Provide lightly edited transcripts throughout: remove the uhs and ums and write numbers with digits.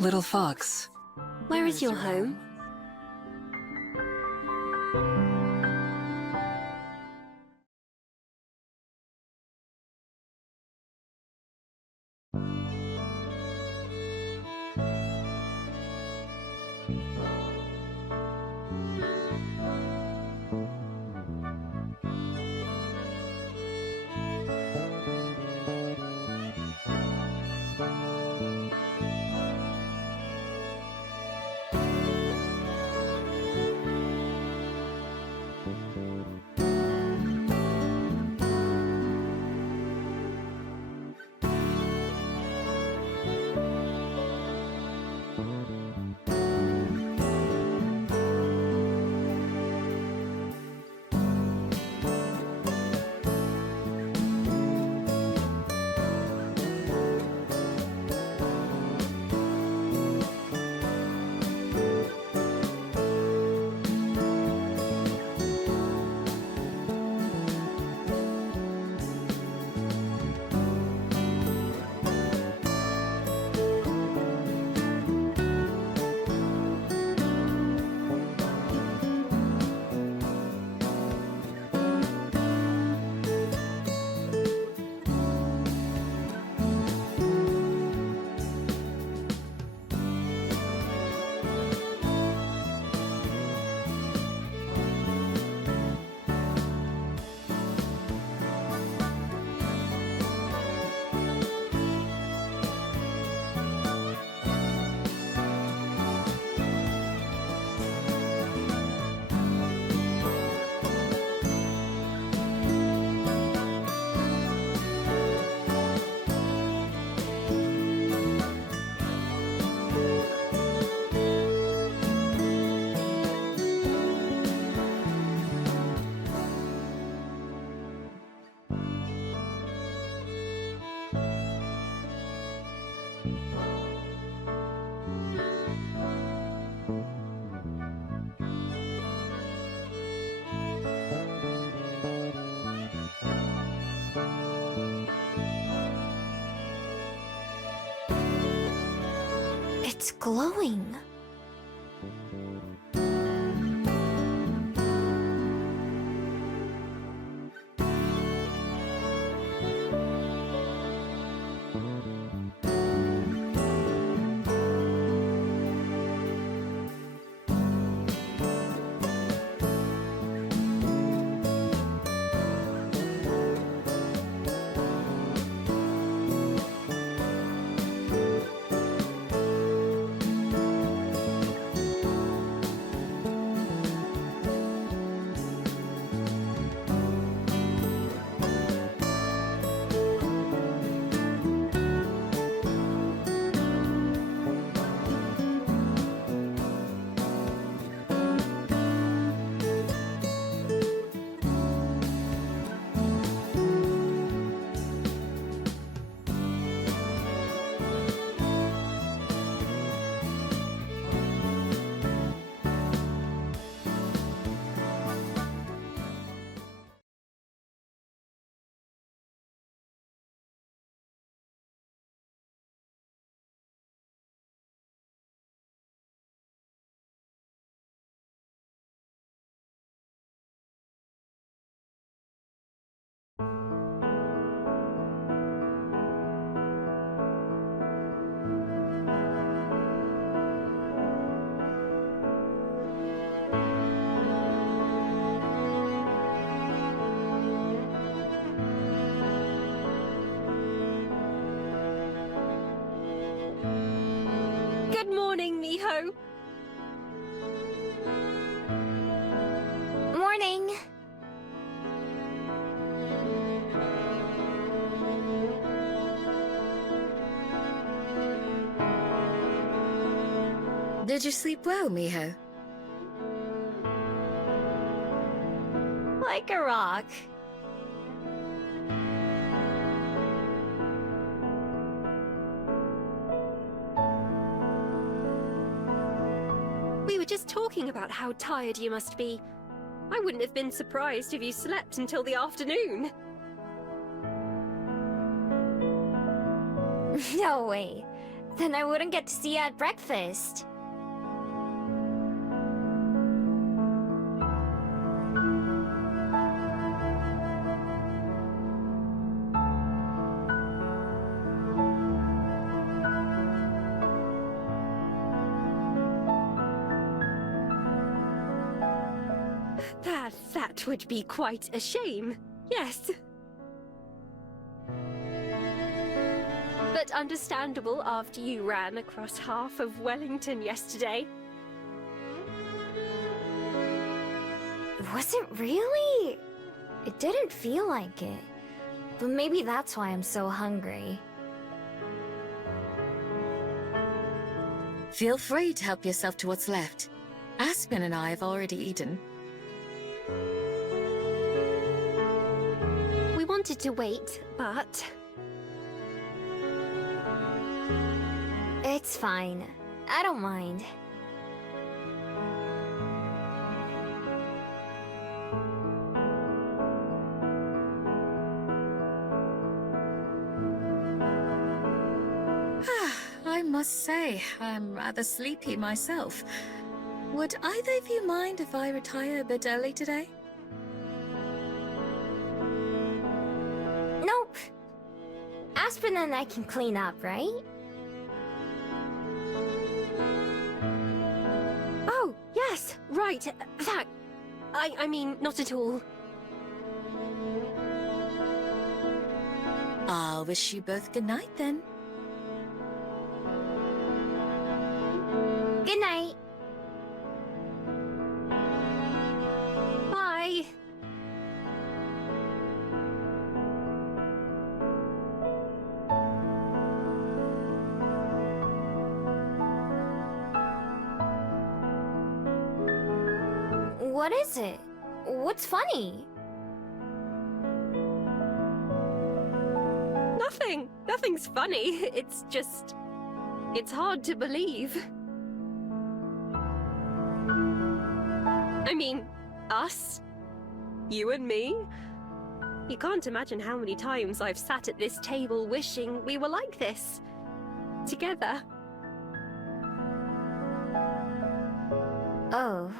Little fox. Where is your home? It's glowing. morning, Miho. Morning. Did you sleep well, Miho? Like a rock. We were just talking about how tired you must be. I wouldn't have been surprised if you slept until the afternoon. No way. Then I wouldn't get to see you at breakfast. That would be quite a shame, yes. But understandable after you ran across half of Wellington yesterday. Was it really? It didn't feel like it. But maybe that's why I'm so hungry. Feel free to help yourself to what's left. Aspen and I have already eaten. We wanted to wait, but... It's fine. I don't mind. I must say, I'm rather sleepy myself. Would either of you mind if I retire a bit early today? Nope. Aspen and I can clean up, right? Oh, yes, right, that... I mean, not at all. I'll wish you both good night then. Good night. Bye. What is it? What's funny? Nothing's funny. It's just... it's hard to believe. I mean, us? You and me? You can't imagine how many times I've sat at this table wishing we were like this. Together. Oh.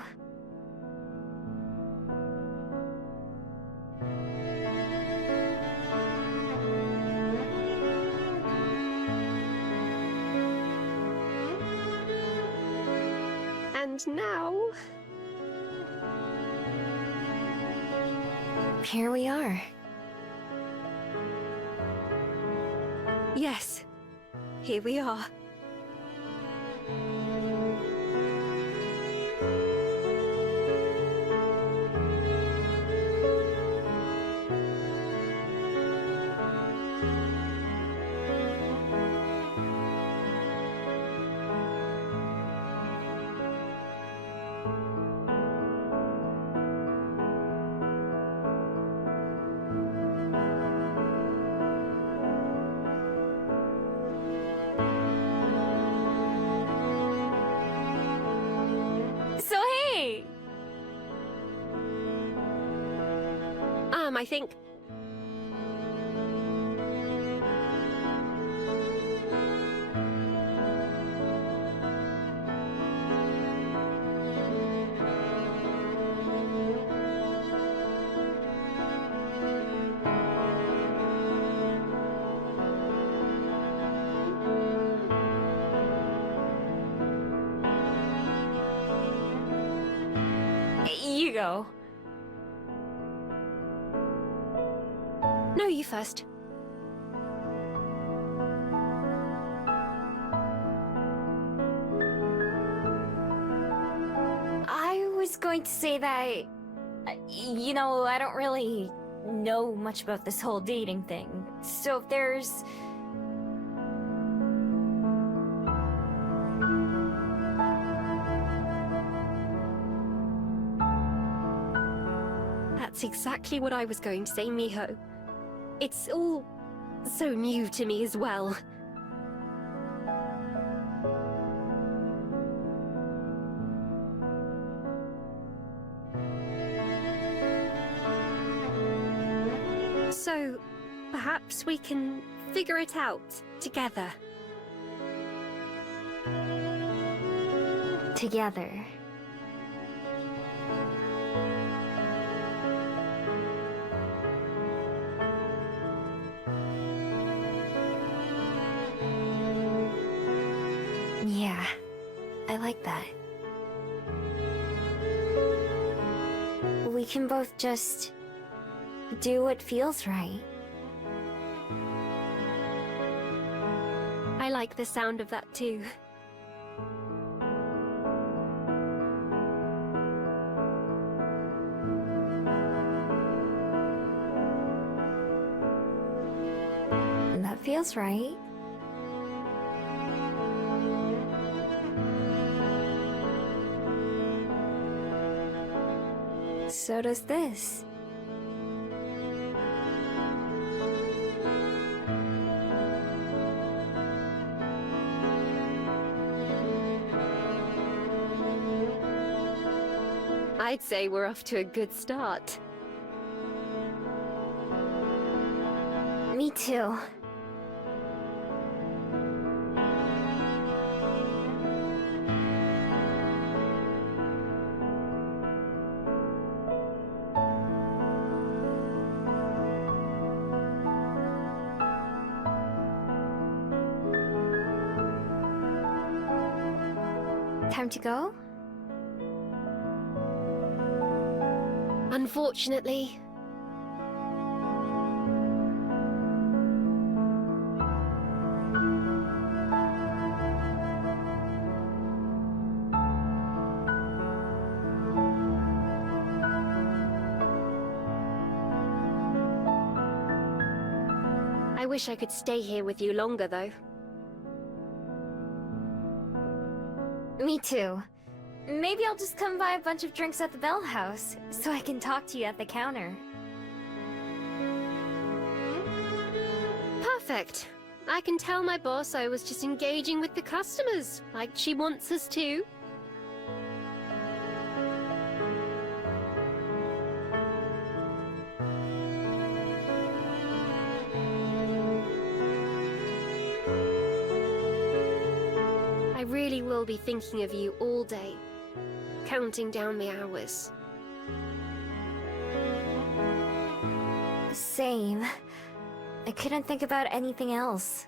And now... Here we are. Yes, here we are. So hey! I think... You go. No, you first. going to say that, I don't really know much about this whole dating thing. So if there's... That's exactly what I was going to say, Miho. It's all so new to me as well. So, perhaps we can figure it out together. Together. Yeah, I like that. We can both just do what feels right. I like the sound of that too. That feels right. So does this. I'd say we're off to a good start. Me too. Time to go? Unfortunately. I wish I could stay here with you longer, though. Me too. Maybe I'll just come buy a bunch of drinks at the Bell House, so I can talk to you at the counter. Perfect. I can tell my boss I was just engaging with the customers, like she wants us to. I really will be thinking of you all day, counting down the hours. Same. I couldn't think about anything else,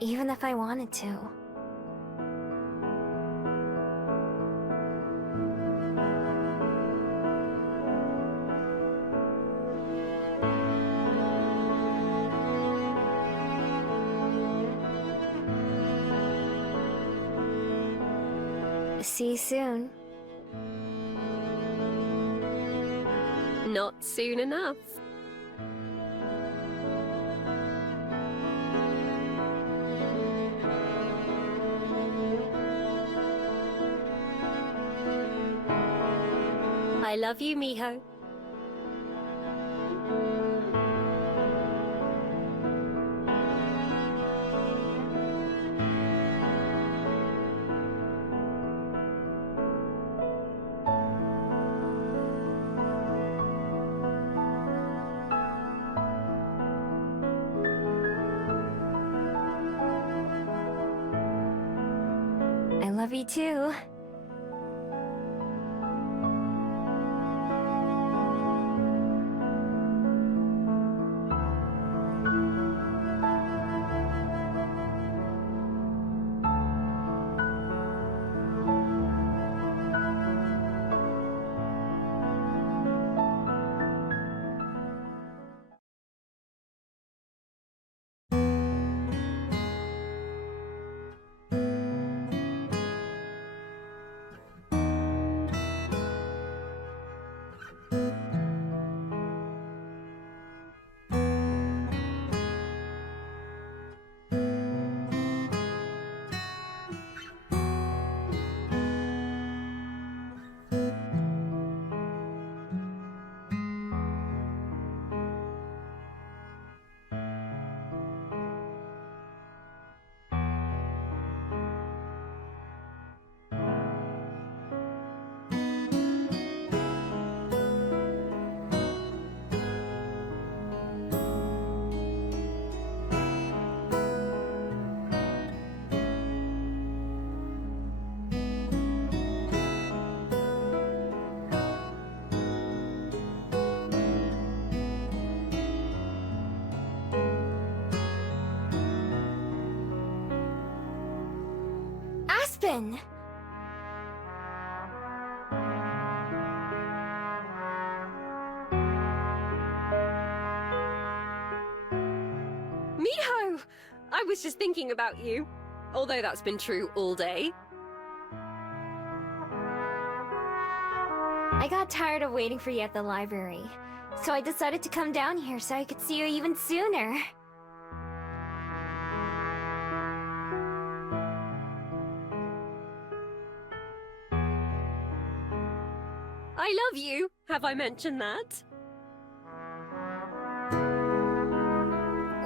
even if I wanted to. See you soon. Not soon enough. I love you, Miho. I love you too. Aspen! Miho! I was just thinking about you. Although that's been true all day. I got tired of waiting for you at the library, so I decided to come down here so I could see you even sooner. I love you! Have I mentioned that?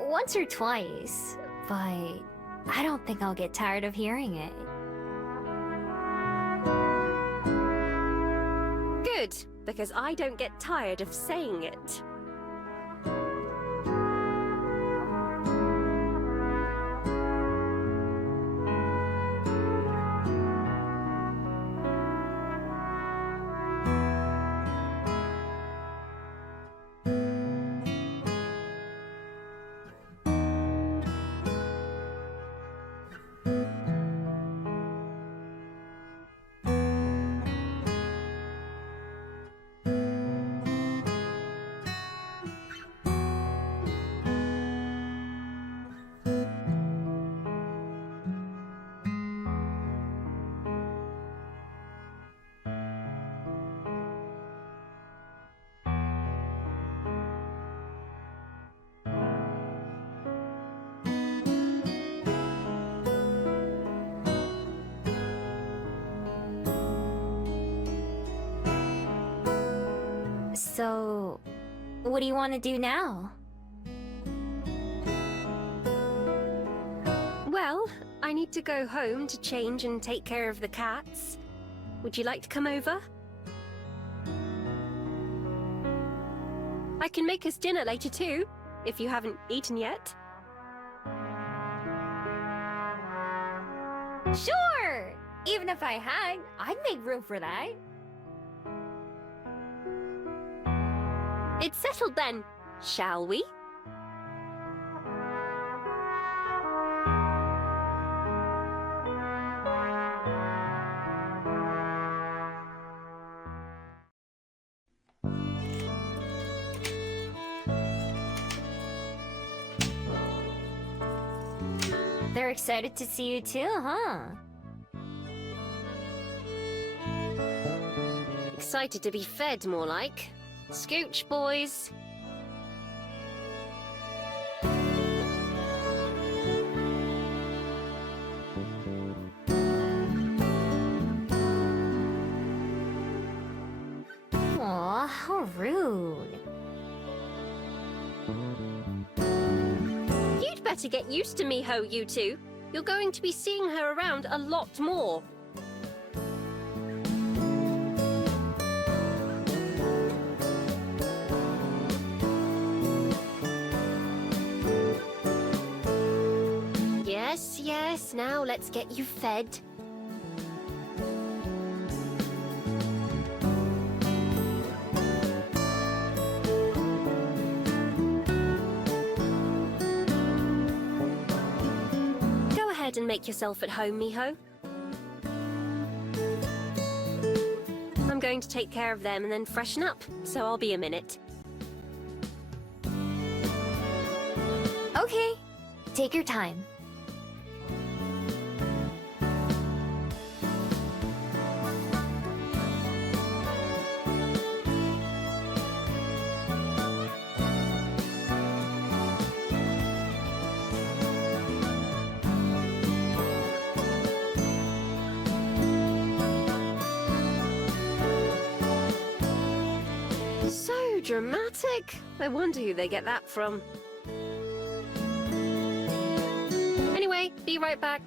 Once or twice, but I don't think I'll get tired of hearing it. Good, because I don't get tired of saying it. So, what do you want to do now? Well, I need to go home to change and take care of the cats. Would you like to come over? I can make us dinner later too, if you haven't eaten yet. Sure! Even if I had, I'd make room for that. It's settled then, shall we? They're excited to see you too, huh? Excited to be fed, more like. Scooch, boys. Aw, how rude. You'd better get used to Miho, you two. You're going to be seeing her around a lot more. Yes, now let's get you fed. Go ahead and make yourself at home, Miho. I'm going to take care of them and then freshen up, so I'll be a minute. Okay, take your time. So dramatic. I wonder who they get that from. Anyway, be right back.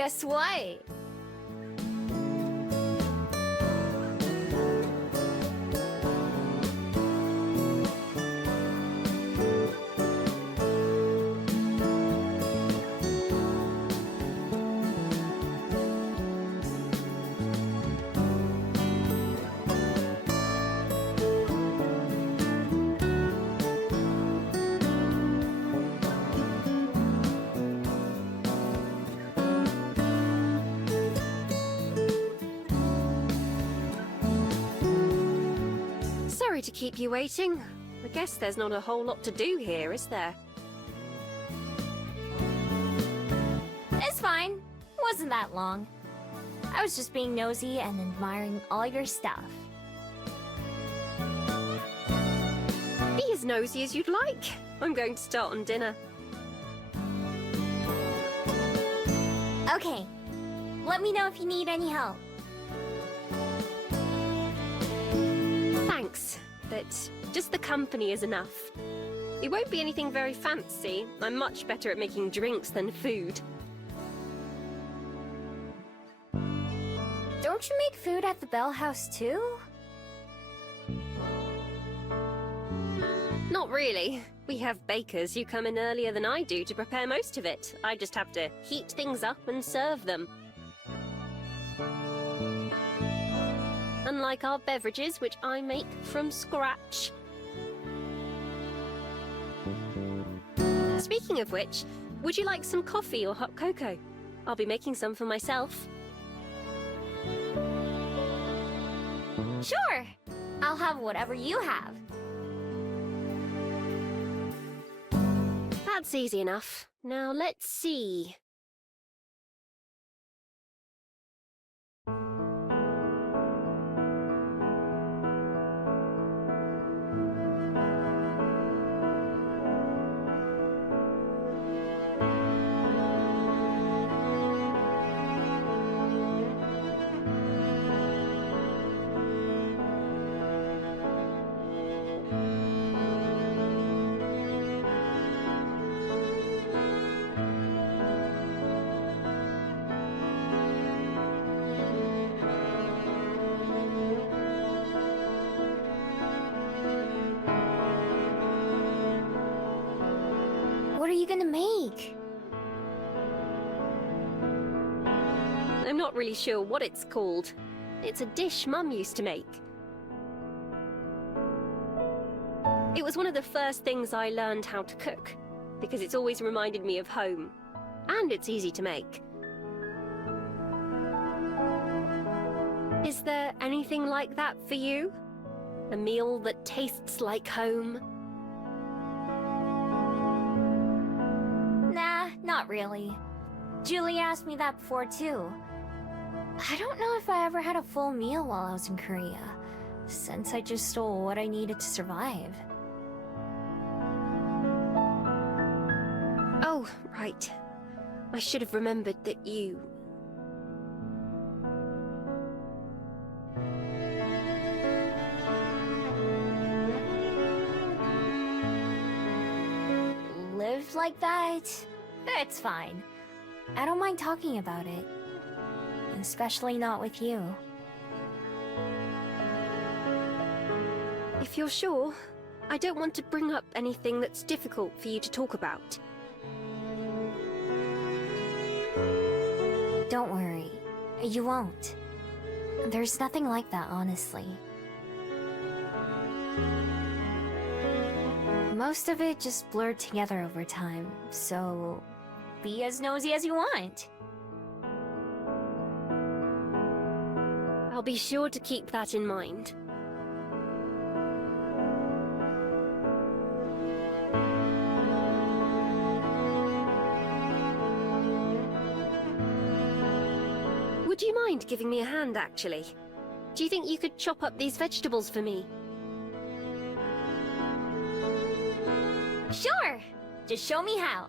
Guess what? Sorry to keep you waiting. I guess there's not a whole lot to do here, is there? It's fine. Wasn't that long. I was just being nosy and admiring all your stuff. Be as nosy as you'd like. I'm going to start on dinner. Okay. Let me know if you need any help. Thanks, but just the company is enough. It won't be anything very fancy. I'm much better at making drinks than food. Don't you make food at the Bell House too? Not really. We have bakers who come in earlier than I do to prepare most of it. I just have to heat things up and serve them. Unlike our beverages, which I make from scratch. Speaking of which, would you like some coffee or hot cocoa? I'll be making some for myself. Sure! I'll have whatever you have. That's easy enough. Now let's see. What are you gonna make? I'm not really sure what it's called. It's a dish Mum used to make. It was one of the first things I learned how to cook, because it's always reminded me of home. And it's easy to make. Is there anything like that for you? A meal that tastes like home? Nah, not really. Julie asked me that before too. I don't know if I ever had a full meal while I was in Korea, since I just stole what I needed to survive. Oh, right. I should have remembered that you... Lived like that? It's fine. I don't mind talking about it. Especially not with you. If you're sure, I don't want to bring up anything that's difficult for you to talk about. Don't worry. You won't. There's nothing like that, honestly. Most of it just blurred together over time, so be as nosy as you want. I'll be sure to keep that in mind. Would you mind giving me a hand, actually? Do you think you could chop up these vegetables for me? Sure! Just show me how.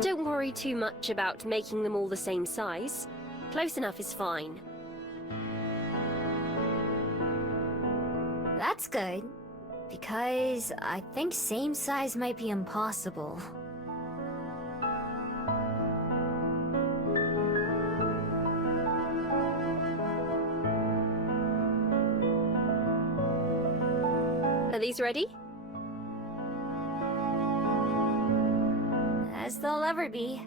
Don't worry too much about making them all the same size. Close enough is fine. That's good. Because I think same size might be impossible. Are these ready? As they'll ever be.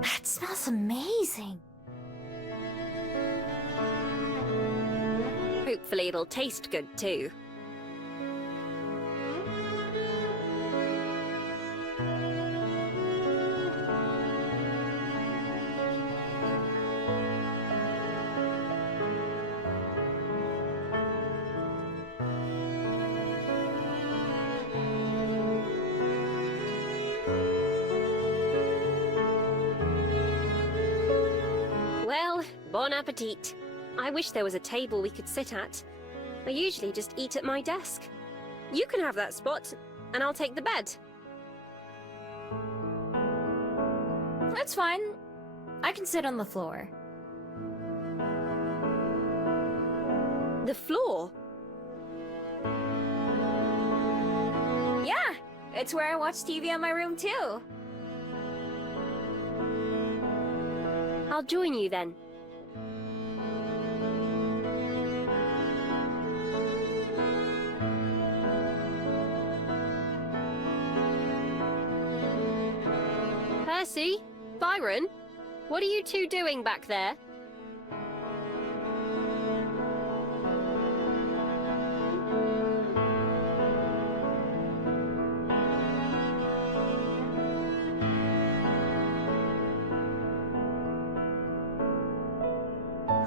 That smells amazing. Hopefully it'll taste good too. Well, bon appetit. I wish there was a table we could sit at. I usually just eat at my desk. You can have that spot, and I'll take the bed. That's fine. I can sit on the floor. The floor? Yeah, it's where I watch TV in my room too. I'll join you then. Percy? Byron? What are you two doing back there?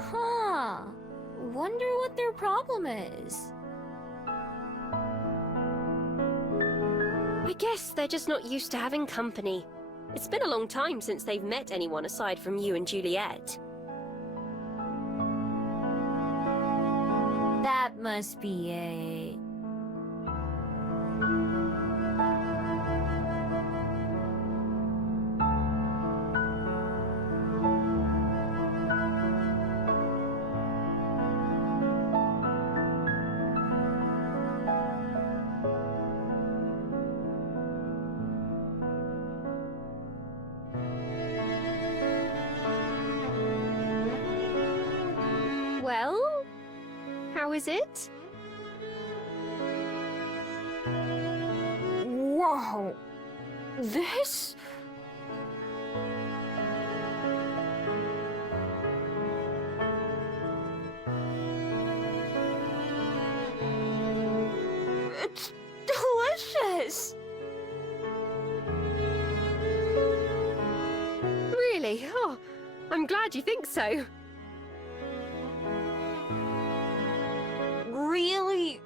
Huh. Wonder what their problem is. I guess they're just not used to having company. It's been a long time since they've met anyone aside from you and Juliet. That must be it. Well, how is it? Whoa. This? It's delicious. Really? Oh, I'm glad you think so. Really.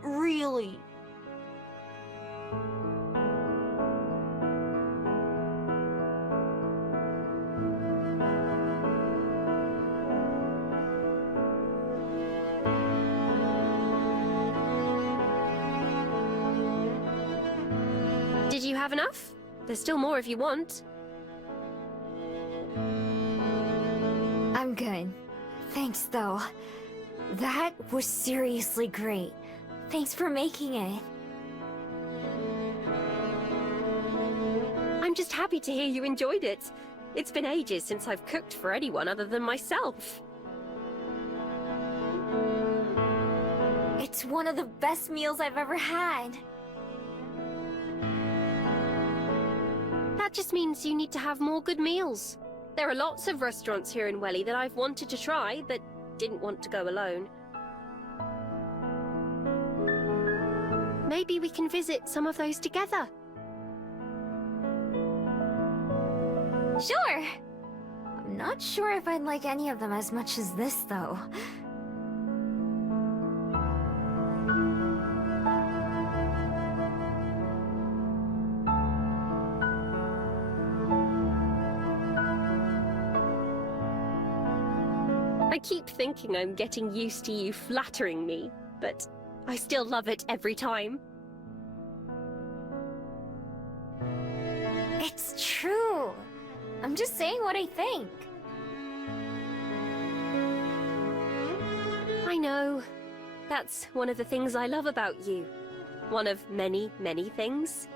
Did you have enough? There's still more if you want. I'm good. Thanks, though. That was seriously great. Thanks for making it. I'm just happy to hear you enjoyed it. It's been ages since I've cooked for anyone other than myself. It's one of the best meals I've ever had. That just means you need to have more good meals. There are lots of restaurants here in Welly that I've wanted to try, but didn't want to go alone. Maybe we can visit some of those together. Sure. I'm not sure if I'd like any of them as much as this, though. Are I keep thinking I'm getting used to you flattering me, but I still love it every time. It's true. I'm just saying what I think. I know. That's one of the things I love about you. One of many, many things.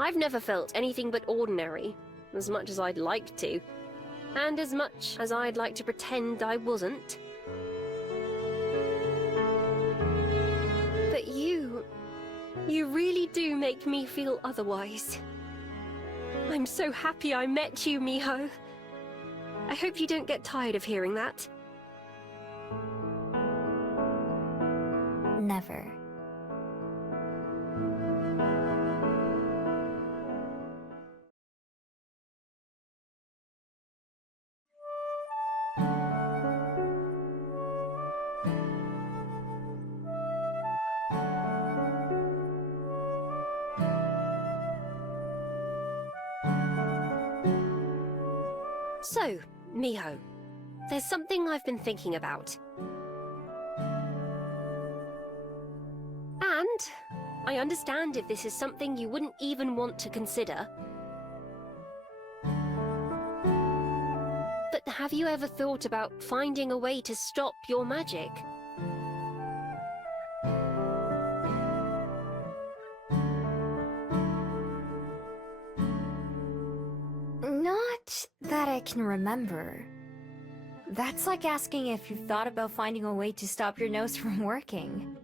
I've never felt anything but ordinary, as much as I'd like to, and as much as I'd like to pretend I wasn't. But you really do make me feel otherwise. I'm so happy I met you, Miho. I hope you don't get tired of hearing that. Never. So, Miho, there's something I've been thinking about. And I understand if this is something you wouldn't even want to consider. But have you ever thought about finding a way to stop your magic? Not that I can remember. That's like asking if you've thought about finding a way to stop your nose from working.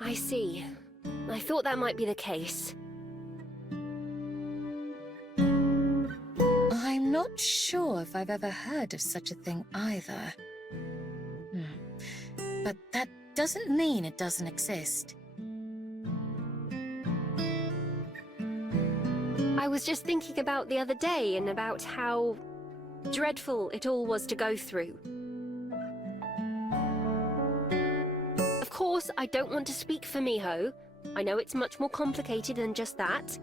I see. I thought that might be the case. I'm not sure if I've ever heard of such a thing either. But that doesn't mean it doesn't exist. I was just thinking about the other day and about how dreadful it all was to go through. Of course, I don't want to speak for Miho. I know it's much more complicated than just that.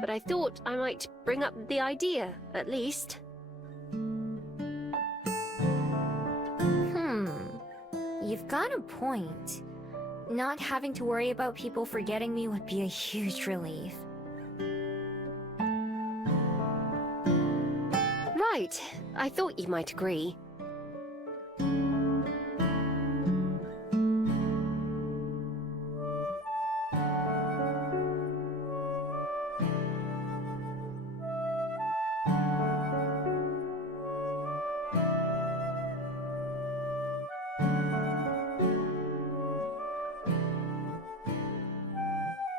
But I thought I might bring up the idea, at least. You've got a point. Not having to worry about people forgetting me would be a huge relief. Right. I thought you might agree.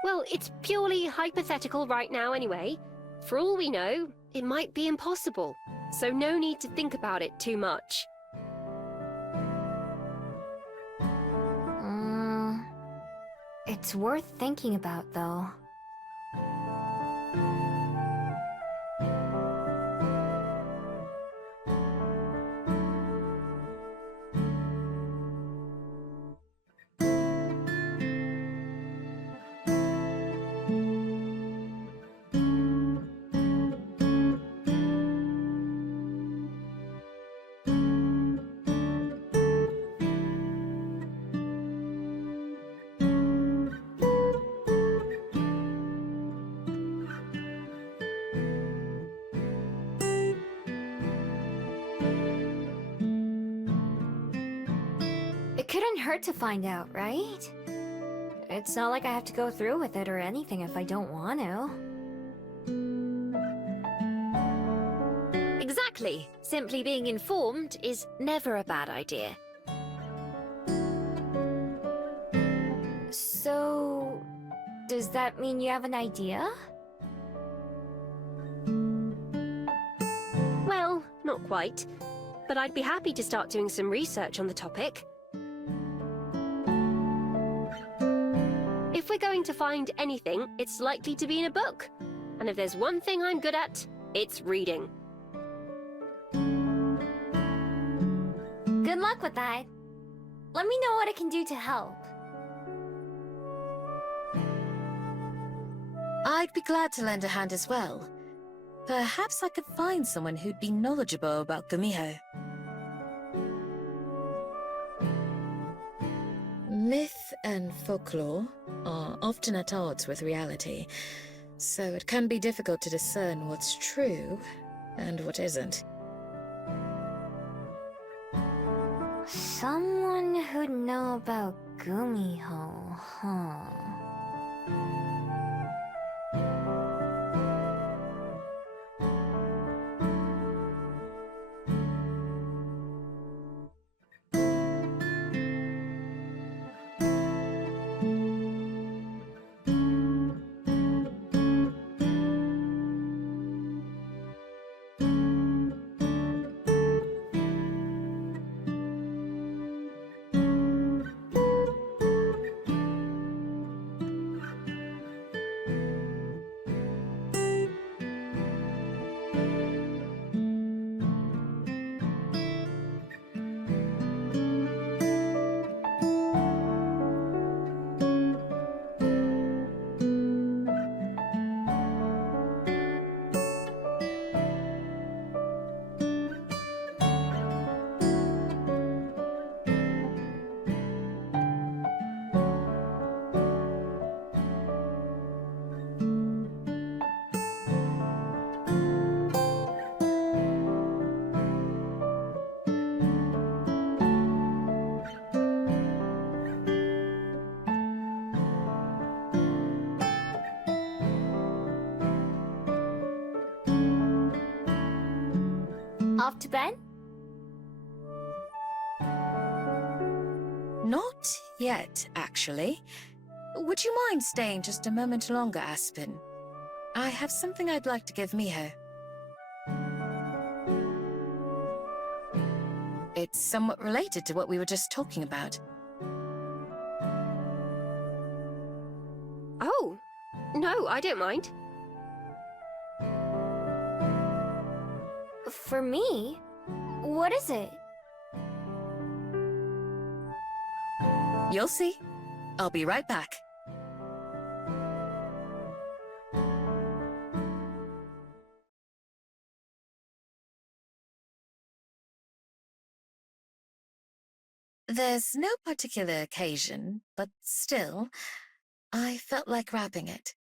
Well, it's purely hypothetical right now anyway. For all we know, it might be impossible, so no need to think about it too much. It's worth thinking about, though. It couldn't hurt to find out, right? It's not like I have to go through with it or anything if I don't want to. Exactly. Simply being informed is never a bad idea. So, does that mean you have an idea? Well, not quite. But I'd be happy to start doing some research on the topic. If we're going to find anything, it's likely to be in a book. And if there's one thing I'm good at, it's reading. Good luck with that. Let me know what I can do to help. I'd be glad to lend a hand as well. Perhaps I could find someone who'd be knowledgeable about Miho. Myth and folklore are often at odds with reality, so it can be difficult to discern what's true and what isn't. Someone who'd know about Gumiho, huh? Off to bed? Not yet, actually. Would you mind staying just a moment longer, Aspen? I have something I'd like to give Miho. It's somewhat related to what we were just talking about. Oh, no, I don't mind. For me? What is it? You'll see. I'll be right back. There's no particular occasion, but still, I felt like wrapping it.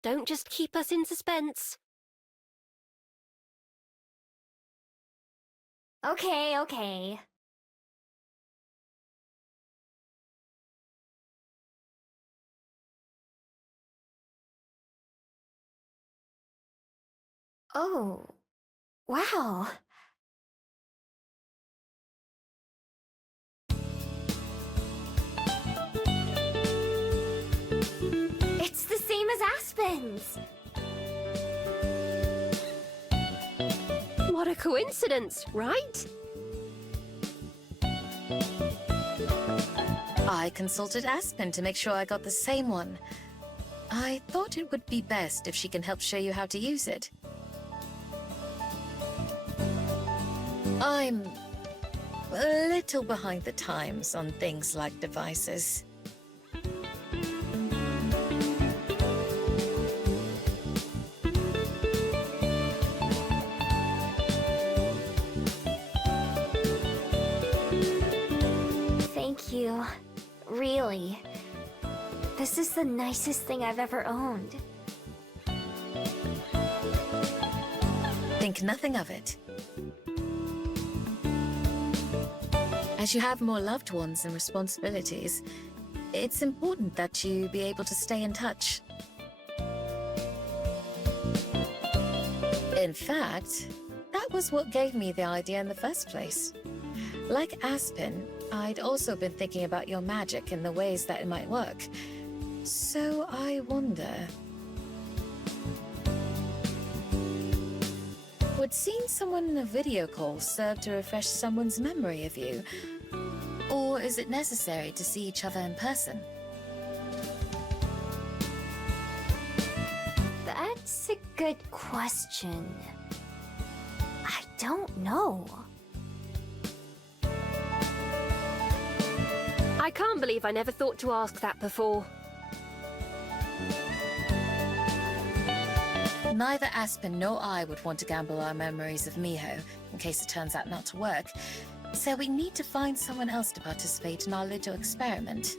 Don't just keep us in suspense. Okay. Oh, wow. It's the same as Aspen's. What a coincidence, right? I consulted Aspen to make sure I got the same one. I thought it would be best if she can help show you how to use it. I'm a little behind the times on things like devices. Thank you. Really. This is the nicest thing I've ever owned. Think nothing of it. As you have more loved ones and responsibilities, it's important that you be able to stay in touch. In fact, that was what gave me the idea in the first place. Like Aspen, I'd also been thinking about your magic and the ways that it might work. So I wonder... would seeing someone in a video call serve to refresh someone's memory of you? Or Or is it necessary to see each other in person? That's a good question. I don't know. I can't believe I never thought to ask that before. Neither Aspen nor I would want to gamble our memories of Miho, in case it turns out not to work, so we need to find someone else to participate in our little experiment.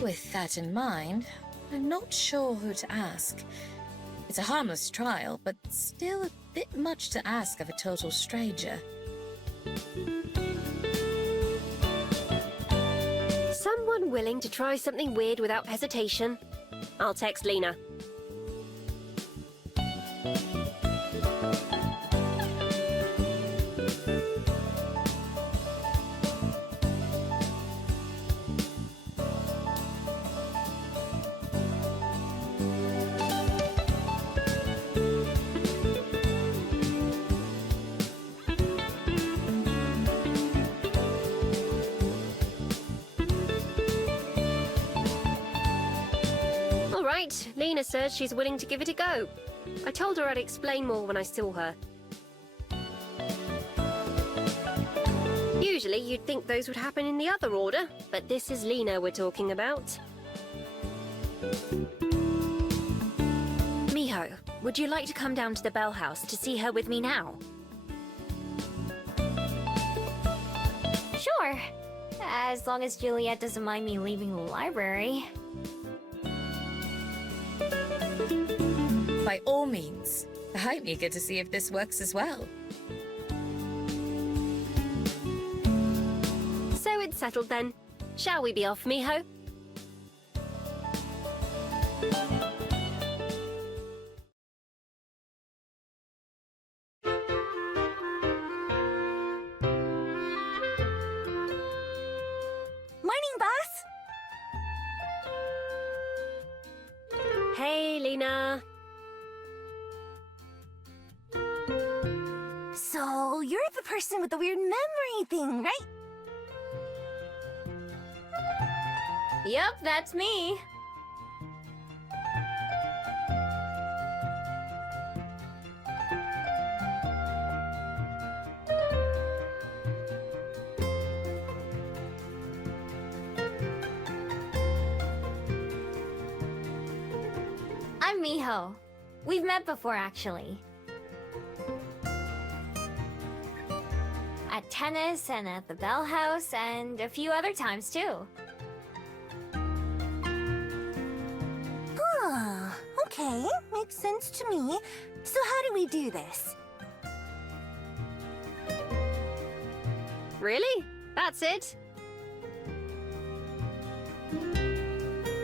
With that in mind, I'm not sure who to ask. It's a harmless trial, but still a bit much to ask of a total stranger. Someone willing to try something weird without hesitation. I'll text Lena. Lena says she's willing to give it a go. I told her I'd explain more when I saw her. Usually you'd think those would happen in the other order, but this is Lena we're talking about. Miho, would you like to come down to the Bell House to see her with me now? Sure. As long as Juliet doesn't mind me leaving the library. By all means. I'm eager to see if this works as well. So it's settled then. Shall we be off, Miho? Morning, boss! Hey, Lena. So, you're the person with the weird memory thing, right? Yep, that's me. I'm Miho. We've met before, actually. At tennis and at the Bell House and a few other times, too. Huh. Okay, makes sense to me. So how do we do this? Really? That's it?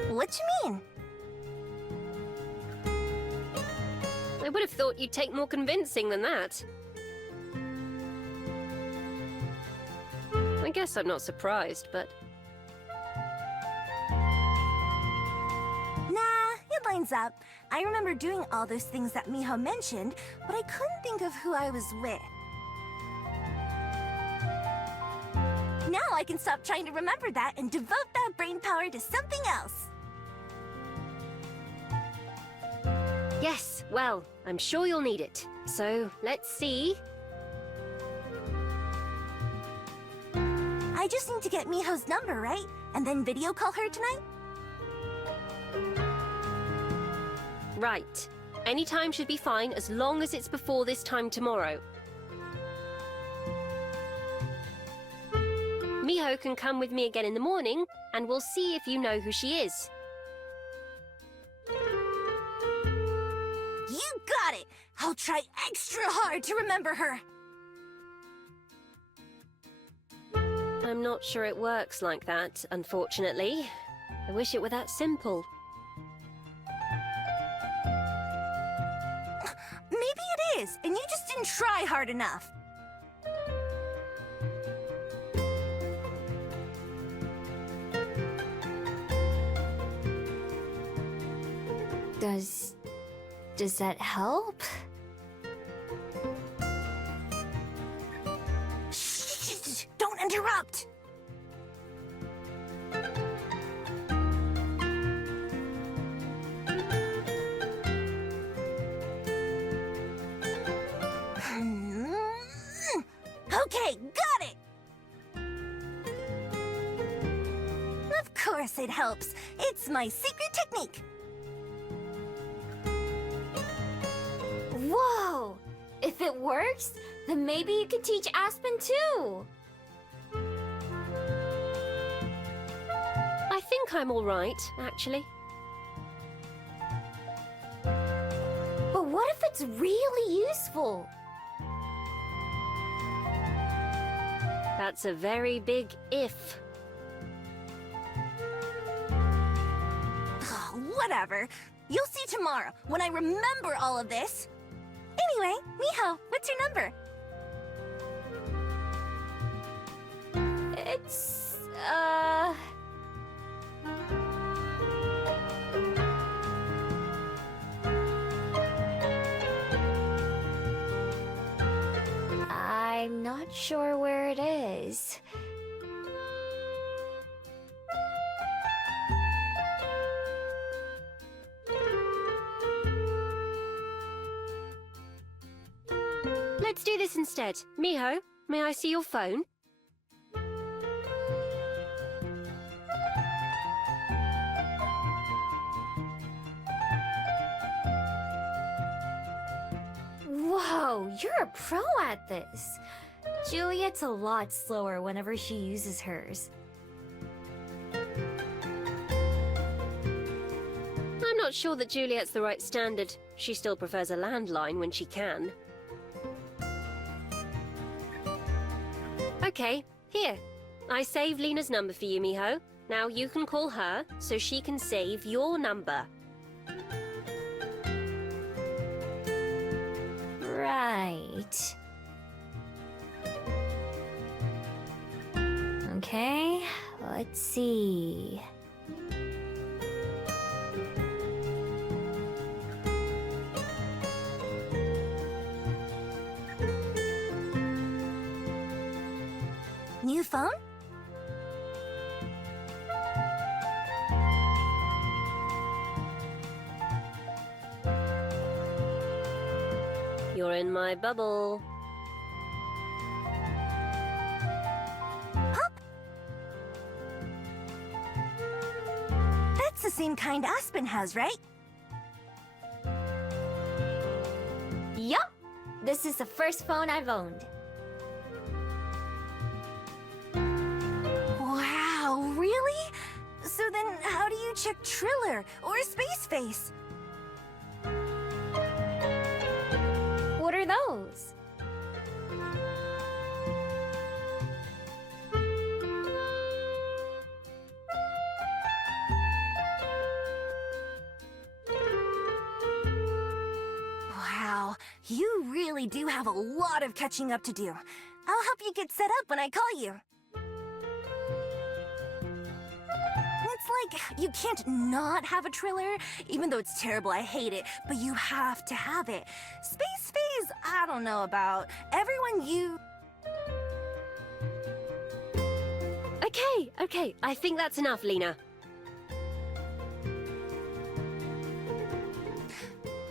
What you mean? I would have thought you'd take more convincing than that. I guess I'm not surprised, but... Nah, it lines up. I remember doing all those things that Miho mentioned, but I couldn't think of who I was with. Now I can stop trying to remember that and devote that brain power to something else. Yes, well, I'm sure you'll need it. So, let's see. I just need to get Miho's number, right? And then video call her tonight? Right. Any time should be fine as long as it's before this time tomorrow. Miho can come with me again in the morning, and we'll see if you know who she is. You got it! I'll try extra hard to remember her. I'm not sure it works like that, unfortunately. I wish it were that simple. Maybe it is, and you just didn't try hard enough. Does that help? interrupt! Okay, got it! Of course it helps. It's my secret technique. Whoa! If it works, then maybe you could teach Aspen too! I think I'm all right, actually. But what if it's really useful? That's a very big if. Whatever. You'll see tomorrow when I remember all of this. Anyway, Miho, what's your number? It's, I'm not sure where it is. Let's do this instead. Miho, may I see your phone? Whoa, you're a pro at this. Juliet's a lot slower whenever she uses hers. I'm not sure that Juliet's the right standard. She still prefers a landline when she can. Okay, here. I saved Lena's number for you, Miho. Now you can call her so she can save your number. Right. Okay, let's see. New phone? You're in my bubble. Pop! That's the same kind Aspen has, right? Yup! This is the first phone I've owned. Wow, really? So then how do you check Triller or Space Face? What are those? Wow, you really do have a lot of catching up to do. I'll help you get set up when I call you. It's like you can't not have a Triller, even though it's terrible, I hate it, but you have to have it. Space Phase, I don't know about. Everyone you... Okay, I think that's enough, Lena.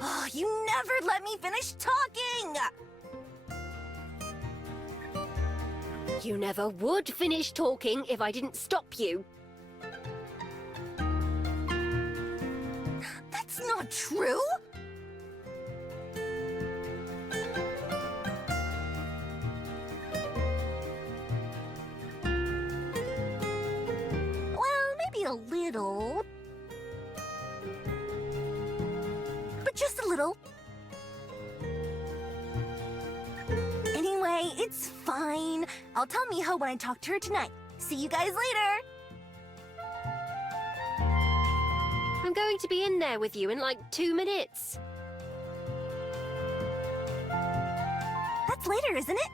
Oh, you never let me finish talking! You never would finish talking if I didn't stop you. That's not true! Well, maybe a little. But just a little. Anyway, it's fine. I'll tell Miho when I talk to her tonight. See you guys later! I'm going to be in there with you in like 2 minutes. That's later, isn't it?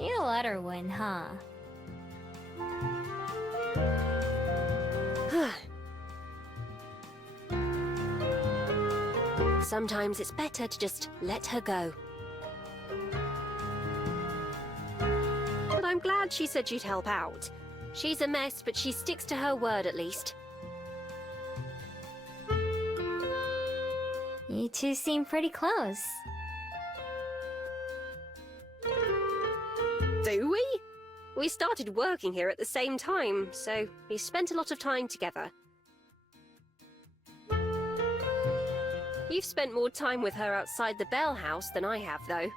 You let her win, huh? Sometimes it's better to just let her go. But I'm glad she said she'd help out. She's a mess, but she sticks to her word at least. You two seem pretty close. Do we? We started working here at the same time, so we spent a lot of time together. You've spent more time with her outside the Bell House than I have, though.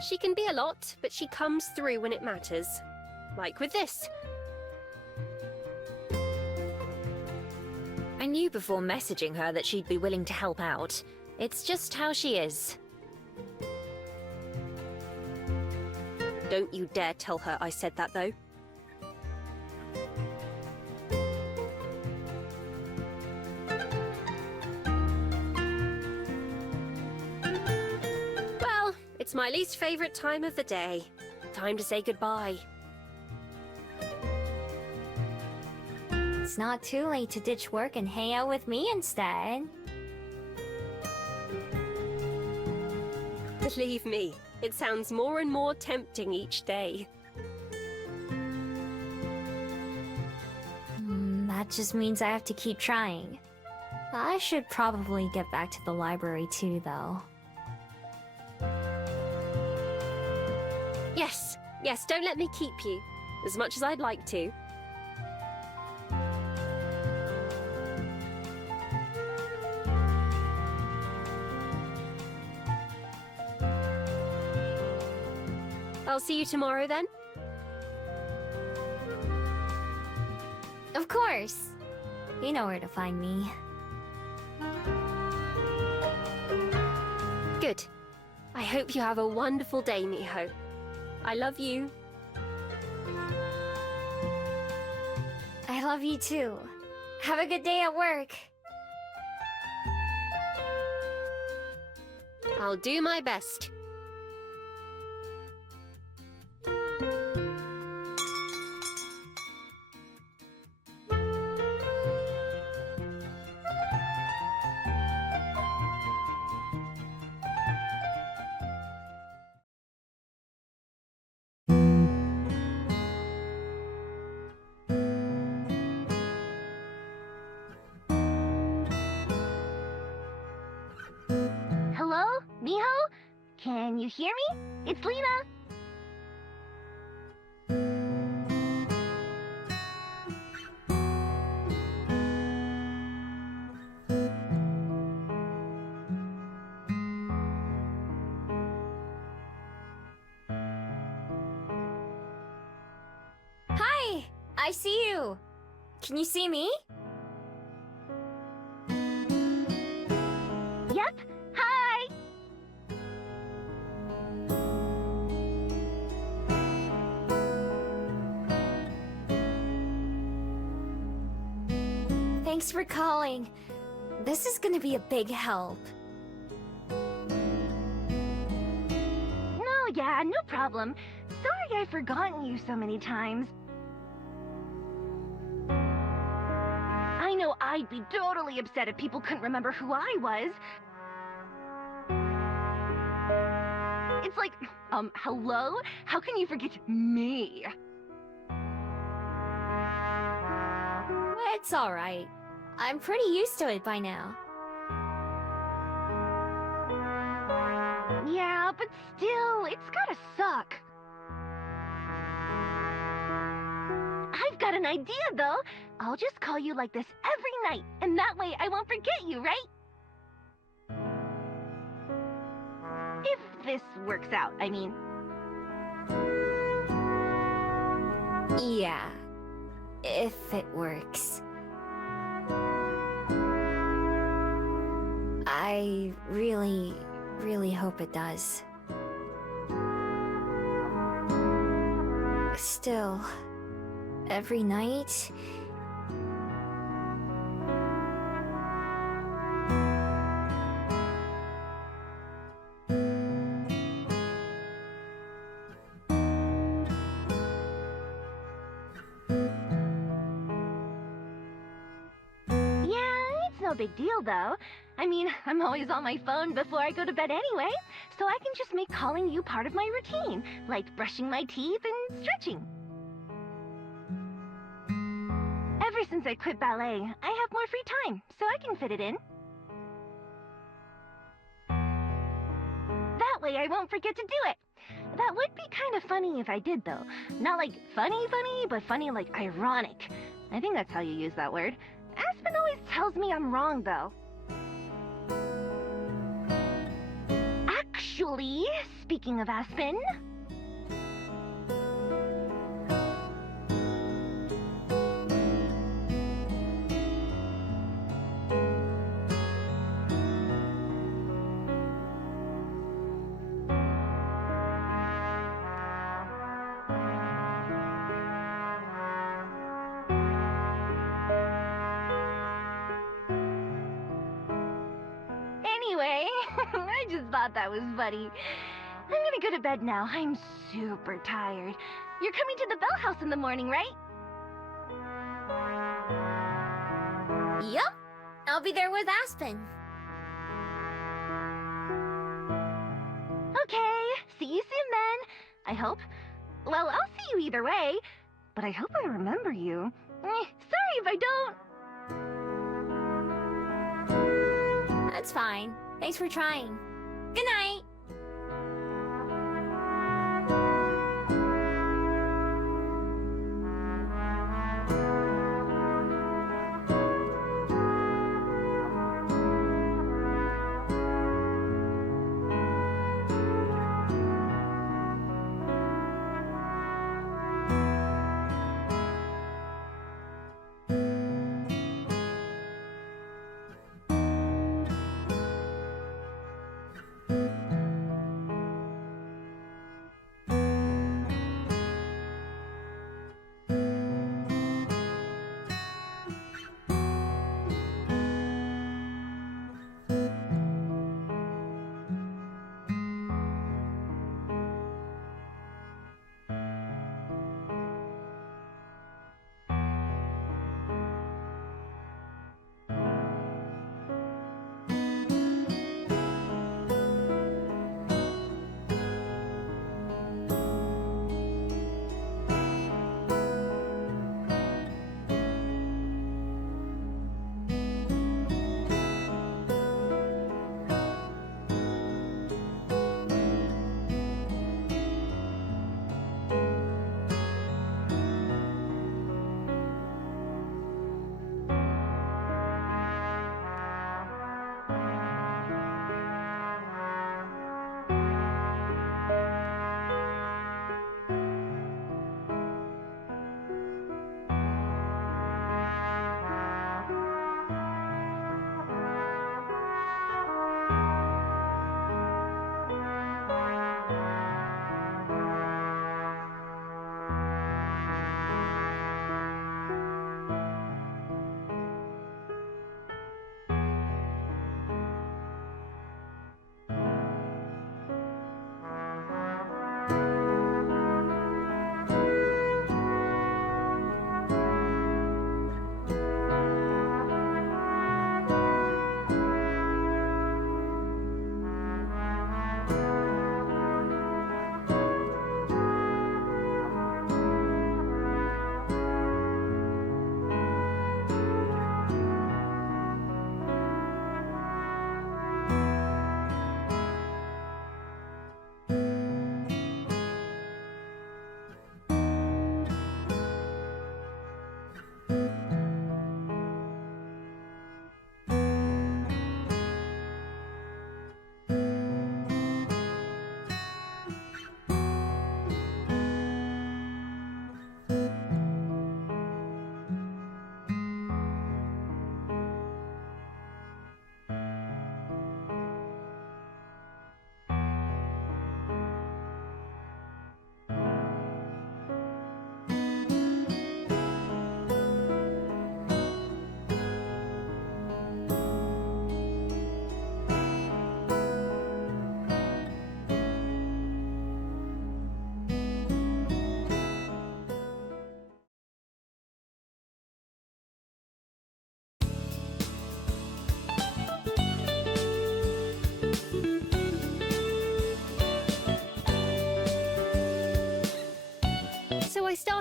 She can be a lot, but she comes through when it matters. Like with this. I knew before messaging her that she'd be willing to help out. It's just how she is. Don't you dare tell her I said that, though. Well, it's my least favorite time of the day. Time to say goodbye. It's not too late to ditch work and hang out with me instead. Believe me, it sounds more and more tempting each day. That just means I have to keep trying. I should probably get back to the library too, though. Yes, don't let me keep you. As much as I'd like to. I'll see you tomorrow then. Of course! You know where to find me. Good. I hope you have a wonderful day, Miho. I love you. I love you too. Have a good day at work. I'll do my best. Hello? Miho? Can you hear me? It's Lena! Hi! I see you! Can you see me? Yep. Hi! Thanks for calling. This is gonna be a big help. No, yeah, no problem. Sorry I've forgotten you so many times. I know I'd be totally upset if people couldn't remember who I was. It's like, hello? How can you forget me? It's alright. I'm pretty used to it by now. Yeah, but still, it's gotta suck. I've got an idea, though. I'll just call you like this every night, and that way I won't forget you, right? If this works out, I mean. Yeah. If it works. I really, really hope it does. Still, every night... Yeah, no big deal, though. I mean, I'm always on my phone before I go to bed anyway, so I can just make calling you part of my routine, like brushing my teeth and stretching. Ever since I quit ballet, I have more free time, so I can fit it in. That way I won't forget to do it. That would be kind of funny if I did, though. Not like funny, but funny like ironic. I think that's how you use that word. Aspen always tells me I'm wrong, though. Actually, speaking of Aspen... Anyway, I just thought that was funny. I'm gonna go to bed now. I'm super tired. You're coming to the Bell House in the morning, right? Yup. I'll be there with Aspen. Okay, see you soon then. I hope. Well, I'll see you either way. But I hope I remember you. Sorry if I don't. That's fine. Thanks for trying. Good night.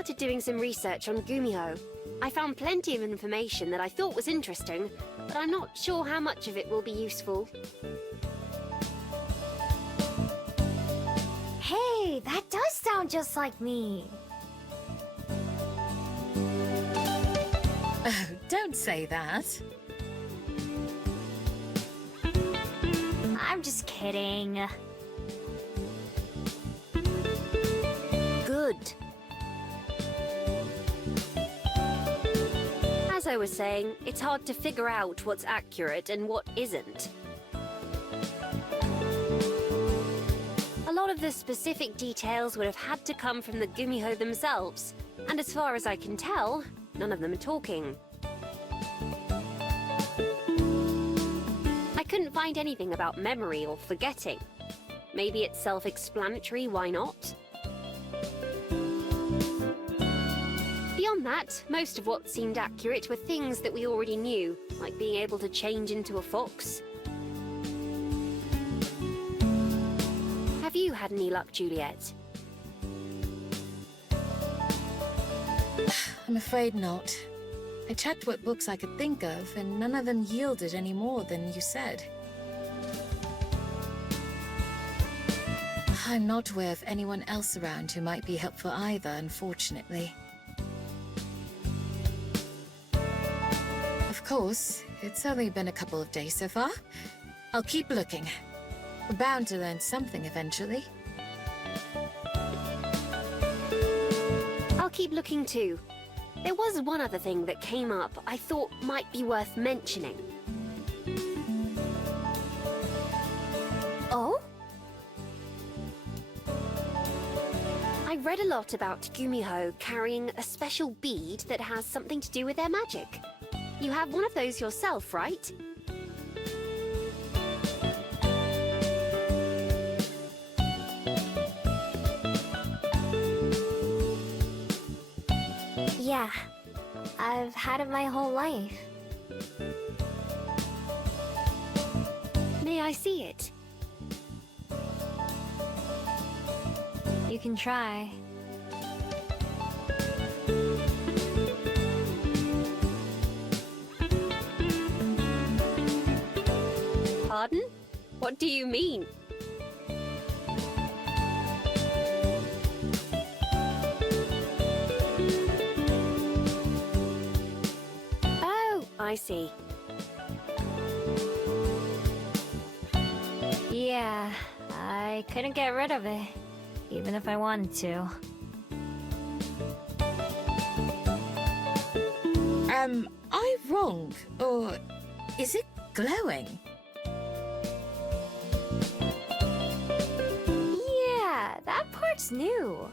started doing some research on Gumiho. I found plenty of information that I thought was interesting, but I'm not sure how much of it will be useful. Hey, that does sound just like me. Oh, don't say that. I'm just kidding. Good. As I was saying, it's hard to figure out what's accurate and what isn't. A lot of the specific details would have had to come from the Gumiho themselves, and as far as I can tell, none of them are talking. I couldn't find anything about memory or forgetting. Maybe it's self-explanatory, why not? Beyond that, most of what seemed accurate were things that we already knew, like being able to change into a fox. Have you had any luck, Juliet? I'm afraid not. I checked what books I could think of, and none of them yielded any more than you said. I'm not aware of anyone else around who might be helpful either, unfortunately. Of course, it's only been a couple of days so far. I'll keep looking. We're bound to learn something eventually. I'll keep looking too. There was one other thing that came up I thought might be worth mentioning. Oh? I read a lot about Gumiho carrying a special bead that has something to do with their magic. You have one of those yourself, right? Yeah. I've had it my whole life. May I see it? You can try. Pardon? What do you mean? Oh, I see. Yeah, I couldn't get rid of it, even if I wanted to. Am I wrong? Or is it glowing? Yeah, that part's new.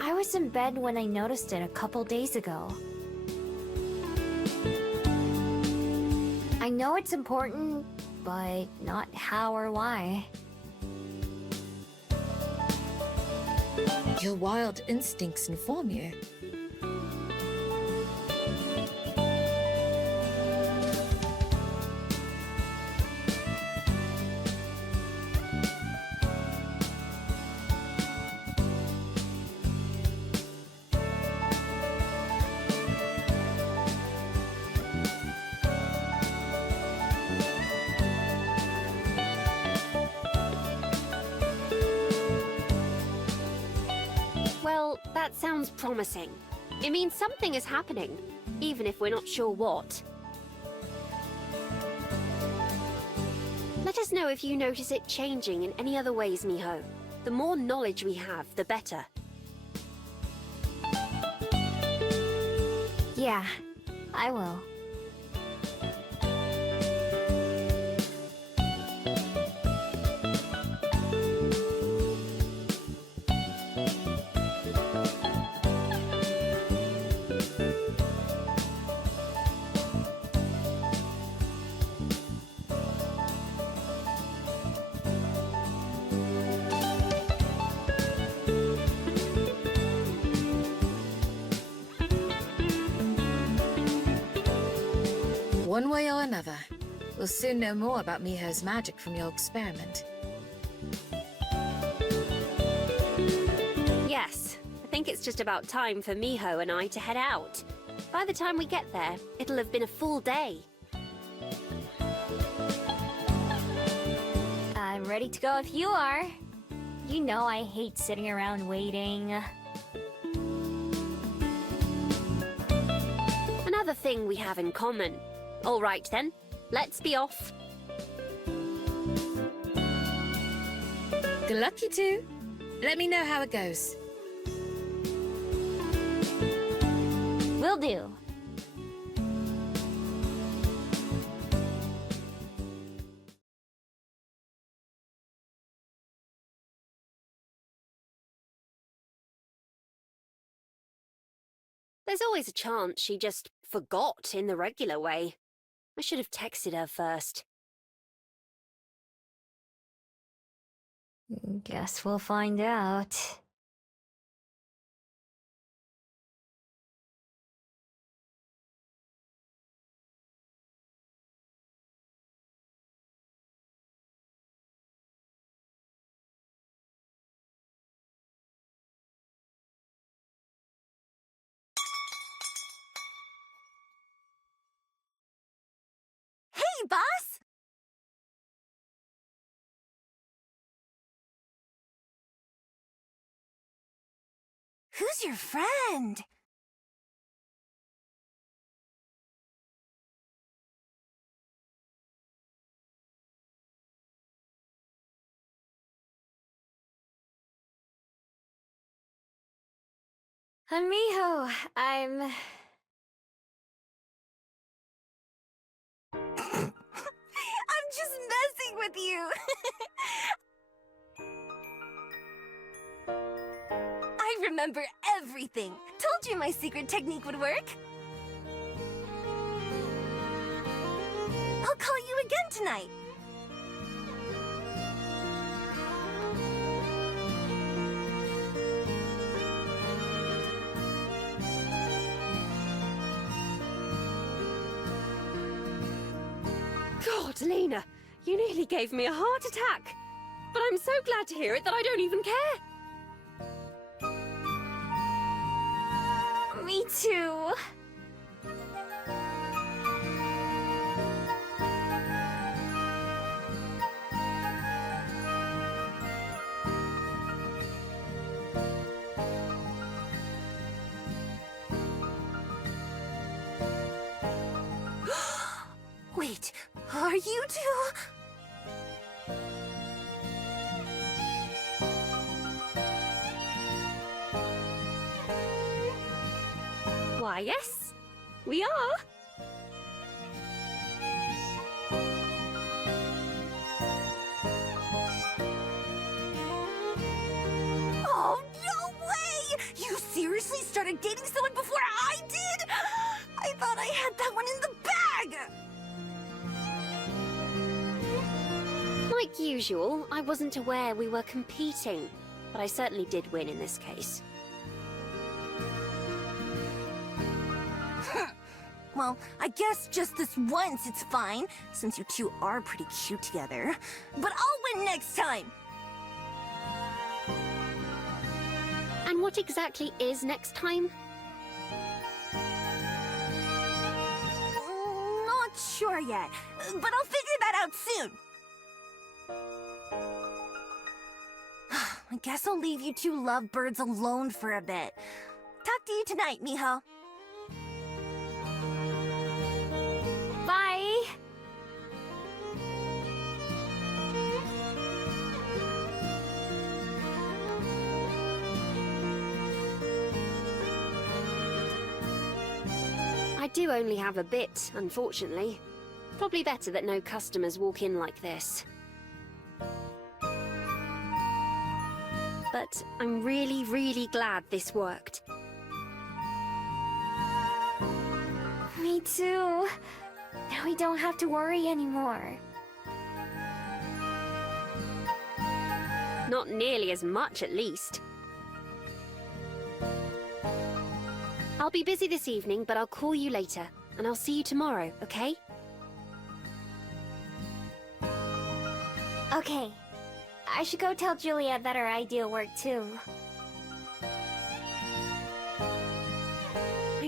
I was in bed when I noticed it a couple days ago. I know it's important, but not how or why. Your wild instincts inform you. Well, that sounds promising. It means something is happening, even if we're not sure what. Let us know if you notice it changing in any other ways, Miho. The more knowledge we have, the better. Yeah, I will. One way or another, we'll soon know more about Miho's magic from your experiment. Yes, I think it's just about time for Miho and I to head out. By the time we get there, it'll have been a full day. I'm ready to go if you are. You know I hate sitting around waiting. Another thing we have in common. All right then, let's be off. Good luck, you two. Let me know how it goes. Will do. There's always a chance she just forgot in the regular way. I should have texted her first. Guess we'll find out. Hey, boss! Who's your friend? Miho, I'm... I'm just messing with you. I remember everything. Told you my secret technique would work. I'll call you again tonight. God, Lena, you nearly gave me a heart attack. But I'm so glad to hear it that I don't even care. Me too. Wait, are you two? Why, yes, we are. Oh, no way! You seriously started dating someone before I did? I thought I had that one in the bag! Like usual, I wasn't aware we were competing, but I certainly did win in this case. Well, I guess just this once it's fine, since you two are pretty cute together. But I'll win next time! And what exactly is next time? Not sure yet, but I'll figure that out soon. I guess I'll leave you two lovebirds alone for a bit. Talk to you tonight, Miho. Bye. I do only have a bit, unfortunately. Probably better that no customers walk in like this. But I'm really, really glad this worked. Me too. Now we don't have to worry anymore. Not nearly as much, at least. I'll be busy this evening, but I'll call you later, and I'll see you tomorrow, okay? Okay. I should go tell Juliet that our idea worked too.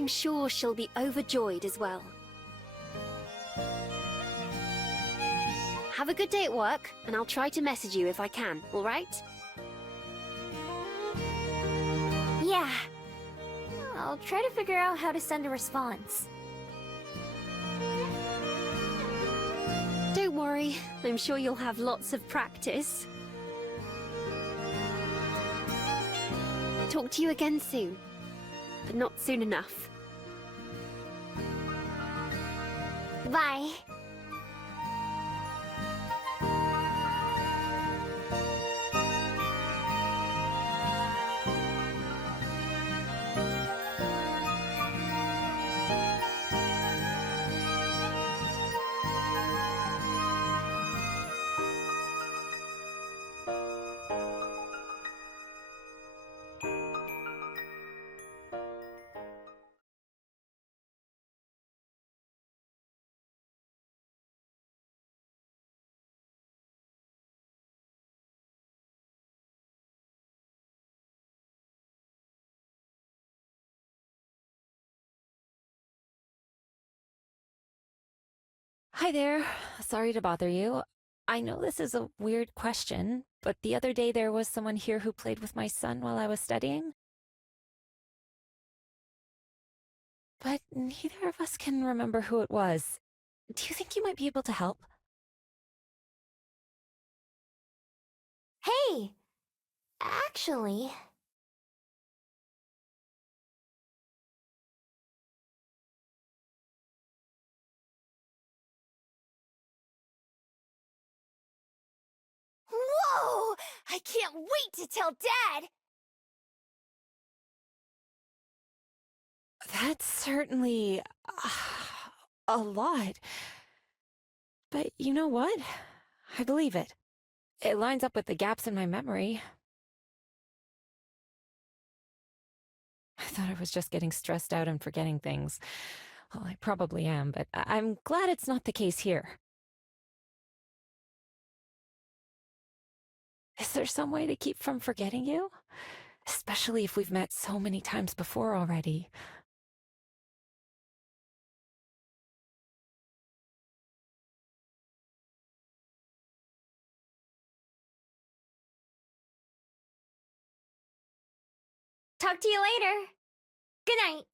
I'm sure she'll be overjoyed as well. Have a good day at work, and I'll try to message you if I can, alright? Yeah. I'll try to figure out how to send a response. Don't worry, I'm sure you'll have lots of practice. Talk to you again soon, but not soon enough. Bye. Hi there. Sorry to bother you. I know this is a weird question, but the other day there was someone here who played with my son while I was studying. But neither of us can remember who it was. Do you think you might be able to help? Hey! Actually... Whoa! I can't wait to tell Dad! That's certainly a lot. But you know what? I believe it. It lines up with the gaps in my memory. I thought I was just getting stressed out and forgetting things. Well, I probably am, but I'm glad it's not the case here. Is there some way to keep from forgetting you? Especially if we've met so many times before already. Talk to you later. Good night.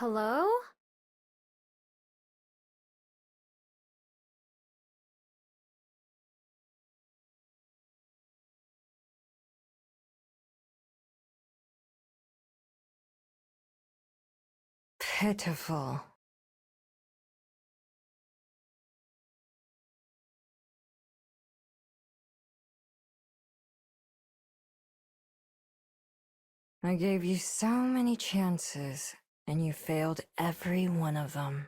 Hello? Pitiful. I gave you so many chances, and you failed every one of them.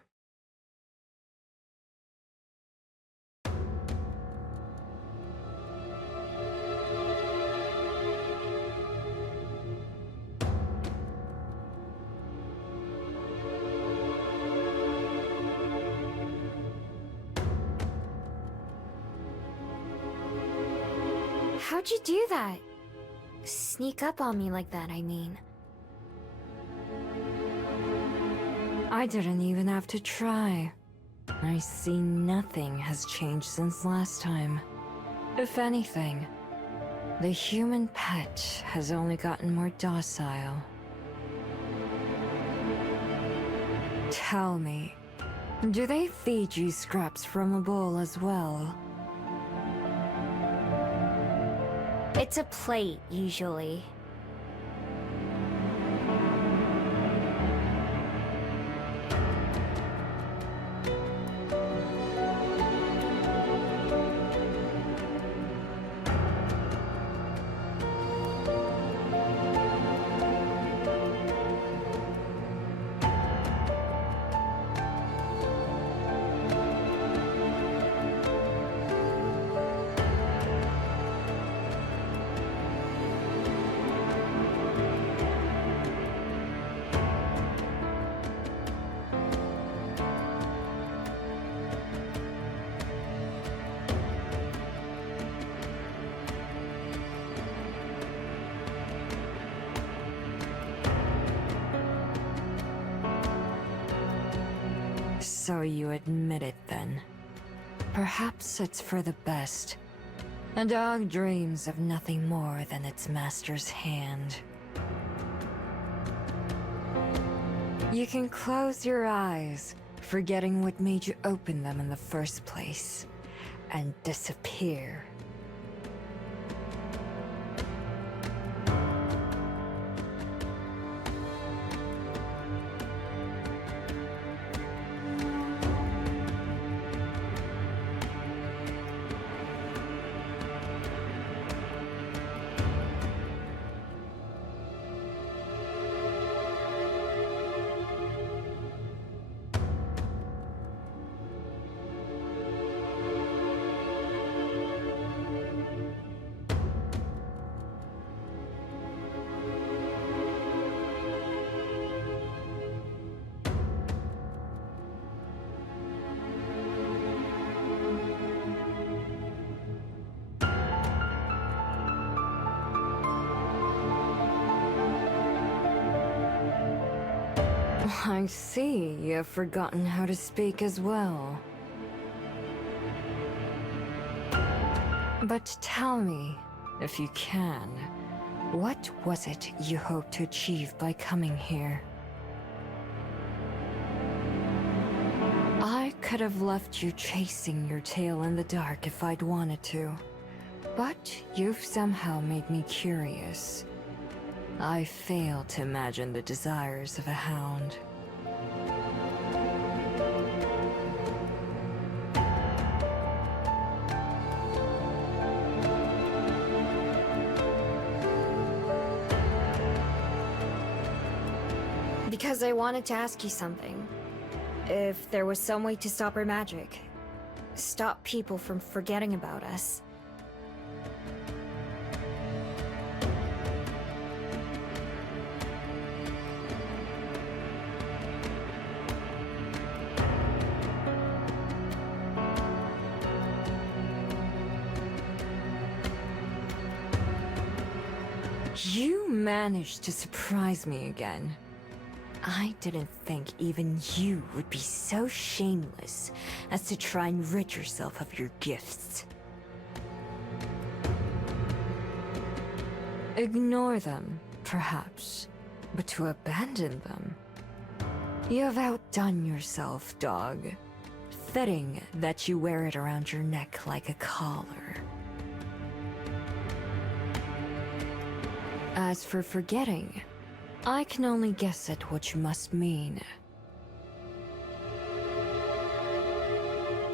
How'd you do that? Sneak up on me like that, I mean. I didn't even have to try. I see nothing has changed since last time. If anything, the human pet has only gotten more docile. Tell me, do they feed you scraps from a bowl as well? It's a plate, usually. So you admit it then. Perhaps it's for the best. A dog dreams of nothing more than its master's hand. You can close your eyes, forgetting what made you open them in the first place, and disappear. I see you've forgotten how to speak as well. But tell me, if you can, what was it you hoped to achieve by coming here? I could have left you chasing your tail in the dark if I'd wanted to, but you've somehow made me curious. I fail to imagine the desires of a hound. Because I wanted to ask you something. If there was some way to stop her magic. Stop people from forgetting about us. You managed to surprise me again. I didn't think even you would be so shameless as to try and rid yourself of your gifts. Ignore them, perhaps, but to abandon them? You've outdone yourself, dog. Fitting that you wear it around your neck like a collar. As for forgetting, I can only guess at what you must mean.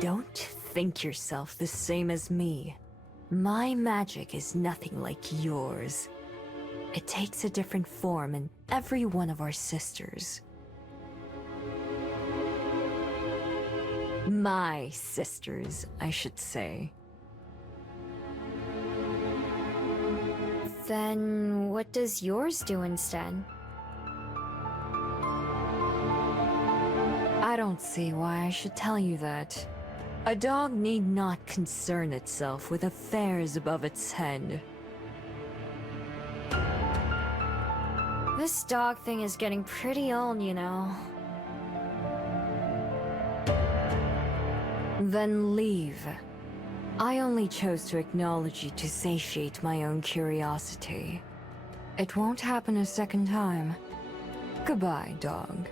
Don't think yourself the same as me. My magic is nothing like yours. It takes a different form in every one of our sisters. My sisters, I should say. Then what does yours do instead? I don't see why I should tell you that. A dog need not concern itself with affairs above its head. This dog thing is getting pretty old, you know. Then leave. I only chose to acknowledge you to satiate my own curiosity. It won't happen a second time. Goodbye, dog.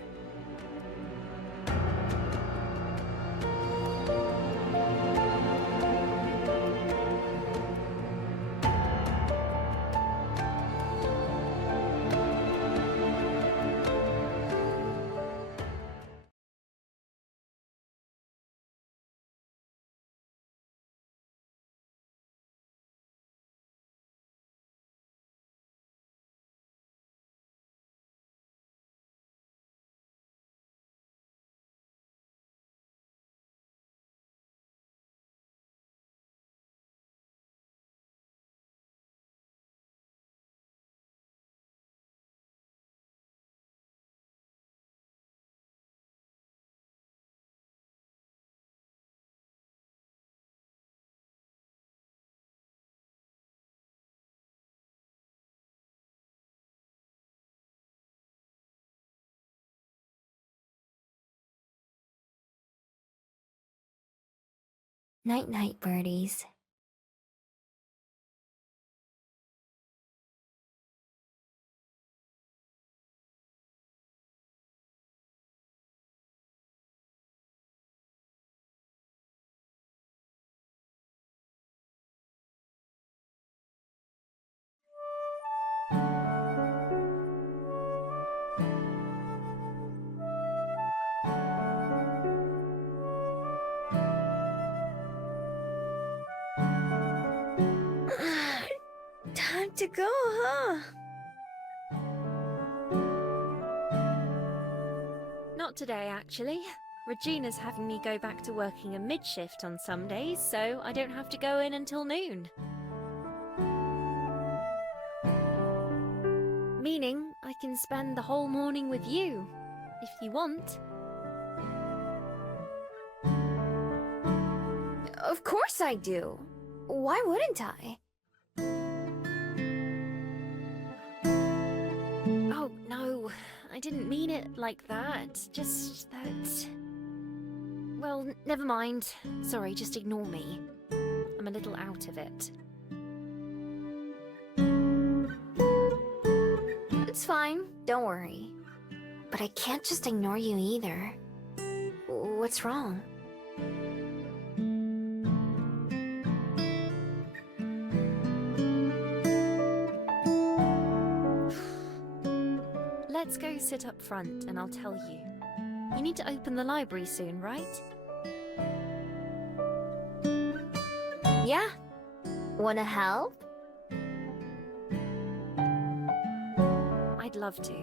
Night-night, birdies. Time to go, huh? Not today, actually. Regina's having me go back to working a mid-shift on some days, so I don't have to go in until noon. Meaning, I can spend the whole morning with you, if you want. Of course I do. Why wouldn't I? Oh, no, I didn't mean it like that. Just that... Well, never mind. Sorry, just ignore me. I'm a little out of it. It's fine, don't worry. But I can't just ignore you either. What's wrong? Let's go sit up front and I'll tell you. You need to open the library soon, right? Yeah? Wanna help? I'd love to.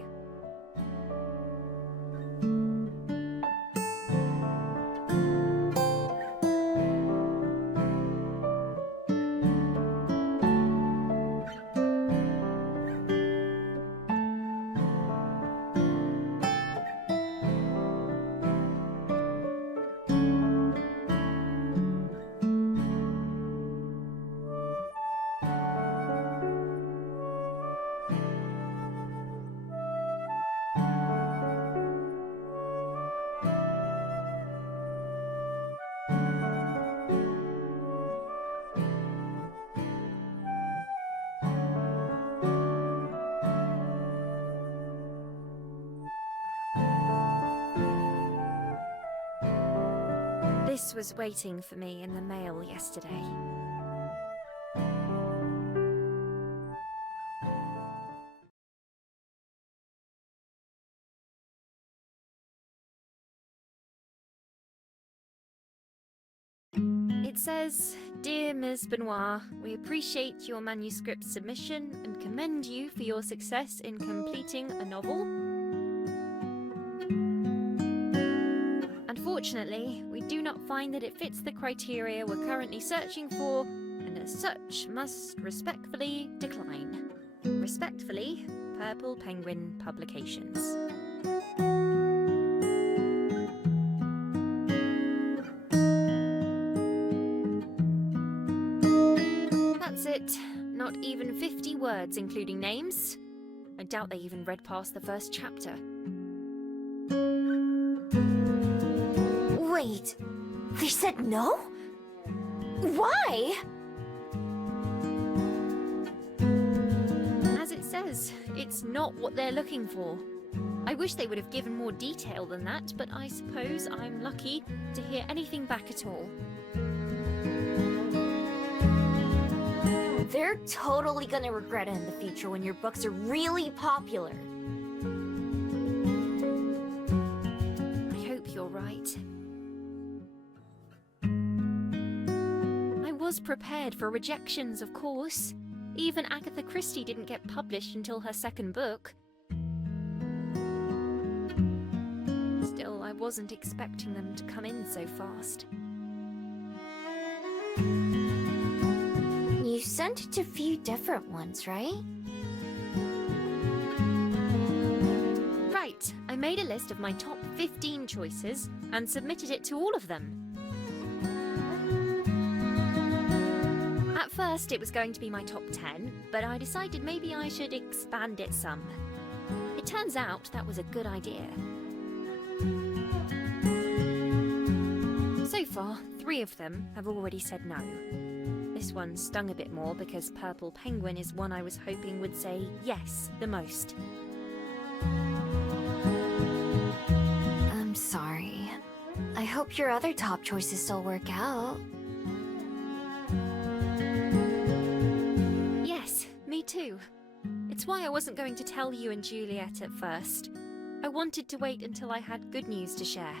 This was waiting for me in the mail yesterday. It says, "Dear Ms. Benoit, we appreciate your manuscript submission and commend you for your success in completing a novel. Unfortunately, we do not find that it fits the criteria we're currently searching for, and as such must respectfully decline. Respectfully, Purple Penguin Publications." That's it. Not even 50 words, including names. I doubt they even read past the first chapter. Wait, they said no? Why? As it says, it's not what they're looking for. I wish they would have given more detail than that, but I suppose I'm lucky to hear anything back at all. They're totally gonna regret it in the future when your books are really popular. I hope you're right. I was prepared for rejections, of course. Even Agatha Christie didn't get published until her second book. Still, I wasn't expecting them to come in so fast. You sent it to a few different ones, right? Right, I made a list of my top 15 choices and submitted it to all of them. At first, it was going to be my top 10, but I decided maybe I should expand it some. It turns out that was a good idea. So far, 3 of them have already said no. This one stung a bit more because Purple Penguin is one I was hoping would say yes the most. I'm sorry. I hope your other top choices still work out. Yes, me too. It's why I wasn't going to tell you and Juliet at first. I wanted to wait until I had good news to share.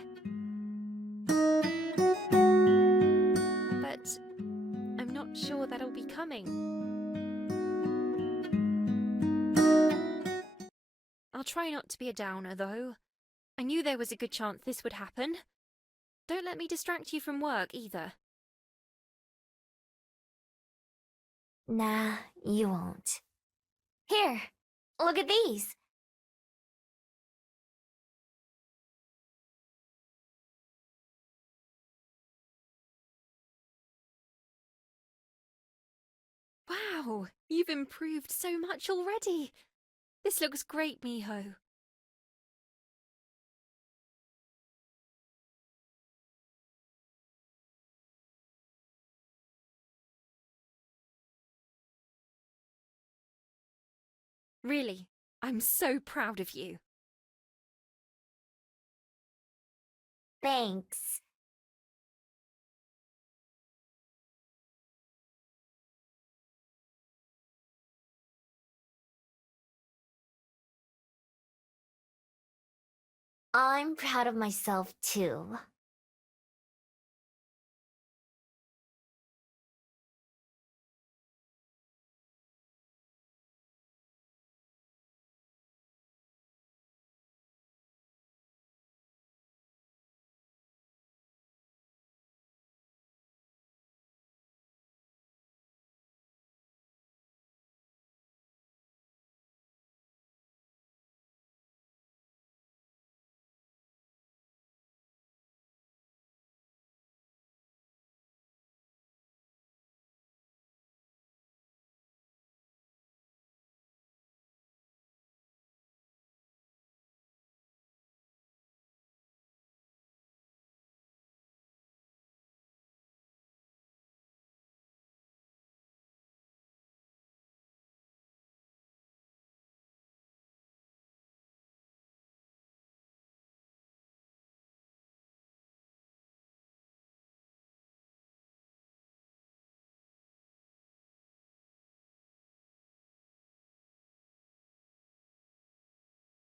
But I'm not sure that'll be coming. I'll try not to be a downer, though. I knew there was a good chance this would happen. Don't let me distract you from work, either. Nah, you won't. Here, look at these. Wow, you've improved so much already. This looks great, Miho. Really, I'm so proud of you. Thanks. I'm proud of myself too.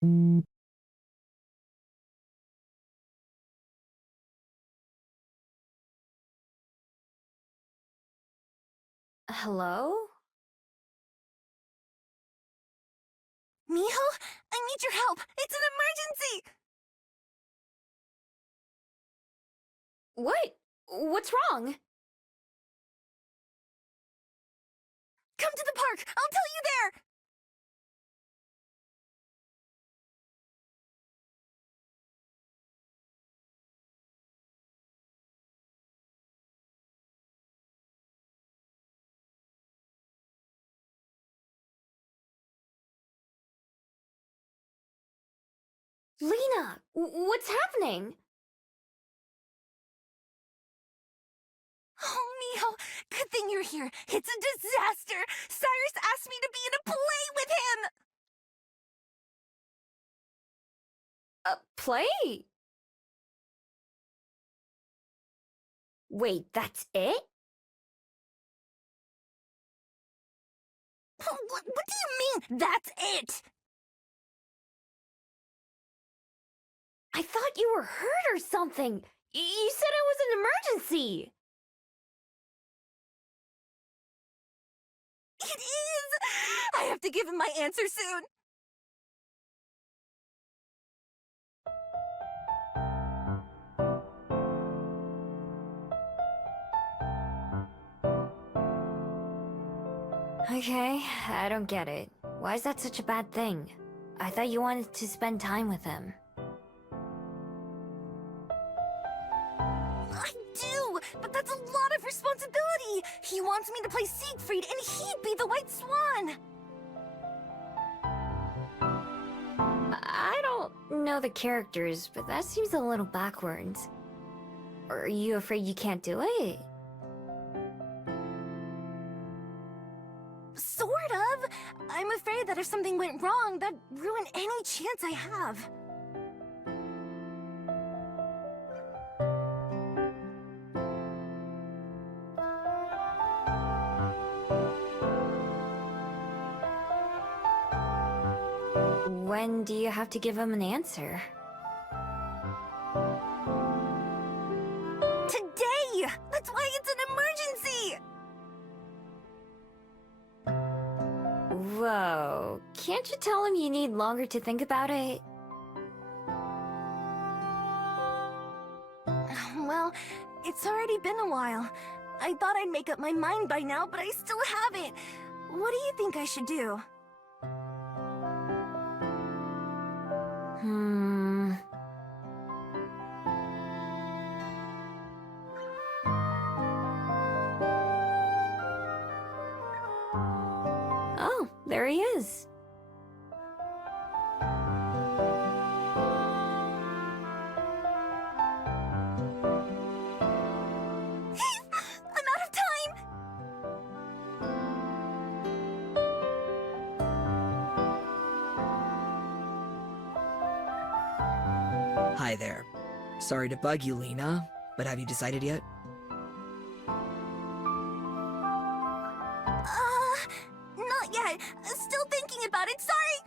Hello? Miho, I need your help. It's an emergency. What? What's wrong? Come to the park. I'll tell you there. Lena, what's happening? Oh, Miho, good thing you're here. It's a disaster. Cyrus asked me to be in a play with him. Play? Wait, that's it? What do you mean, that's it? I thought you were hurt or something. You said it was an emergency. It is! I have to give him my answer soon. Okay, I don't get it. Why is that such a bad thing? I thought you wanted to spend time with him. I do, but that's a lot of responsibility. He wants me to play Siegfried, and he'd be the White Swan. I don't know the characters, but that seems a little backwards. Are you afraid you can't do it? Sort of. I'm afraid that if something went wrong, that'd ruin any chance I have. When do you have to give him an answer? Today! That's why it's an emergency! Whoa, can't you tell him you need longer to think about it? Well, it's already been a while. I thought I'd make up my mind by now, but I still haven't. What do you think I should do? Oh, there he is. I'm out of time! Hi there. Sorry to bug you, Lena, but have you decided yet? Not yet. Still thinking about it, sorry!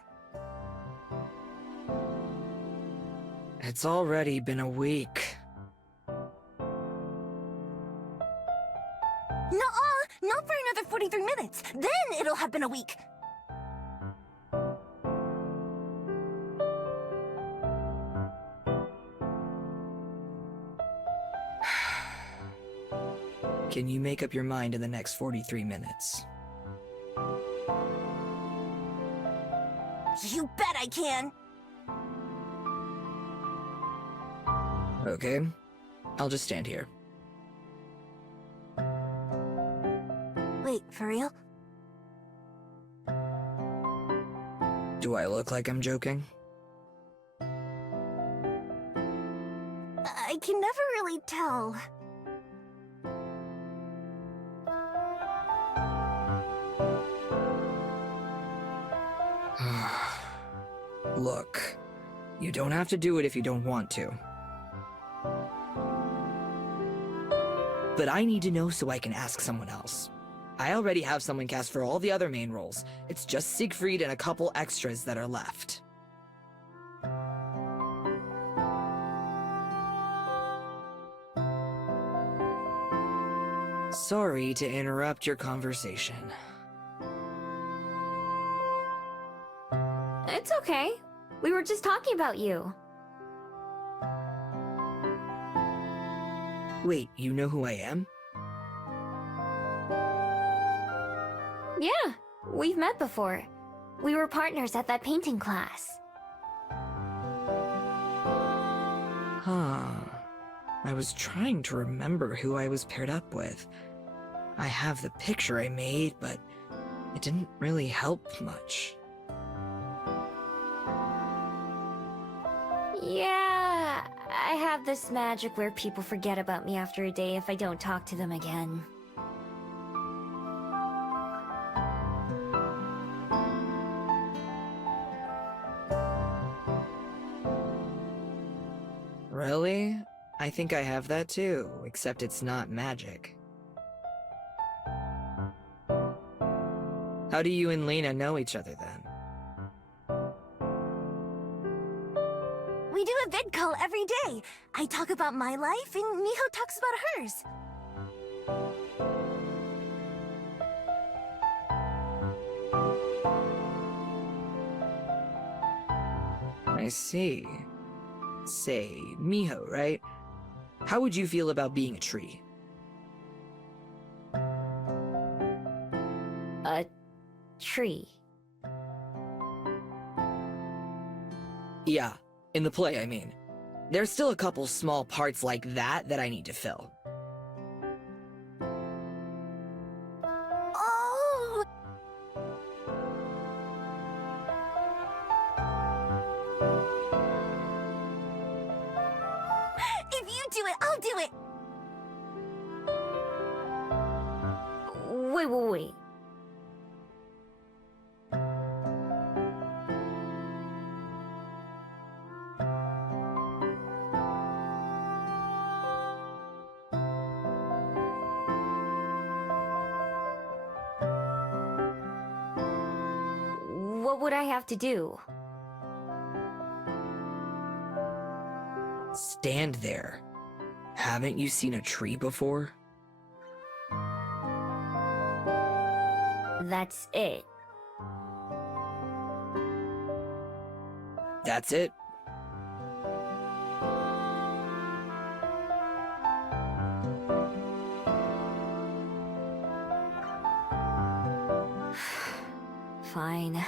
It's already been a week. Nuh-uh! Not for another 43 minutes. Then it'll have been a week. Can you make up your mind in the next 43 minutes? You bet I can! Okay. I'll just stand here. Wait, for real? Do I look like I'm joking? I can never really tell. Look, you don't have to do it if you don't want to. But I need to know so I can ask someone else. I already have someone cast for all the other main roles. It's just Siegfried and a couple extras that are left. Sorry to interrupt your conversation. It's okay. We were just talking about you. Wait, you know who I am? Yeah, we've met before. We were partners at that painting class. Huh. I was trying to remember who I was paired up with. I have the picture I made, but it didn't really help much. Yeah, I have this magic where people forget about me after a day if I don't talk to them again. Really? I think I have that too, except it's not magic. How do you and Lena know each other then? We do a vid call every day. I talk about my life, and Miho talks about hers. I see. Say, Miho, right? How would you feel about being a tree? A tree. Yeah, in the play, I mean. There's still a couple small parts like that I need to fill. Oh! If you do it, I'll do it! Wait. What would I have to do? Stand there. Haven't you seen a tree before? That's it. That's it. Fine.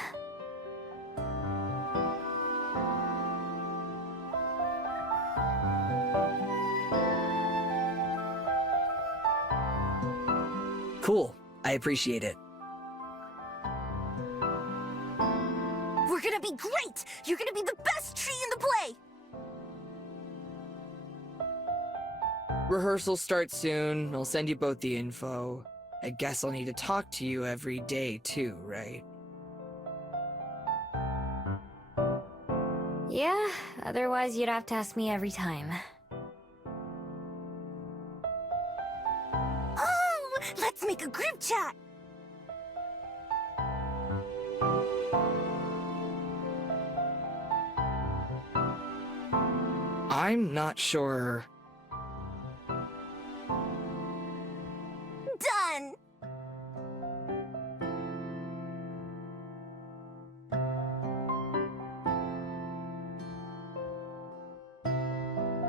Cool. I appreciate it. We're gonna be great! You're gonna be the best tree in the play! Rehearsal starts soon. I'll send you both the info. I guess I'll need to talk to you every day too, right? Yeah, otherwise you'd have to ask me every time. Oh! Let's make a group chat! I'm not sure. Done!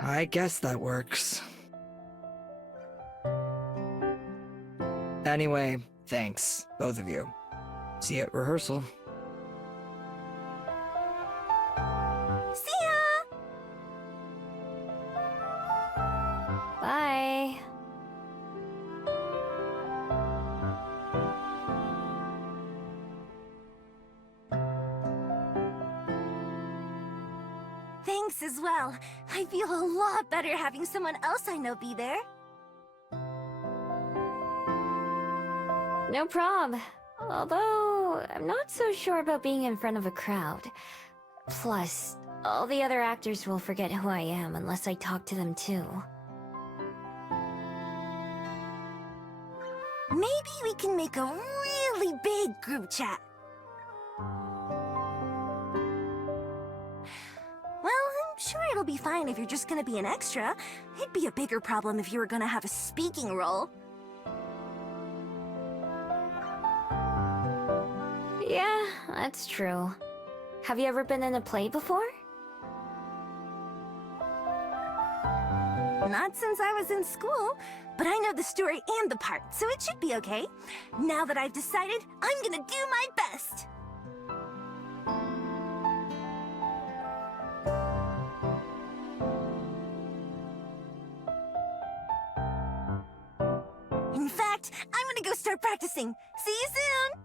I guess that works. Anyway, thanks, both of you. See you at rehearsal. See ya! Bye. Thanks as well. I feel a lot better having someone else I know be there. No prob. Although, I'm not so sure about being in front of a crowd. Plus, all the other actors will forget who I am unless I talk to them too. Maybe we can make a really big group chat. Well, I'm sure it'll be fine if you're just gonna be an extra. It'd be a bigger problem if you were gonna have a speaking role. Yeah, that's true. Have you ever been in a play before? Not since I was in school, but I know the story and the part, so it should be okay. Now that I've decided, I'm gonna do my best. In fact, I'm gonna go start practicing. See you soon!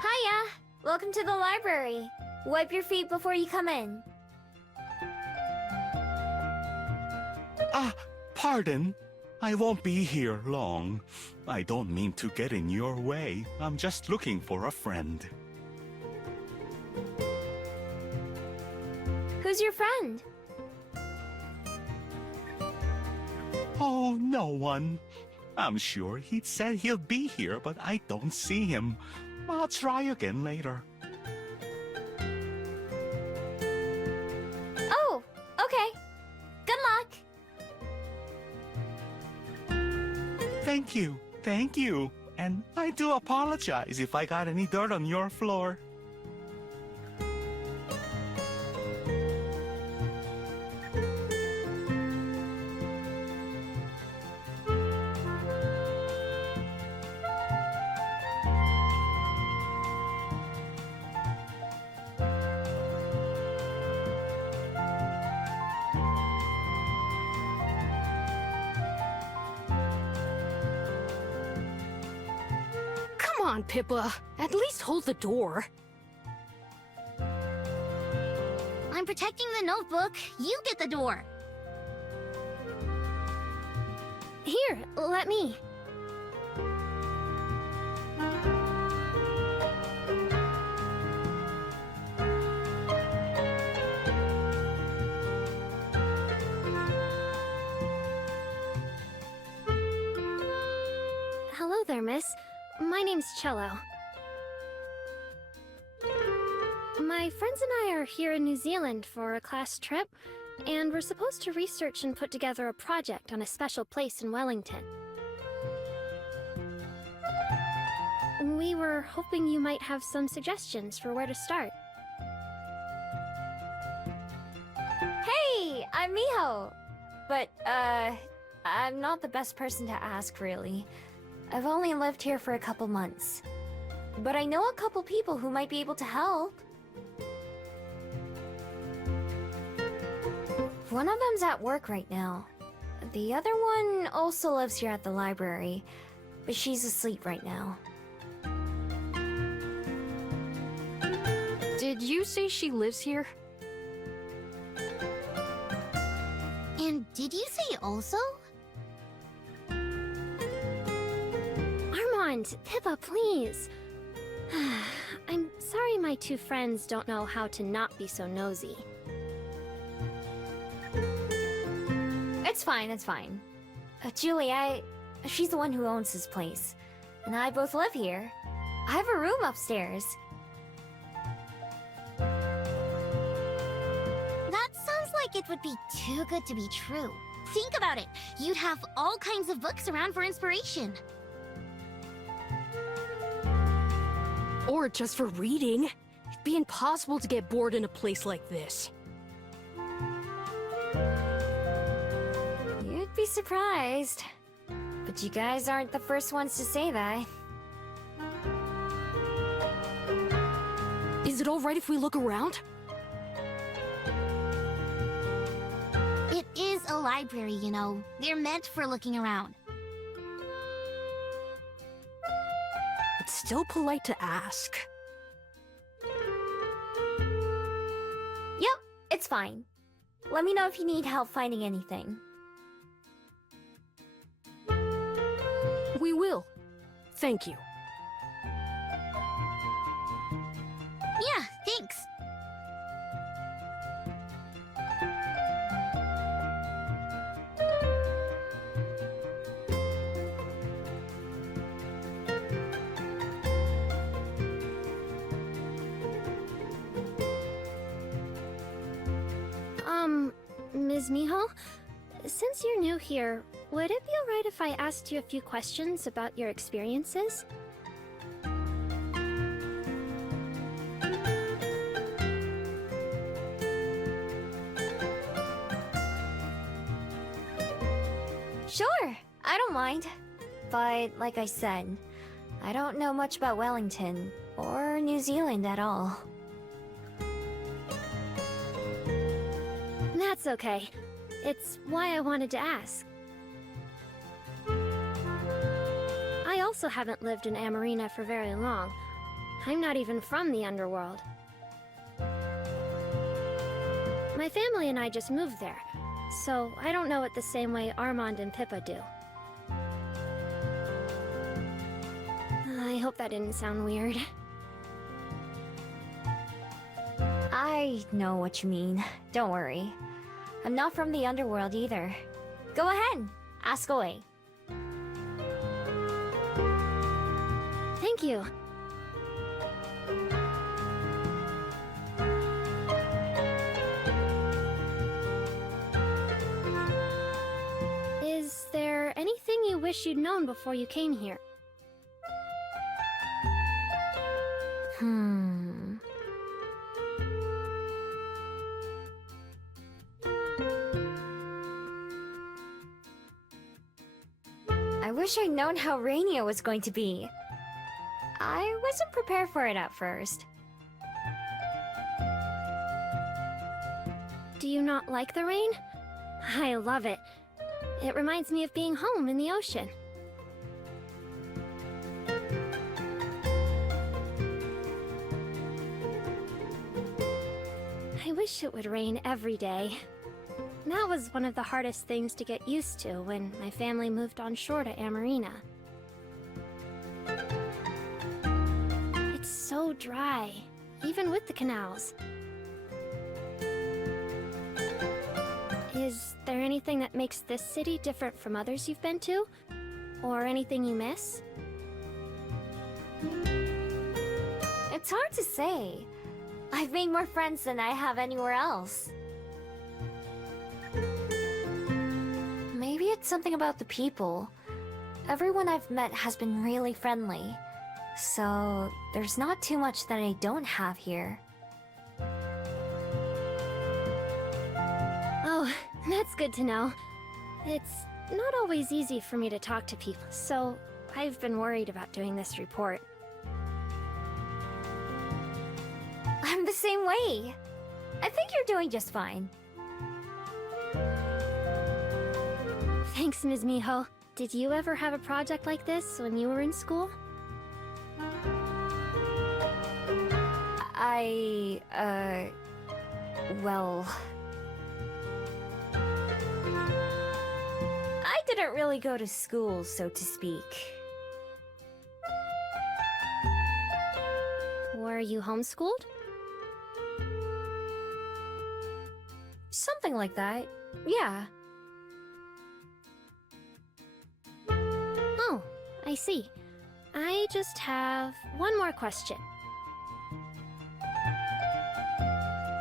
Hiya! Welcome to the library. Wipe your feet before you come in. Pardon? I won't be here long. I don't mean to get in your way. I'm just looking for a friend. Who's your friend? Oh, no one. I'm sure he'd said he'll be here, but I don't see him. I'll try again later. Oh, okay. Good luck. Thank you. And I do apologize if I got any dirt on your floor. Come on, Pippa. At least hold the door. I'm protecting the notebook. You get the door. Here, let me. Hello there, miss. My name's Cello. My friends and I are here in New Zealand for a class trip, and we're supposed to research and put together a project on a special place in Wellington. We were hoping you might have some suggestions for where to start. Hey, I'm Miho. But, I'm not the best person to ask, really. I've only lived here for a couple months. But I know a couple people who might be able to help. One of them's at work right now. The other one also lives here at the library, but she's asleep right now. Do Did you say she lives here? And did you say also? Armand, Pippa, please. I'm sorry my two friends don't know how to not be so nosy. It's fine, it's fine. Julie, she's the one who owns this place. And I both live here. I have a room upstairs. That sounds like it would be too good to be true. Think about it. You'd have all kinds of books around for inspiration. Or just for reading. It'd be impossible to get bored in a place like this. You'd be surprised. But you guys aren't the first ones to say that. Is it alright if we look around? It is a library, you know. They're meant for looking around. It's still polite to ask. Yep, it's fine. Let me know if you need help finding anything. We will. Thank you. Yeah, thanks. Ms. Miho? Since you're new here, would it be alright if I asked you a few questions about your experiences? Sure, I don't mind. But like I said, I don't know much about Wellington or New Zealand at all. That's okay. It's why I wanted to ask. I also haven't lived in Amarina for very long. I'm not even from the underworld. My family and I just moved there, so I don't know it the same way Armand and Pippa do. I hope that didn't sound weird. I know what you mean. Don't worry. I'm not from the underworld either. Go ahead, ask away. Thank you. Is there anything you wish you'd known before you came here? I wish I'd known how rainy it was going to be. I wasn't prepared for it at first. Do you not like the rain? I love it. It reminds me of being home in the ocean. I wish it would rain every day. That was one of the hardest things to get used to when my family moved on shore to Amarina. It's so dry, even with the canals. Is there anything that makes this city different from others you've been to? Or anything you miss? It's hard to say. I've made more friends than I have anywhere else. Maybe it's something about the people. Everyone I've met has been really friendly. So there's not too much that I don't have here. Oh, that's good to know. It's not always easy for me to talk to people, so I've been worried about doing this report. I'm the same way. I think you're doing just fine. Thanks, Ms. Miho. Did you ever have a project like this when you were in school? Well... I didn't really go to school, so to speak. Were you homeschooled? Something like that, yeah. Oh, I see. I just have one more question.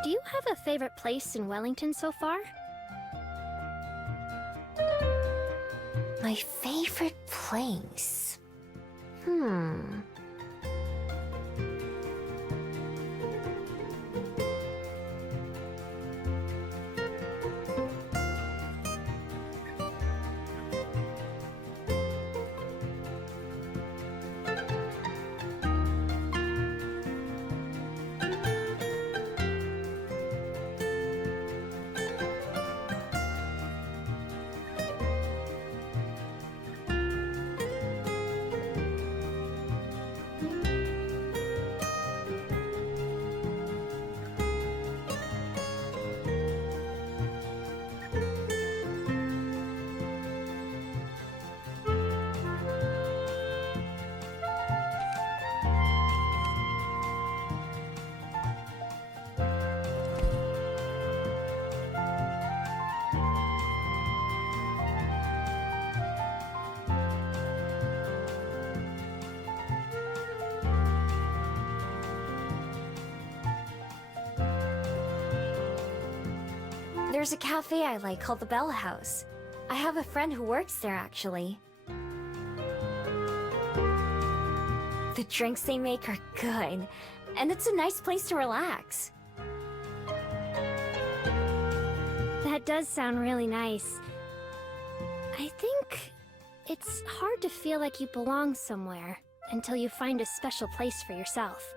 Do you have a favorite place in Wellington so far? My favorite place? There's a cafe I like called the Bell House. I have a friend who works there, actually. The drinks they make are good, and it's a nice place to relax. That does sound really nice. I think it's hard to feel like you belong somewhere until you find a special place for yourself.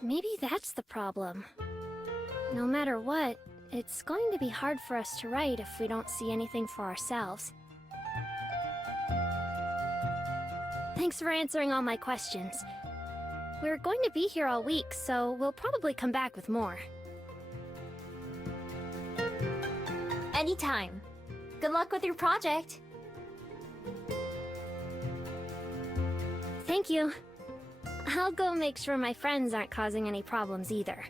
Maybe that's the problem. No matter what, it's going to be hard for us to write if we don't see anything for ourselves. Thanks for answering all my questions. We're going to be here all week, so we'll probably come back with more. Anytime. Good luck with your project. Thank you. I'll go make sure my friends aren't causing any problems either.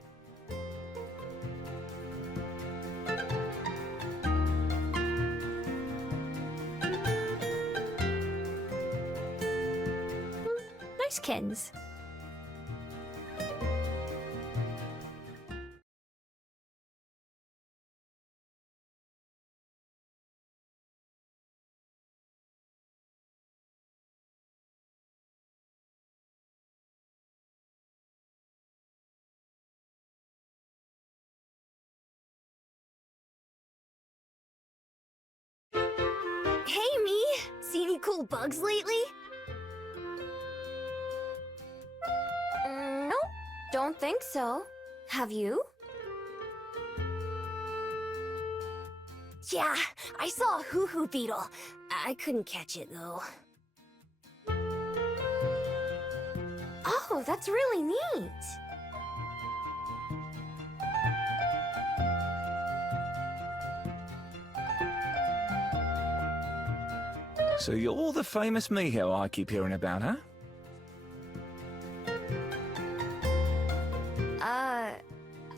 Nice kids. Hey, me! See any cool bugs lately? Nope, don't think so. Have you? Yeah, I saw a hoo-hoo beetle. I couldn't catch it, though. Oh, that's really neat. So you're the famous Miho I keep hearing about, huh?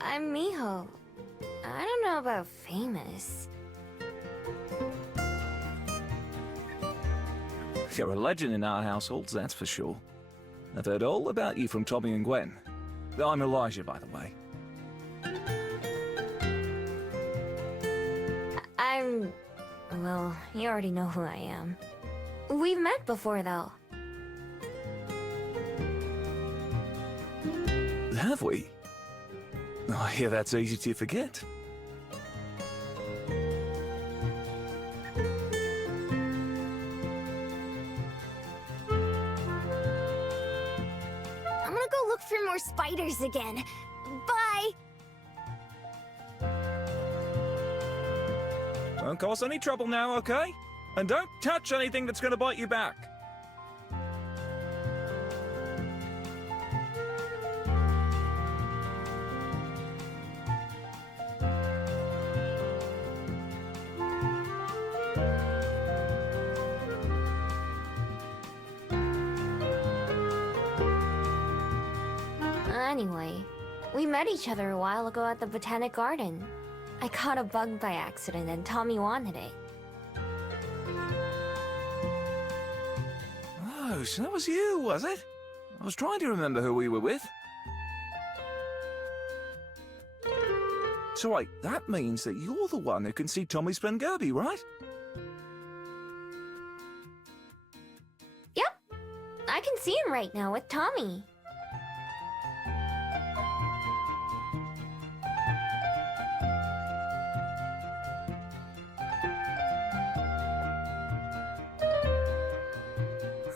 I'm Miho. I don't know about famous. You're a legend in our households, that's for sure. I've heard all about you from Tommy and Gwen. I'm Elijah, by the way. Well, you already know who I am. We've met before, though. Have we? I hear that's easy to forget. I'm gonna go look for more spiders again. Bye! Don't cause any trouble now, okay? And don't touch anything that's going to bite you back. Anyway, we met each other a while ago at the Botanic Garden. I caught a bug by accident and Tommy wanted it. Oh, so that was you, was it? I was trying to remember who we were with. So wait, that means that you're the one who can see Tommy spend Gerby, right? Yep, I can see him right now with Tommy.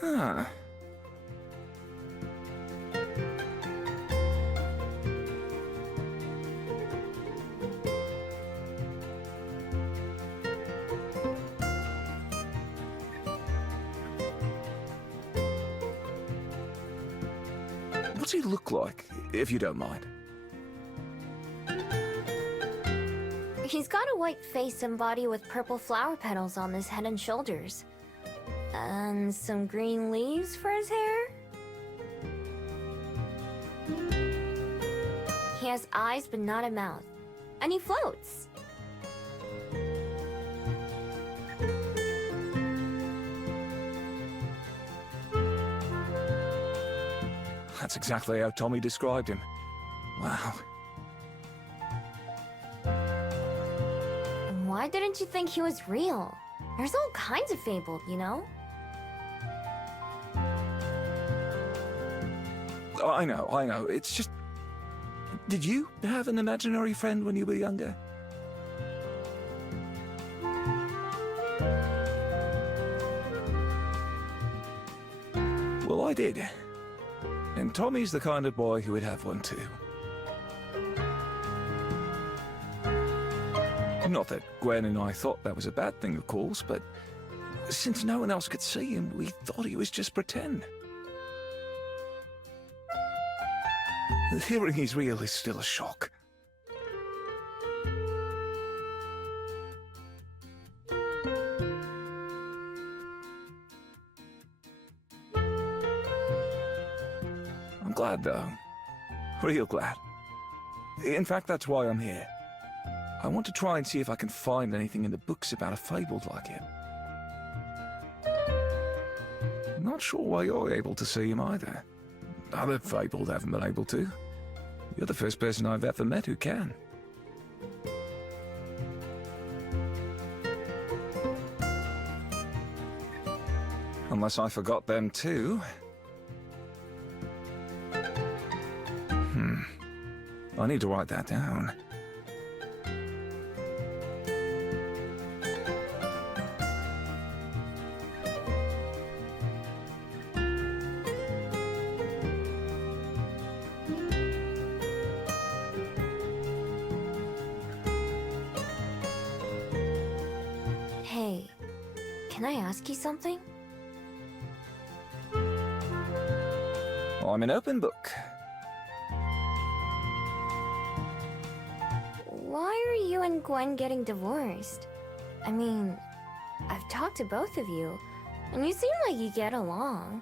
Huh. What's he look like, if you don't mind? He's got a white face and body with purple flower petals on his head and shoulders. And some green leaves for his hair? He has eyes but not a mouth. And he floats. That's exactly how Tommy described him. Wow. Why didn't you think he was real? There's all kinds of fabled, you know? I know. It's just... Did you have an imaginary friend when you were younger? Well, I did. And Tommy's the kind of boy who would have one too. Not that Gwen and I thought that was a bad thing, of course, but since no one else could see him, we thought he was just pretend. Hearing he's real is still a shock. I'm glad, though. Real glad. In fact, that's why I'm here. I want to try and see if I can find anything in the books about a fabled like him. Not sure why you're able to see him either. Other fabled haven't been able to. You're the first person I've ever met who can. Unless I forgot them too. I need to write that down. Hey, can I ask you something? I'm an open book. Why are you and Gwen getting divorced? I mean, I've talked to both of you, and you seem like you get along.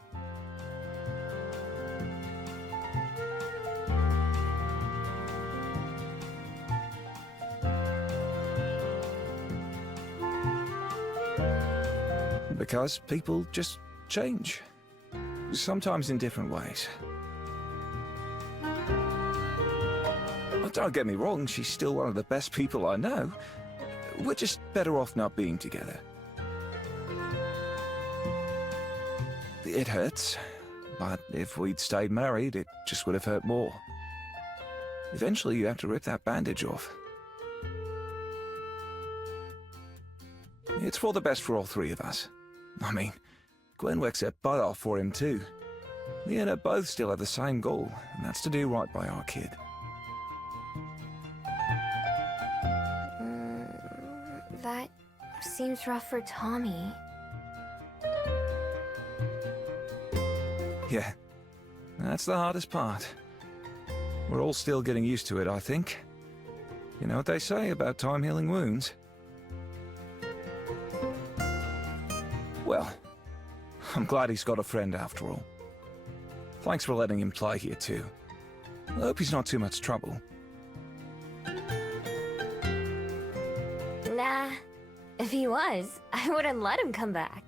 Because people just change. Sometimes in different ways. Don't get me wrong, she's still one of the best people I know. We're just better off not being together. It hurts, but if we'd stayed married, it just would have hurt more. Eventually, you have to rip that bandage off. It's for the best for all three of us. I mean, Gwen works her butt off for him too. Me and her both still have the same goal, and that's to do right by our kid. seems rough for Tommy. Yeah, that's the hardest part. We're all still getting used to it, I think. You know what they say about time healing wounds? Well, I'm glad he's got a friend after all. Thanks for letting him play here too. I hope he's not too much trouble. Nah, if he was, I wouldn't let him come back.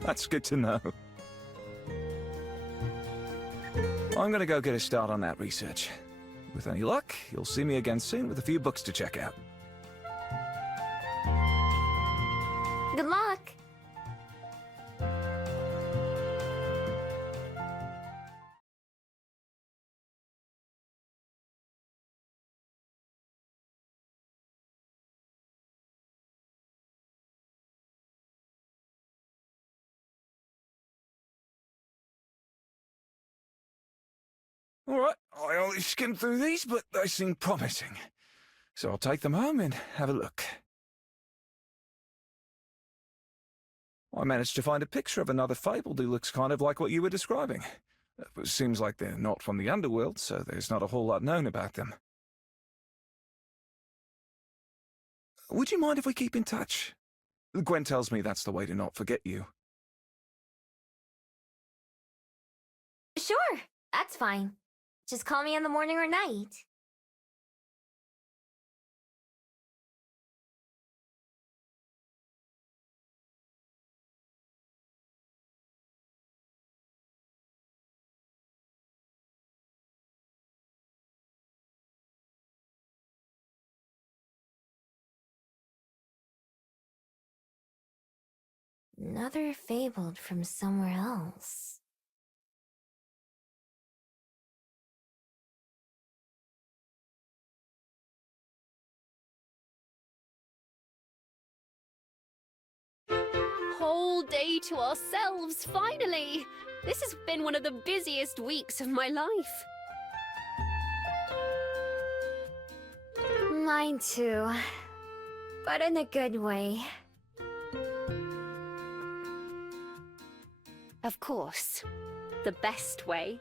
That's good to know. I'm gonna go get a start on that research. With any luck, you'll see me again soon with a few books to check out. Good luck! Alright, I only skimmed through these, but they seem promising. So I'll take them home and have a look. I managed to find a picture of another fable who looks kind of like what you were describing. It seems like they're not from the underworld, so there's not a whole lot known about them. Would you mind if we keep in touch? Gwen tells me that's the way to not forget you. Sure, that's fine. Just call me in the morning or night. Another fabled from somewhere else. Whole day to ourselves, finally! This has been one of the busiest weeks of my life. Mine too. But in a good way. Of course. The best way.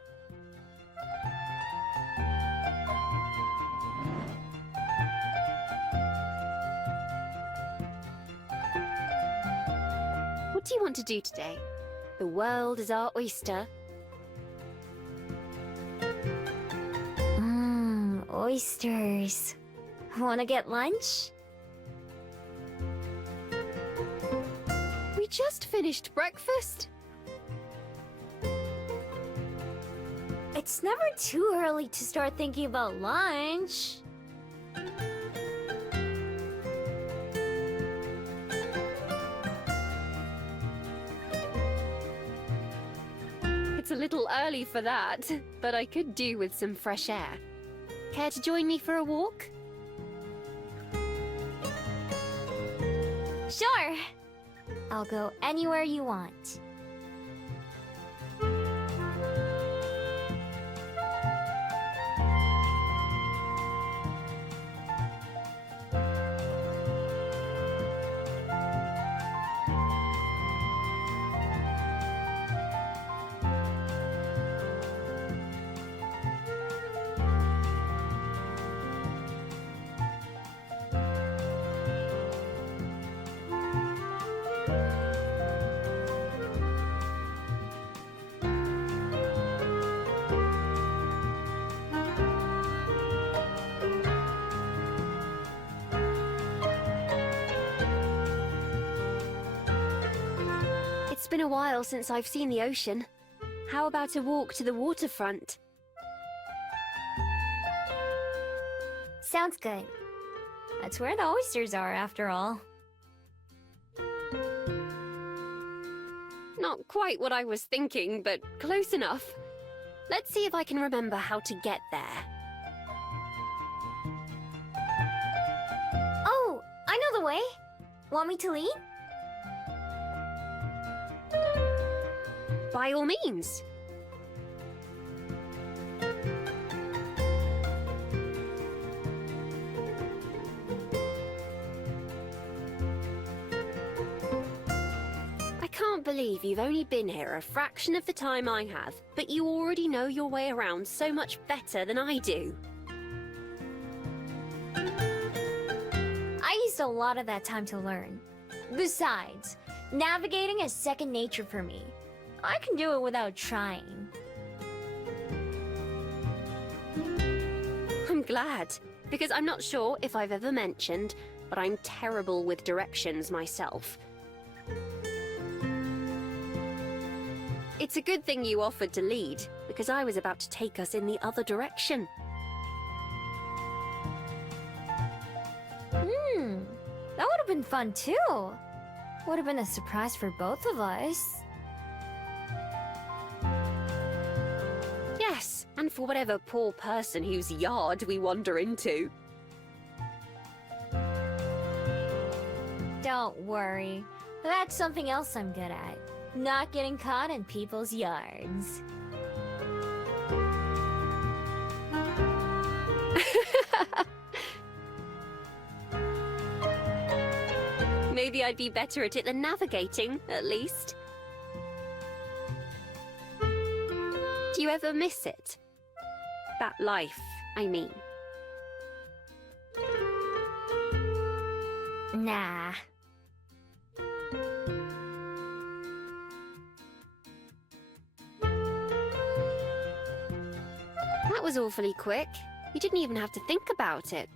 What do you want to do today? The world is our oyster. Oysters. Wanna get lunch? We just finished breakfast. It's never too early to start thinking about lunch. It's a little early for that, but I could do with some fresh air. Care to join me for a walk? Sure. I'll go anywhere you want. It's been a while since I've seen the ocean. How about a walk to the waterfront? Sounds good. That's where the oysters are, after all. Not quite what I was thinking, but close enough. Let's see if I can remember how to get there. Oh, I know the way. Want me to lead? By all means. can't believe you've only been here a fraction of the time I have, but you already know your way around so much better than I do. I used a lot of that time to learn. Besides, navigating is second nature for me. I can do it without trying. I'm glad, because I'm not sure if I've ever mentioned, but I'm terrible with directions myself. It's a good thing you offered to lead, because I was about to take us in the other direction. That would have been fun too. Would have been a surprise for both of us. Yes, and for whatever poor person whose yard we wander into. Don't worry. That's something else I'm good at. Not getting caught in people's yards. Maybe I'd be better at it than navigating, at least. Do you ever miss it? That life, I mean. Nah. That was awfully quick. You didn't even have to think about it.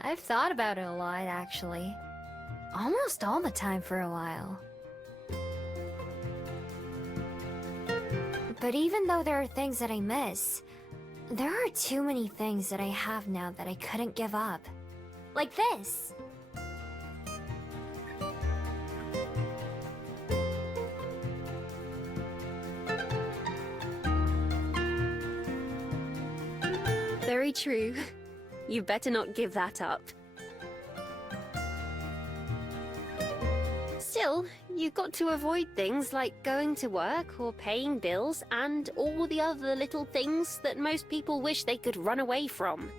I've thought about it a lot, actually. Almost all the time for a while. But even though there are things that I miss, there are too many things that I have now that I couldn't give up. Like this! Very true. You better not give that up. Still, you've got to avoid things like going to work or paying bills and all the other little things that most people wish they could run away from.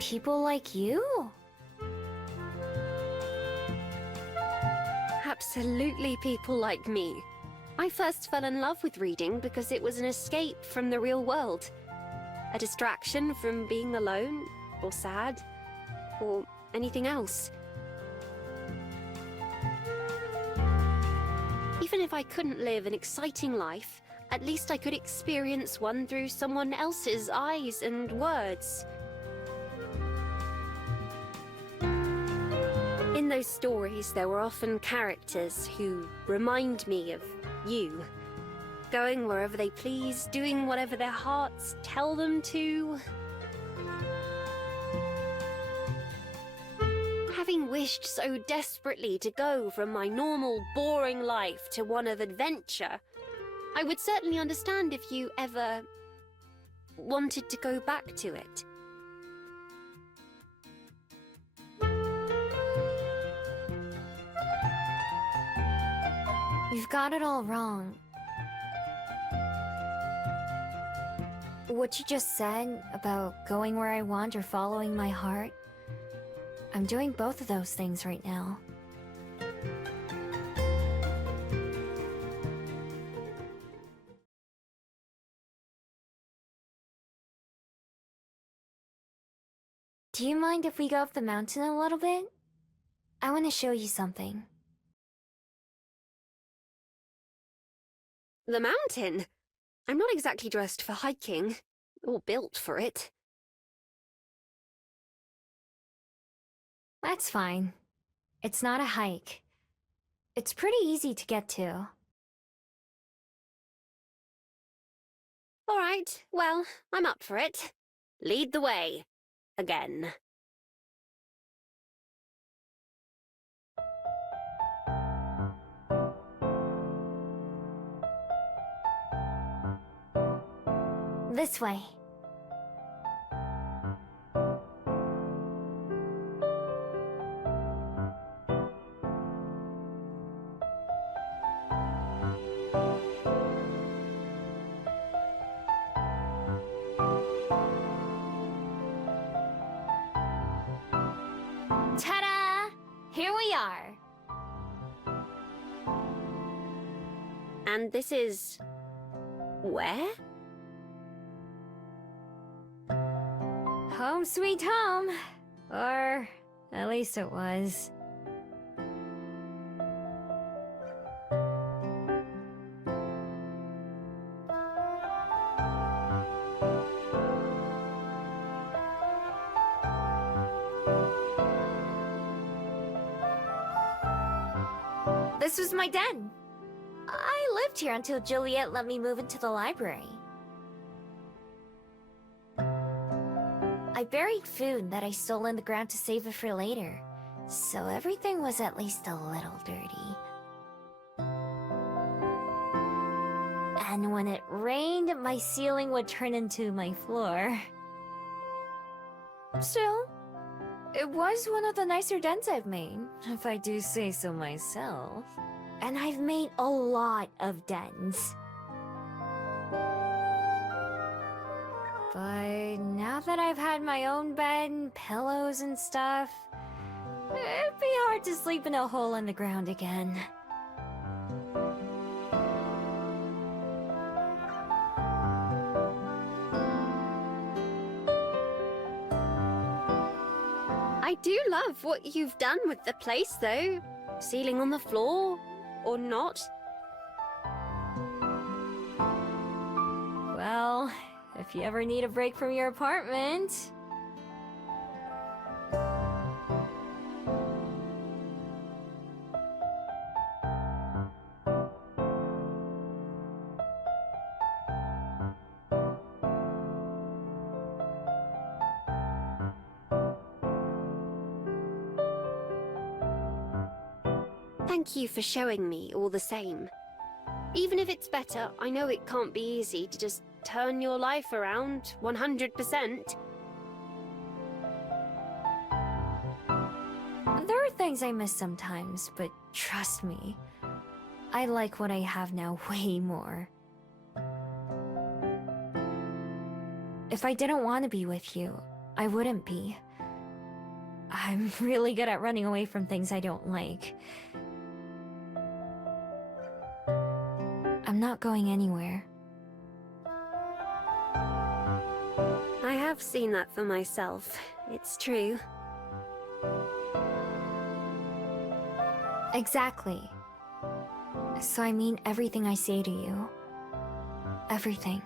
People like you? Absolutely people like me. I first fell in love with reading because it was an escape from the real world. A distraction from being alone, or sad, or anything else. Even if I couldn't live an exciting life, at least I could experience one through someone else's eyes and words. In those stories, there were often characters who remind me of you. Going wherever they please, doing whatever their hearts tell them to. Having wished so desperately to go from my normal, boring life to one of adventure, I would certainly understand if you ever wanted to go back to it. You've got it all wrong. What you just said about going where I want or following my heart, I'm doing both of those things right now. Do you mind if we go up the mountain a little bit? I want to show you something. The mountain? I'm not exactly dressed for hiking, or built for it. That's fine. It's not a hike. It's pretty easy to get to. All right, well, I'm up for it. Lead the way. Again. This way. are. And this is... where? Home sweet home. Or at least it was. This was my den. I lived here until Juliet let me move into the library. I buried food that I stole in the ground to save it for later, so everything was at least a little dirty. And when it rained, my ceiling would turn into my floor. Still, it was one of the nicer dens I've made, if I do say so myself. And I've made a lot of dens. But now that I've had my own bed and pillows and stuff, it'd be hard to sleep in a hole in the ground again. I do love what you've done with the place, though. Ceiling on the floor, or not. Well, if you ever need a break from your apartment... Thank you for showing me all the same. Even if it's better, I know it can't be easy to just turn your life around 100%. There are things I miss sometimes, but trust me, I like what I have now way more. If I didn't want to be with you, I wouldn't be. I'm really good at running away from things I don't like. I'm not going anywhere. I have seen that for myself. It's true. Exactly. So I mean everything I say to you. Everything.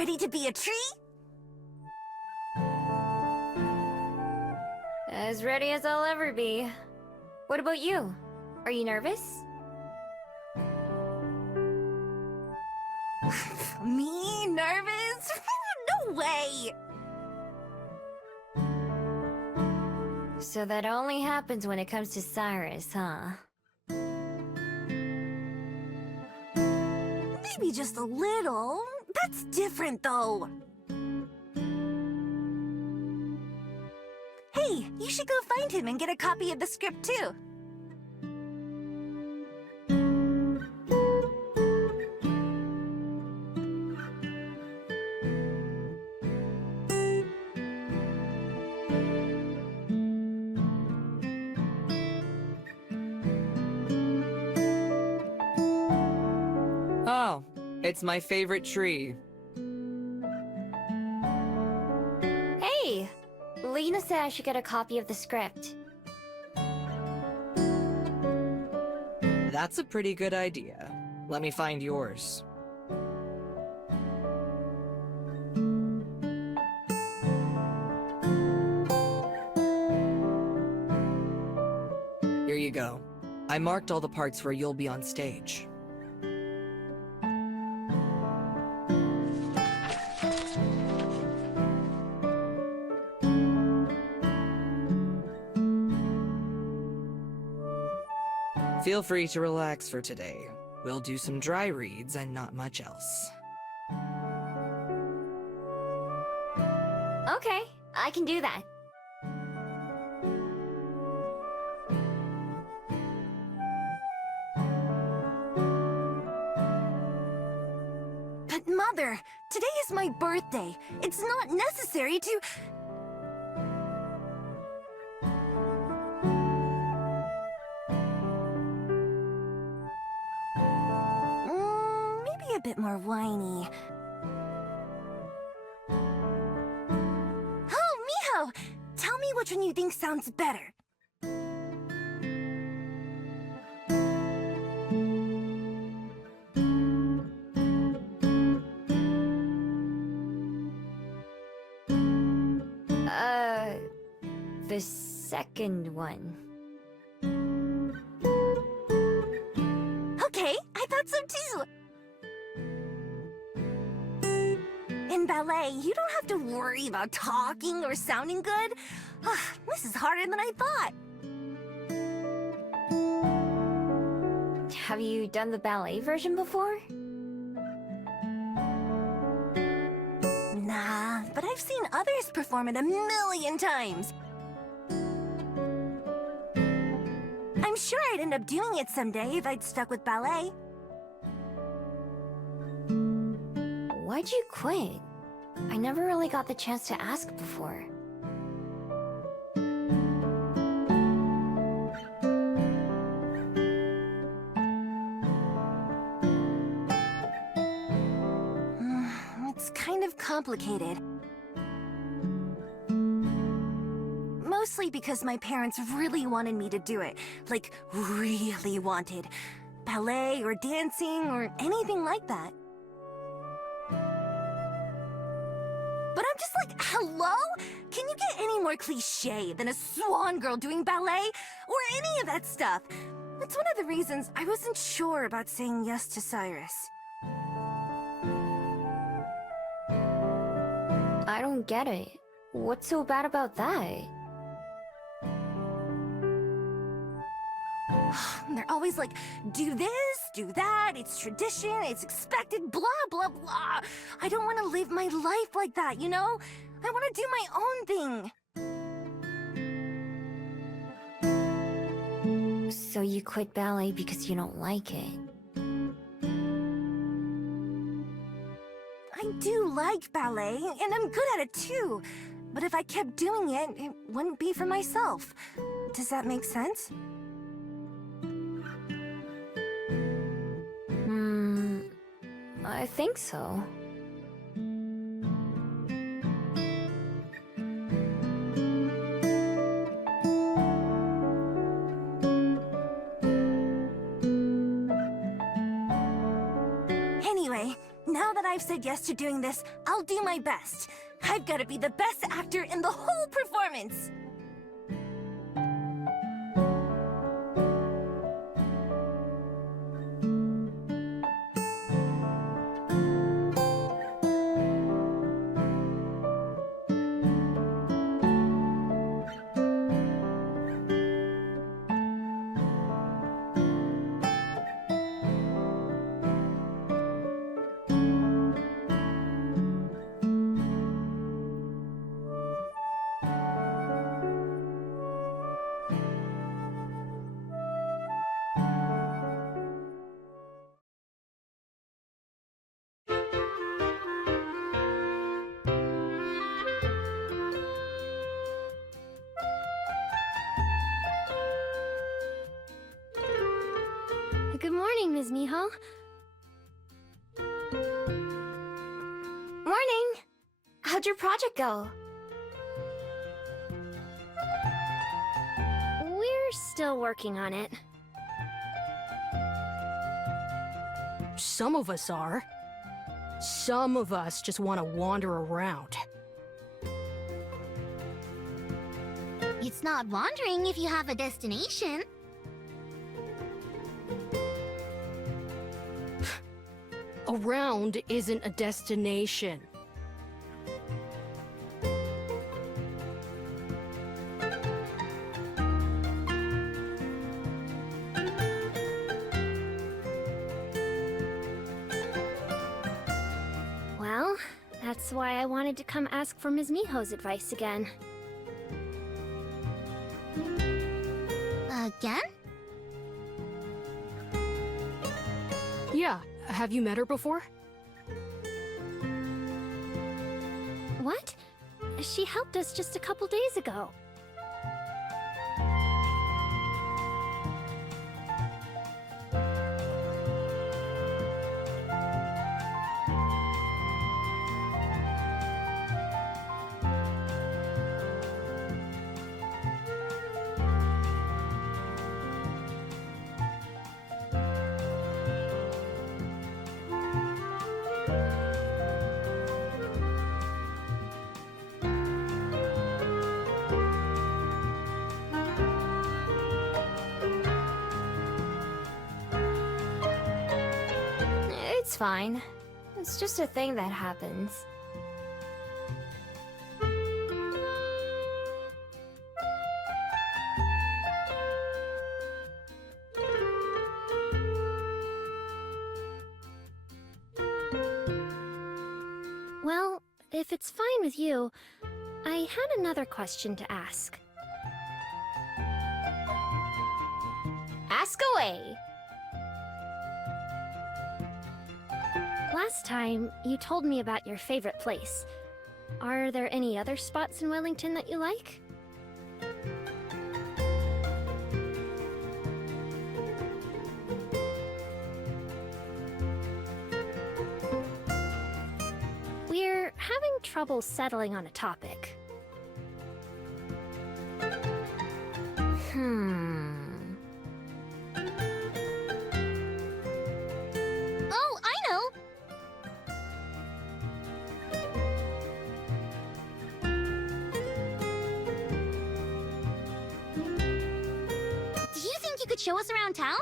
Ready to be a tree? As ready as I'll ever be. What about you? Are you nervous? Me? Nervous? No way! So that only happens when it comes to Cyrus, huh? Maybe just a little. That's different, though. Hey, you should go find him and get a copy of the script, too. Oh, it's my favorite tree. Hey! Lena said I should get a copy of the script. That's a pretty good idea. Let me find yours. Here you go. I marked all the parts where you'll be on stage. Feel free to relax for today. We'll do some dry reads and not much else. Okay, I can do that. But Mother, today is my birthday. It's not necessary to... maybe a bit more whiny. Oh, Miho! Tell me which one you think sounds better. The second one. Okay, I thought so too. In ballet, you don't have to worry about talking or sounding good. This is harder than I thought. Have you done the ballet version before? Nah, but I've seen others perform it a million times. I'm sure I'd end up doing it someday if I'd stuck with ballet. Why'd you quit? I never really got the chance to ask before. It's kind of complicated. Mostly because my parents really wanted me to do it. Like, really wanted. Ballet or dancing or anything like that. But I'm just like, hello? Can you get any more cliche than a swan girl doing ballet? Or any of that stuff? That's one of the reasons I wasn't sure about saying yes to Cyrus. I don't get it. What's so bad about that? They're always like, do this, do that, it's tradition, it's expected, blah, blah, blah. I don't want to live my life like that, you know? I want to do my own thing. So you quit ballet because you don't like it? I do like ballet, and I'm good at it too. But if I kept doing it, it wouldn't be for myself. Does that make sense? I think so. Anyway, Now that I've said yes to doing this, I'll do my best. I've got to be the best actor in the whole performance. Good morning, Ms. Miho. Morning! How'd your project go? We're still working on it. Some of us are. Some of us just want to wander around. It's not wandering if you have a destination. Around isn't a destination. Well, that's why I wanted to come ask for Ms. Miho's advice again. Again? Yeah, have you met her before? What? She helped us just a couple days ago. It's fine. It's just a thing that happens. Well, if it's fine with you, I had another question to ask. Ask away! Last time, you told me about your favorite place. Are there any other spots in Wellington that you like? We're having trouble settling on a topic. Oh, I know! Do you think you could show us around town?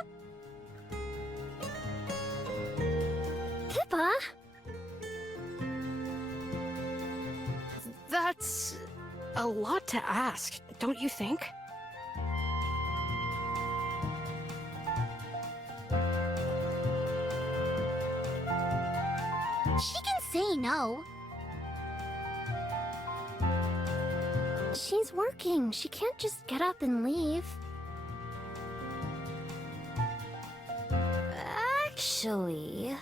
Pippa? That's a lot to ask, don't you think? She can say no. She's working. She can't just get up and leave. Actually...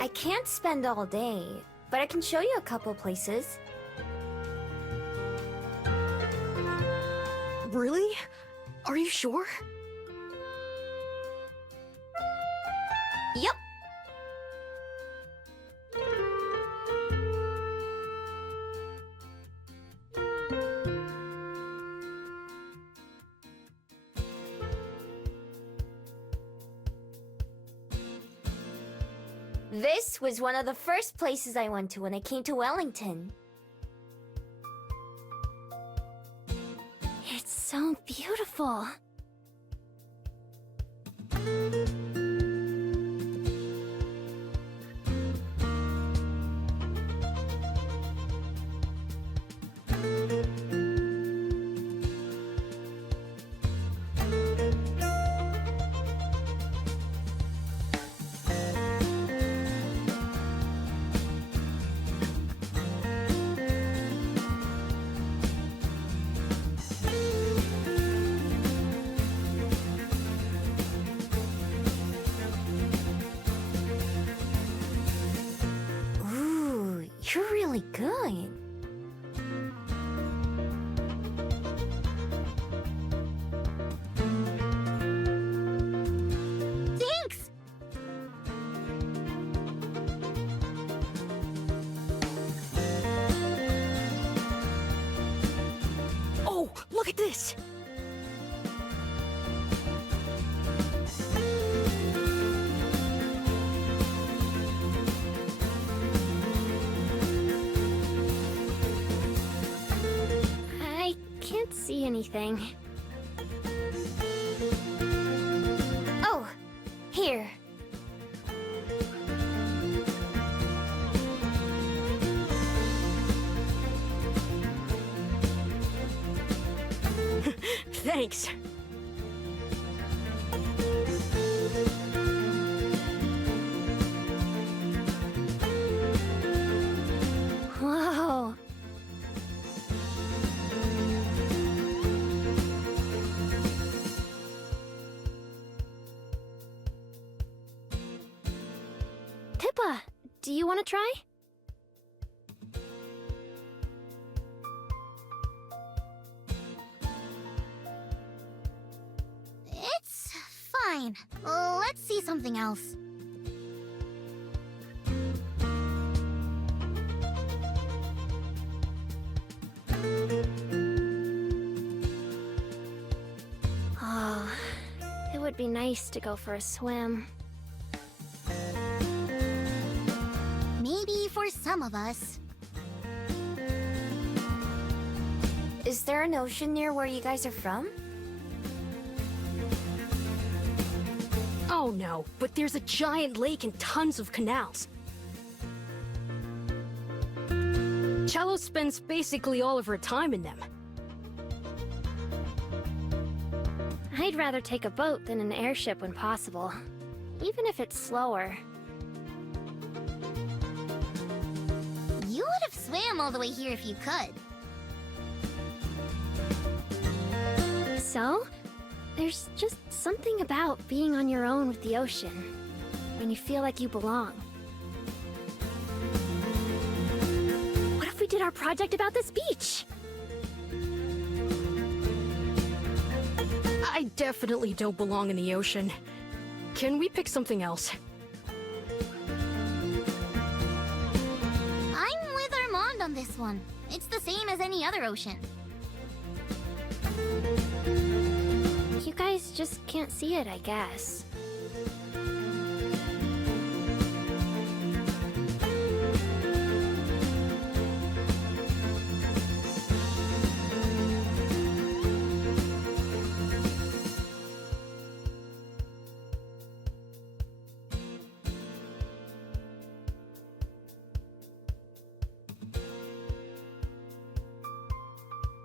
I can't spend all day, but I can show you a couple places. Really? Are you sure? Yep. This was one of the first places I went to when I came to Wellington. It's so beautiful. Ooh, you're really good. Thanks! Oh, look at this! I can't see anything. Oh, here. Thanks. Whoa. Pippa, do you want to try? It's fine. Let's see something else. Oh, it would be nice to go for a swim. Maybe for some of us. Is there an ocean near where you guys are from? Oh no, but there's a giant lake and tons of canals. Cello spends basically all of her time in them. I'd rather take a boat than an airship when possible, even if it's slower. You would have swam all the way here if you could. So, there's just something about being on your own with the ocean, when you feel like you belong. What if we did our project about this beach? I definitely don't belong in the ocean. Can we pick something else? I'm with Armand on this one. It's the same as any other ocean. You guys just can't see it, I guess.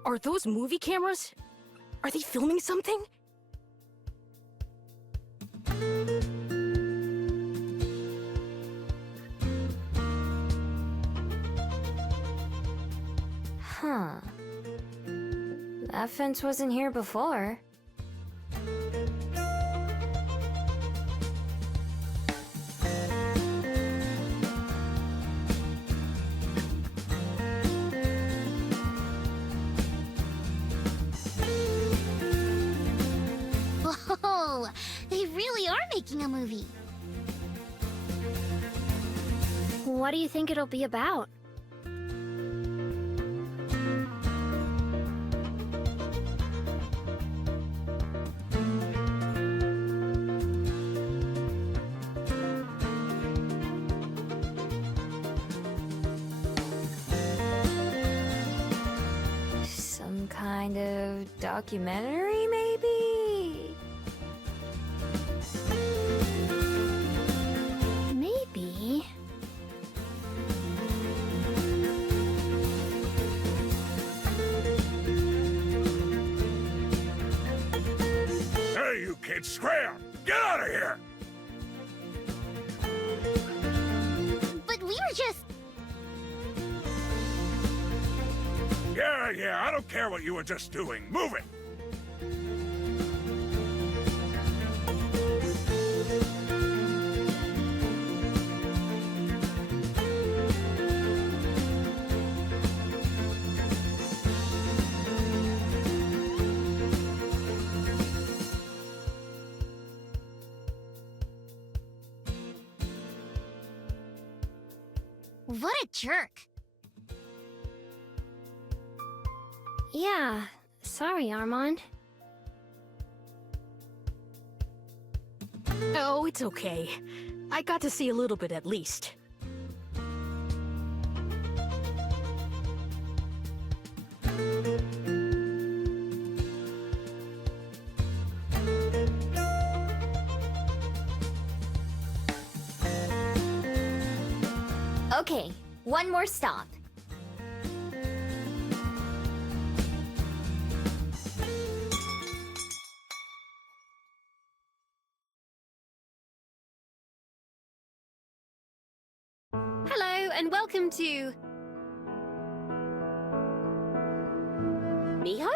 Are those movie cameras? Are they filming something? Huh. That fence wasn't here before. Whoa! They really are making a movie. What do you think it'll be about? documentary, maybe? Maybe. Hey, you kids, scram! Get out of here! But we were just... Yeah, I don't care what you were just doing. Move it! What a jerk. Yeah, sorry, Armand. Oh, it's okay. I got to see a little bit at least. Okay, one more stop. Hello, and welcome to... Miho?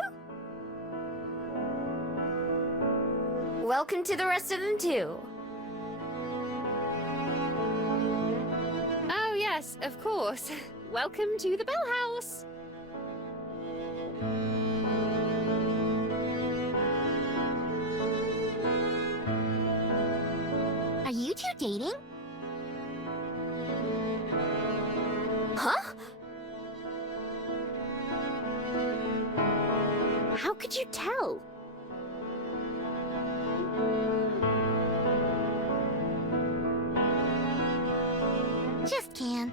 Welcome to the rest of them, too. Oh, yes, of course. Welcome to the Bell House. Are you two dating? Huh? How could you tell? Just can.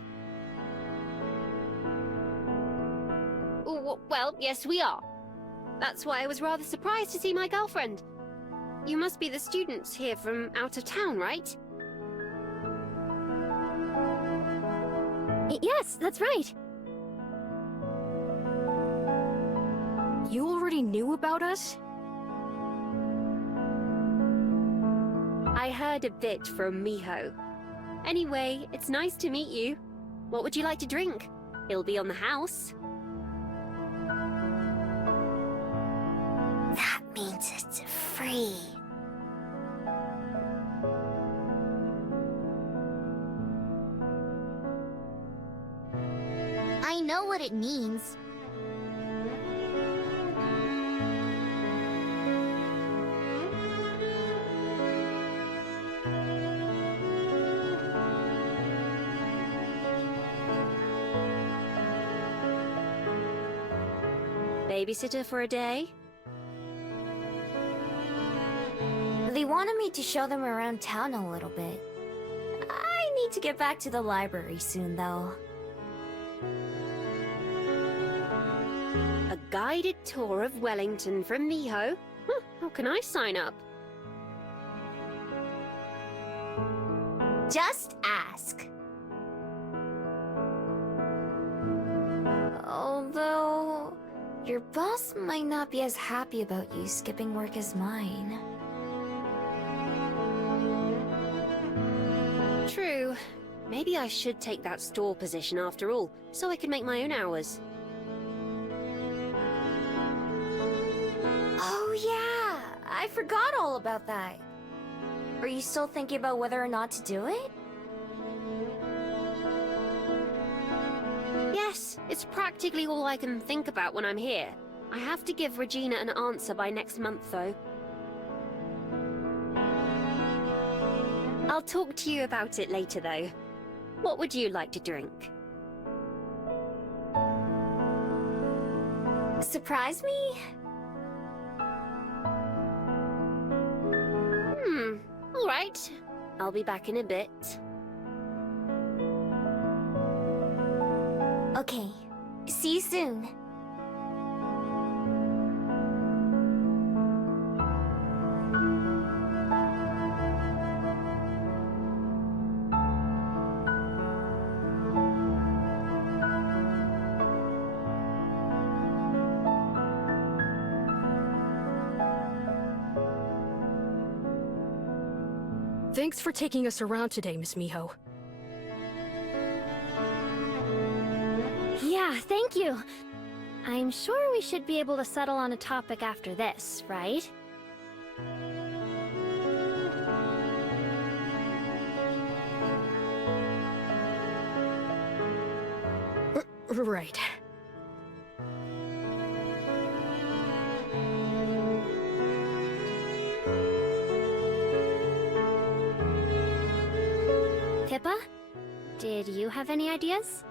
Well, yes, we are. That's why I was rather surprised to see my girlfriend. You must be the students here from out of town, right? Yes, that's right. You already knew about us? I heard a bit from Miho. Anyway, it's nice to meet you. What would you like to drink? It'll be on the house. That means it's free. I know what it means. Babysitter for a day? They wanted me to show them around town a little bit. I need to get back to the library soon, though. A guided tour of Wellington from Miho? Huh, how can I sign up? Just ask. Although, your boss might not be as happy about you skipping work as mine. True. Maybe I should take that store position after all, so I can make my own hours. Oh yeah, I forgot all about that. Are you still thinking about whether or not to do it? Yes, it's practically all I can think about when I'm here. I have to give Regina an answer by next month, though. I'll talk to you about it later, though. What would you like to drink? Surprise me? All right. I'll be back in a bit. Okay, see you soon. Thanks for taking us around today, Miss Miho. Yeah, thank you. I'm sure we should be able to settle on a topic after this, right? Right. Pippa? Did you have any ideas?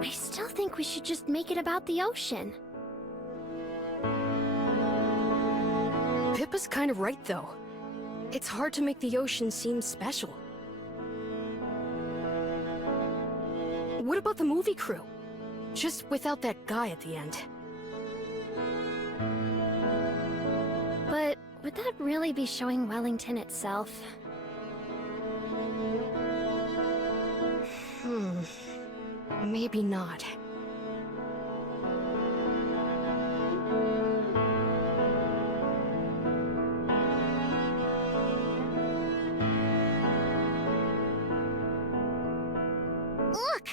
I still think we should just make it about the ocean. Pippa's kind of right, though. It's hard to make the ocean seem special. What about the movie crew? Just without that guy at the end. But would that really be showing Wellington itself? Maybe not. Look!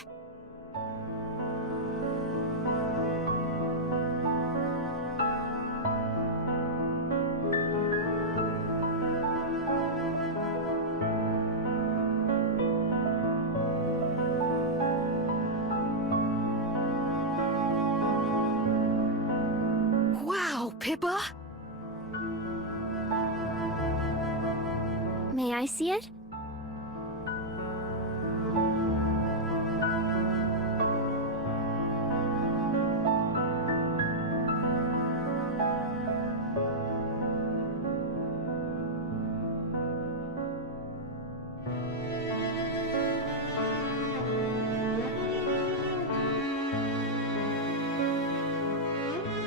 Wow, Pippa! May I see it?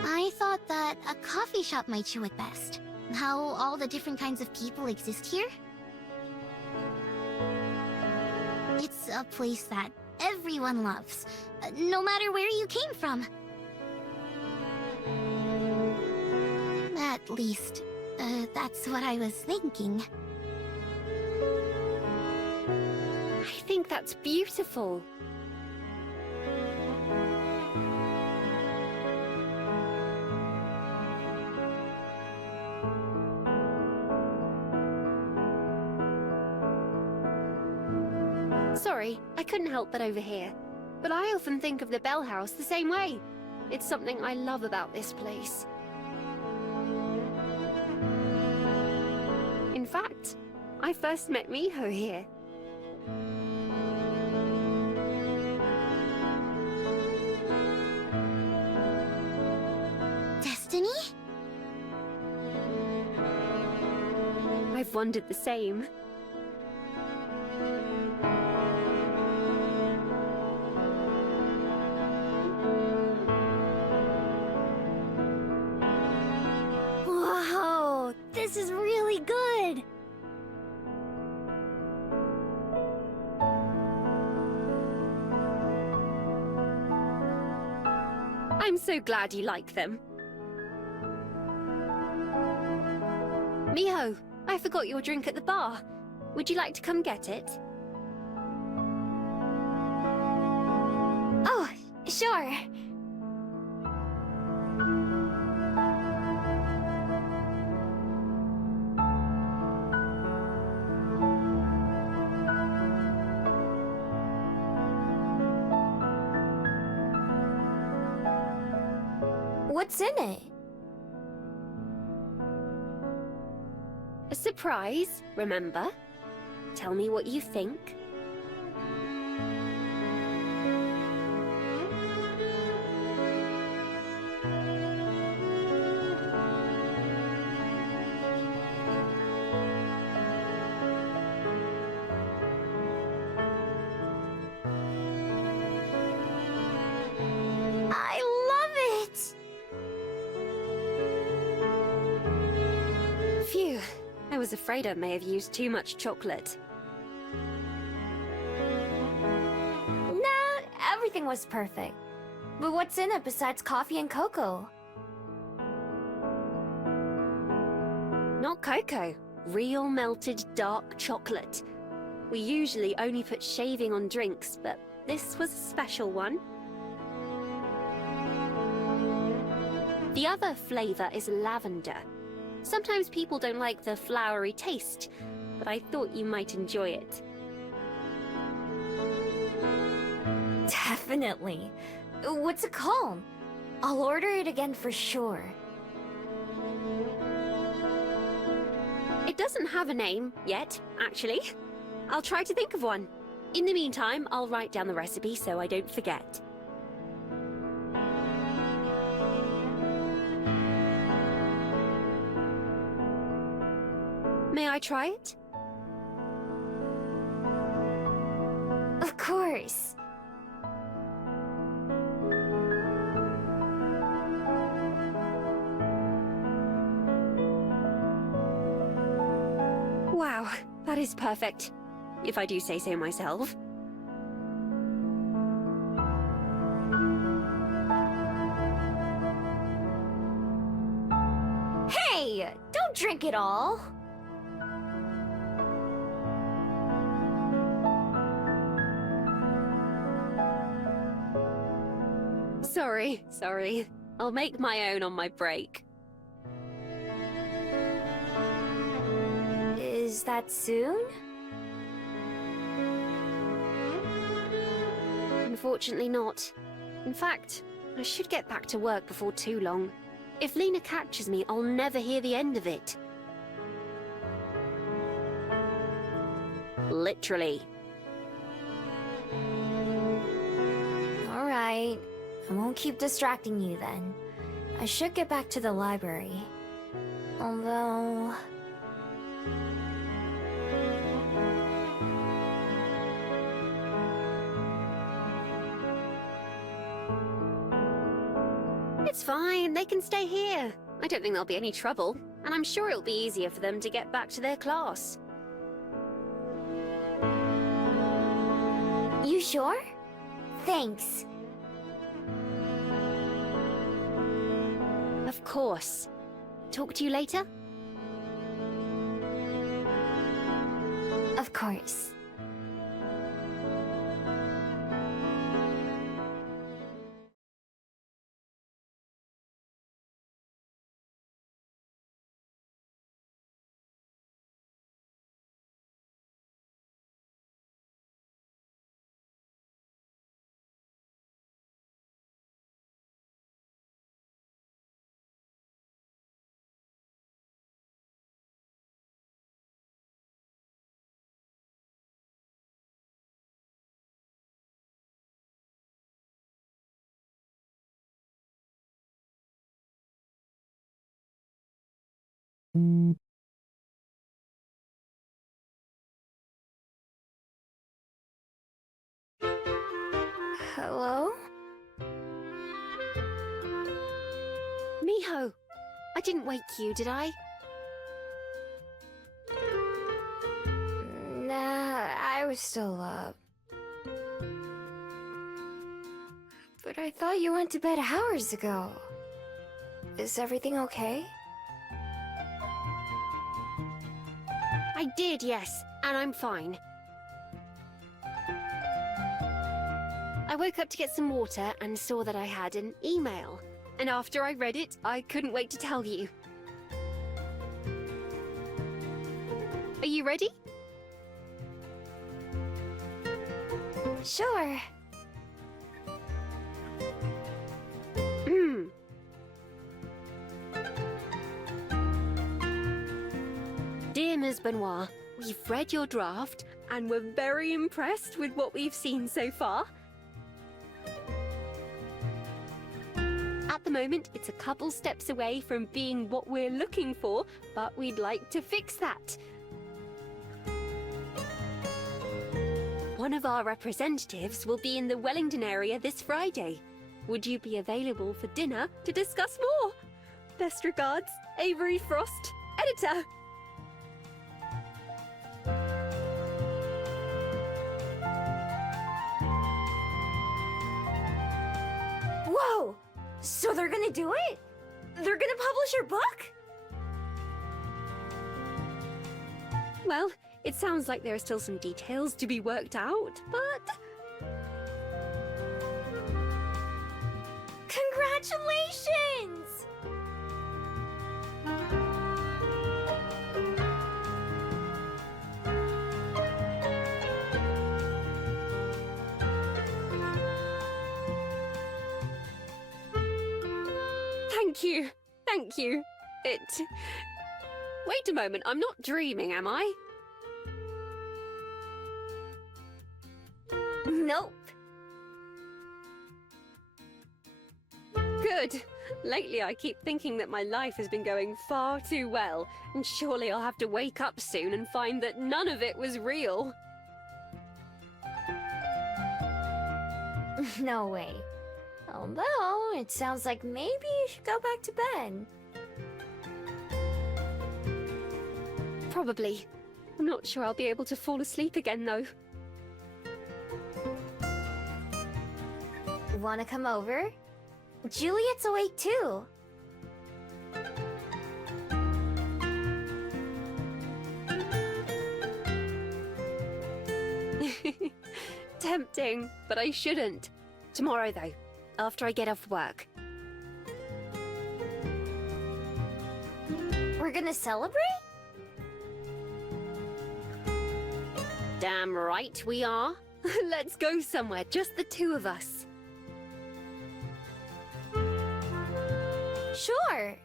I thought that a coffee shop might show it best. How all the different kinds of people exist here. It's a place that everyone loves, no matter where you came from. At least, that's what I was thinking. I think that's beautiful. Sorry, I couldn't help but overhear. But I often think of the Bell House the same way. It's something I love about this place. In fact, I first met Miho here. Destiny? I've wondered the same. Whoa, this is really good! I'm so glad you like them. Miho, I forgot your drink at the bar. Would you like to come get it? Oh, sure. What's in it? A surprise, remember? Tell me what you think. I love it! Phew, I was afraid I may have used too much chocolate. everything was perfect. But what's in it besides coffee and cocoa? Not cocoa. Real melted dark chocolate. We usually only put shaving on drinks, but this was a special one. The other flavor is lavender. Sometimes people don't like the flowery taste, but I thought you might enjoy it. Definitely. What's it called? I'll order it again for sure. It doesn't have a name yet, actually. I'll try to think of one. In the meantime, I'll write down the recipe so I don't forget. May I try it? Of course. Wow, that is perfect. If I do say so myself. Hey! Don't drink it all! Sorry. I'll make my own on my break. Is that soon? Unfortunately not. In fact, I should get back to work before too long. If Lena catches me, I'll never hear the end of it. Literally. Alright. I won't keep distracting you then. I should get back to the library. Although... It's fine, they can stay here. I don't think there'll be any trouble, and I'm sure it'll be easier for them to get back to their class. You sure? Thanks. Of course. Talk to you later? Of course. Hello? Miho! I didn't wake you, did I? Nah, I was still up. But I thought you went to bed hours ago. Is everything okay? I did, yes, and I'm fine. I woke up to get some water and saw that I had an email. And after I read it, I couldn't wait to tell you. Are you ready? Sure. Dear Ms. Benoit, we've read your draft and we're very impressed with what we've seen so far. At the moment, it's a couple steps away from being what we're looking for, but we'd like to fix that. One of our representatives will be in the Wellington area this Friday. Would you be available for dinner to discuss more? Best regards, Avery Frost, editor. So they're gonna do it? They're gonna publish your book? Well, it sounds like there are still some details to be worked out, but... Congratulations! Thank you. Thank you. Wait a moment, I'm not dreaming, am I? Nope. Good. Lately I keep thinking that my life has been going far too well, and surely I'll have to wake up soon and find that none of it was real. No way. Although, it sounds like maybe you should go back to bed. Probably. I'm not sure I'll be able to fall asleep again, though. Wanna come over? Juliet's awake too. Tempting, but I shouldn't. Tomorrow, though, after I get off work. We're gonna celebrate? Damn right we are. Let's go somewhere, just the two of us. Sure.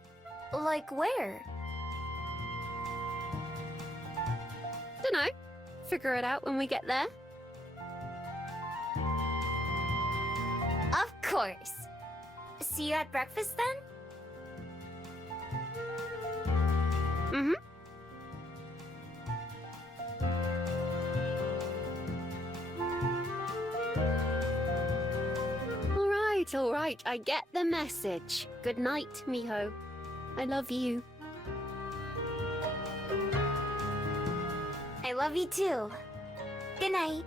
Like where? Dunno. Figure it out when we get there. Of course. See you at breakfast then? Mm-hmm. All right, I get the message. Good night, Miho. I love you. I love you too. Good night.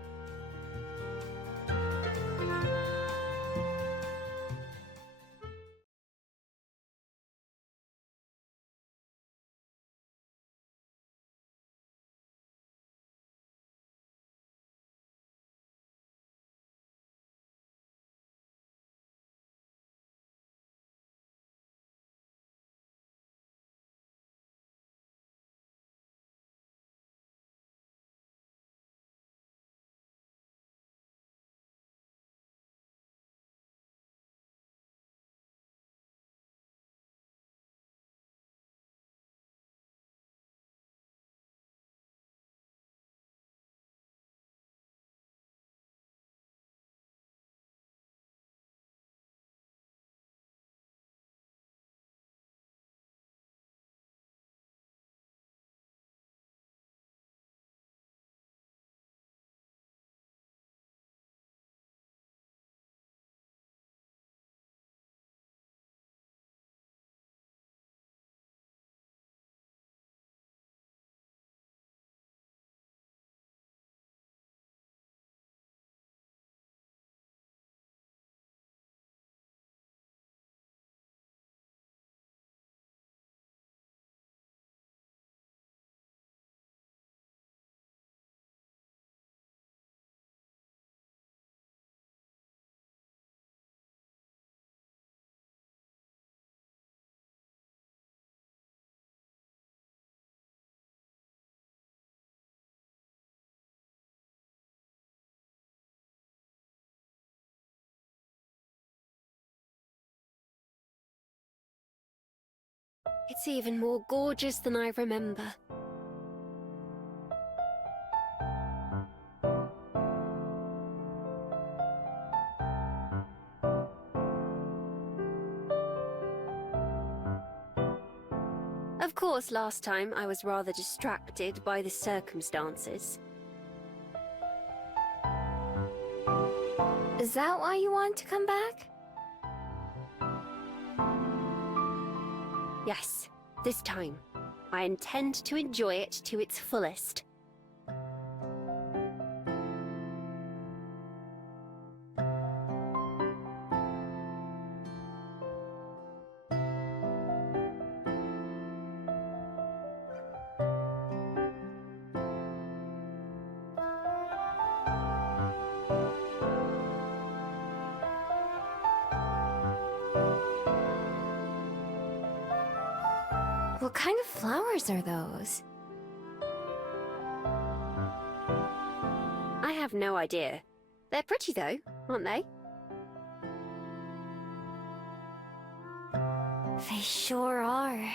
It's even more gorgeous than I remember. Of course, last time I was rather distracted by the circumstances. Is that why you want to come back? Yes, this time. I intend to enjoy it to its fullest. What kind of flowers are those? I have no idea. They're pretty though, aren't they? They sure are.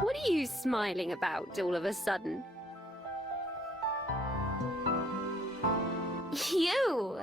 What are you smiling about all of a sudden? You!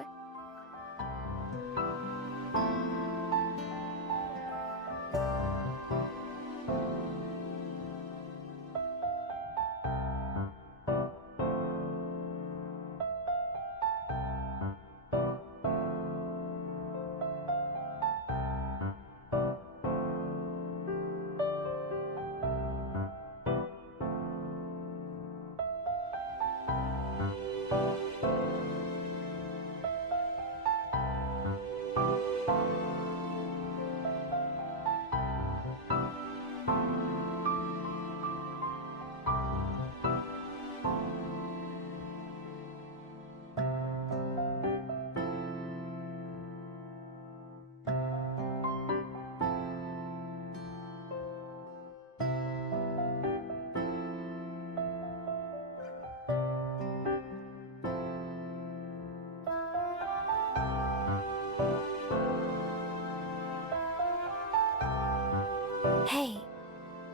Hey,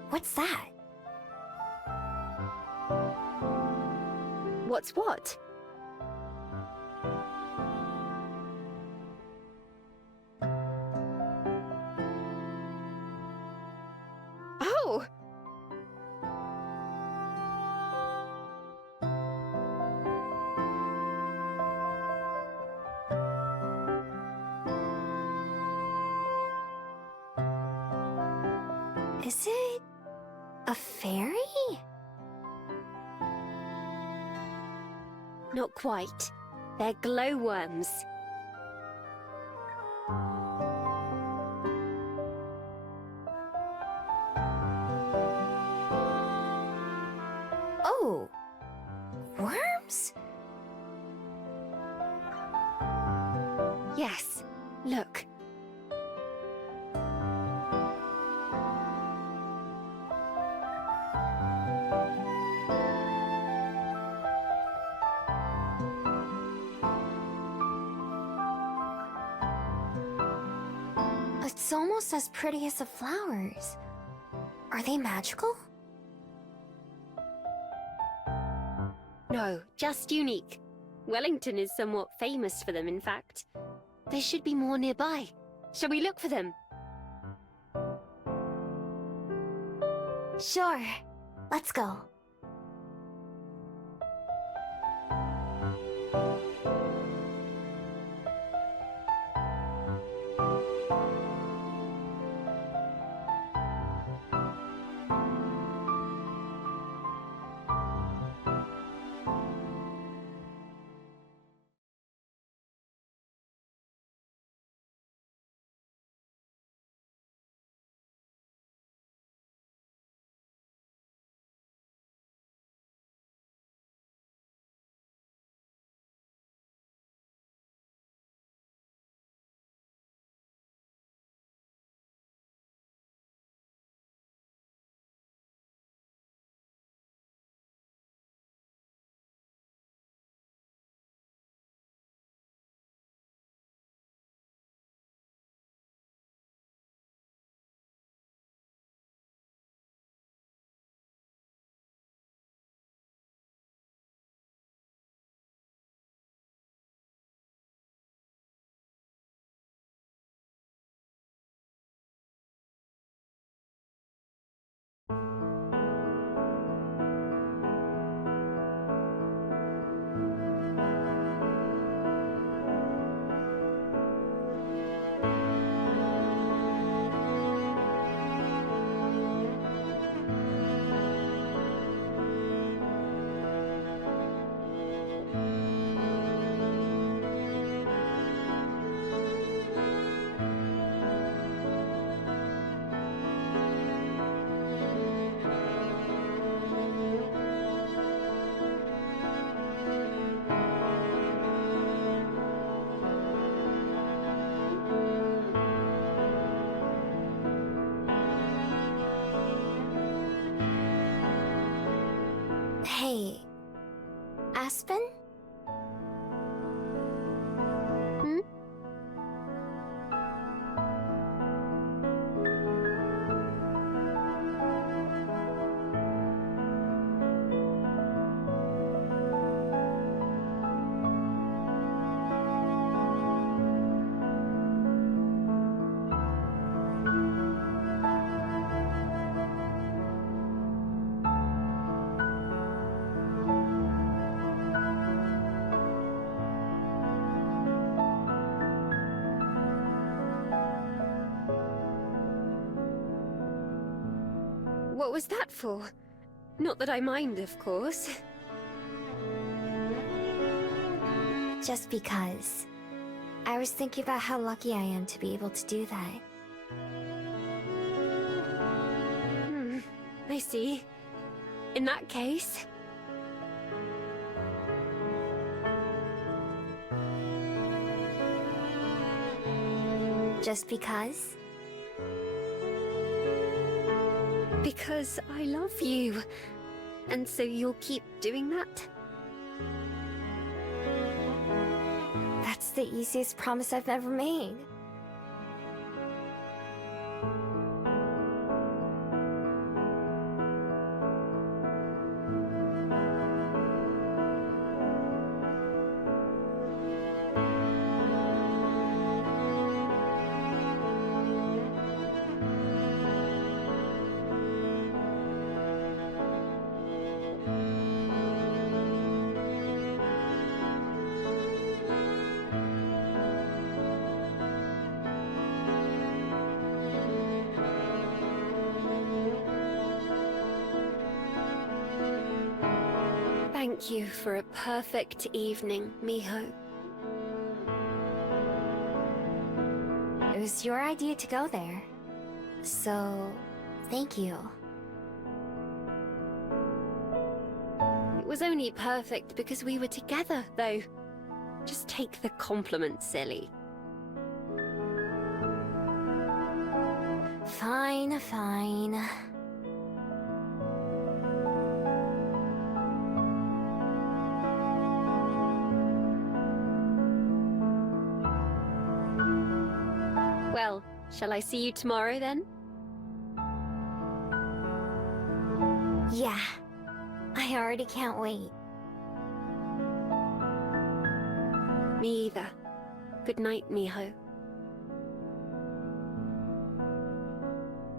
what's that? What's what? Oh! Is it a fairy? Not quite. They're glowworms. Oh, worms? Yes, look. It's almost as pretty as the flowers. Are they magical? No, just unique. Wellington is somewhat famous for them, in fact. There should be more nearby. Shall we look for them? Sure. Let's go. Hey, Aspen? What was that for? Not that I mind, of course. Just because. I was thinking about how lucky I am to be able to do that. I see. In that case... Just because? Because I love you. And so you'll keep doing that? That's the easiest promise I've ever made. Thank you for a perfect evening, Miho. It was your idea to go there. So, thank you. It was only perfect because we were together, though. Just take the compliment, silly. Fine, fine. Well, shall I see you tomorrow then? Yeah. I already can't wait. Me either. Good night, Miho.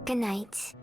Good night.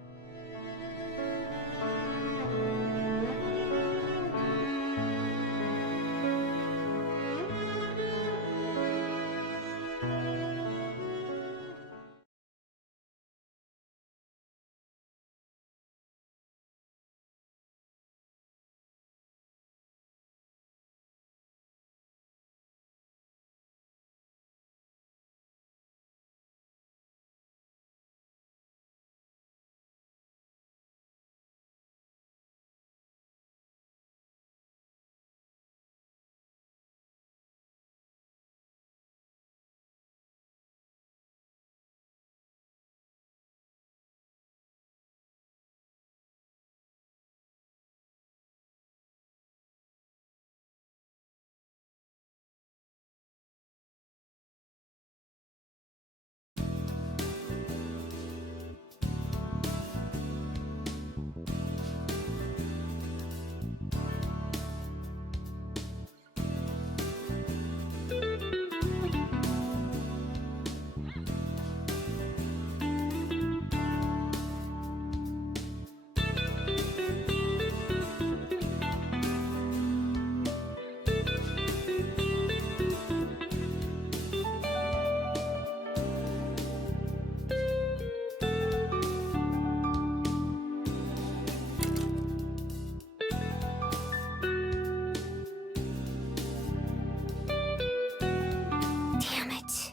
Damn it.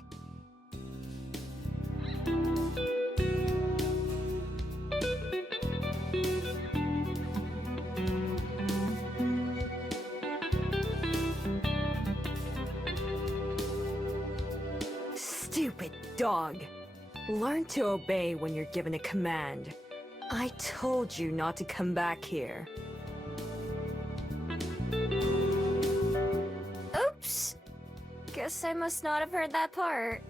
Stupid dog. Learn to obey when you're given a command. I told you not to come back here. Guess I must not have heard that part.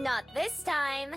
Not this time.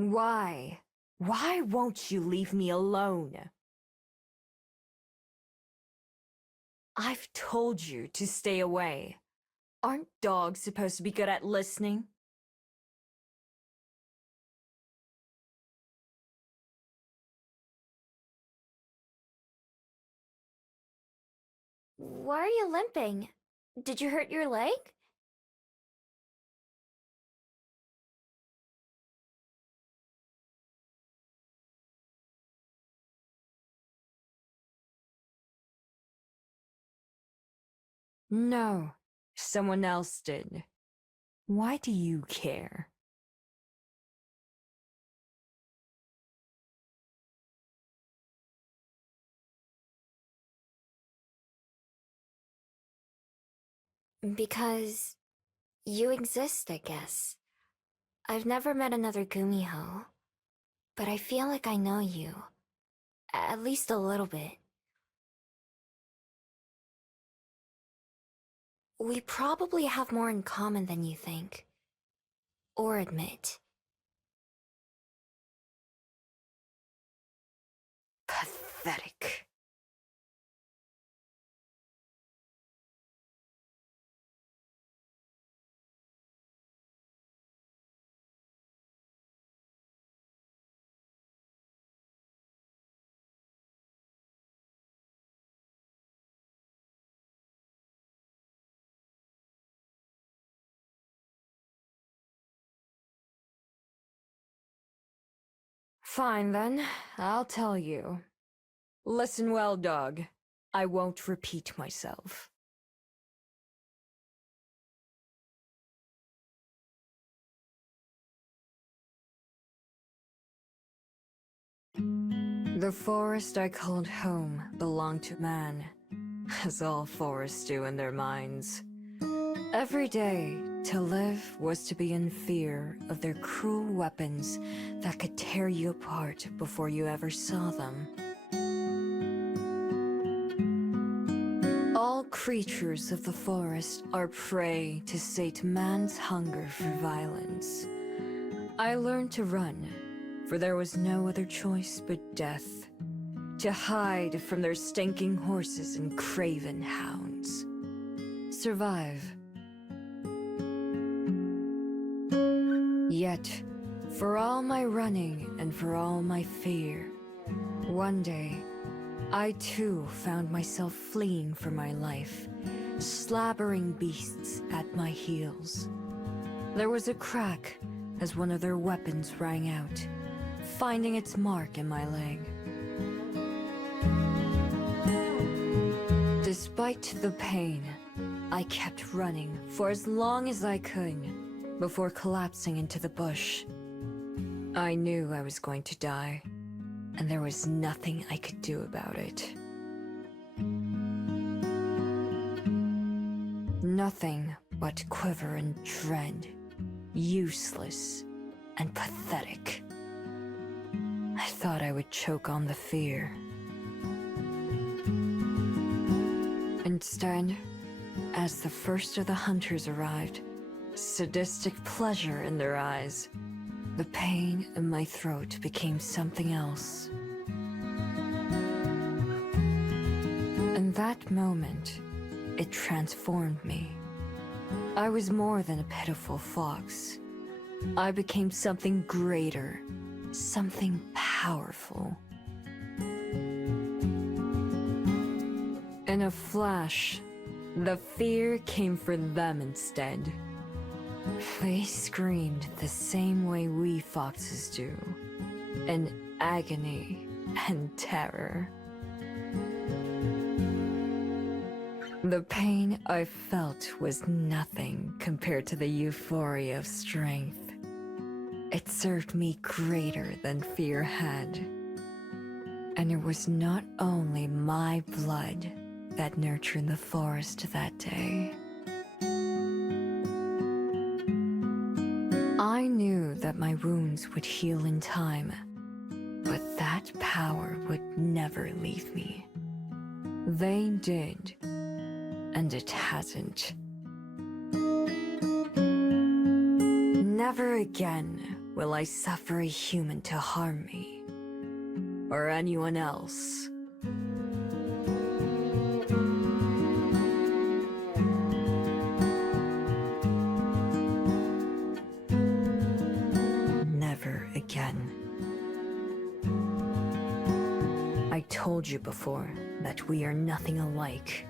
Why? Why won't you leave me alone? I've told you to stay away. Aren't dogs supposed to be good at listening? Why are you limping? Did you hurt your leg? No, someone else did. Why do you care? Because you exist, I guess. I've never met another Gumiho, but I feel like I know you. At least a little bit. We probably have more in common than you think. Or admit. Pathetic. Fine then, I'll tell you. Listen well, dog. I won't repeat myself. The forest I called home belonged to man, as all forests do in their minds. Every day, to live was to be in fear of their cruel weapons that could tear you apart before you ever saw them. All creatures of the forest are prey to sate man's hunger for violence. I learned to run, for there was no other choice but death. To hide from their stinking horses and craven hounds. Survive. Yet, for all my running and for all my fear, one day, I too found myself fleeing for my life, slabbering beasts at my heels. There was a crack as one of their weapons rang out, finding its mark in my leg. Despite the pain, I kept running for as long as I could before collapsing into the bush. I knew I was going to die, and there was nothing I could do about it. Nothing but quiver and dread, useless and pathetic. I thought I would choke on the fear. Instead, as the first of the hunters arrived, sadistic pleasure in their eyes, the pain in my throat became something else. In that moment, it transformed me. I was more than a pitiful fox. I became something greater, something powerful. In a flash, the fear came for them instead. They screamed the same way we foxes do, in agony and terror. The pain I felt was nothing compared to the euphoria of strength. It served me greater than fear had. And it was not only my blood that nurtured the forest that day. I knew that my wounds would heal in time, but that power would never leave me. They did, and it hasn't. Never again will I suffer a human to harm me, or anyone else. Again. I told you before that we are nothing alike.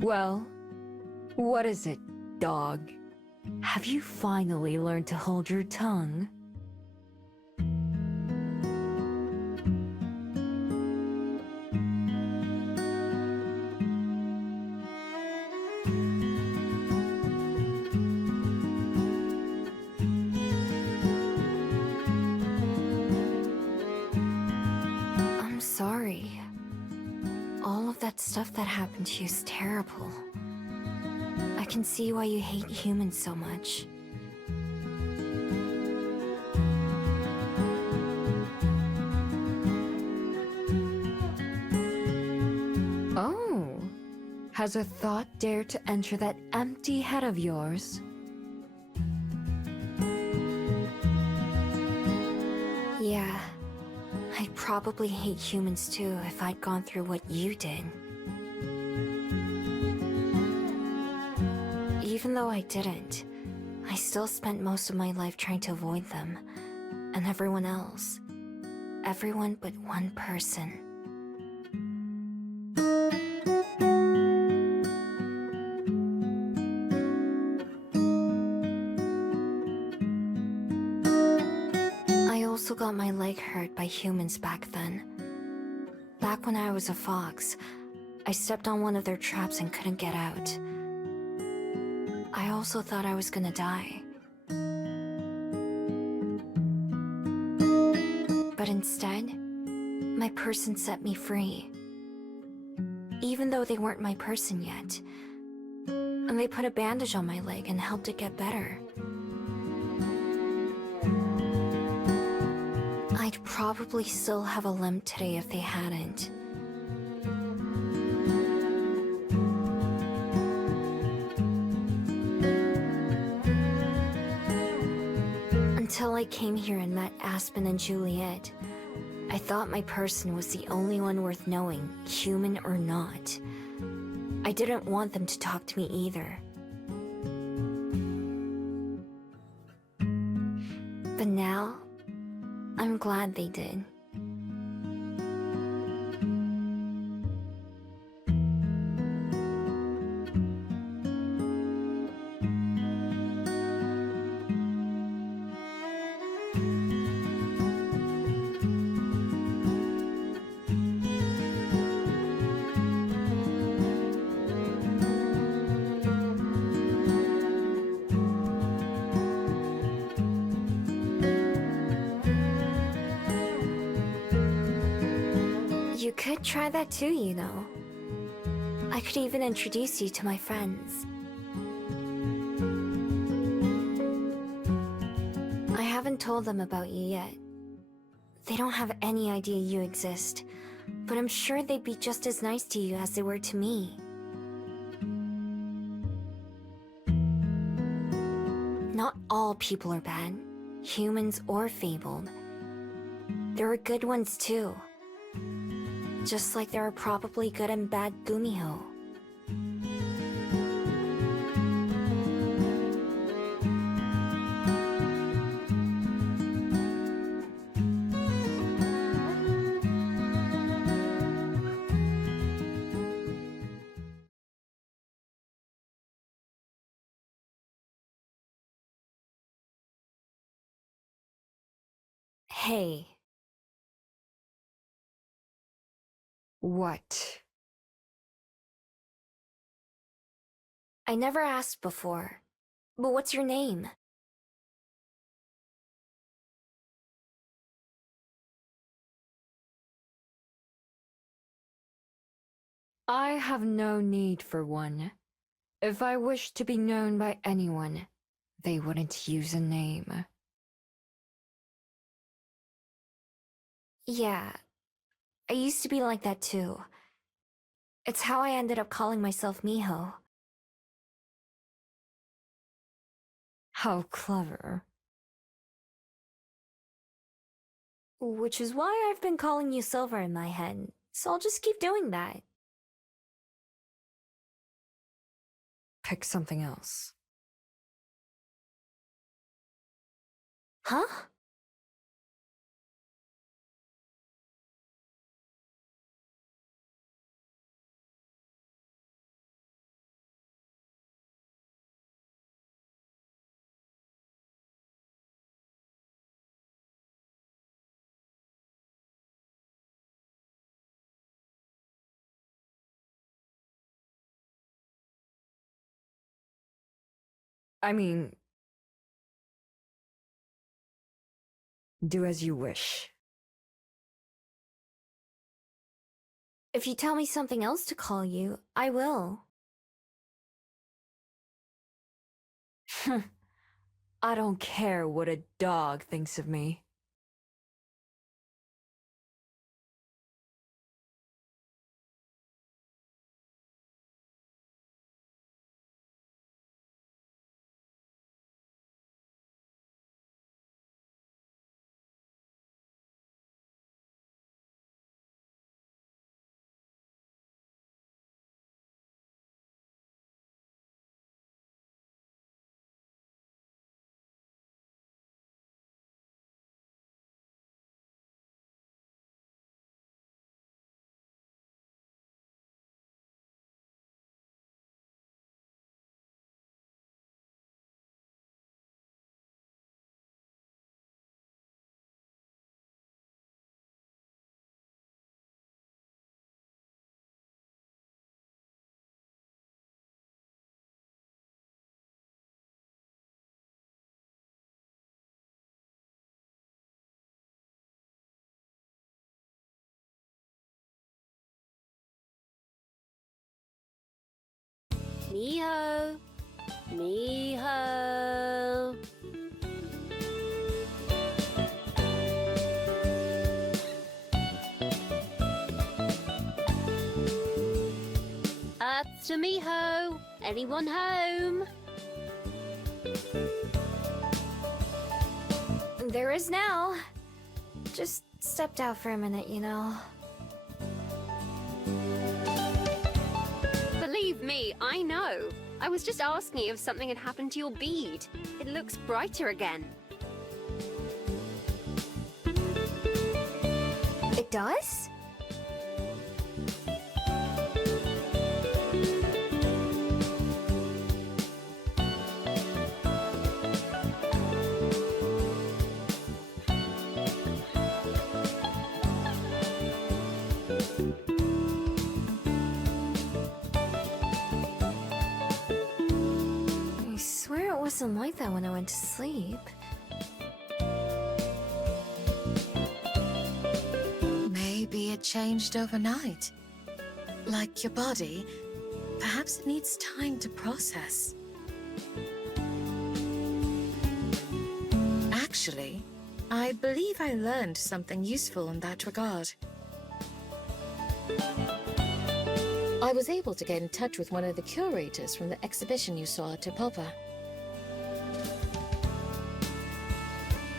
Well, what is it, dog? Have you finally learned to hold your tongue? I'm sorry. All of that stuff that happened to you is terrible. I can see why you hate humans so much. Oh, has a thought dared to enter that empty head of yours? Yeah, I'd probably hate humans too if I'd gone through what you did. Even though I didn't, I still spent most of my life trying to avoid them, and everyone else. Everyone but one person. I also got my leg hurt by humans back then. Back when I was a fox, I stepped on one of their traps and couldn't get out. I also thought I was gonna die. But instead, my person set me free. even though they weren't my person yet. And they put a bandage on my leg and helped it get better. I'd probably still have a limp today if they hadn't. Until I came here and met Aspen and Juliet, I thought my person was the only one worth knowing, human or not. I didn't want them to talk to me either. But now, I'm glad they did. You could try that too, you know. I could even introduce you to my friends. I haven't told them about you yet. They don't have any idea you exist, but I'm sure they'd be just as nice to you as they were to me. Not all people are bad, humans or fabled. There are good ones too. Just like there are probably good and bad Gumiho. Hey. What? I never asked before, but what's your name? I have no need for one. If I wished to be known by anyone, they wouldn't use a name. Yeah, I used to be like that too. It's how I ended up calling myself Miho. How clever. Which is why I've been calling you Silver in my head, so I'll just keep doing that. Pick something else. Huh? I mean, do as you wish. If you tell me something else to call you, I will. I don't care what a dog thinks of me. Miho! Miho! Earth to Miho! Anyone home? There is now. Just stepped out for a minute, you know. Believe me, I know. I was just asking if something had happened to your bead. It looks brighter again. It does? I swear it wasn't like that when I went to sleep. Maybe it changed overnight. Like your body, perhaps it needs time to process. Actually, I believe I learned something useful in that regard. I was able to get in touch with one of the curators from the exhibition you saw at Topapa.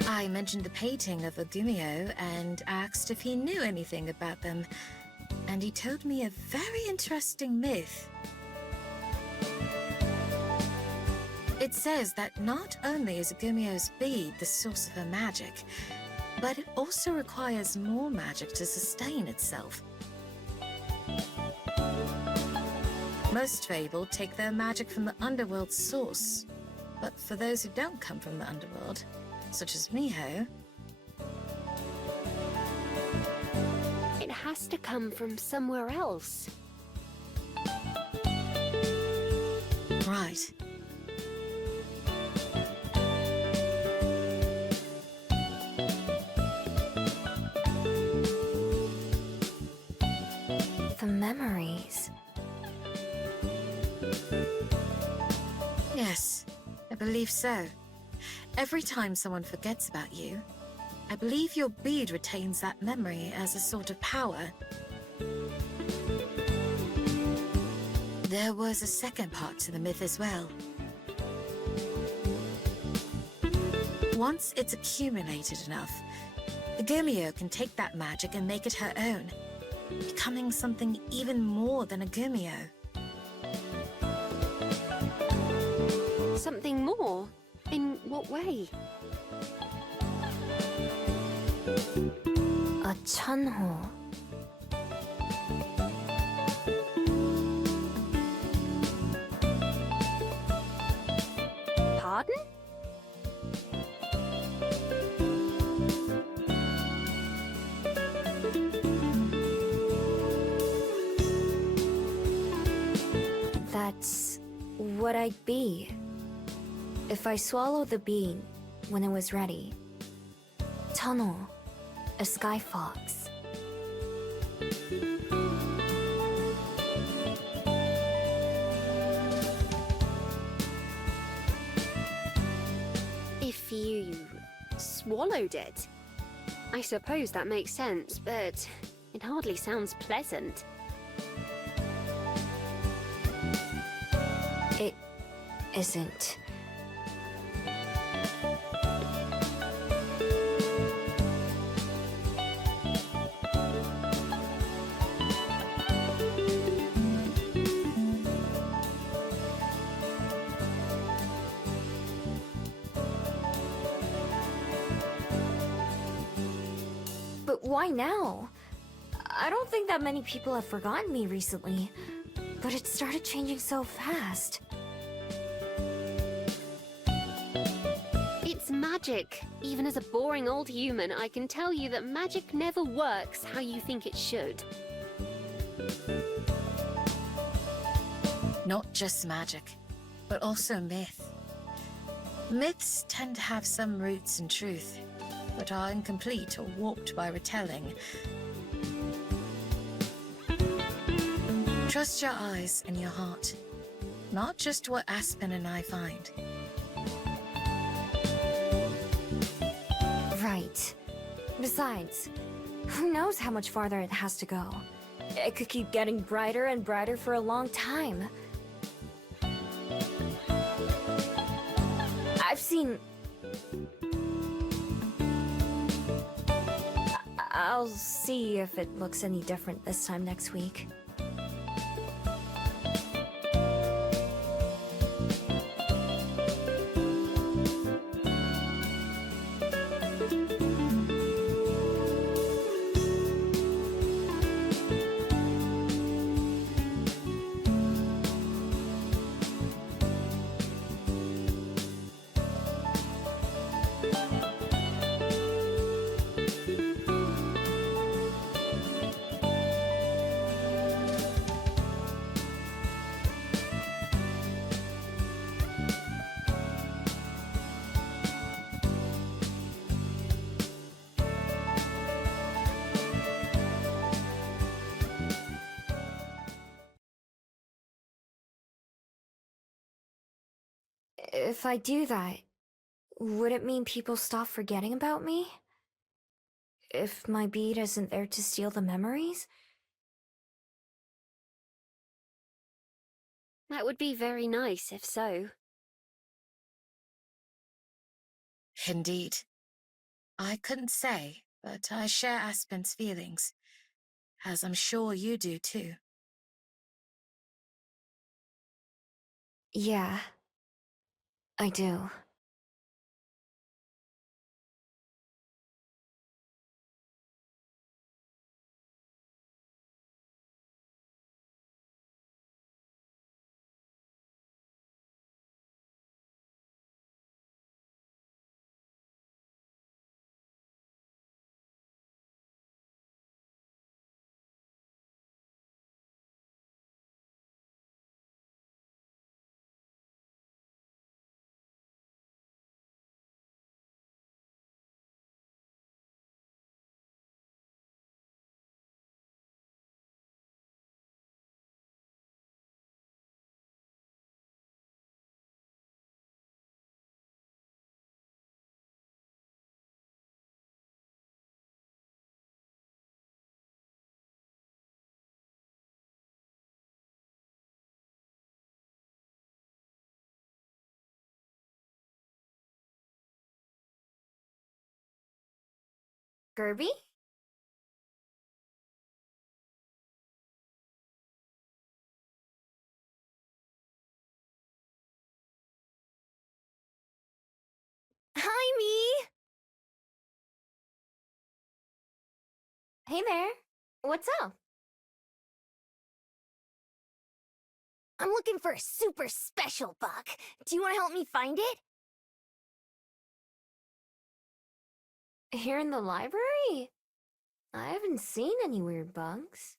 I mentioned the painting of a Gumio and asked if he knew anything about them, and he told me a very interesting myth. It says that not only is a Gumio's bead the source of her magic, but it also requires more magic to sustain itself. Most Fable take their magic from the underworld's source, but for those who don't come from the underworld, such as Miho, It has to come from somewhere else. right. The memories. Yes, I believe so. Every time someone forgets about you, I believe your bead retains that memory as a sort of power. There was a second part to the myth as well. Once it's accumulated enough, the Gumio can take that magic and make it her own, becoming something even more than a Gumio. Something more? In what way? A Chunho. Pardon? That's what I'd be if I swallowed the bean when it was ready. Tunnel, a sky fox. If you swallowed it? I suppose that makes sense, but it hardly sounds pleasant. It isn't. But why now? I don't think that many people have forgotten me recently, but it started changing so fast. It's magic. Even as a boring old human, I can tell you that magic never works how you think it should. Not just magic, but also myth. Myths tend to have some roots in truth, but are incomplete or warped by retelling. Trust your eyes and your heart. not just what Aspen and I find. Right. Besides, who knows how much farther it has to go? It could keep getting brighter and brighter for a long time. I've seen... I'll see if it looks any different this time next week. If I do that, would it mean people stop forgetting about me? If my bead isn't there to steal the memories? That would be very nice if so. Indeed. I couldn't say, but I share Aspen's feelings, as I'm sure you do too. Yeah, I do. Kirby? Hi, me! Hey there. What's up? I'm looking for a super special bug. Do you want to help me find it? Here in the library? I haven't seen any weird bugs.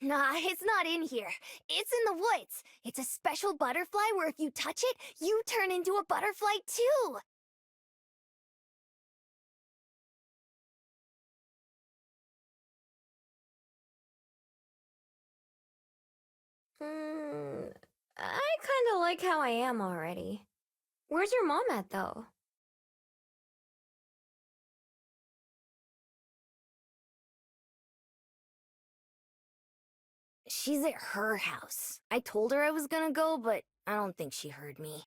Nah, it's not in here. It's in the woods. It's a special butterfly where if you touch it, you turn into a butterfly too. I kinda like how I am already. Where's your mom at, though? She's at her house. I told her I was gonna go, but I don't think she heard me.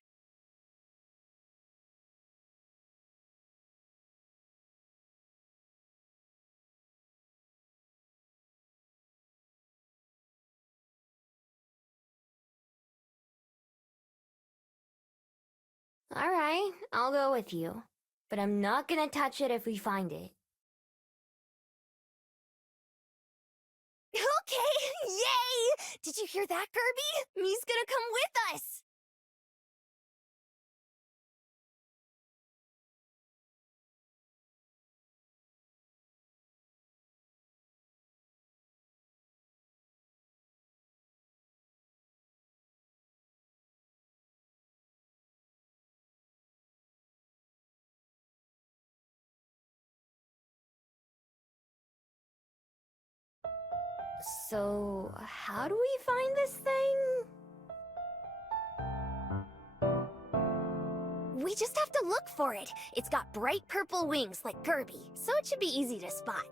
Alright, I'll go with you. But I'm not gonna touch it if we find it. Okay, yay! Did you hear that, Kirby? Me's gonna come with us! So, how do we find this thing? We just have to look for it. It's got bright purple wings like Gerby, so it should be easy to spot.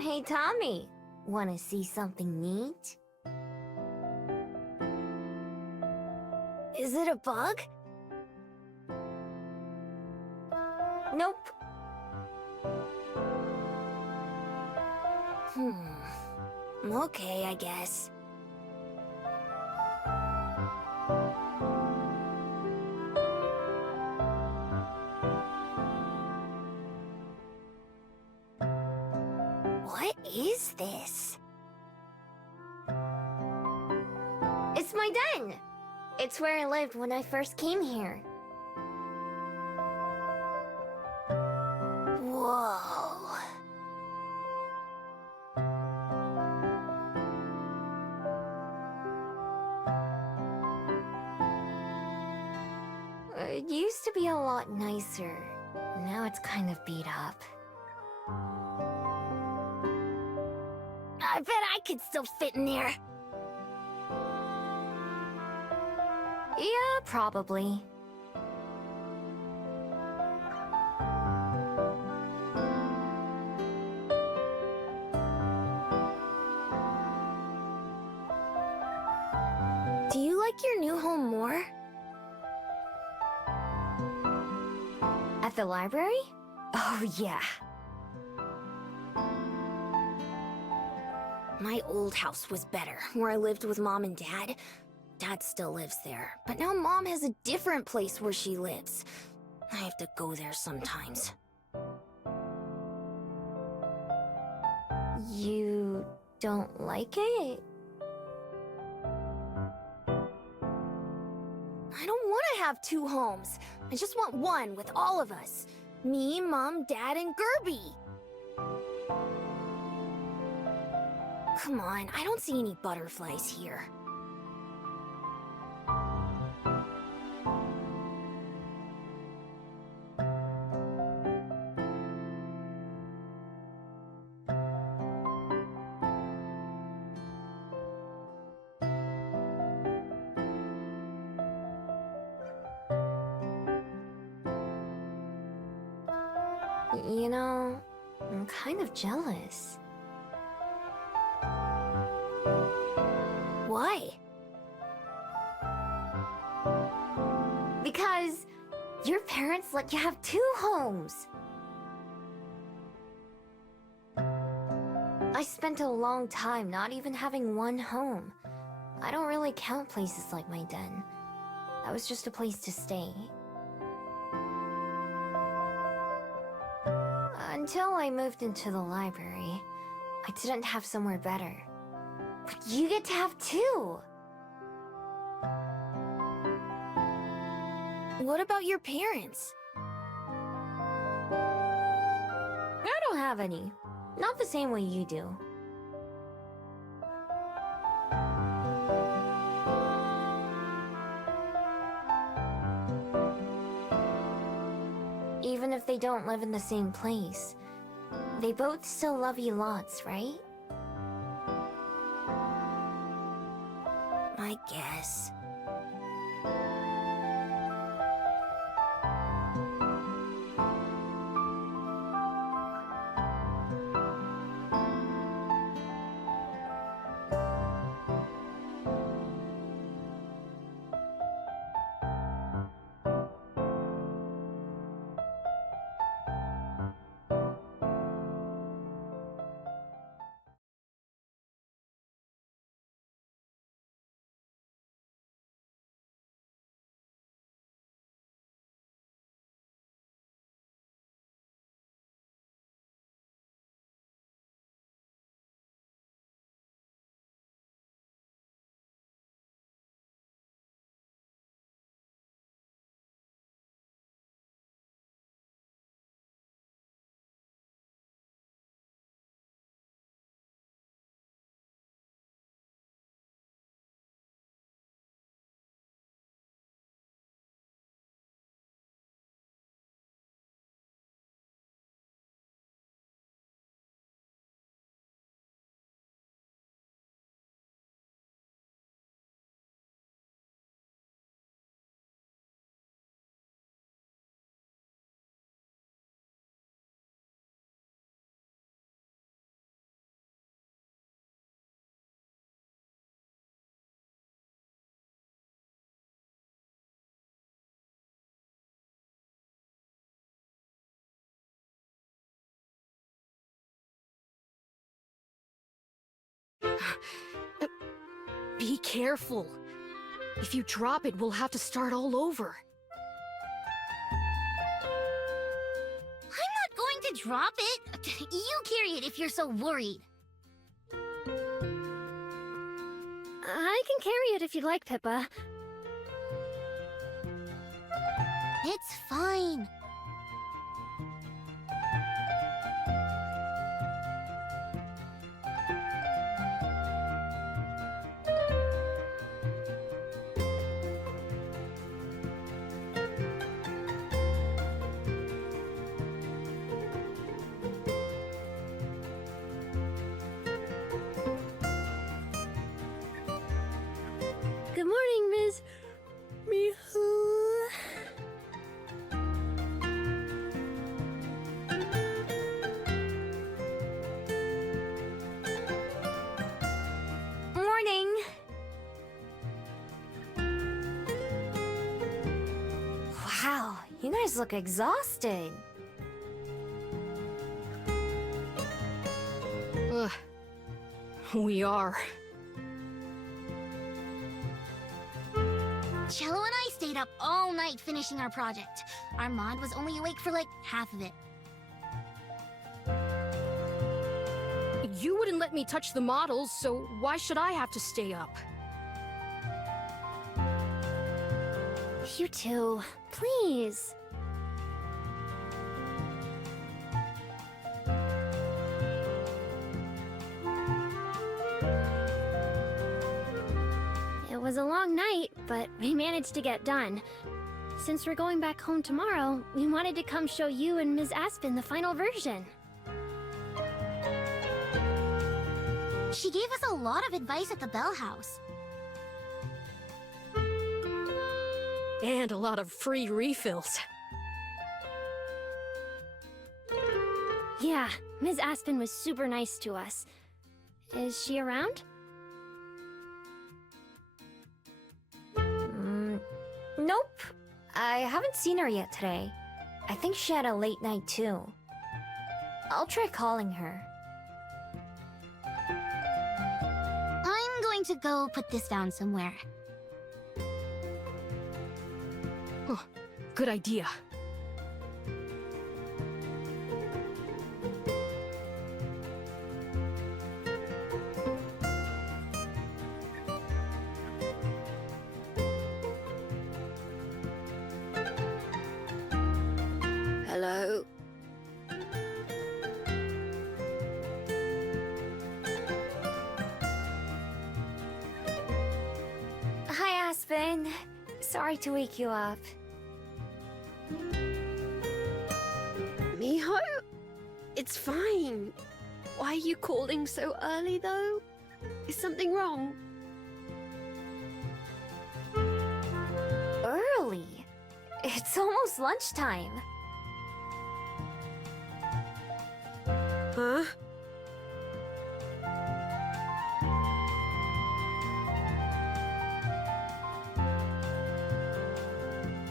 Hey, Tommy. Wanna see something neat? Is it a bug? Nope. Okay, I guess. What is this? It's my den! It's where I lived when I first came here. Whoa. It used to be a lot nicer. Now it's kind of beat up. I bet I could still fit in there. Yeah, probably. Do you like your new home more? At the library? Oh, yeah. My old house was better, where I lived with Mom and Dad. Dad still lives there, but now Mom has a different place where she lives. I have to go there sometimes. You don't like it? I don't want to have two homes. I just want one with all of us. Me, Mom, Dad, and Gerby. Come on, I don't see any butterflies here. You know, I'm kind of jealous. Why? Because your parents let you have two homes. I spent a long time not even having one home. I don't really count places like my den. That was just a place to stay. Until I moved into the library, I didn't have somewhere better. But you get to have two! What about your parents? I don't have any. Not the same way you do. Even if they don't live in the same place, they both still love you lots, right? I guess. Be careful. If you drop it, we'll have to start all over. I'm not going to drop it. You carry it if you're so worried. I can carry it if you'd like, Pippa. It's fine. Good morning, Ms. Miho. Morning! Wow, you guys look exhausted. Ugh. We are. Cello and I stayed up all night finishing our project. Armand was only awake for like half of it. You wouldn't let me touch the models, so why should I have to stay up? You two, please. It was a long night, but we managed to get done. Since we're going back home tomorrow, we wanted to come show you and Ms. Aspen the final version. She gave us a lot of advice at the Bell House. And a lot of free refills. Yeah, Ms. Aspen was super nice to us. Is she around? Nope. I haven't seen her yet today. I think she had a late night too. I'll try calling her. I'm going to go put this down somewhere. Oh, good idea. Hello? Hi, Aspen. Sorry to wake you up. Miho? It's fine. Why are you calling so early, though? Is something wrong? Early? It's almost lunchtime. Huh?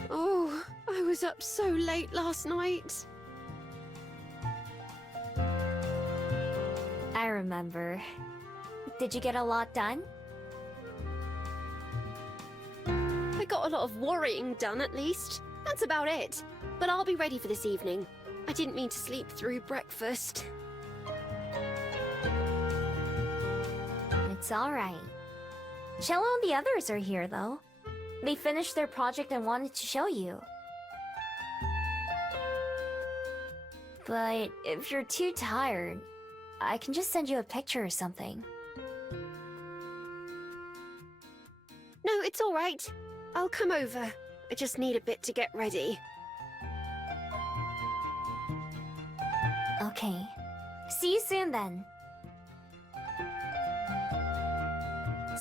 Oh, I was up so late last night. I remember. Did you get a lot done? I got a lot of worrying done, at least. That's about it. But I'll be ready for this evening. I didn't mean to sleep through breakfast. It's alright. Cello and the others are here, though. They finished their project and wanted to show you. But if you're too tired, I can just send you a picture or something. No, it's alright. I'll come over. I just need a bit to get ready. Okay. See you soon, then.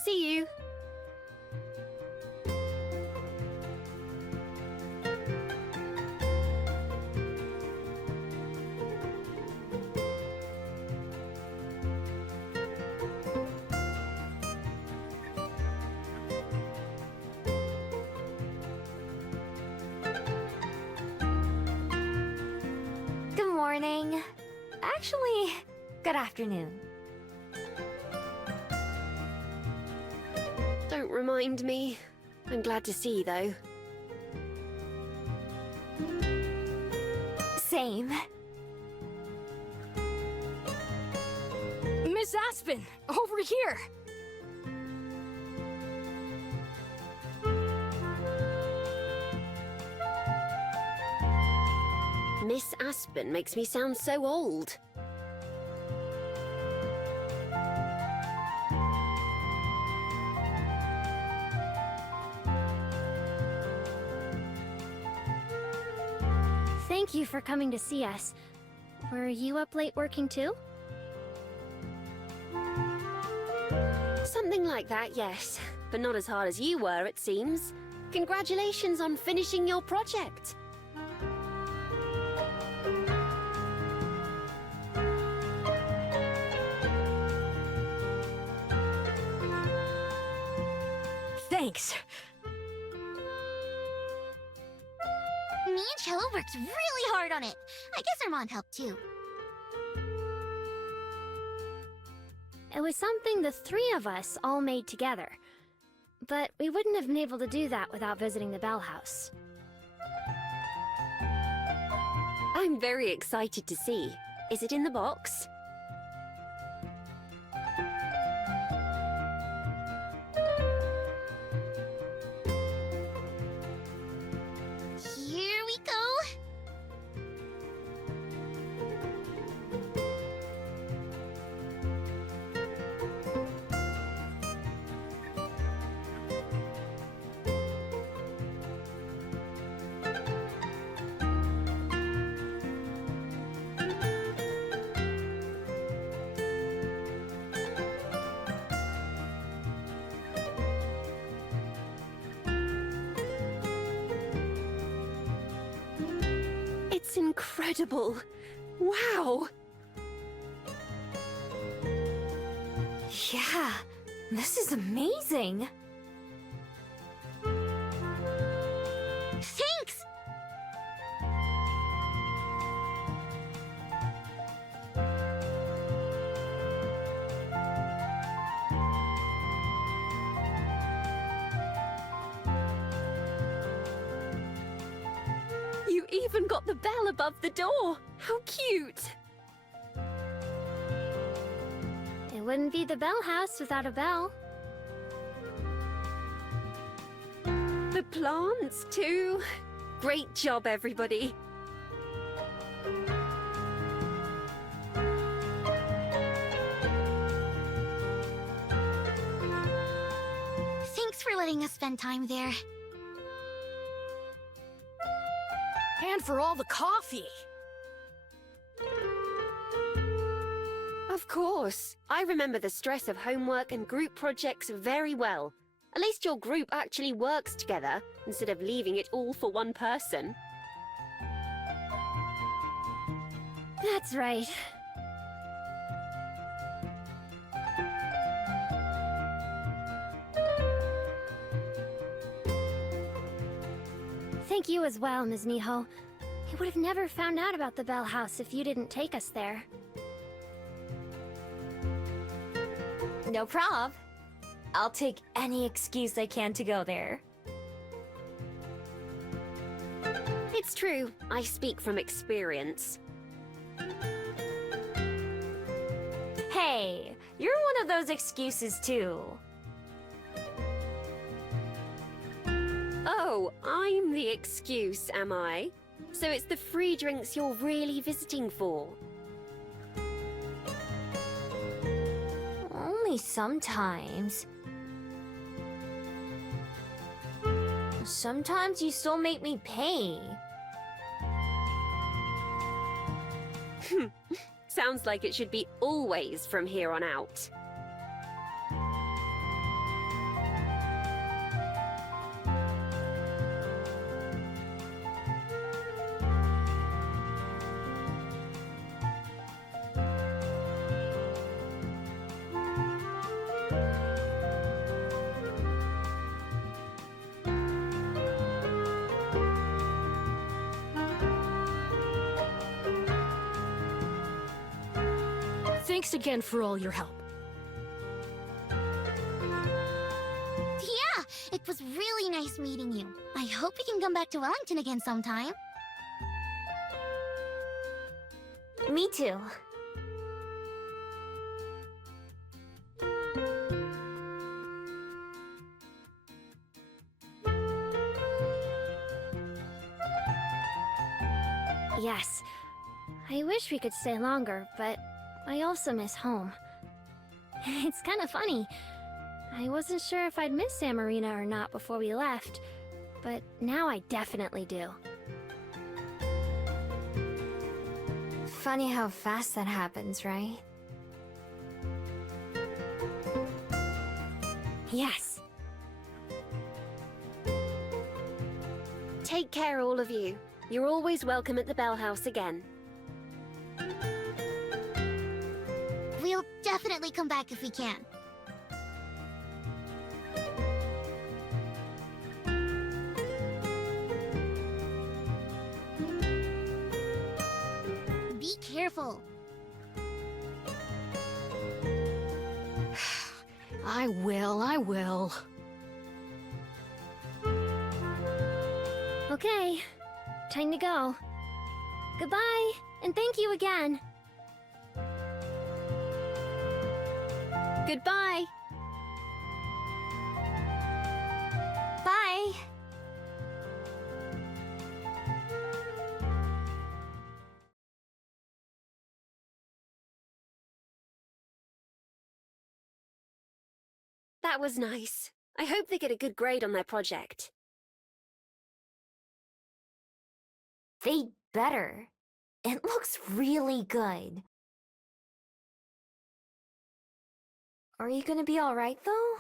See you. Good morning. Actually, good afternoon. remind me. I'm glad to see, though. Same. Miss Aspen, over here! Miss Aspen makes me sound so old. Thank you for coming to see us. Were you up late working too? Something like that, yes. But not as hard as you were, it seems. Congratulations on finishing your project. Thanks. Me and Cello worked really hard on it. I guess our mom helped too. It was something the three of us all made together. But we wouldn't have been able to do that without visiting the Bell House. I'm very excited to see. Is it in the box? Here we go. It's incredible. Wow. Yeah, this is amazing. Thanks! You even got the bell above the door. How cute. It wouldn't be the Bell House without a bell. The plants, too. Great job, everybody. Thanks for letting us spend time there. And for all the coffee! Of course. I remember the stress of homework and group projects very well. At least your group actually works together, instead of leaving it all for one person. That's right. Thank you as well, Ms. Miho. I would have never found out about the Bell House if you didn't take us there. No prob. I'll take any excuse I can to go there. It's true. I speak from experience. Hey, you're one of those excuses too. Oh, I'm the excuse, am I? So it's the free drinks you're really visiting for? Only sometimes. Sometimes you still make me pay. Sounds like it should be always from here on out. Thanks again for all your help. Yeah, really nice meeting you. I hope we can come back to Wellington again sometime. Me too. Yes. I wish we could stay longer, but I also miss home. It's kind of funny. I wasn't sure if I'd miss San Marino or not before we left, but now I definitely do. Funny how fast that happens, right? Yes. Take care, all of you. You're always welcome at the Bell House again. We'll definitely come back if we can. Be careful. I will. Okay. Time to go. Goodbye, and thank you again. Goodbye. Bye! That was nice. I hope they get a good grade on their project. They better. It looks really good. Are you gonna be alright, though?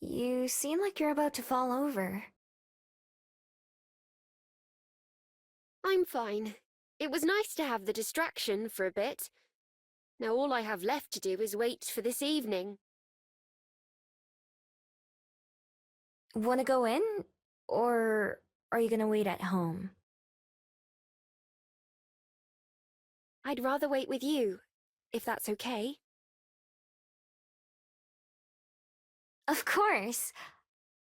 You seem like you're about to fall over. I'm fine. It was nice to have the distraction for a bit. Now all I have left to do is wait for this evening. Wanna go in? Or are you gonna wait at home? I'd rather wait with you, if that's okay. Of course!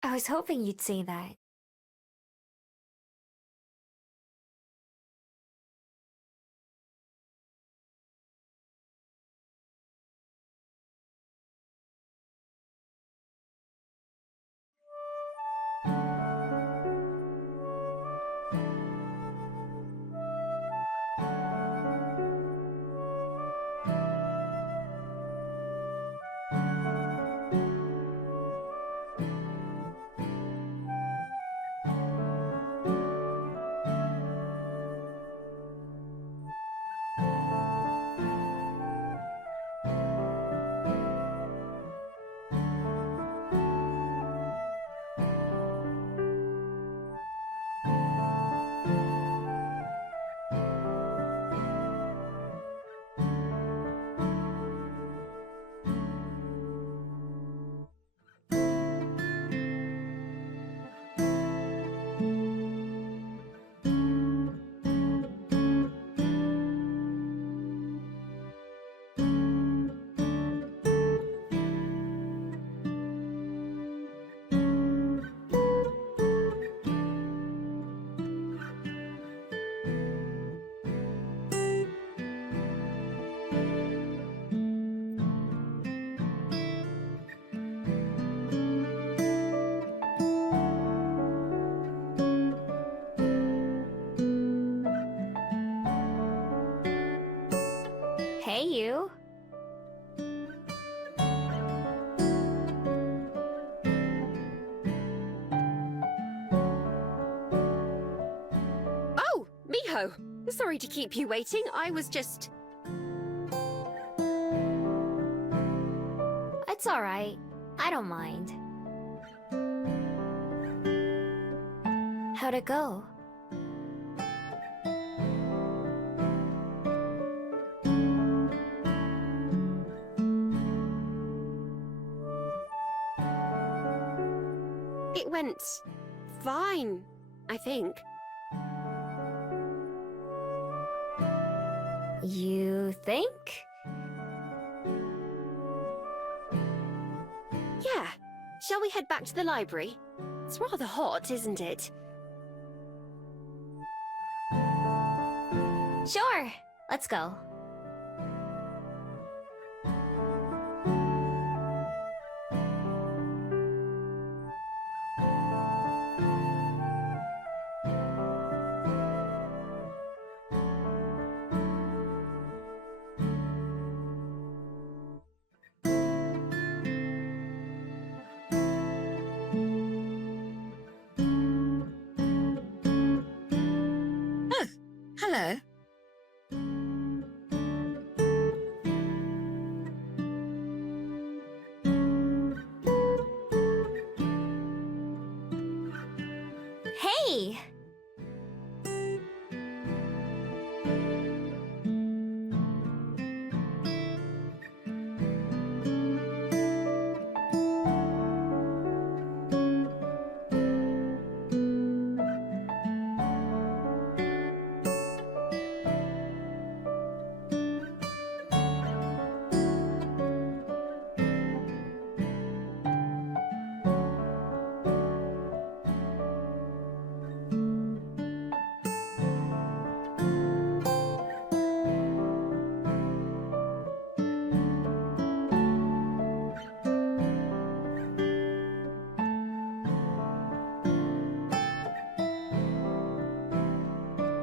I was hoping you'd say that. Hey, you. Oh, Miho! Sorry to keep you waiting. I was just... It's alright. I don't mind. How'd it go? It went... fine, I think. You think? Yeah. Shall we head back to the library? It's rather hot, isn't it? Sure, let's go. Oh, hello. Hey!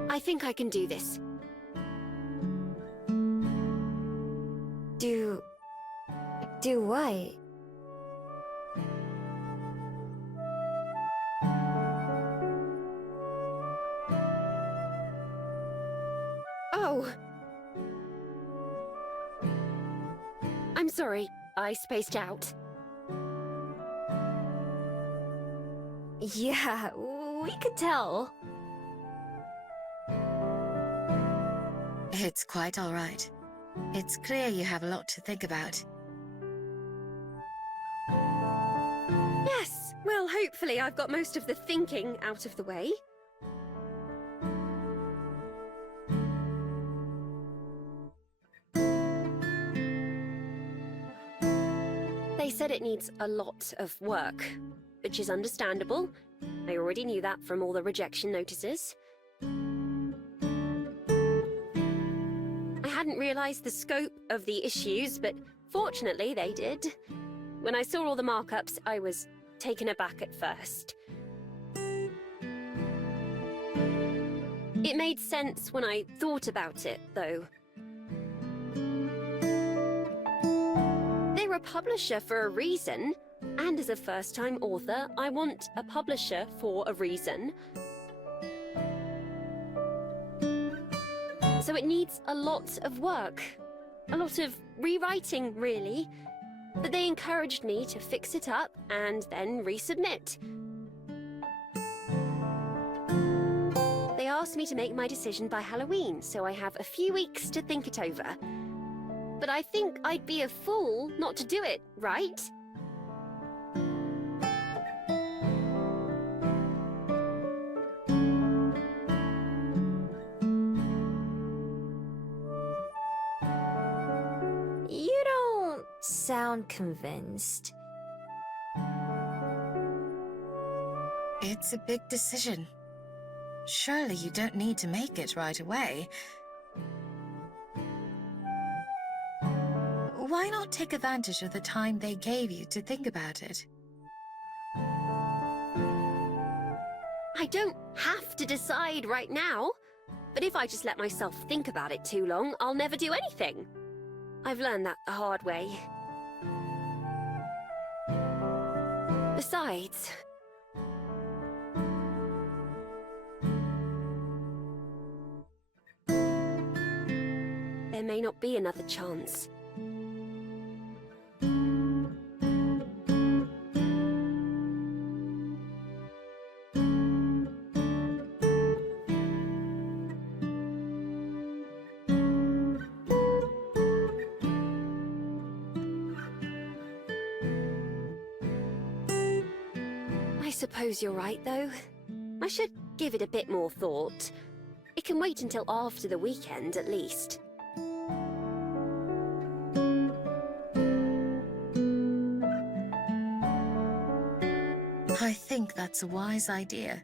I think I can do this. Do what? Oh! I'm sorry, I spaced out. Yeah, we could tell. It's quite all right. It's clear you have a lot to think about. Yes, well, hopefully I've got most of the thinking out of the way. They said it needs a lot of work, which is understandable. I already knew that from all the rejection notices. I hadn't realised the scope of the issues, but fortunately they did. When I saw all the markups, I was taken aback at first. It made sense when I thought about it, though. They're a publisher for a reason, and as a first-time author, I want a publisher for a reason. So it needs a lot of work. A lot of rewriting, really. But they encouraged me to fix it up and then resubmit. They asked me to make my decision by Halloween, so I have a few weeks to think it over. But I think I'd be a fool not to do it, right? You don't sound convinced. It's a big decision. Surely you don't need to make it right away. Why not take advantage of the time they gave you to think about it? I don't have to decide right now. But if I just let myself think about it too long, I'll never do anything. I've learned that the hard way. Besides... there may not be another chance. I suppose you're right, though. I should give it a bit more thought. It can wait until after the weekend, at least. I think that's a wise idea.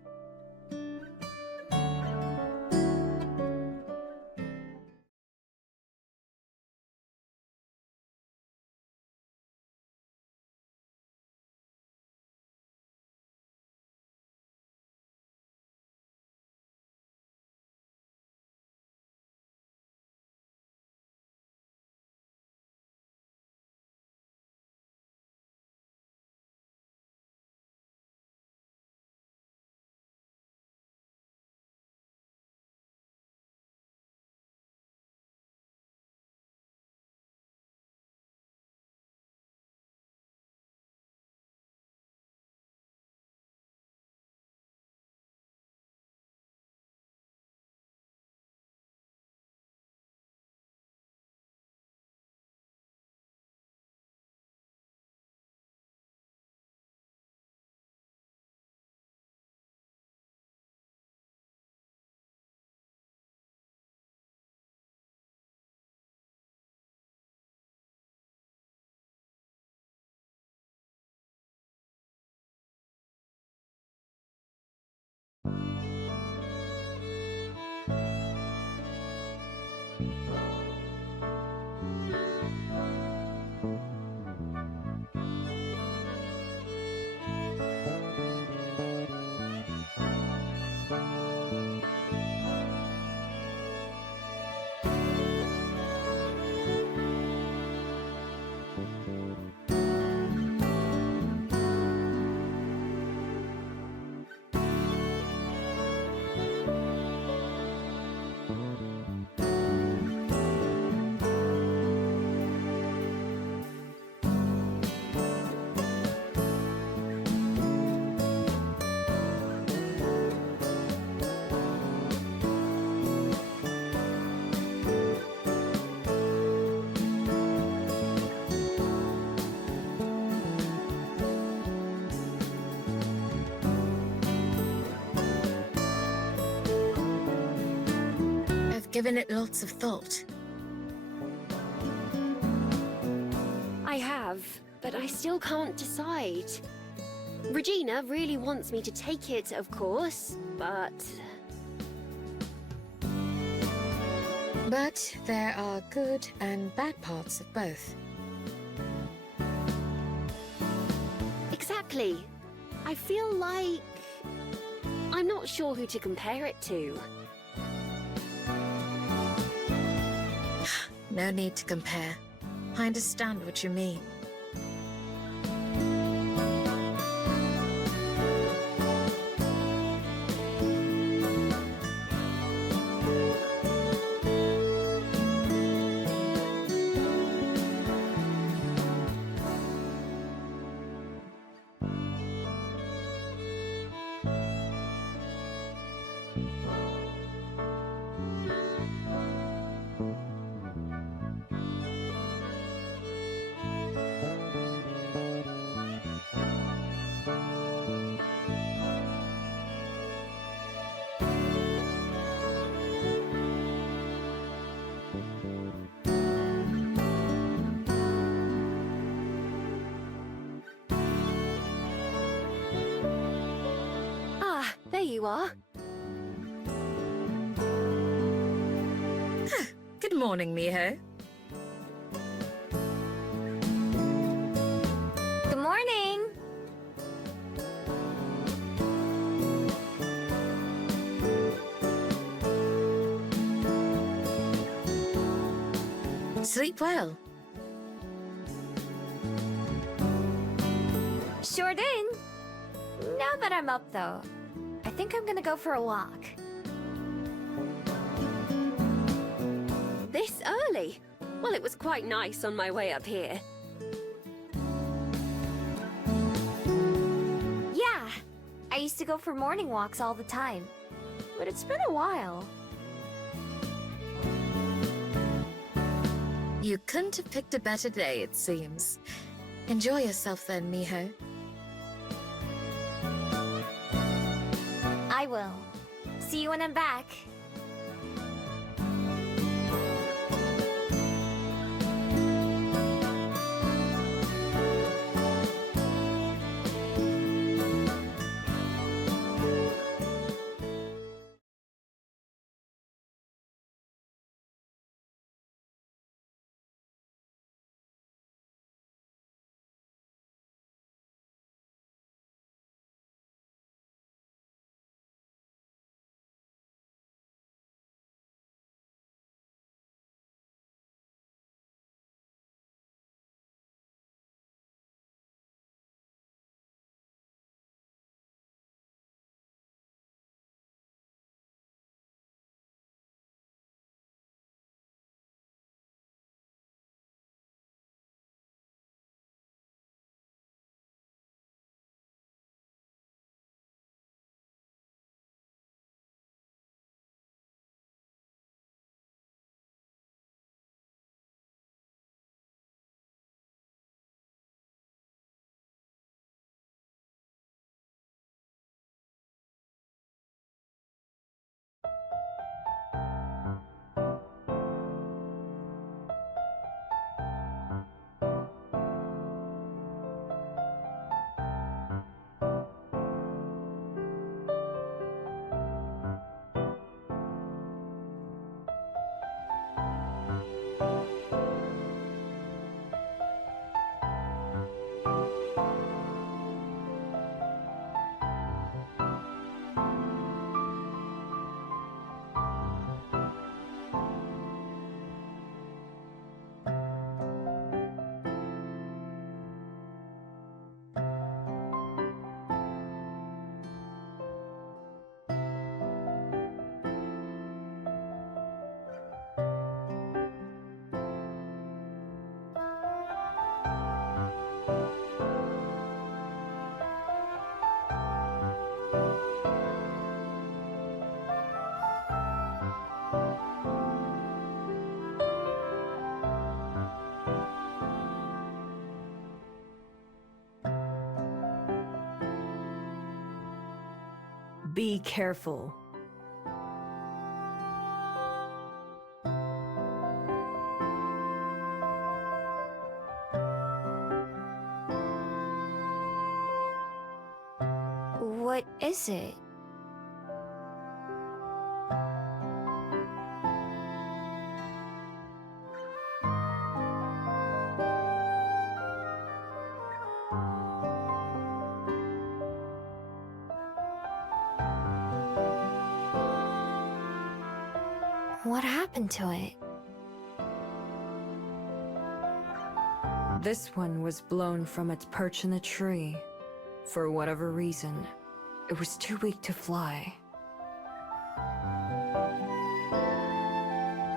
Given it lots of thought. I have, but I still can't decide. Regina really wants me to take it, of course, but... But there are good and bad parts of both. Exactly. I feel like... I'm not sure who to compare it to. No need to compare. I understand what you mean. There you are. Good morning, Miho. Good morning! Sleep well. Sure did. Now that I'm up, though, I think I'm gonna go for a walk. This early? Well, it was quite nice on my way up here. Yeah, I used to go for morning walks all the time, but it's been a while. You couldn't have picked a better day, it seems. Enjoy yourself then, Miho. I will. See you when I'm back. Be careful. What is it? What happened to it? This one was blown from its perch in the tree. For whatever reason, it was too weak to fly.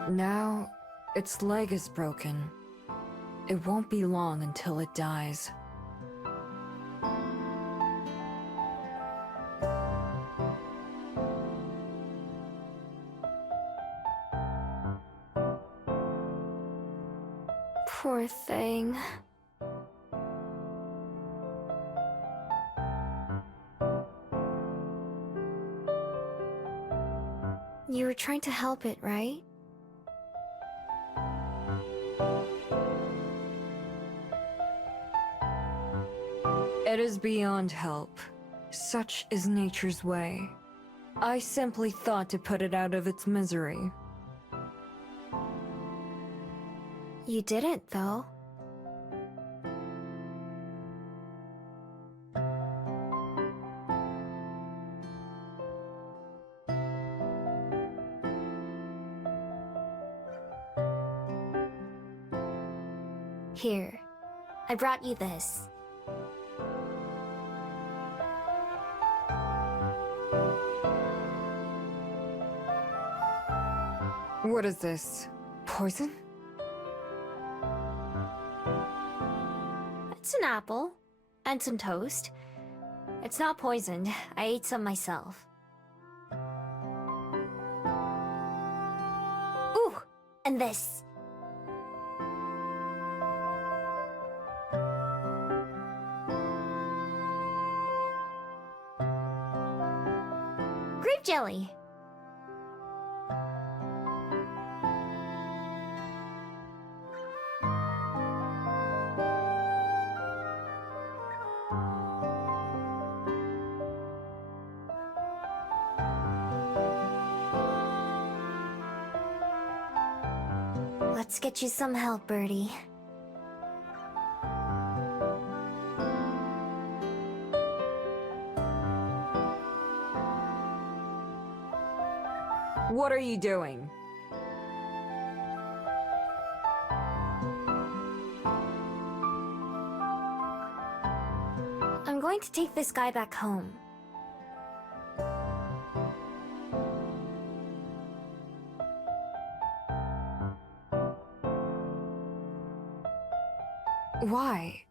Now, its leg is broken. It won't be long until it dies. Poor thing. You were trying to help it, right? It is beyond help. Such is nature's way. I simply thought to put it out of its misery. You didn't, though. Here, I brought you this. What is this? Poison? It's an apple. And some toast. It's not poisoned. I ate some myself. Ooh! And this. Grape jelly. Let's get you some help, Birdie. What are you doing? I'm going to take this guy back home. Why?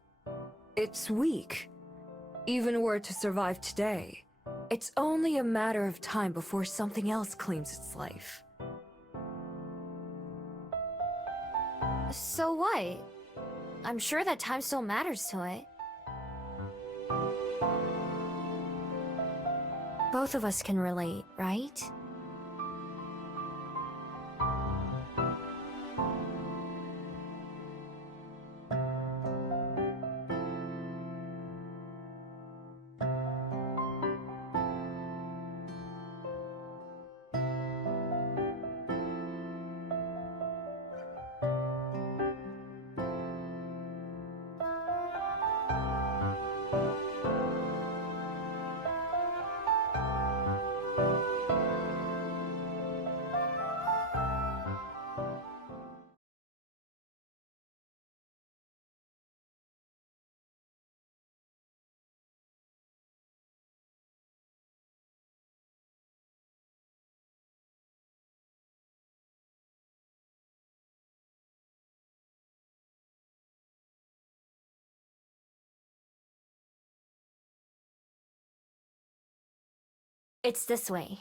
It's weak. Even were it to survive today, it's only a matter of time before something else claims its life. So what? I'm sure that time still matters to it. Both of us can relate, right? It's this way.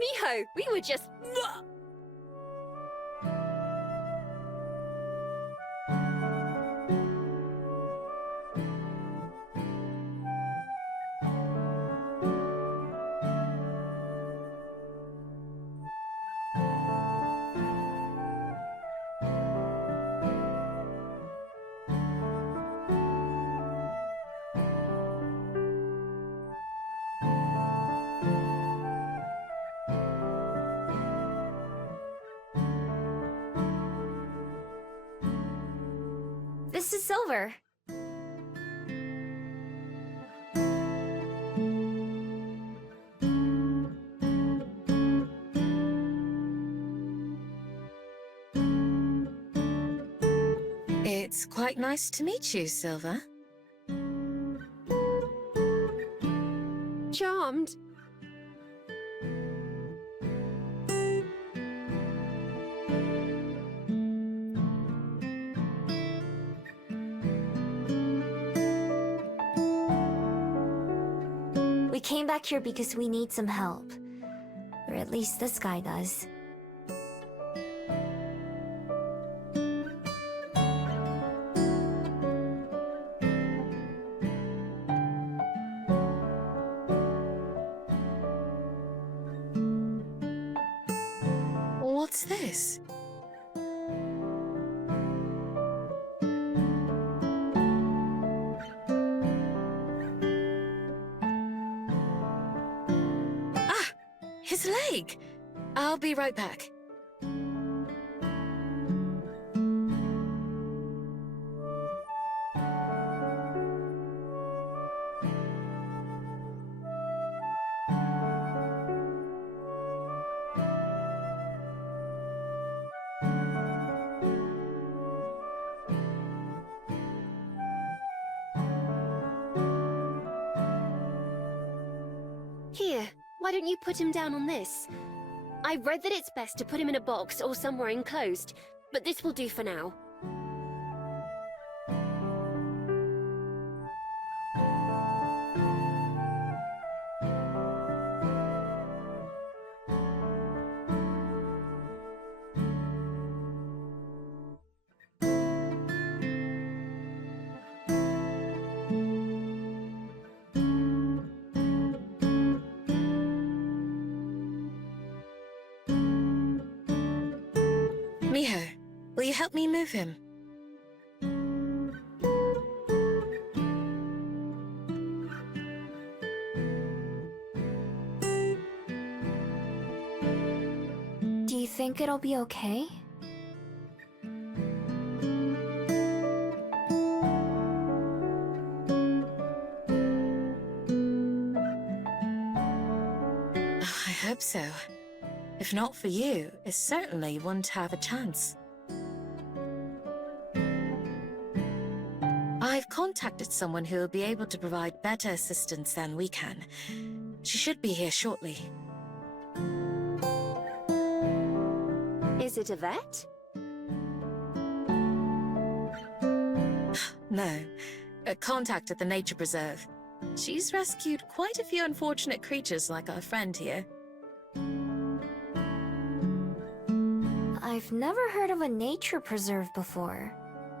Miho, we were just... This is Silver. It's quite nice to meet you, Silver. Charmed. We came back here because we need some help. Or at least this guy does. What's this? Ah! His leg! I'll be right back. Here, why don't you put him down on this? I read that it's best to put him in a box or somewhere enclosed, but this will do for now. Miho, will you help me move him? Do you think it'll be okay? I hope so. If not for you, it certainly wouldn't have a chance. I've contacted someone who will be able to provide better assistance than we can. She should be here shortly. Is it a vet? No, a contact at the nature preserve. She's rescued quite a few unfortunate creatures like our friend here. I've never heard of a nature preserve before.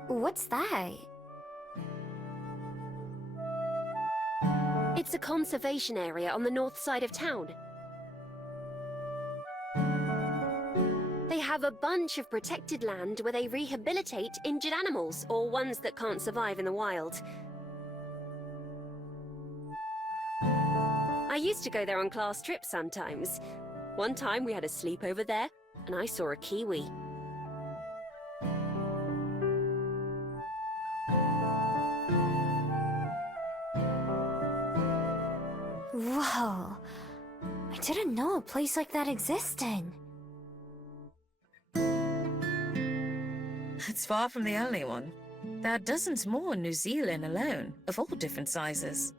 What's that? It's a conservation area on the north side of town. They have a bunch of protected land where they rehabilitate injured animals or ones that can't survive in the wild. I used to go there on class trips sometimes. One time we had a sleepover there, and I saw a kiwi. Whoa. I didn't know a place like that existed. It's far from the only one. There are dozens more in New Zealand alone, of all different sizes.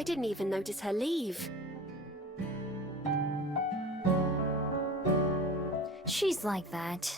I didn't even notice her leave. She's like that.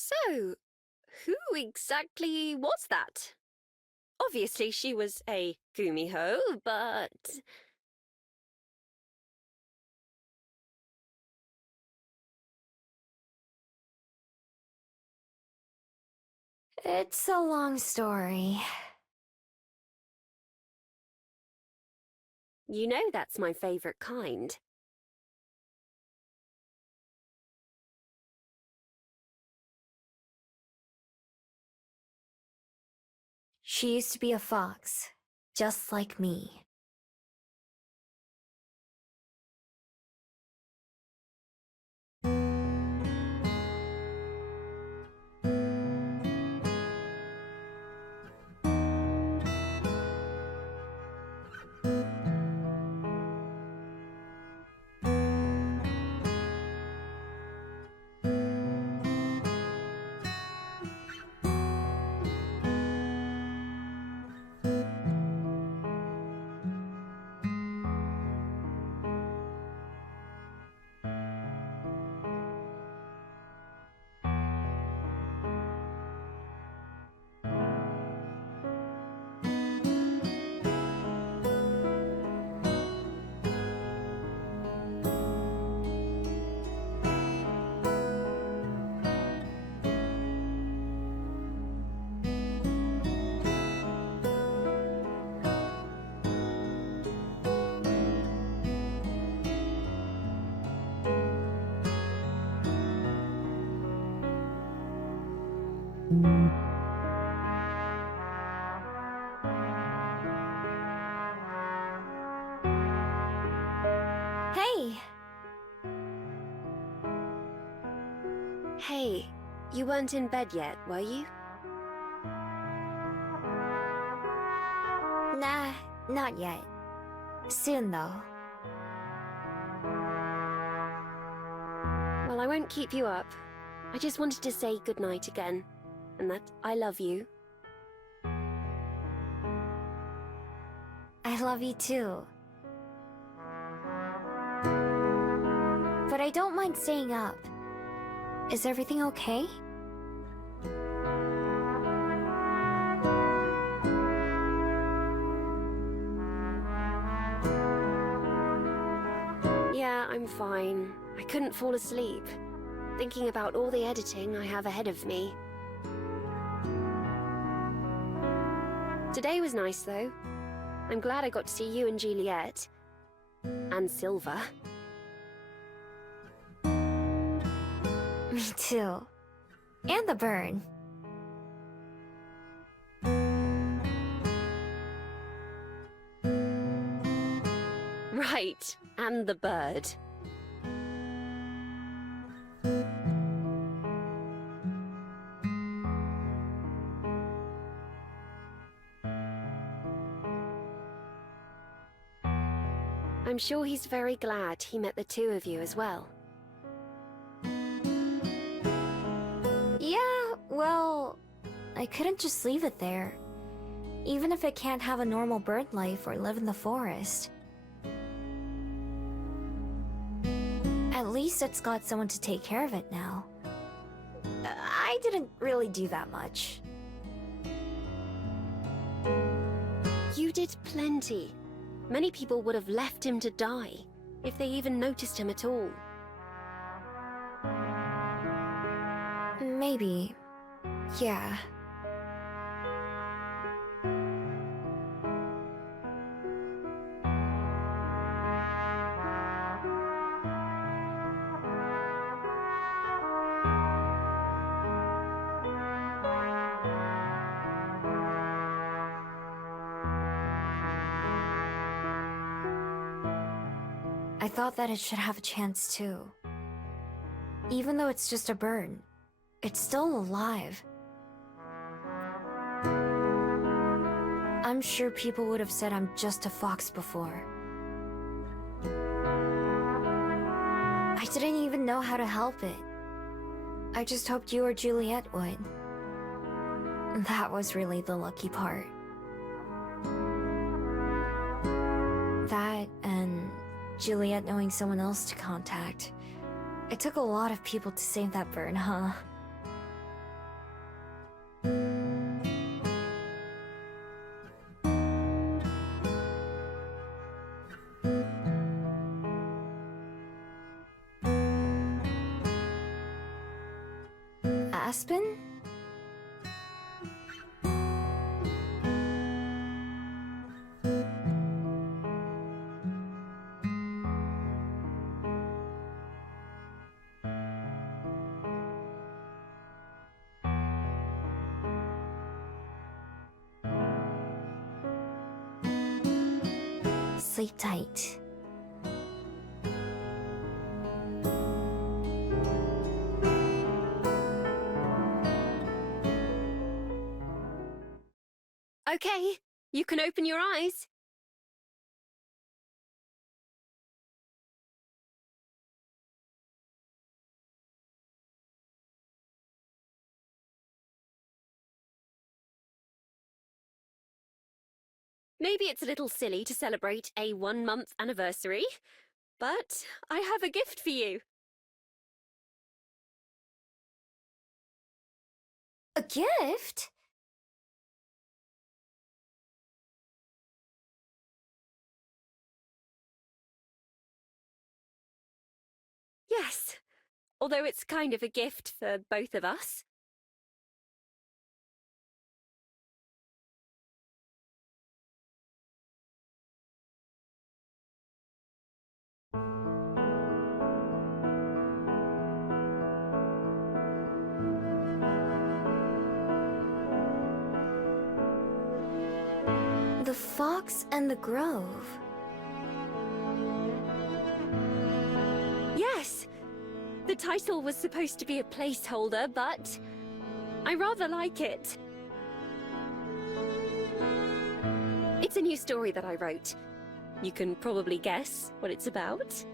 So, who exactly was that? Obviously she was a Gumiho, but... It's a long story. You know that's my favorite kind. She used to be a fox, just like me. Hey! Hey, you weren't in bed yet, were you? Nah, not yet. Soon, though. Well, I won't keep you up. I just wanted to say goodnight again, and that I love you. I love you too. But I don't mind staying up. Is everything okay? Yeah, I'm fine. I couldn't fall asleep, thinking about all the editing I have ahead of me. Today was nice, though. I'm glad I got to see you and Juliet. And Silver. Me too. And the burn. Right, and the bird. I'm sure he's very glad he met the two of you as well. Yeah, well, I couldn't just leave it there. Even if it can't have a normal bird life or live in the forest. At least it's got someone to take care of it now. I didn't really do that much. You did plenty. Many people would have left him to die, if they even noticed him at all. Maybe. Yeah. I thought that it should have a chance too. Even though it's just a bird, it's still alive. I'm sure people would have said I'm just a fox before. I didn't even know how to help it. I just hoped you or Juliet would. That was really the lucky part. That and Juliet knowing someone else to contact. It took a lot of people to save that bird, huh? Aspen? Sleep tight. Okay, you can open your eyes. Maybe it's a little silly to celebrate a 1-month anniversary, but I have a gift for you. A gift? Yes, although it's kind of a gift for both of us. The Fox and the Grove. Yes! The title was supposed to be a placeholder, but I rather like it. It's a new story that I wrote. You can probably guess what it's about.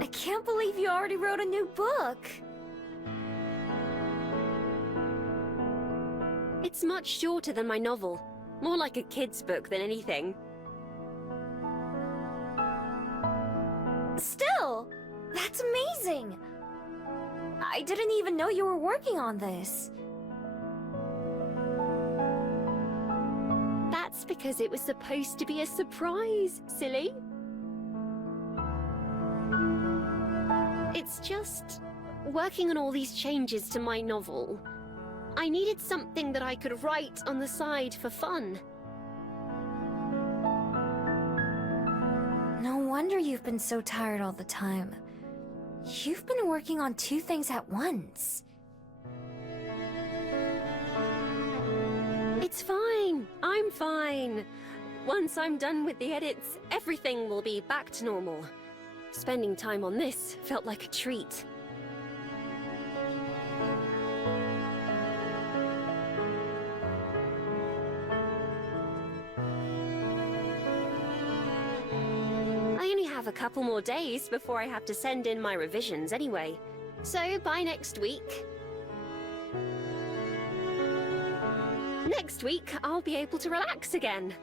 I can't believe you already wrote a new book. It's much shorter than my novel. More like a kid's book than anything. Still, that's amazing. I didn't even know you were working on this. That's because it was supposed to be a surprise, silly. It's just working on all these changes to my novel. I needed something that I could write on the side for fun. No wonder you've been so tired all the time. You've been working on 2 things at once. It's fine. I'm fine. Once I'm done with the edits, everything will be back to normal. Spending time on this felt like a treat. I only have a couple more days before I have to send in my revisions anyway. So by next week... Next week, I'll be able to relax again.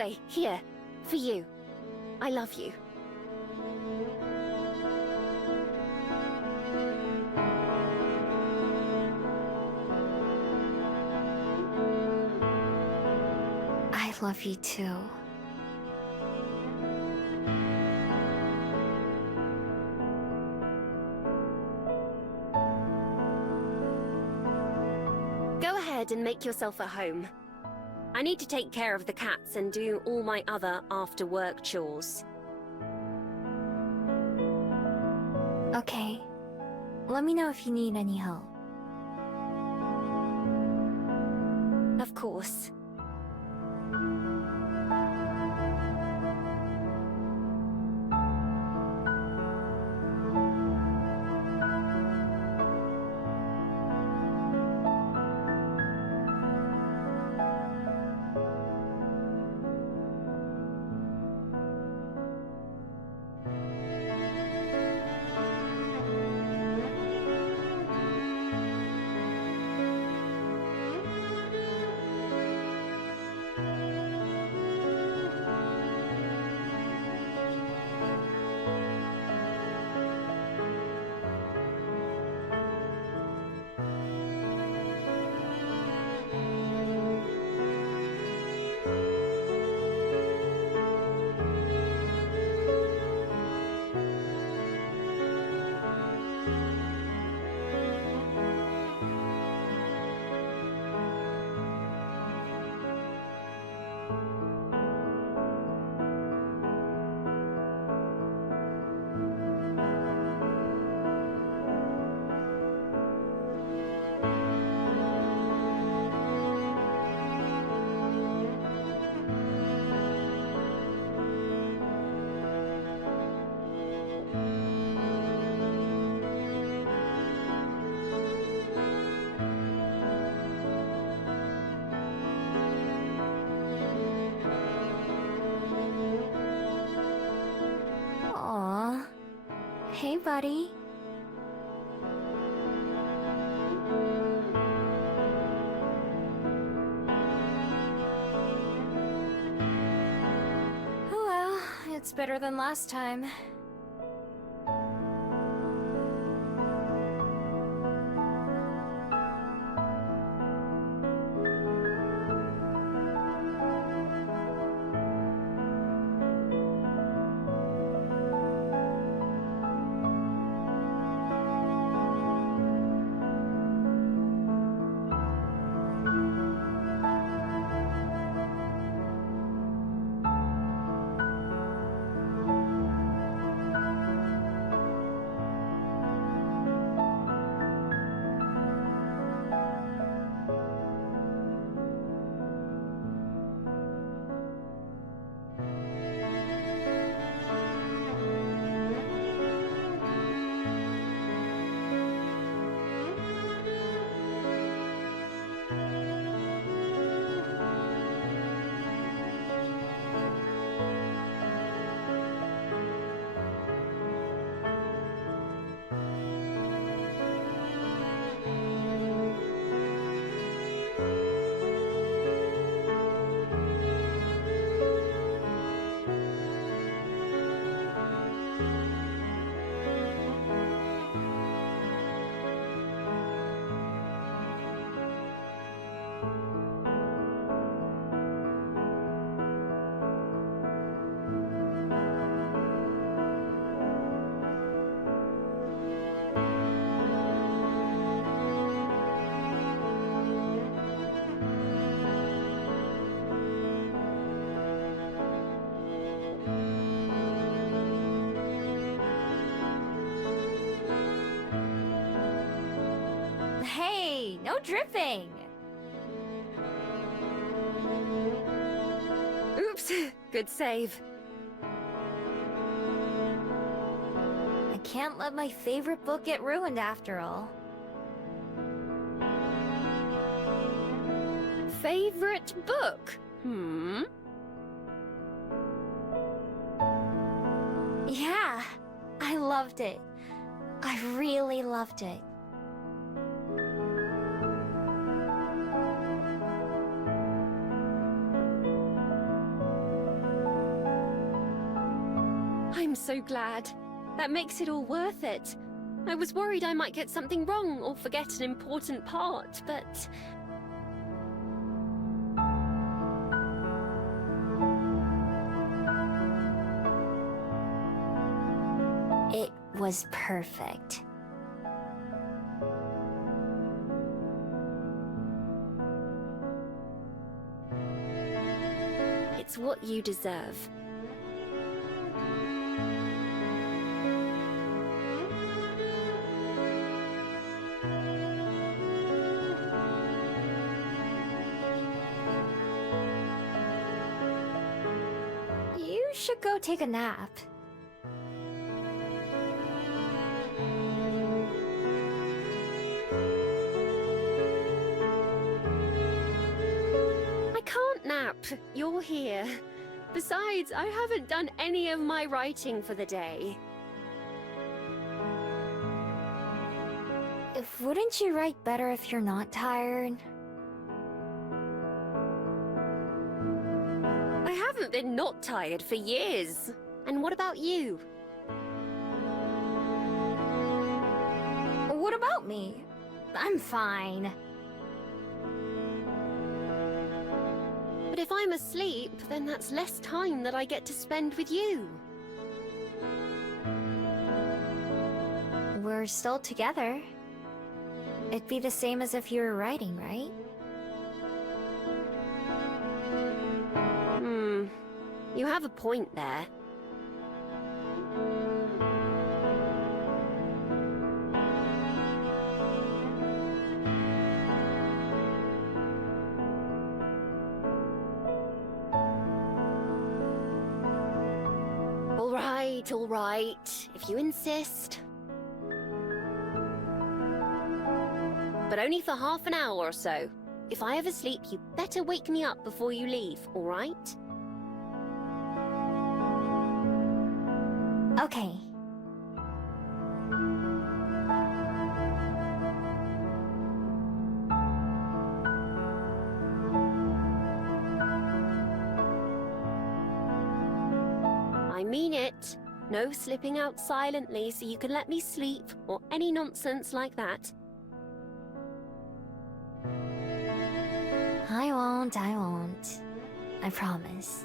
Anyway, here, for you. I love you. I love you too. Go ahead and make yourself at home. I need to take care of the cats and do all my other after-work chores. Okay. Let me know if you need any help. Of course. Aw. Hey, buddy. Oh well, it's better than last time. Hey, no dripping! Oops, good save. I can't let my favorite book get ruined after all. Favorite book? Yeah, I loved it. I really loved it. I'm so glad. That makes it all worth it. I was worried I might get something wrong or forget an important part, but... It was perfect. It's what you deserve. You should go take a nap. I can't nap. You're here. Besides, I haven't done any of my writing for the day. Wouldn't you write better if you're not tired? I haven't been not tired for years. And what about you? What about me? I'm fine. But if I'm asleep, then that's less time that I get to spend with you. We're still together. It'd be the same as if you were writing, right? You have a point there. All right, if you insist. But only for half an hour or so. If I ever sleep, you better wake me up before you leave, all right? Okay. I mean it. No slipping out silently so you can let me sleep, or any nonsense like that. I won't. I promise.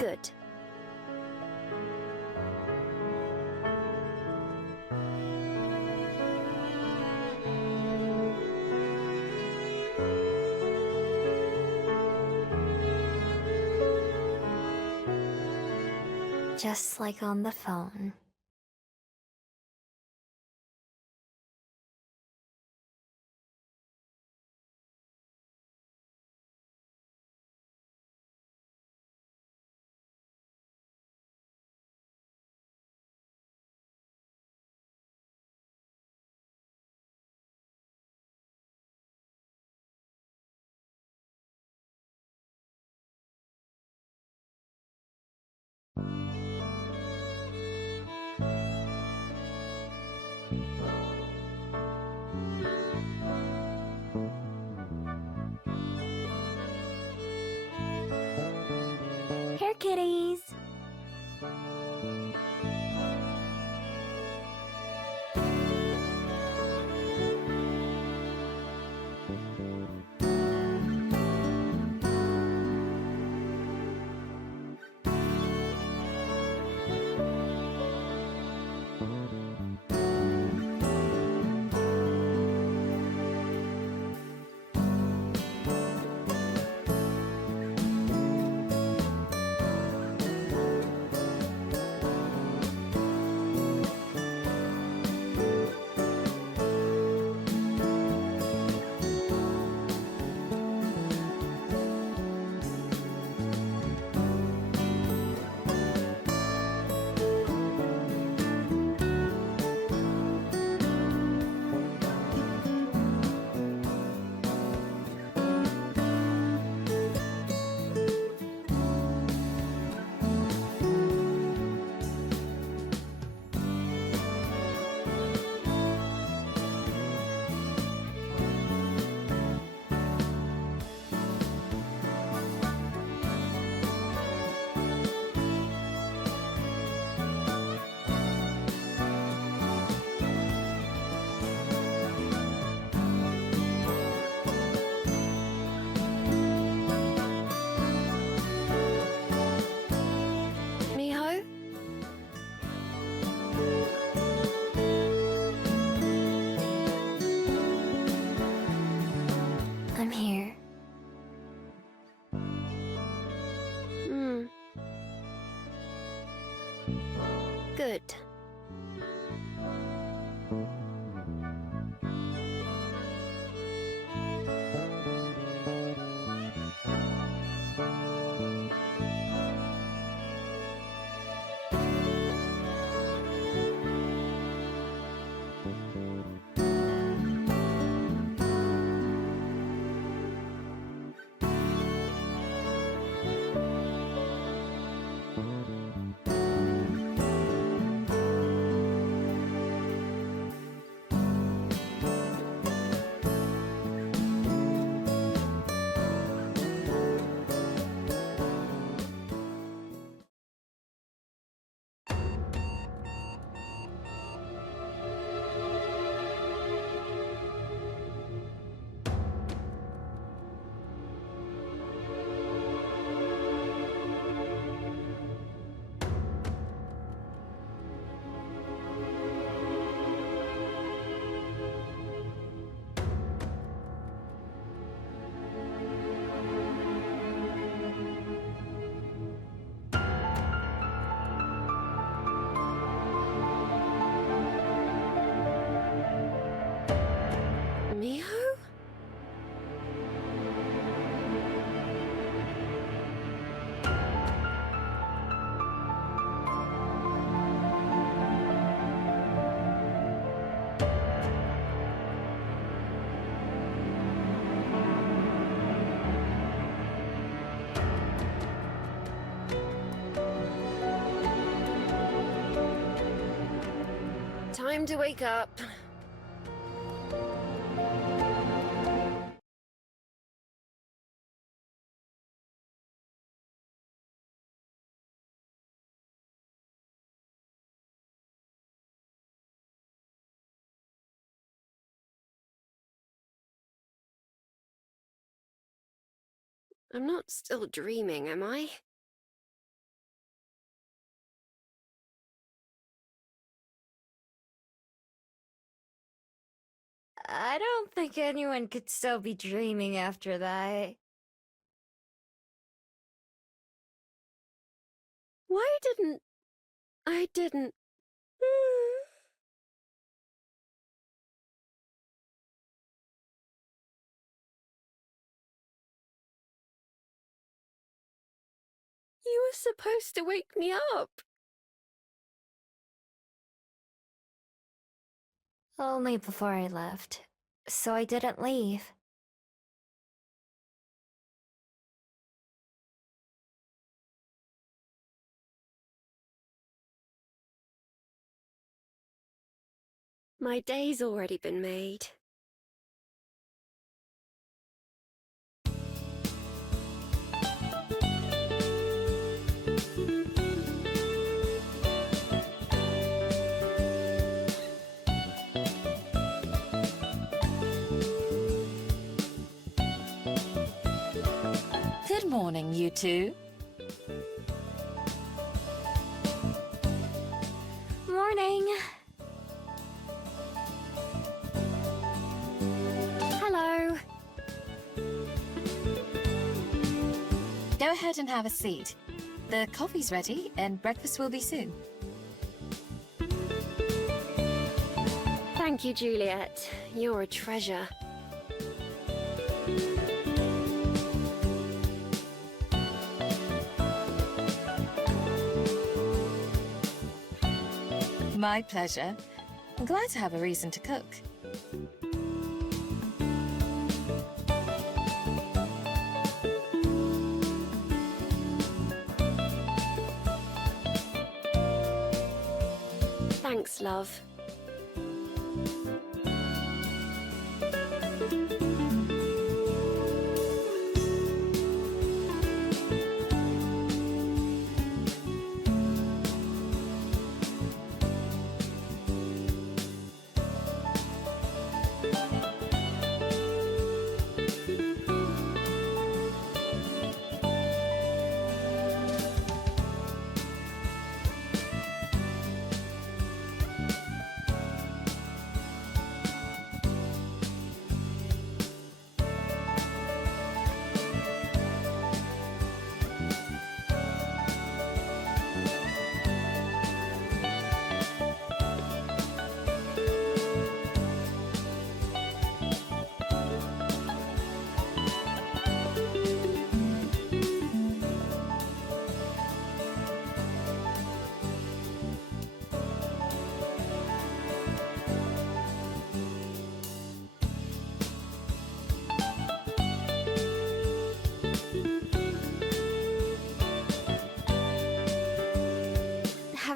Good. Just like on the phone. Here, kitties. Good. Miho? Time to wake up. I'm not still dreaming, am I? I don't think anyone could still be dreaming after that. Why didn't... I didn't... You were supposed to wake me up. Only before I left, so I didn't leave. My day's already been made. Good morning, you two. Morning. Hello. Go ahead and have a seat. The coffee's ready, and breakfast will be soon. Thank you, Juliet. You're a treasure. My pleasure. I'm glad to have a reason to cook. Thanks, love.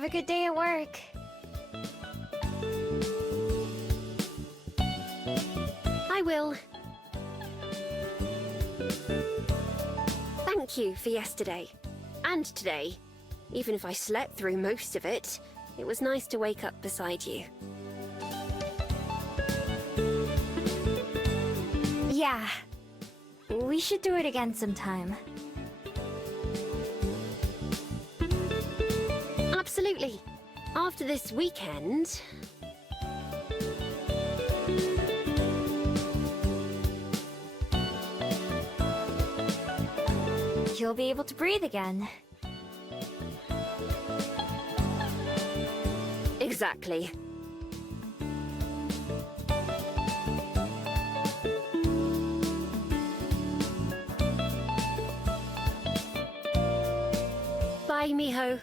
a good day at work. I will. Thank you for yesterday. And today. Even if I slept through most of it, it was nice to wake up beside you. Yeah. We should do it again sometime. Absolutely. After this weekend... You'll be able to breathe again. Exactly. Bye, Miho.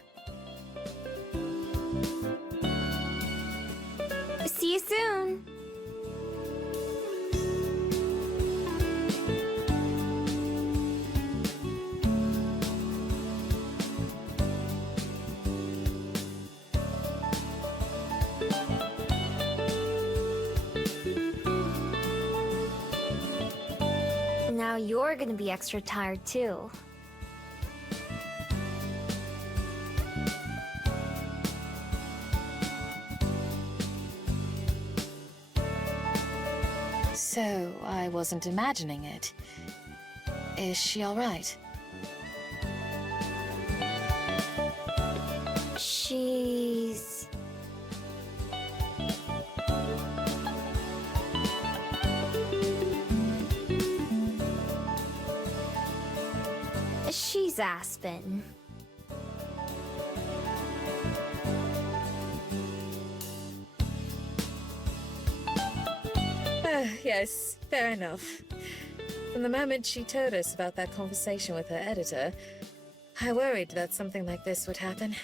See you soon! Now you're gonna be extra tired too. So, I wasn't imagining it. Is she alright? She's... She's Aspen. Yes, fair enough. From the moment she told us about that conversation with her editor, I worried that something like this would happen.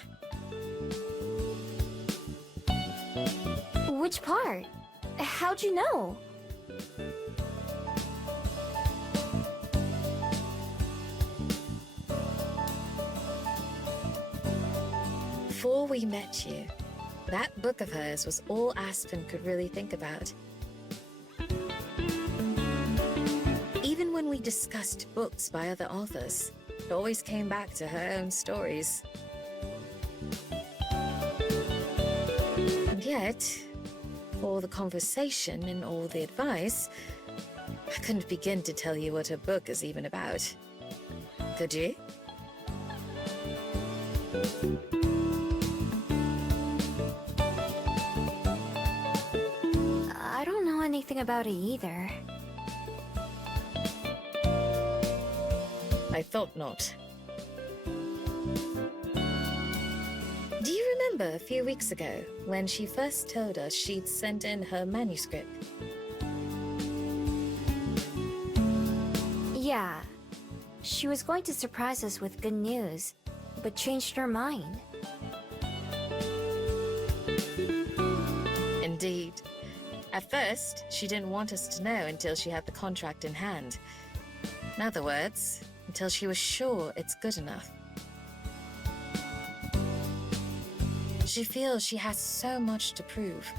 Which part? How'd you know? Before we met you, that book of hers was all Aspen could really think about. Even when we discussed books by other authors, it always came back to her own stories. And yet, for all the conversation and all the advice, I couldn't begin to tell you what her book is even about. Could you? I don't know anything about it either. I thought not. Do you remember a few weeks ago when she first told us she'd sent in her manuscript? Yeah. She was going to surprise us with good news, but changed her mind. Indeed. At first, she didn't want us to know until she had the contract in hand. In other words, until she was sure it's good enough. She feels she has so much to prove,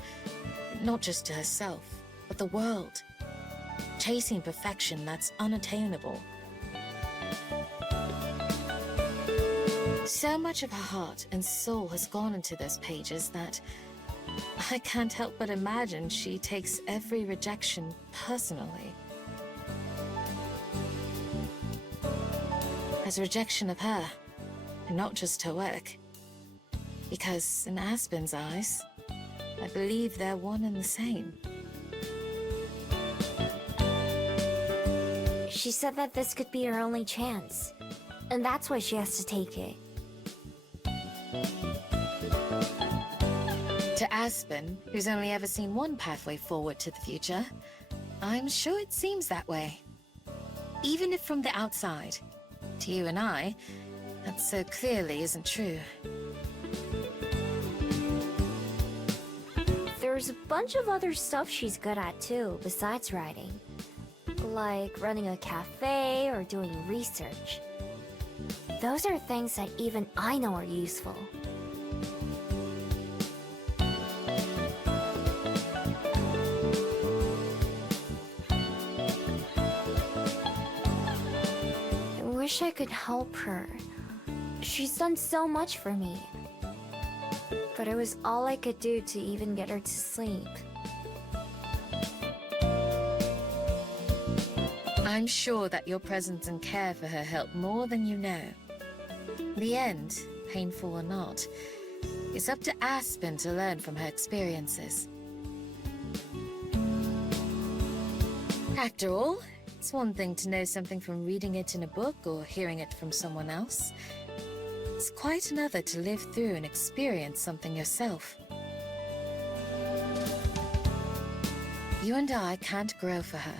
not just to herself, but the world. Chasing perfection that's unattainable. So much of her heart and soul has gone into those pages that I can't help but imagine she takes every rejection personally. As a rejection of her, and not just her work. Because in Aspen's eyes, I believe they're one and the same. She said that this could be her only chance, and that's why she has to take it. To Aspen, who's only ever seen one pathway forward to the future, I'm sure it seems that way. Even if from the outside, to you and I, that so clearly isn't true. There's a bunch of other stuff she's good at too, besides writing. Like running a cafe or doing research. Those are things that even I know are useful. I wish I could help her. She's done so much for me. But it was all I could do to even get her to sleep. I'm sure that your presence and care for her helped more than you know. The end, painful or not, is up to Aspen to learn from her experiences. After all, it's one thing to know something from reading it in a book or hearing it from someone else. It's quite another to live through and experience something yourself. You and I can't grow for her.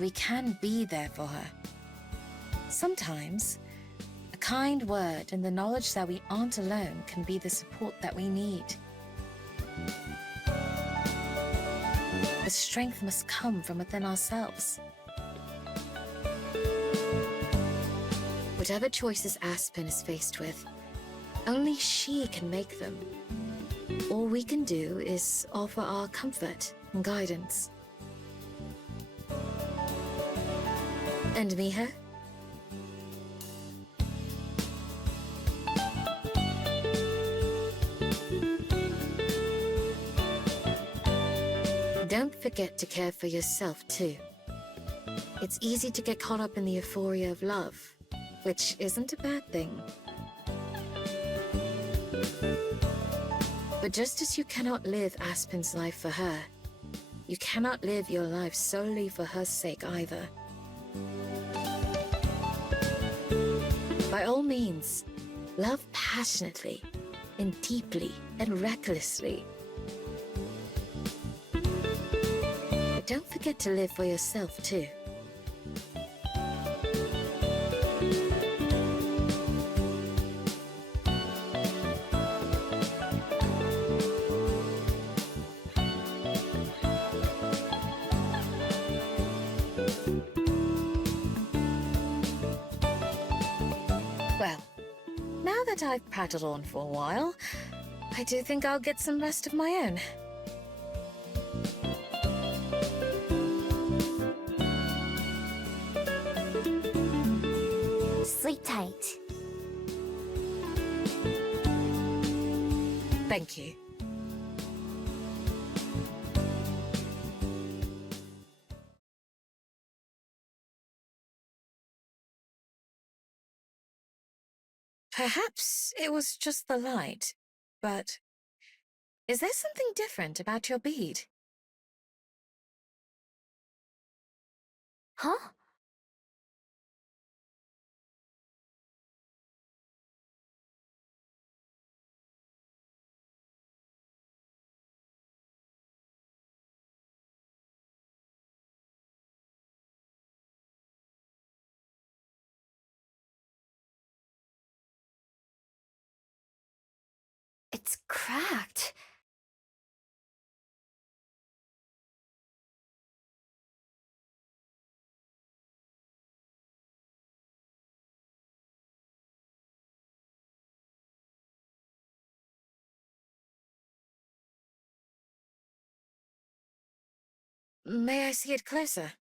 We can be there for her. Sometimes, a kind word and the knowledge that we aren't alone can be the support that we need. The strength must come from within ourselves. Whatever choices Aspen is faced with, only she can make them. All we can do is offer our comfort and guidance. And Miho? Don't forget to care for yourself, too. It's easy to get caught up in the euphoria of love, which isn't a bad thing. But just as you cannot live Aspen's life for her, you cannot live your life solely for her sake either. By all means, love passionately, and deeply, and recklessly. But don't forget to live for yourself, too. Well, now that I've prattled on for a while, I do think I'll get some rest of my own. Sleep tight. Thank you. Perhaps it was just the light, but is there something different about your bead? Huh? It's cracked. May I see it closer?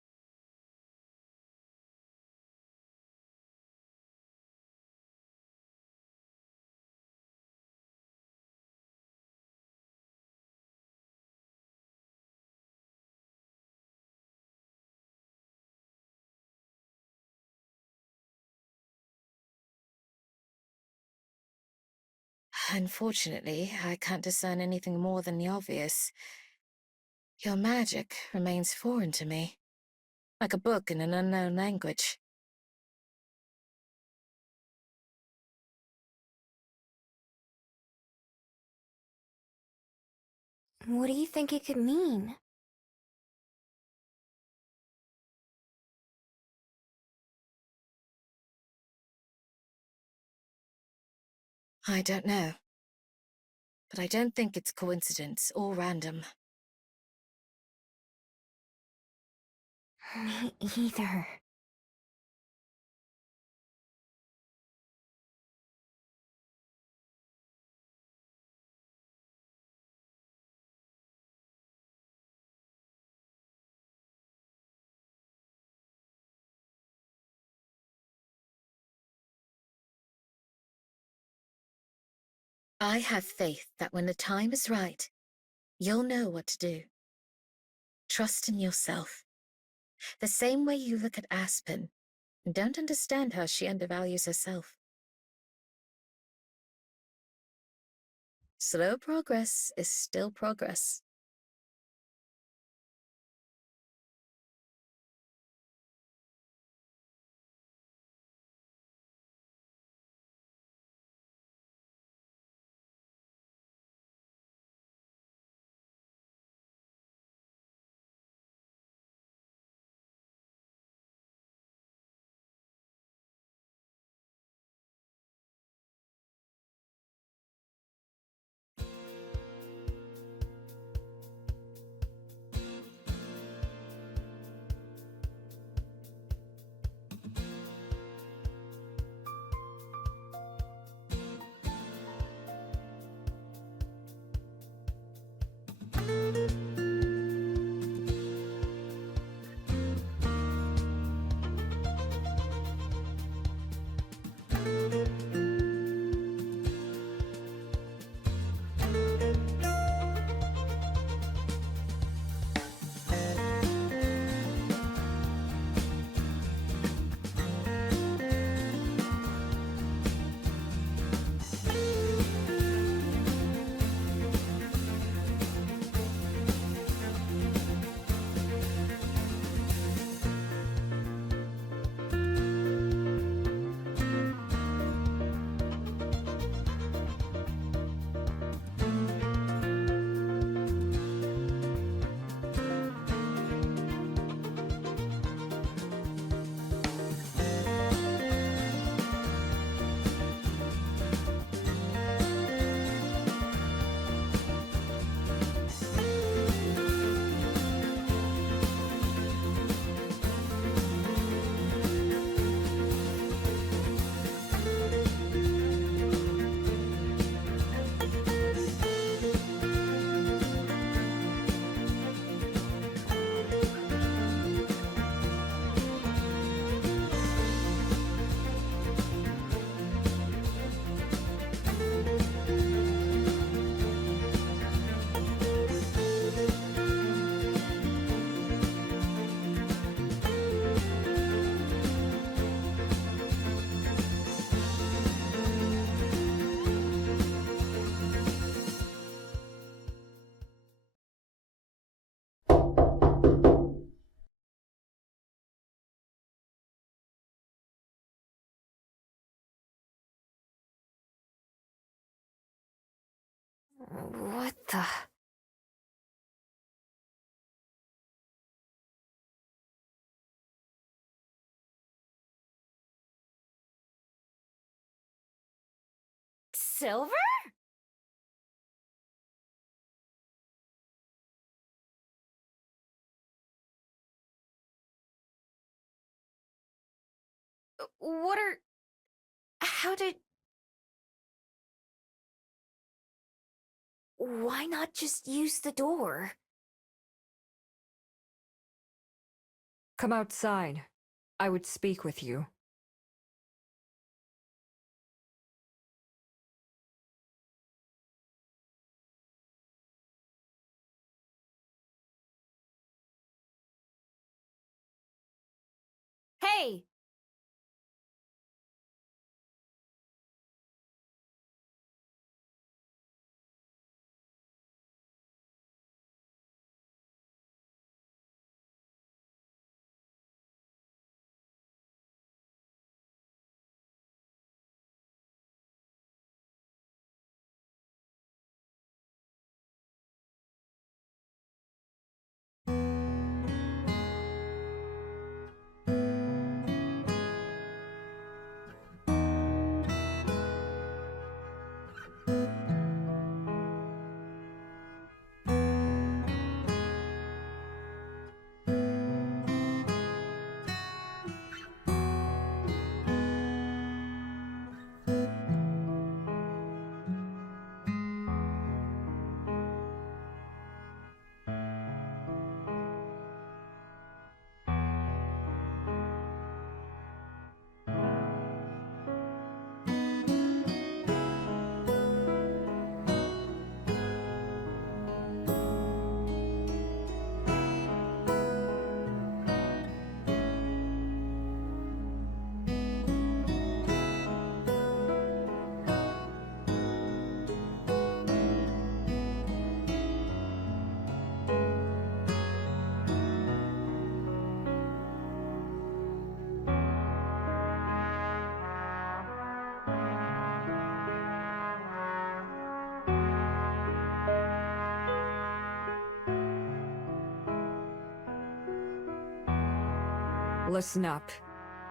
Unfortunately, I can't discern anything more than the obvious. Your magic remains foreign to me, like a book in an unknown language. What do you think it could mean? I don't know. But I don't think it's coincidence or random. Me either. I have faith that when the time is right, you'll know what to do. Trust in yourself. The same way you look at Aspen and don't understand how she undervalues herself. Slow progress is still progress. What the... Silver? What are... How did... Why not just use the door? Come outside. I would speak with you. Hey! Listen up,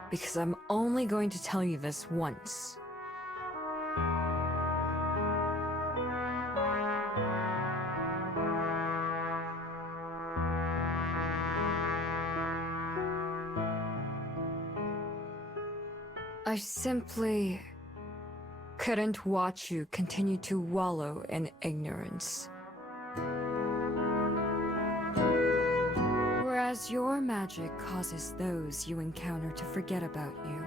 because I'm only going to tell you this once. I simply couldn't watch you continue to wallow in ignorance. Whereas your magic causes those you encounter to forget about you,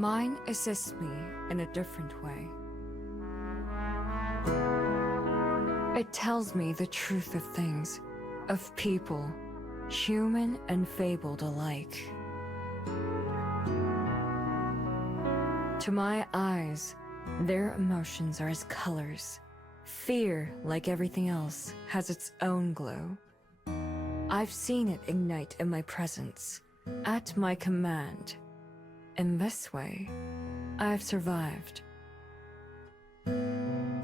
mine assists me in a different way. It tells me the truth of things, of people, human and fabled alike. To my eyes, their emotions are as colors. Fear, like everything else, has its own glow. I've seen it ignite in my presence, at my command. In this way, I've survived. The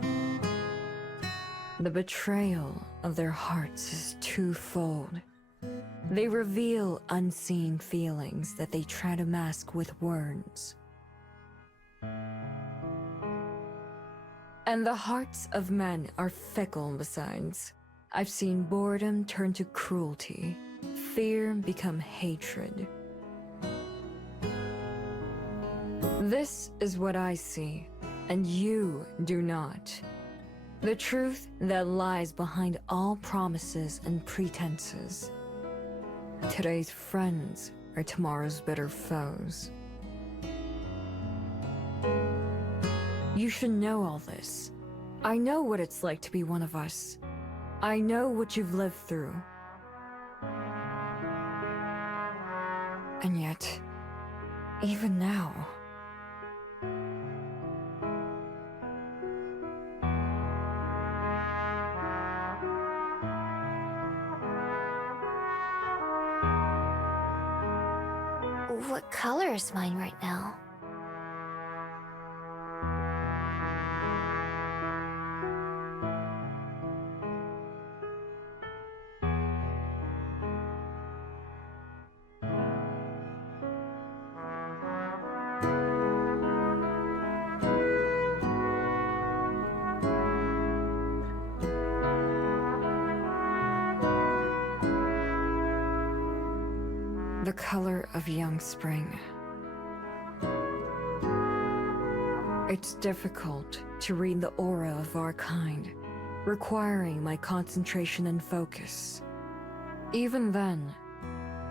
betrayal of their hearts is twofold. They reveal unseen feelings that they try to mask with words. And the hearts of men are fickle besides. I've seen boredom turn to cruelty, fear become hatred. This is what I see, and you do not. The truth that lies behind all promises and pretenses. Today's friends are tomorrow's bitter foes. You should know all this. I know what it's like to be one of us. I know what you've lived through. And yet, even now... What color is mine right now? The color of young spring. It's difficult to read the aura of our kind, requiring my concentration and focus. Even then,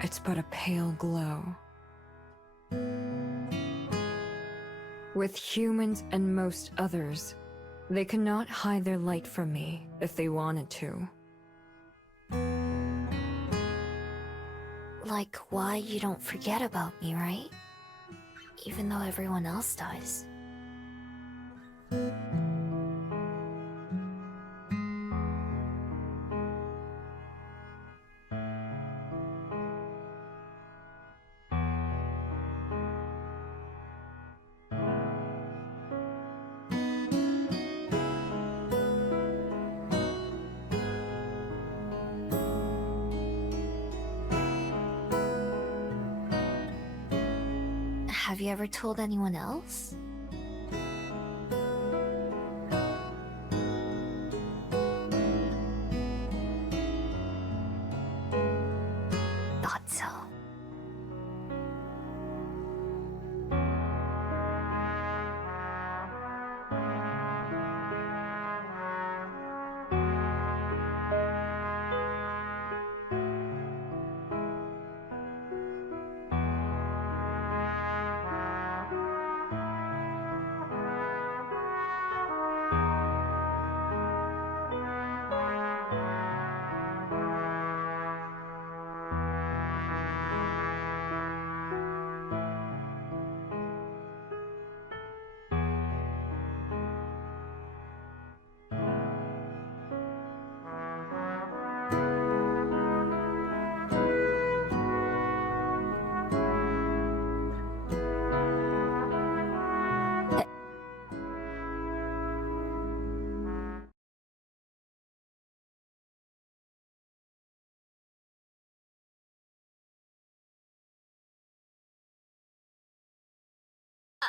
it's but a pale glow. With humans and most others, they cannot hide their light from me if they wanted to. Like why you don't forget about me, right? Even though everyone else does. Have you ever told anyone else? Thought so.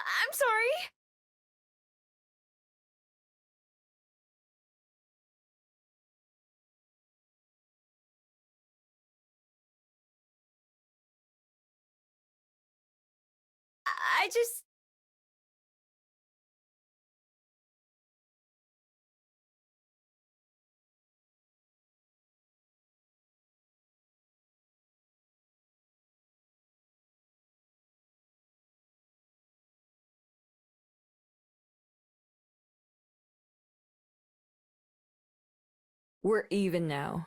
I'm sorry. I just... We're even now.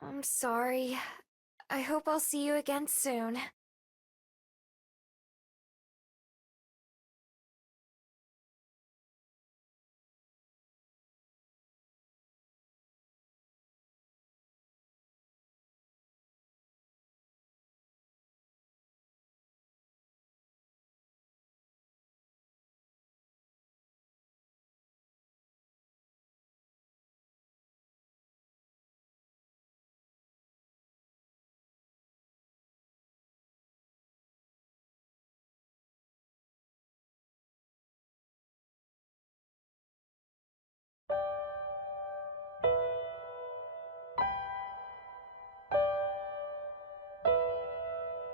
I'm sorry. I hope I'll see you again soon.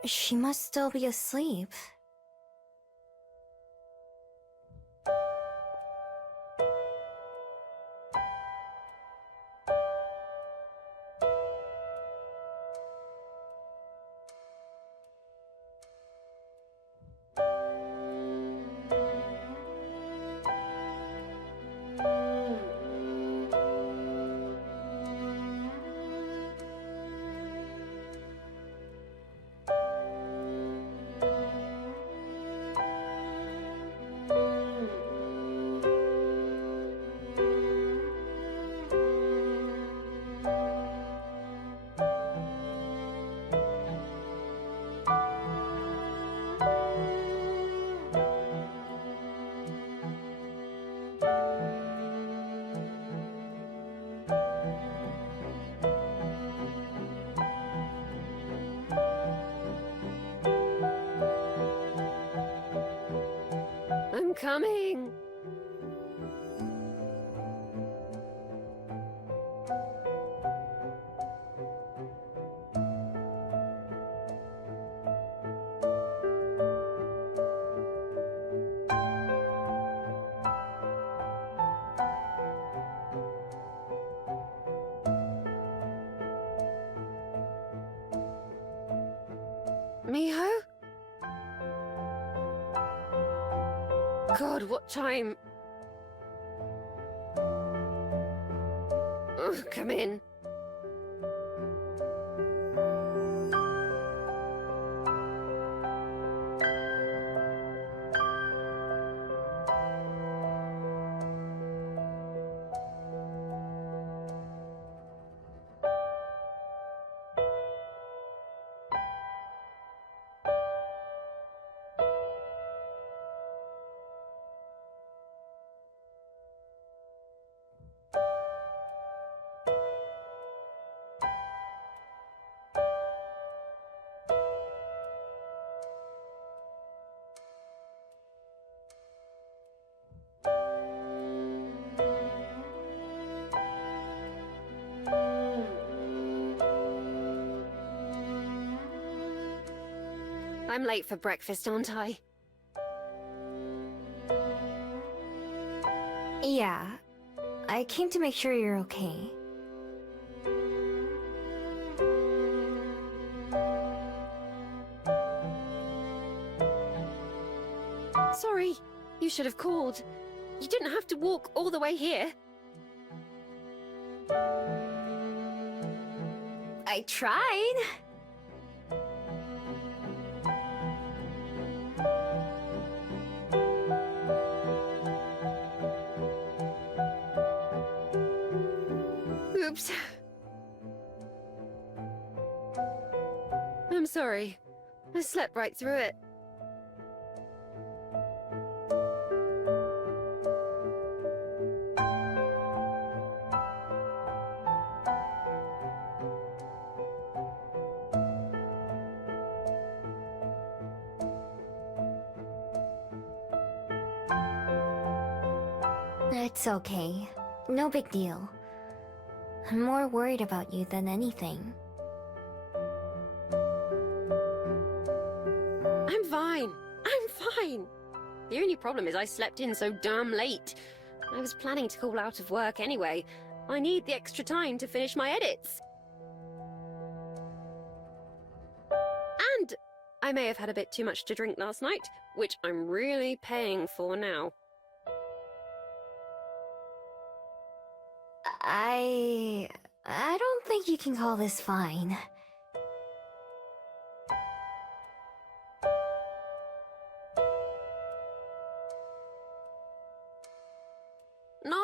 She must still be asleep. I'm coming. Miho? God, what time? Ugh, come in. I'm late for breakfast, aren't I? Yeah. I came to make sure you're okay. Sorry, you should have called. You didn't have to walk all the way here. I tried. Oops. I'm sorry. I slept right through it. It's okay. No big deal. I'm more worried about you than anything. I'm fine. I'm fine. The only problem is I slept in so damn late. I was planning to call out of work anyway. I need the extra time to finish my edits. And I may have had a bit too much to drink last night, which I'm really paying for now. I don't think you can call this fine. No!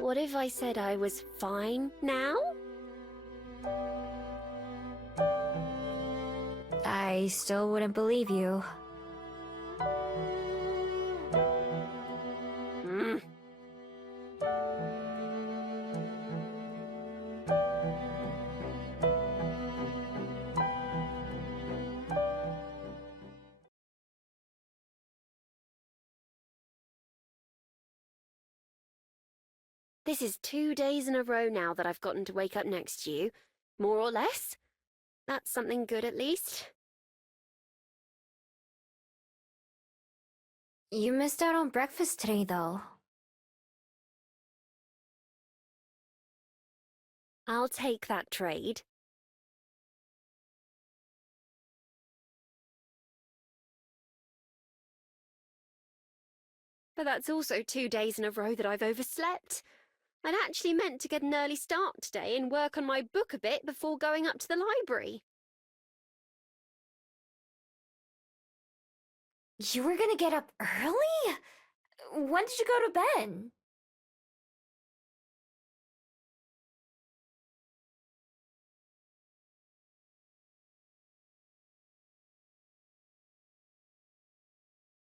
What if I said I was fine now? I still wouldn't believe you. Hmm. This is 2 days in a row now that I've gotten to wake up next to you. More or less. That's something good at least. You missed out on breakfast today, though. I'll take that trade. But that's also 2 days in a row that I've overslept. I'd actually meant to get an early start today and work on my book a bit before going up to the library. You were gonna get up early? When did you go to bed?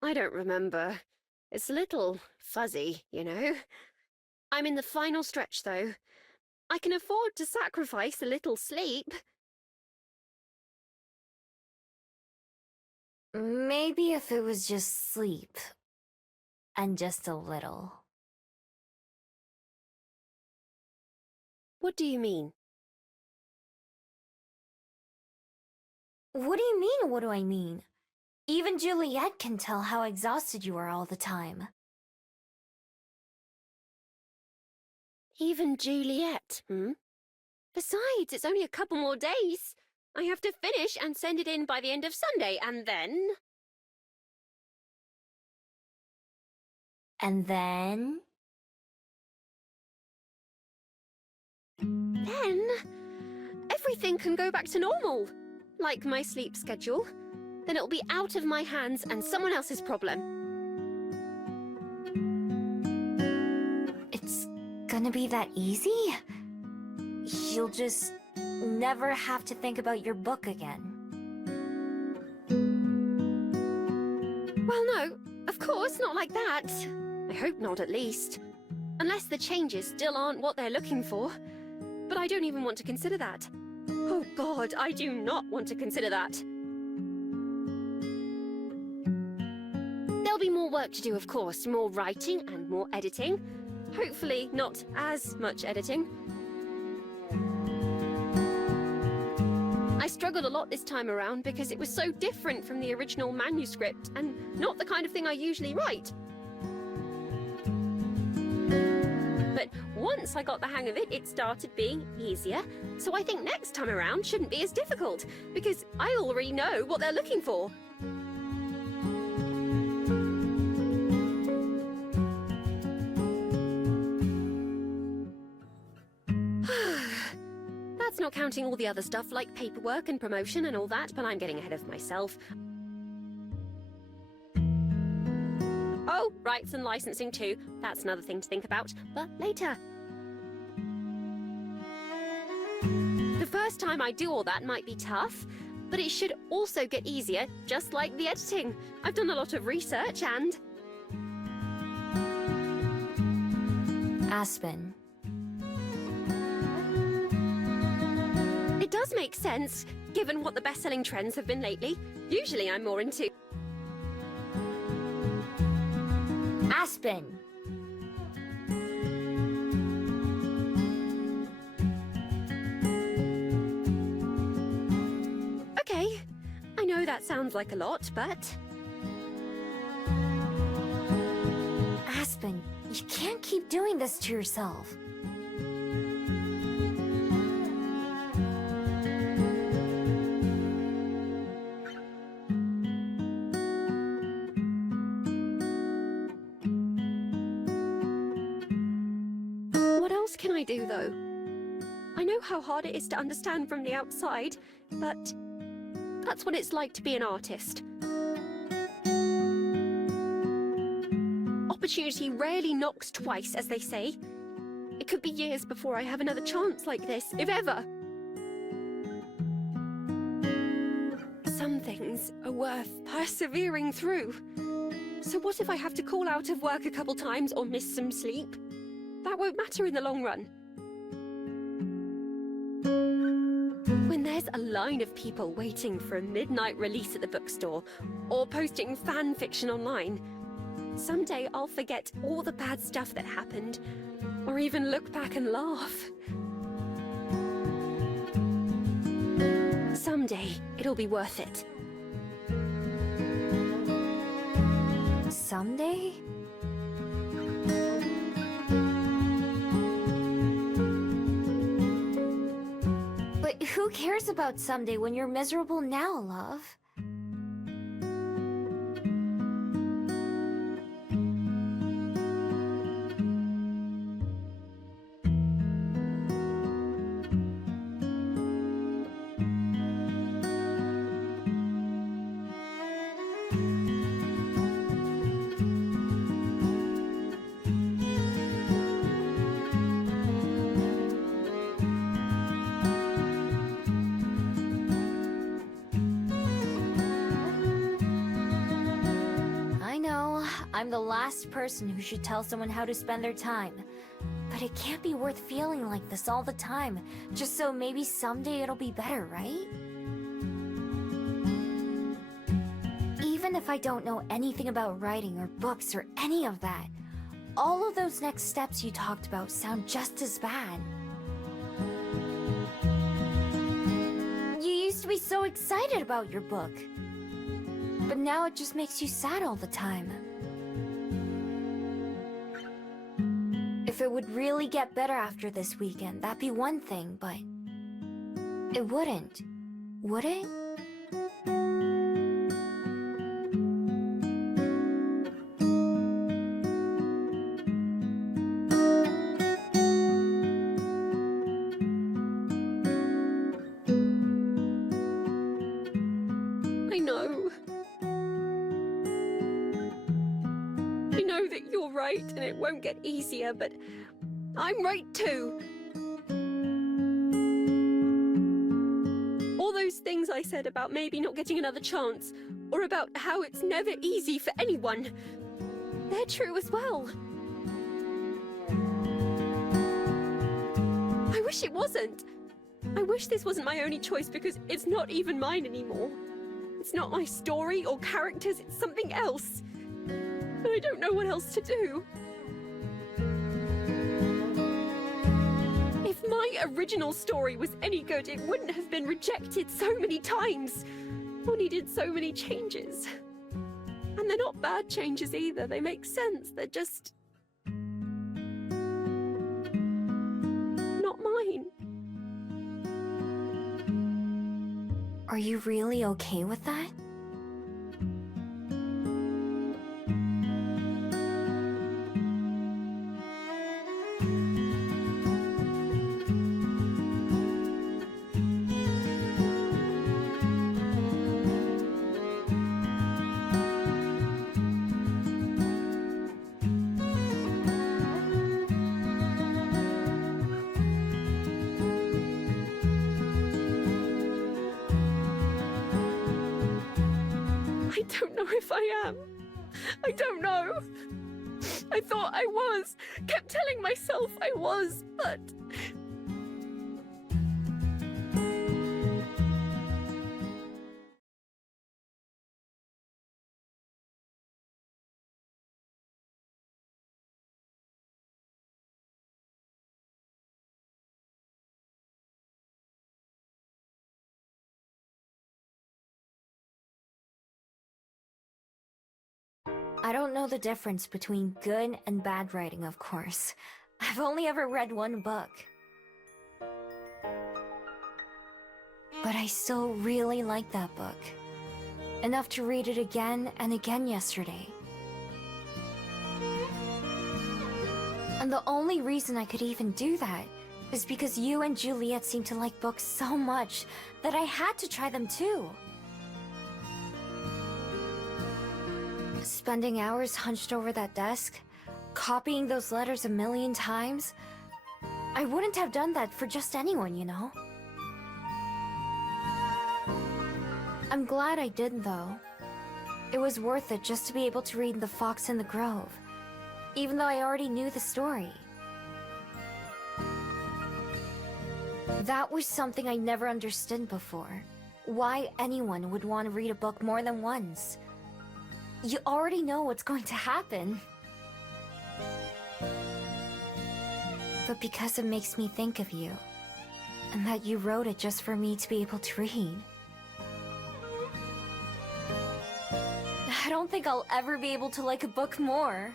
I don't remember. It's a little fuzzy, you know. I'm in the final stretch, though. I can afford to sacrifice a little sleep. Maybe if it was just sleep. And just a little. What do you mean? What do you mean, what do I mean? Even Juliet can tell how exhausted you are all the time. Even Juliet, hmm? Besides, it's only a couple more days. I have to finish and send it in by the end of Sunday, and then... And then... Then... everything can go back to normal. Like my sleep schedule. Then it'll be out of my hands and someone else's problem. It's gonna be that easy? You'll just never have to think about your book again. Well, no, of course, not like that. I hope not, at least. Unless the changes still aren't what they're looking for. But I don't even want to consider that. Oh God, I do not want to consider that. There'll be more work to do, of course. More writing and more editing. Hopefully not as much editing. I struggled a lot this time around because it was so different from the original manuscript and not the kind of thing I usually write. But once I got the hang of it, it started being easier. So I think next time around shouldn't be as difficult because I already know what they're looking for. not counting all the other stuff like paperwork and promotion and all that, but I'm getting ahead of myself. Oh, rights and licensing too. That's another thing to think about, but later. The first time I do all that might be tough, but it should also get easier, just like the editing. I've done a lot of research and... Aspen. It does make sense, given what the best-selling trends have been lately. Usually I'm more into... Aspen! Okay, I know that sounds like a lot, but... Aspen, you can't keep doing this to yourself. What else can I do, though? I know how hard it is to understand from the outside, but that's what it's like to be an artist. Opportunity rarely knocks twice, as they say. It could be years before I have another chance like this, if ever. Some things are worth persevering through. So what if I have to call out of work a couple times or miss some sleep? That won't matter in the long run. When there's a line of people waiting for a midnight release at the bookstore, or posting fan fiction online, someday I'll forget all the bad stuff that happened, or even look back and laugh. Someday, it'll be worth it. Someday? But who cares about someday when you're miserable now, love? I'm the last person who should tell someone how to spend their time. But it can't be worth feeling like this all the time, just so maybe someday it'll be better, right? Even if I don't know anything about writing or books or any of that, all of those next steps you talked about sound just as bad. You used to be so excited about your book, but now it just makes you sad all the time. If it would really get better after this weekend, that'd be one thing, but it wouldn't, would it? I know that you're right and it won't get easier, but I'm right too. All those things I said about maybe not getting another chance, or about how it's never easy for anyone, they're true as well. I wish it wasn't. I wish this wasn't my only choice because it's not even mine anymore. It's not my story or characters, it's something else. And I don't know what else to do. If my original story was any good, it wouldn't have been rejected so many times, or needed so many changes. And they're not bad changes either, they make sense, they're just... not mine. Are you really okay with that? I don't know if I am. I don't know. I thought I was. Kept telling myself I was, but... I don't know the difference between good and bad writing, of course. I've only ever read one book. But I still really like that book. Enough to read it again and again yesterday. And the only reason I could even do that is because you and Juliet seem to like books so much that I had to try them too. Spending hours hunched over that desk, copying those letters a million times, I wouldn't have done that for just anyone, you know? I'm glad I did, though. It was worth it just to be able to read The Fox in the Grove, even though I already knew the story. That was something I never understood before. Why anyone would want to read a book more than once. You already know what's going to happen. But because it makes me think of you, and that you wrote it just for me to be able to read. I don't think I'll ever be able to like a book more.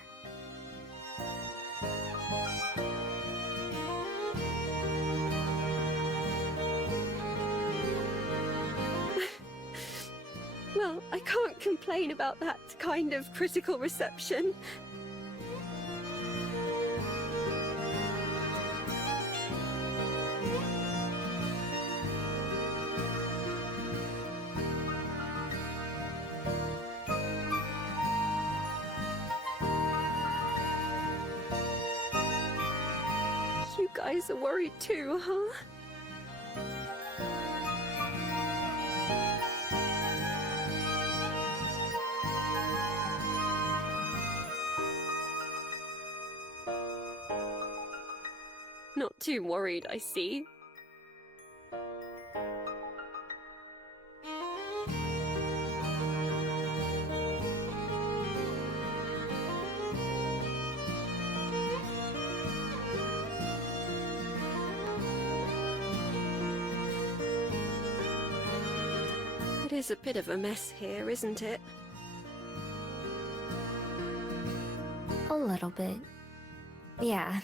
Well, I can't complain about that kind of critical reception. You guys are worried too, huh? Not too worried, I see. It is a bit of a mess here, isn't it? A little bit. Yeah.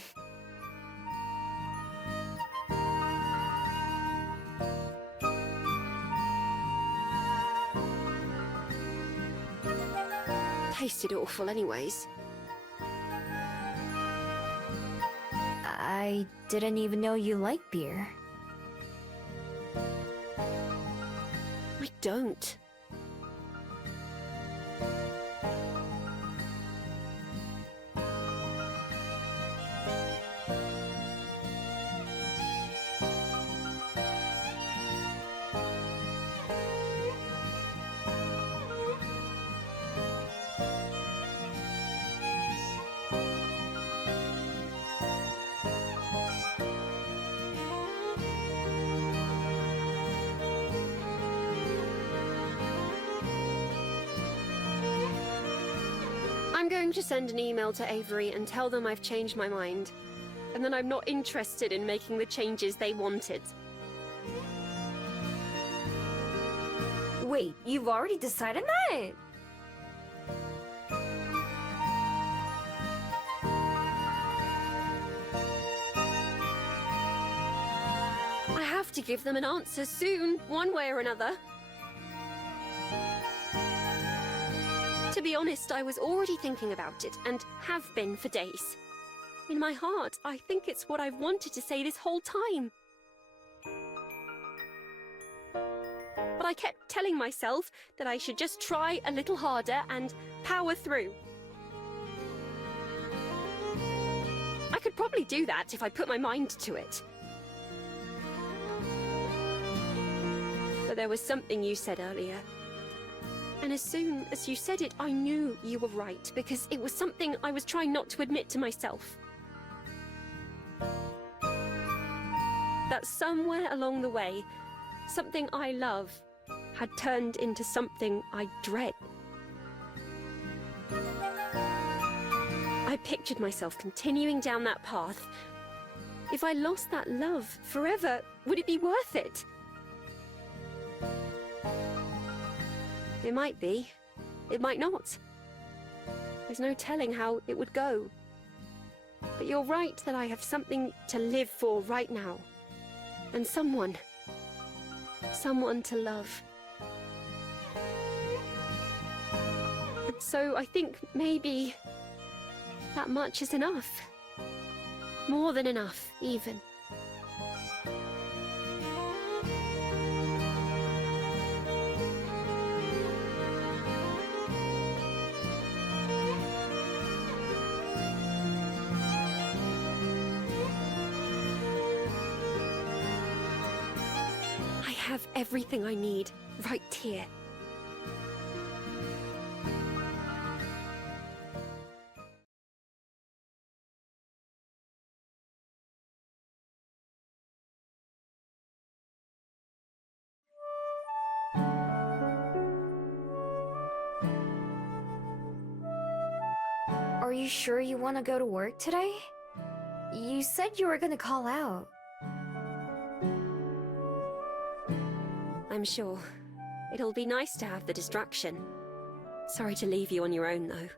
Tasted awful anyways. I didn't even know you like beer. I don't. I'm going to send an email to Avery and tell them I've changed my mind, and that I'm not interested in making the changes they wanted. Wait, you've already decided that? I have to give them an answer soon, one way or another. To be honest, I was already thinking about it, and have been for days. In my heart, I think it's what I've wanted to say this whole time. But I kept telling myself that I should just try a little harder and power through. I could probably do that if I put my mind to it. But there was something you said earlier. And as soon as you said it, I knew you were right, because it was something I was trying not to admit to myself. That somewhere along the way, something I love had turned into something I dread. I pictured myself continuing down that path. If I lost that love forever, would it be worth it? It might be. It might not. There's no telling how it would go. But you're right that I have something to live for right now. And someone to love. And so I think maybe that much is enough. More than enough, even. I have everything I need right here. Are you sure you want to go to work today? You said you were gonna call out. I'm sure. It'll be nice to have the distraction. Sorry to leave you on your own, though.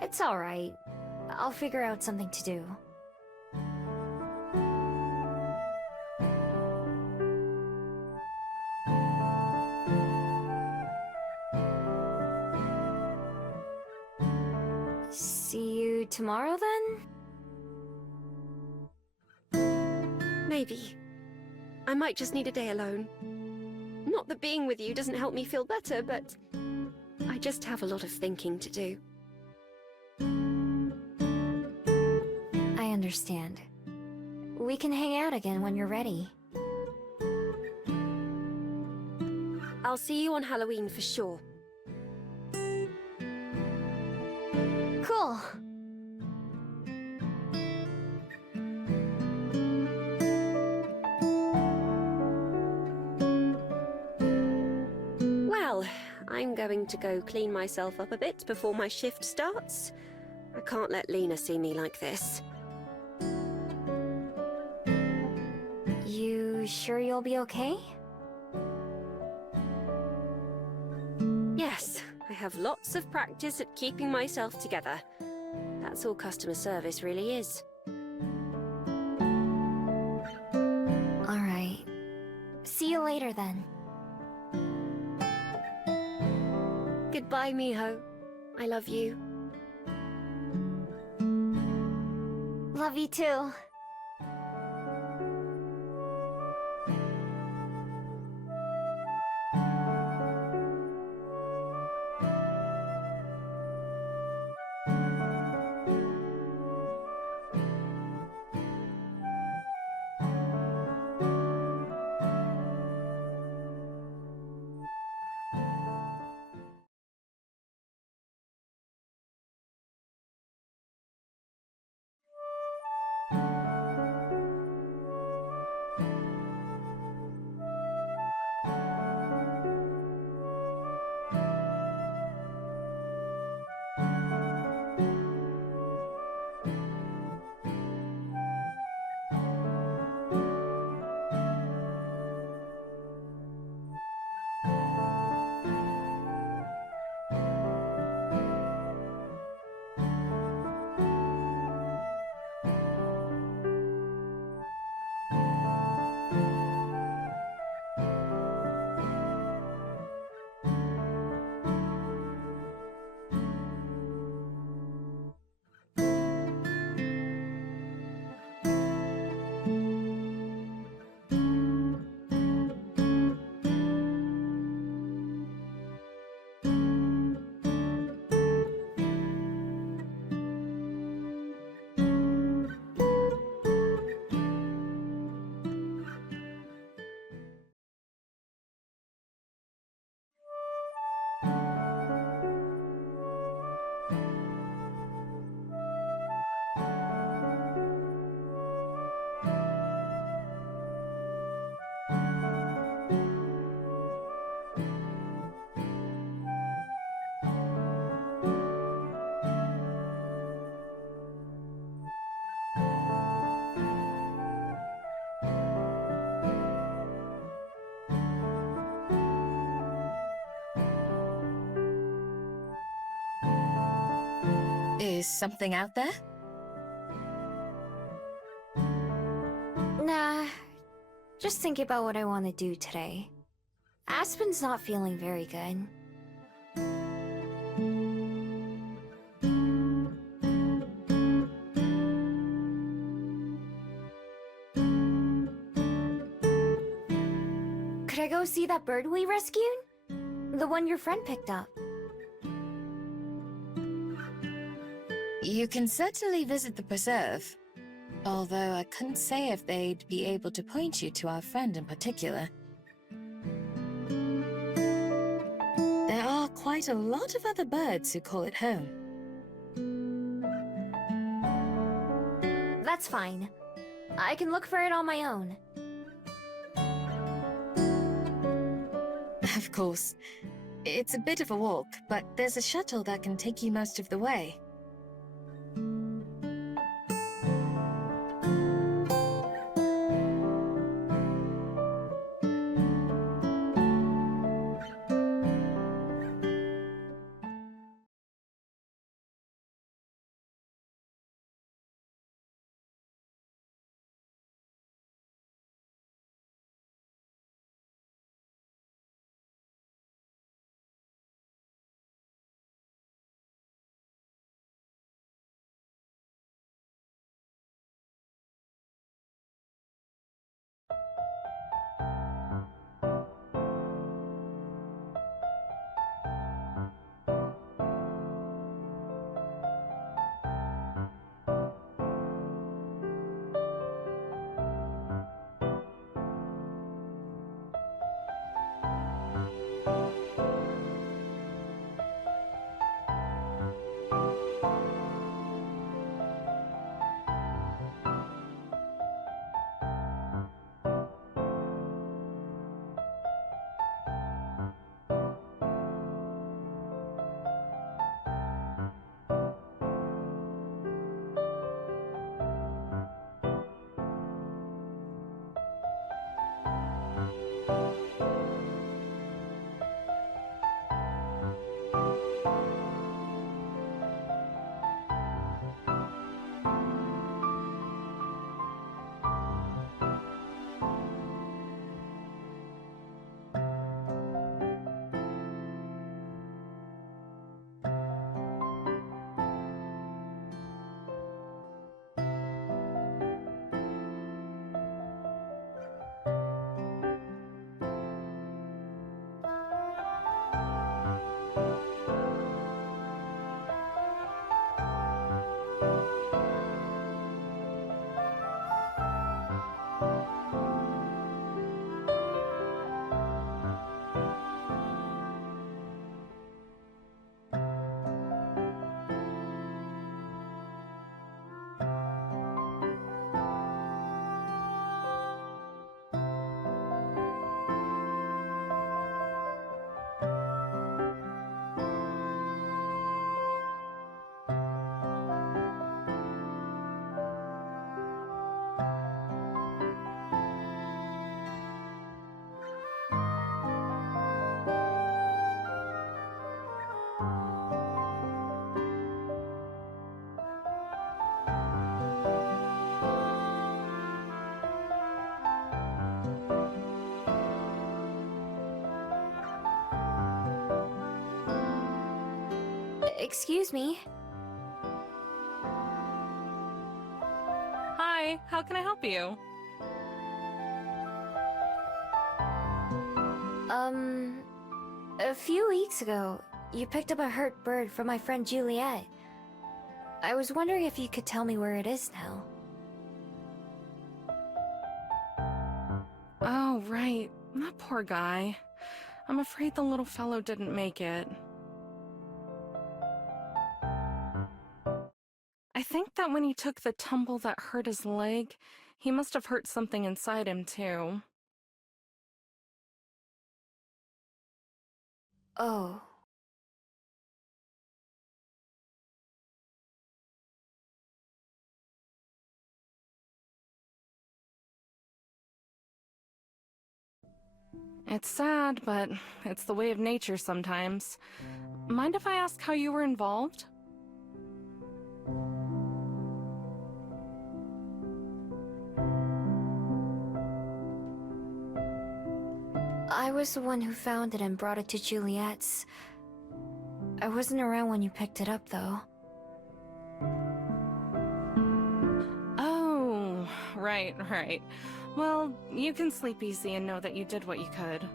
It's alright. I'll figure out something to do. See you tomorrow then? Maybe. I might just need a day alone. Not that being with you doesn't help me feel better, but I just have a lot of thinking to do. I understand. We can hang out again when you're ready. I'll see you on Halloween for sure. Cool. Well, I'm going to go clean myself up a bit before my shift starts. I can't let Lena see me like this. You sure you'll be okay? Yes, I have lots of practice at keeping myself together. That's all customer service really is. Alright. See you later then. Goodbye, Miho. I love you. Love you too. Is something out there? Nah, just thinking about what I want to do today. Aspen's not feeling very good. Could I go see that bird we rescued? The one your friend picked up. You can certainly visit the preserve. Although I couldn't say if they'd be able to point you to our friend in particular. There are quite a lot of other birds who call it home. That's fine. I can look for it on my own. Of course. It's a bit of a walk, but there's a shuttle that can take you most of the way. Excuse me. Hi, how can I help you? A few weeks ago, you picked up a hurt bird from my friend Juliet. I was wondering if you could tell me where it is now. Oh, right. That poor guy. I'm afraid the little fellow didn't make it. I think that when he took the tumble that hurt his leg, he must have hurt something inside him, too. Oh. It's sad, but it's the way of nature sometimes. Mind if I ask how you were involved? I was the one who found it and brought it to Juliet's. I wasn't around when you picked it up, though. Oh, right. Well, you can sleep easy and know that you did what you could.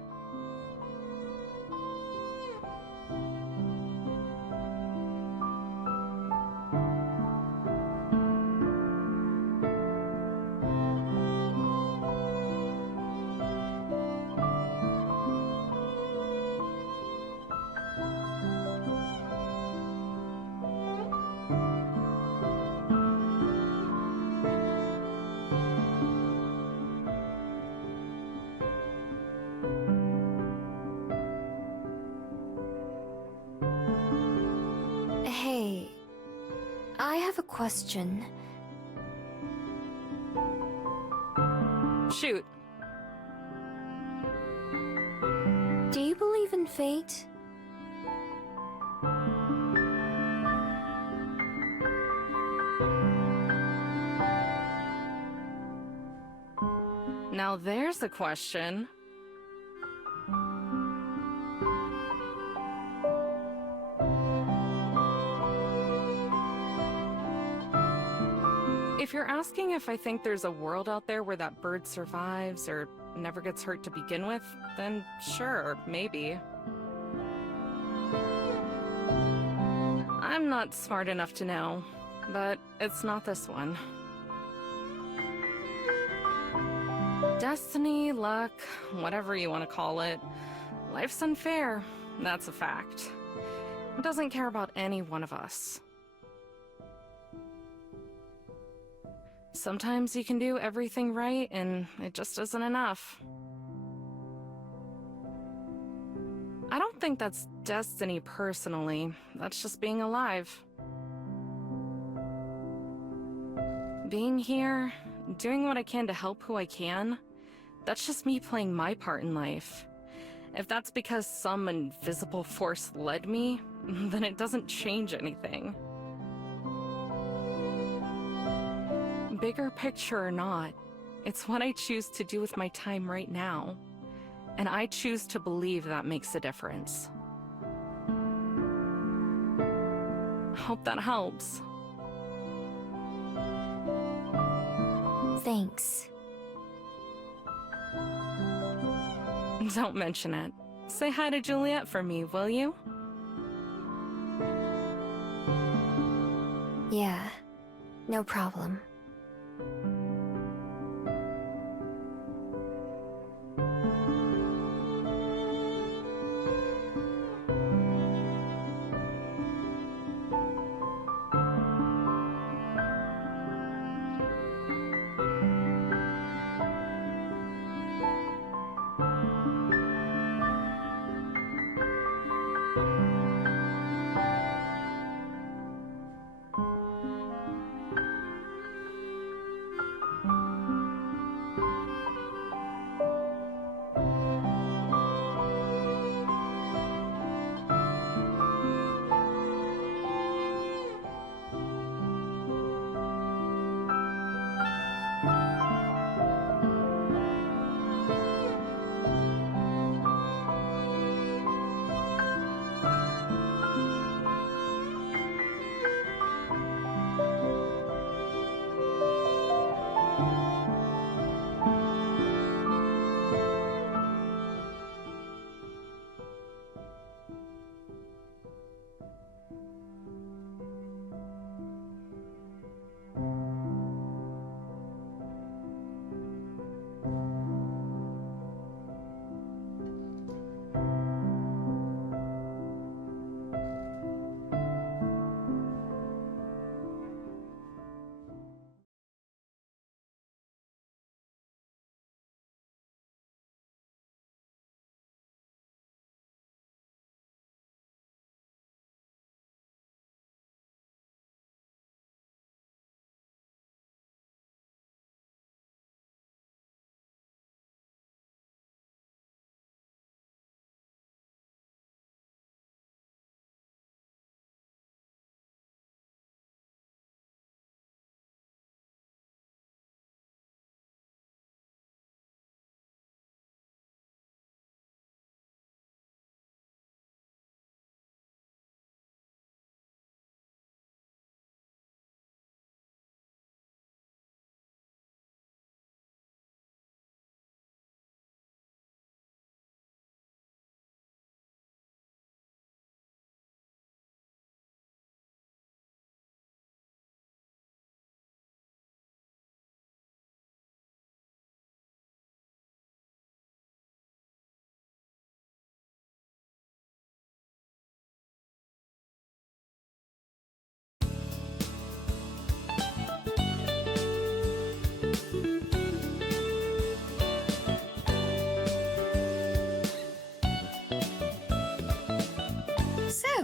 Hey, I have a question. Shoot. Do you believe in fate? Now there's a question. If you're asking if I think there's a world out there where that bird survives or never gets hurt to begin with, then sure, maybe. I'm not smart enough to know, but it's not this one. Destiny, luck, whatever you want to call it. Life's unfair, that's a fact. It doesn't care about any one of us. Sometimes you can do everything right, and it just isn't enough. I don't think that's destiny personally. That's just being alive. Being here, doing what I can to help who I can, that's just me playing my part in life. If that's because some invisible force led me, then it doesn't change anything. Bigger picture or not, it's what I choose to do with my time right now. And I choose to believe that makes a difference. Hope that helps. Thanks. Don't mention it. Say hi to Juliet for me, will you? Yeah, no problem.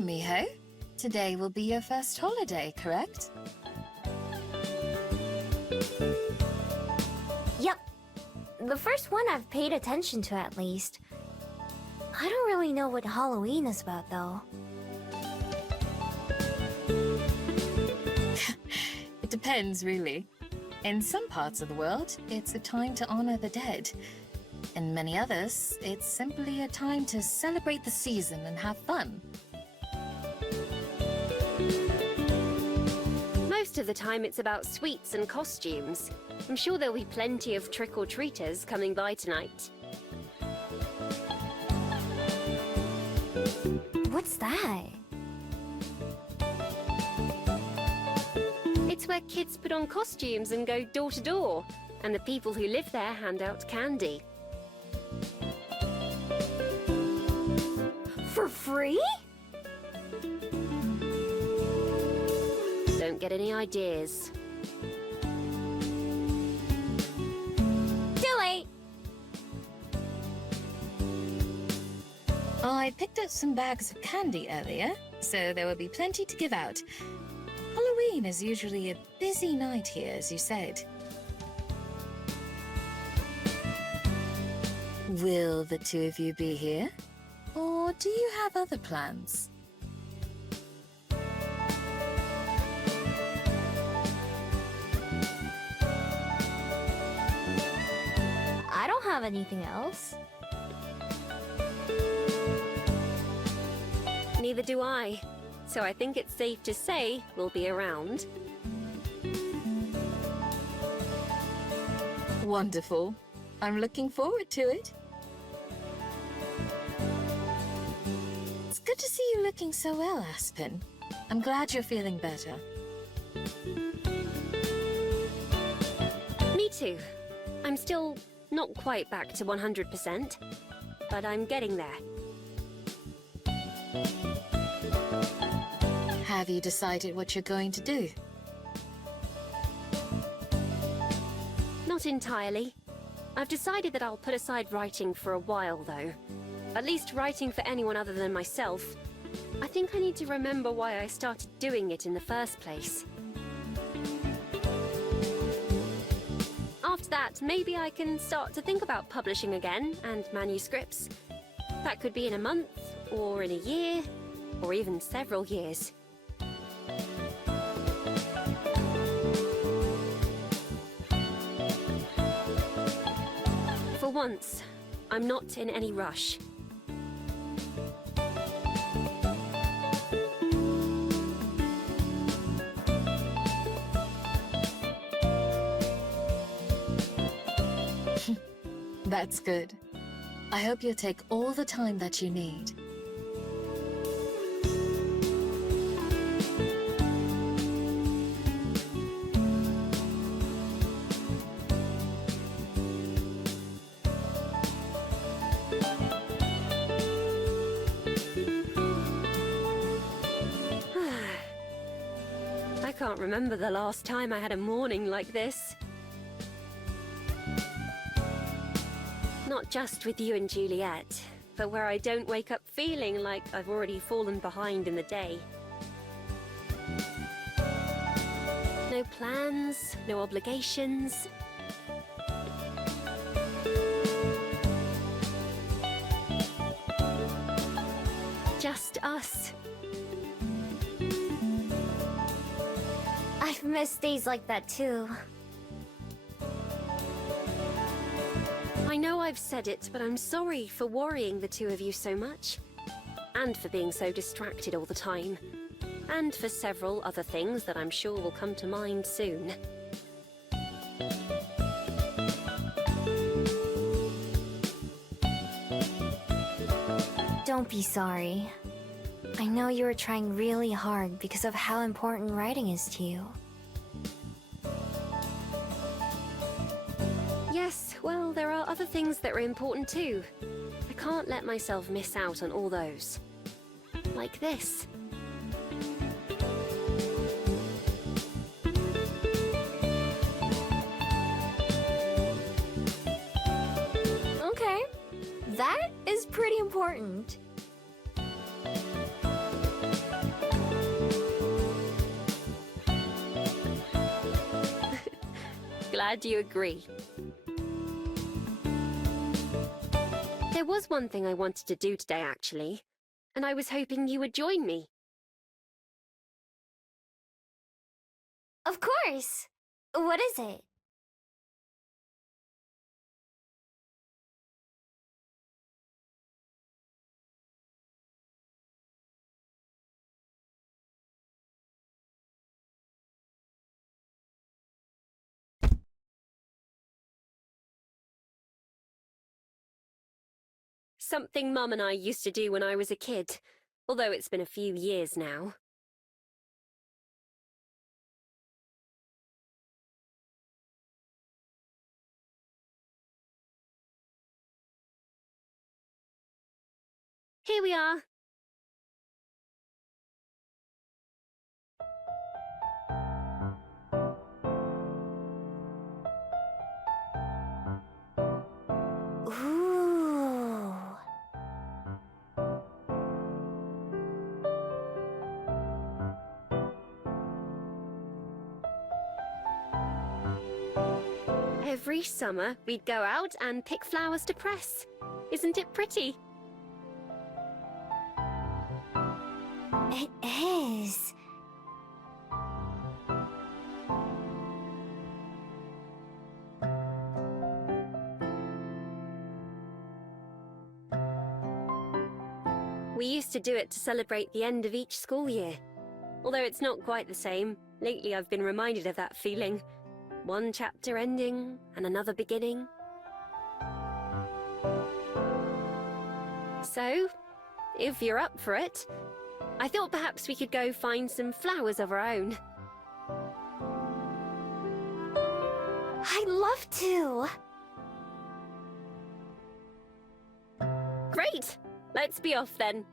Miho. Today will be your first holiday, correct? Yep. The first one I've paid attention to, at least. I don't really know what Halloween is about, though. It depends, really. In some parts of the world, it's a time to honor the dead. In many others, it's simply a time to celebrate the season and have fun. Most of the time it's about sweets and costumes. I'm sure there'll be plenty of trick-or-treaters coming by tonight. What's that? It's where kids put on costumes and go door to door, and the people who live there hand out candy. For free? Don't get any ideas. Too late! I picked up some bags of candy earlier, so there will be plenty to give out. Halloween is usually a busy night here, as you said. Will the two of you be here? Or do you have other plans? I don't have anything else. Neither do I. So I think it's safe to say we'll be around. Wonderful. I'm looking forward to it. It's good to see you looking so well, Aspen. I'm glad you're feeling better. Me too. I'm still not quite back to 100%, but I'm getting there. Have you decided what you're going to do? Not entirely. I've decided that I'll put aside writing for a while, though. At least writing for anyone other than myself. I think I need to remember why I started doing it in the first place. After that, maybe I can start to think about publishing again, and manuscripts. That could be in a month, or in a year, or even several years. For once, I'm not in any rush. That's good. I hope you'll take all the time that you need. I can't remember the last time I had a morning like this. Not just with you and Juliet, but where I don't wake up feeling like I've already fallen behind in the day. No plans, no obligations. Just us. I've missed days like that too. I know I've said it, but I'm sorry for worrying the two of you so much. And for being so distracted all the time. And for several other things that I'm sure will come to mind soon. Don't be sorry. I know you were trying really hard because of how important writing is to you. Yes, well, there are other things that are important too. I can't let myself miss out on all those. Like this. Okay, that is pretty important. Glad you agree. There was one thing I wanted to do today, actually, and I was hoping you would join me. Of course! What is it? Something Mum and I used to do when I was a kid, although it's been a few years now. Here we are. Ooh. Every summer, we'd go out and pick flowers to press. Isn't it pretty? It is. We used to do it to celebrate the end of each school year. Although it's not quite the same, lately I've been reminded of that feeling. One chapter ending and another beginning. So, if you're up for it, I thought perhaps we could go find some flowers of our own. I'd love to. Great! Let's be off then.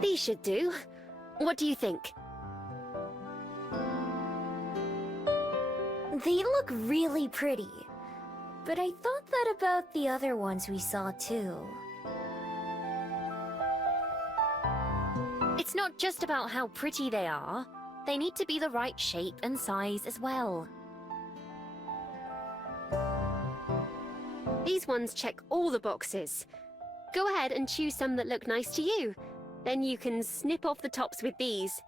These should do. What do you think? They look really pretty. But I thought that about the other ones we saw too. It's not just about how pretty they are. They need to be the right shape and size as well. These ones check all the boxes. Go ahead and choose some that look nice to you. Then you can snip off the tops with these.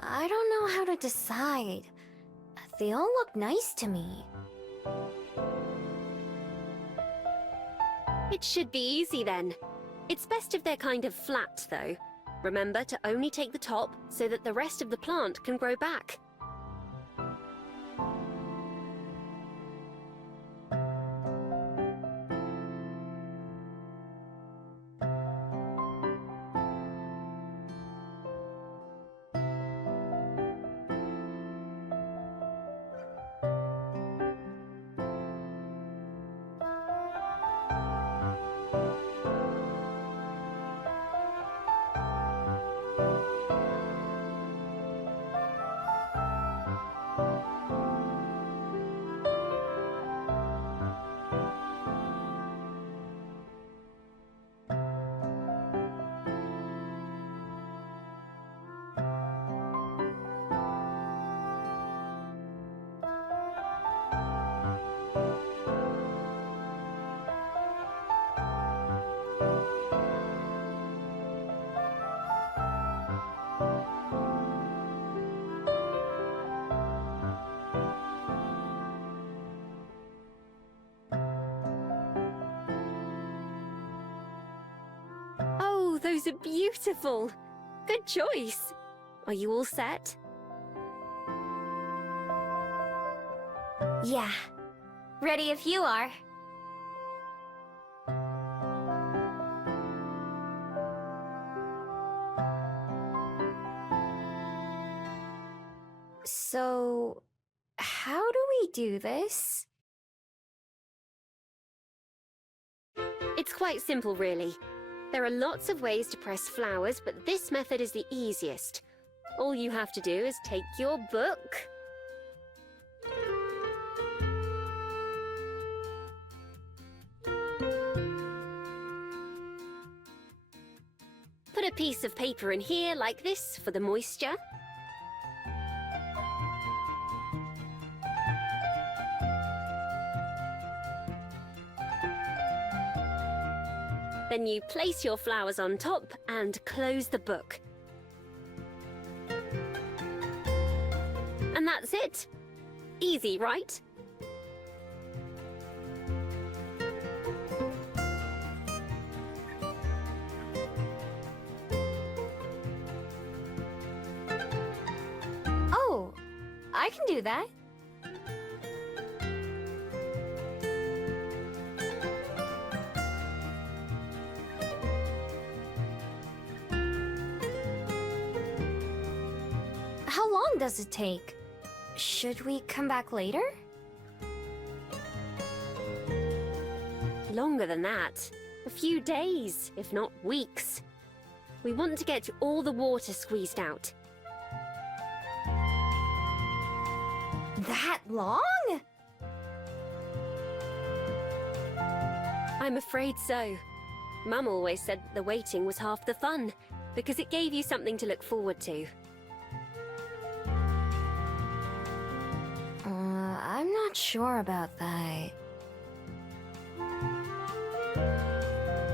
I don't know how to decide. They all look nice to me. It should be easy then. It's best if they're kind of flat, though. Remember to only take the top so that the rest of the plant can grow back. Oh, those are beautiful! Good choice! Are you all set? Yeah. Ready if you are. So, how do we do this? It's quite simple, really. There are lots of ways to press flowers, but this method is the easiest. All you have to do is take your book, put a piece of paper in here like this for the moisture. Then you place your flowers on top and close the book. And that's it. Easy, right? Oh, I can do that. How long does it take? Should we come back later? Longer than that. A few days, if not weeks. We want to get all the water squeezed out. That long? I'm afraid so. Mum always said the waiting was half the fun, because it gave you something to look forward to. I'm not sure about that.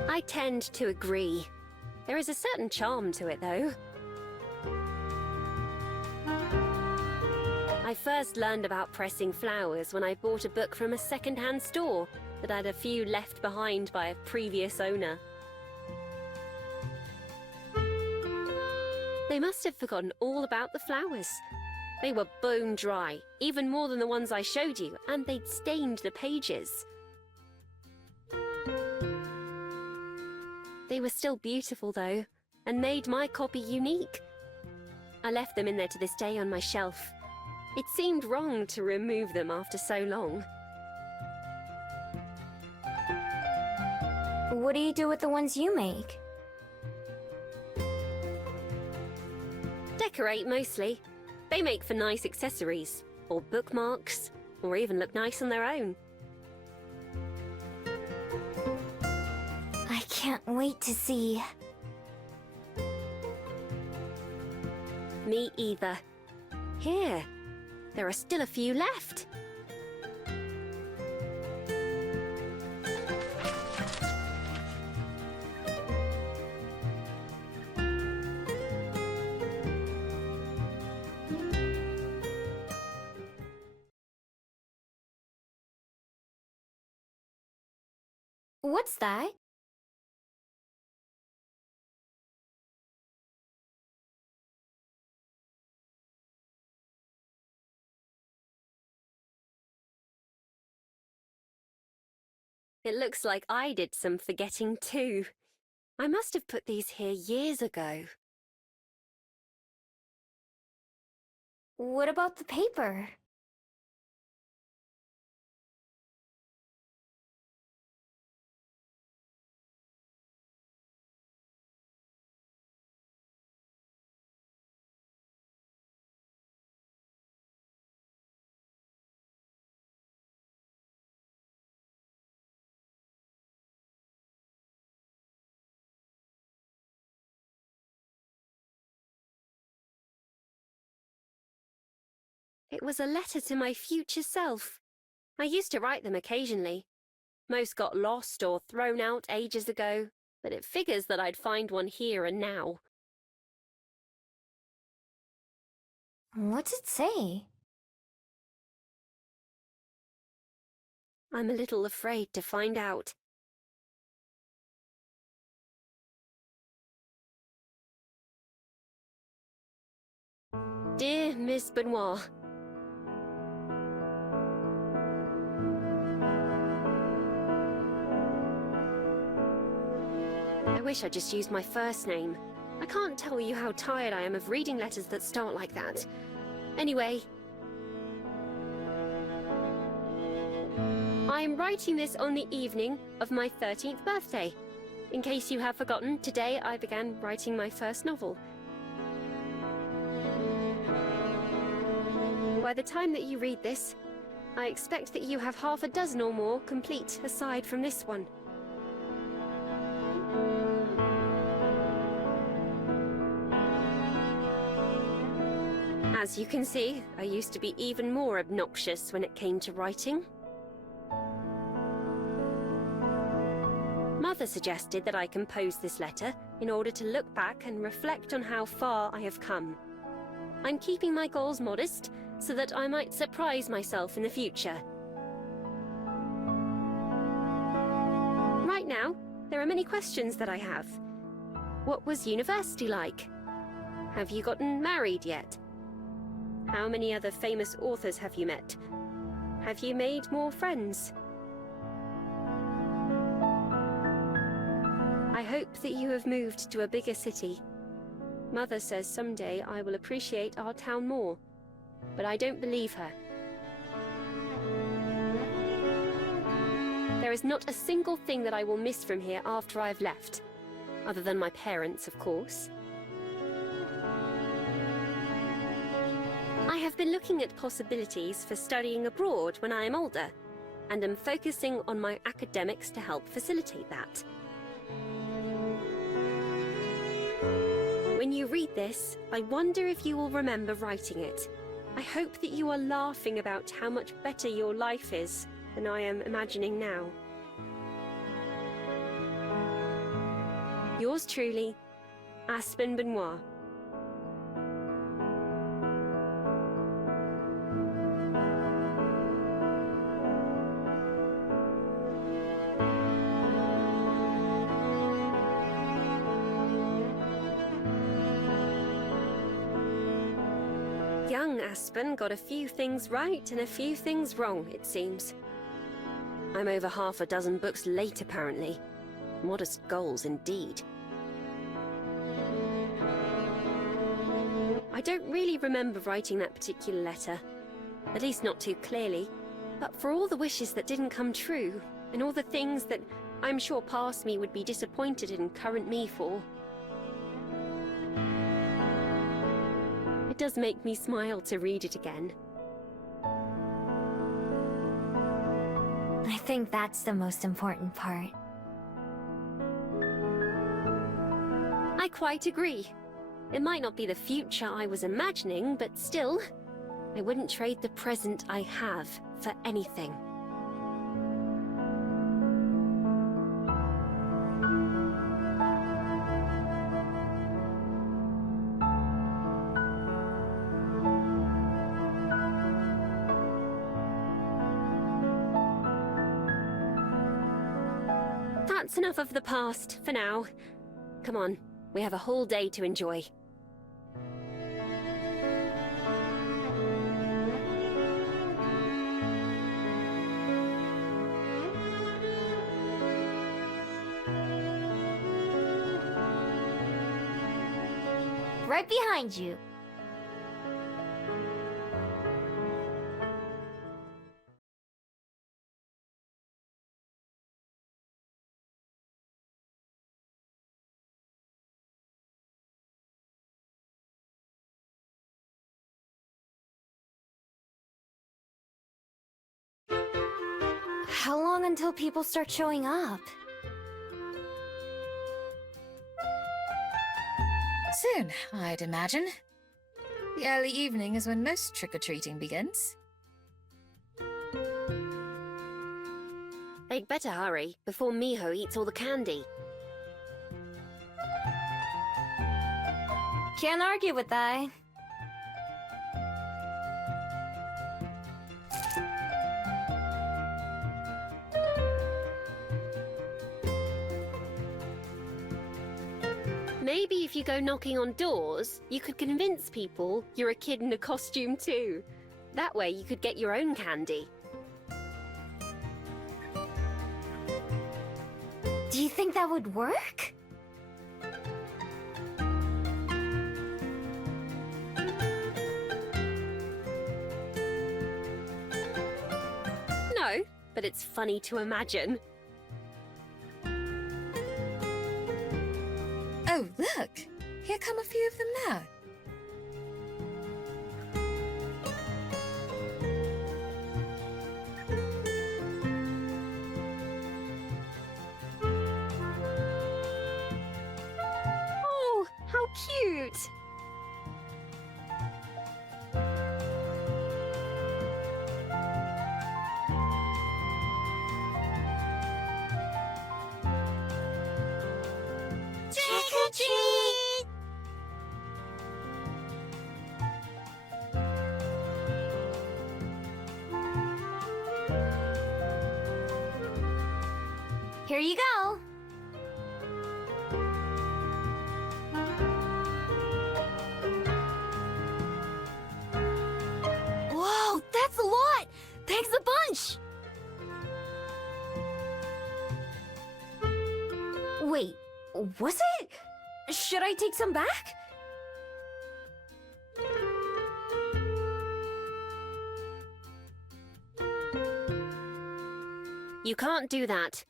I tend to agree. There is a certain charm to it, though. I first learned about pressing flowers when I bought a book from a second-hand store that had a few left behind by a previous owner. They must have forgotten all about the flowers. They were bone dry, even more than the ones I showed you, and they'd stained the pages. They were still beautiful, though, and made my copy unique. I left them in there to this day on my shelf. It seemed wrong to remove them after so long. What do you do with the ones you make? Decorate, mostly. They make for nice accessories, or bookmarks, or even look nice on their own. I can't wait to see. Me either. Here, there are still a few left. What's that? It looks like I did some forgetting too. I must have put these here years ago. What about the paper? It was a letter to my future self. I used to write them occasionally. Most got lost or thrown out ages ago, but it figures that I'd find one here and now. What's it say? I'm a little afraid to find out. Dear Miss Benoit, wish I just used my first name. I can't tell you how tired I am of reading letters that start like that. Anyway, I'm writing this on the evening of my 13th birthday. In case you have forgotten, today I began writing my first novel. By the time that you read this, I expect that you have half a dozen or more complete aside from this one. As you can see, I used to be even more obnoxious when it came to writing. Mother suggested that I compose this letter in order to look back and reflect on how far I have come. I'm keeping my goals modest so that I might surprise myself in the future. Right now, there are many questions that I have. What was university like? Have you gotten married yet? How many other famous authors have you met? Have you made more friends? I hope that you have moved to a bigger city. Mother says someday I will appreciate our town more, but I don't believe her. There is not a single thing that I will miss from here after I've left, other than my parents, of course. I have been looking at possibilities for studying abroad when I am older, and am focusing on my academics to help facilitate that. When you read this, I wonder if you will remember writing it. I hope that you are laughing about how much better your life is than I am imagining now. Yours truly, Aspen Benoit. Young Aspen got a few things right and a few things wrong, it seems. I'm over half a dozen books late, apparently. Modest goals, indeed. I don't really remember writing that particular letter. At least not too clearly. But for all the wishes that didn't come true, and all the things that I'm sure past me would be disappointed in current me for, it does make me smile to read it again. I think that's the most important part. I quite agree. It might not be the future I was imagining, but still, I wouldn't trade the present I have for anything. That's enough of the past, for now. Come on, we have a whole day to enjoy. Right behind you. How long until people start showing up? Soon, I'd imagine. The early evening is when most trick-or-treating begins. They'd better hurry, before Miho eats all the candy. Can't argue with that. Maybe if you go knocking on doors, you could convince people you're a kid in a costume too. That way you could get your own candy. Do you think that would work? know, but it's funny to imagine. Oh, look! Here come a few of them now. Oh, how cute! Trick or treat! Here you go. Whoa, that's a lot! Thanks a bunch! Wait, was it? Should I take some back? You can't do that.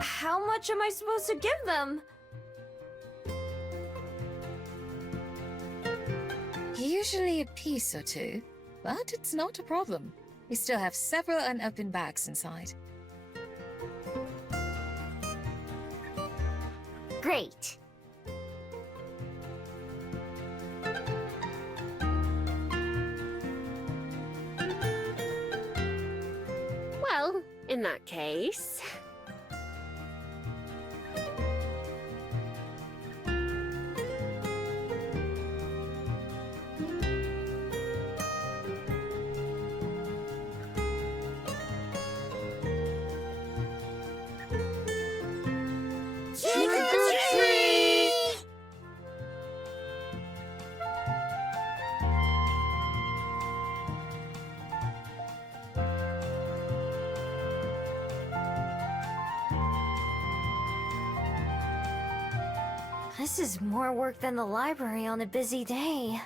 How much am I supposed to give them? Usually a piece or two, but it's not a problem. We still have several unopened bags inside. Great. Well, in that case... Trick or treat! This is more work than the library on a busy day.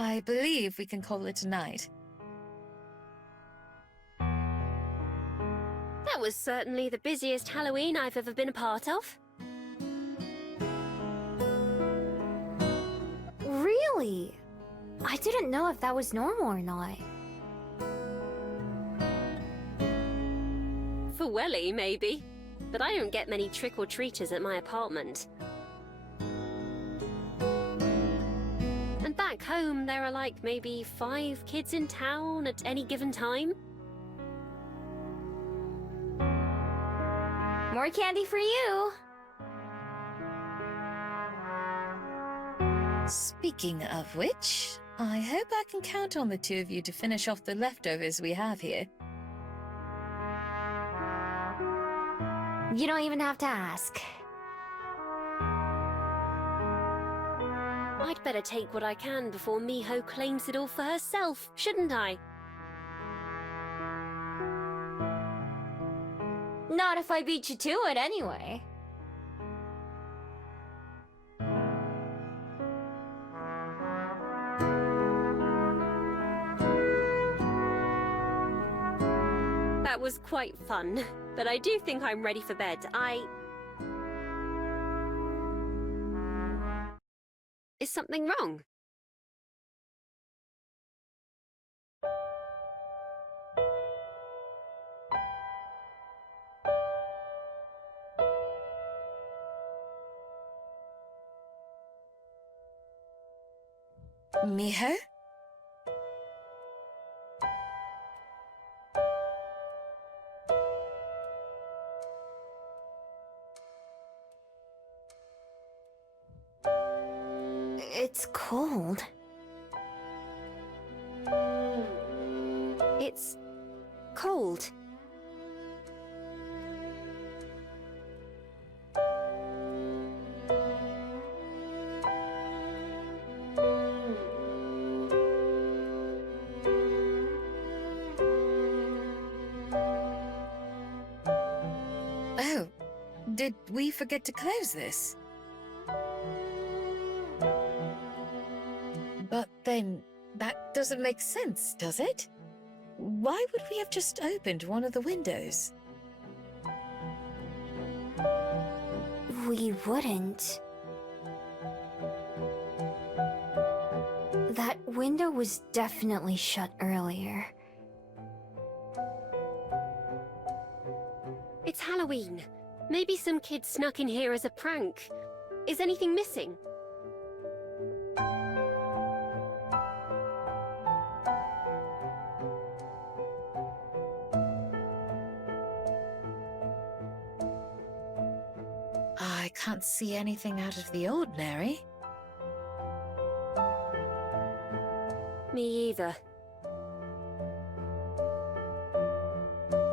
I believe we can call it a night. That was certainly the busiest Halloween I've ever been a part of. Really? I didn't know if that was normal or not. For Welly, maybe. But I don't get many trick-or-treaters at my apartment. And back home, there are like maybe 5 kids in town at any given time. More candy for you. Speaking of which, I hope I can count on the two of you to finish off the leftovers we have here. You don't even have to ask. I'd better take what I can before Miho claims it all for herself, shouldn't I? Not if I beat you to it anyway. That was quite fun, but I do think I'm ready for bed. something wrong? Miho? It's cold. It's cold. Oh, did we forget to close this? But then, that doesn't make sense, does it? Why would we have just opened one of the windows? We wouldn't. That window was definitely shut earlier. It's Halloween. Maybe some kid snuck in here as a prank. Is anything missing? I can't see anything out of the ordinary. Me either.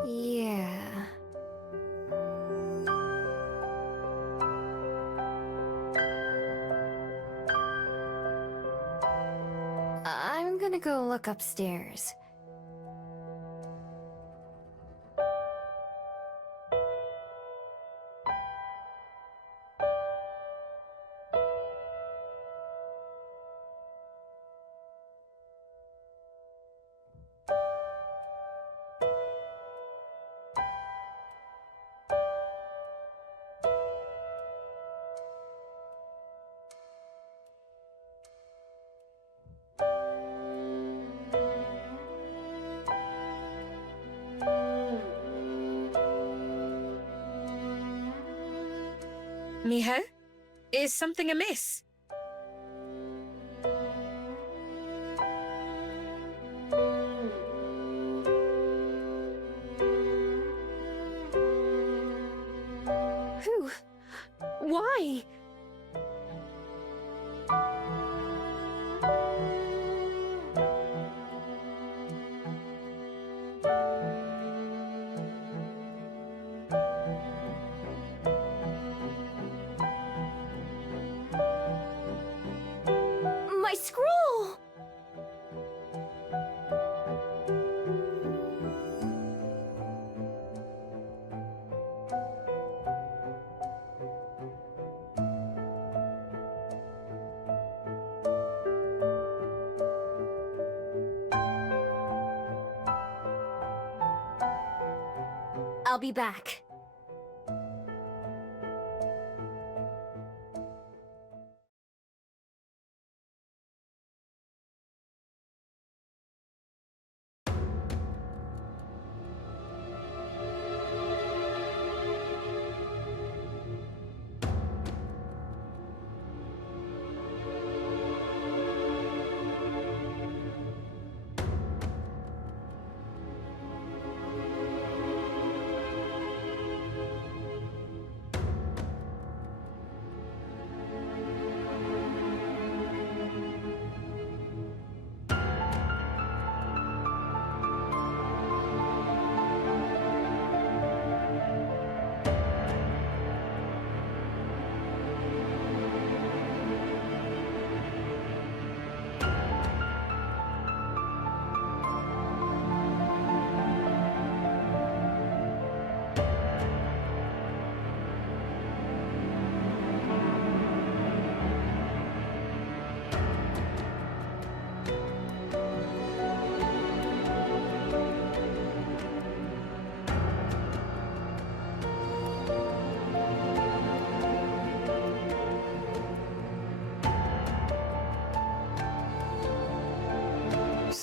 Yeah. I'm gonna go look upstairs. Miho? Is something amiss? Who? Why? My scroll! I'll be back.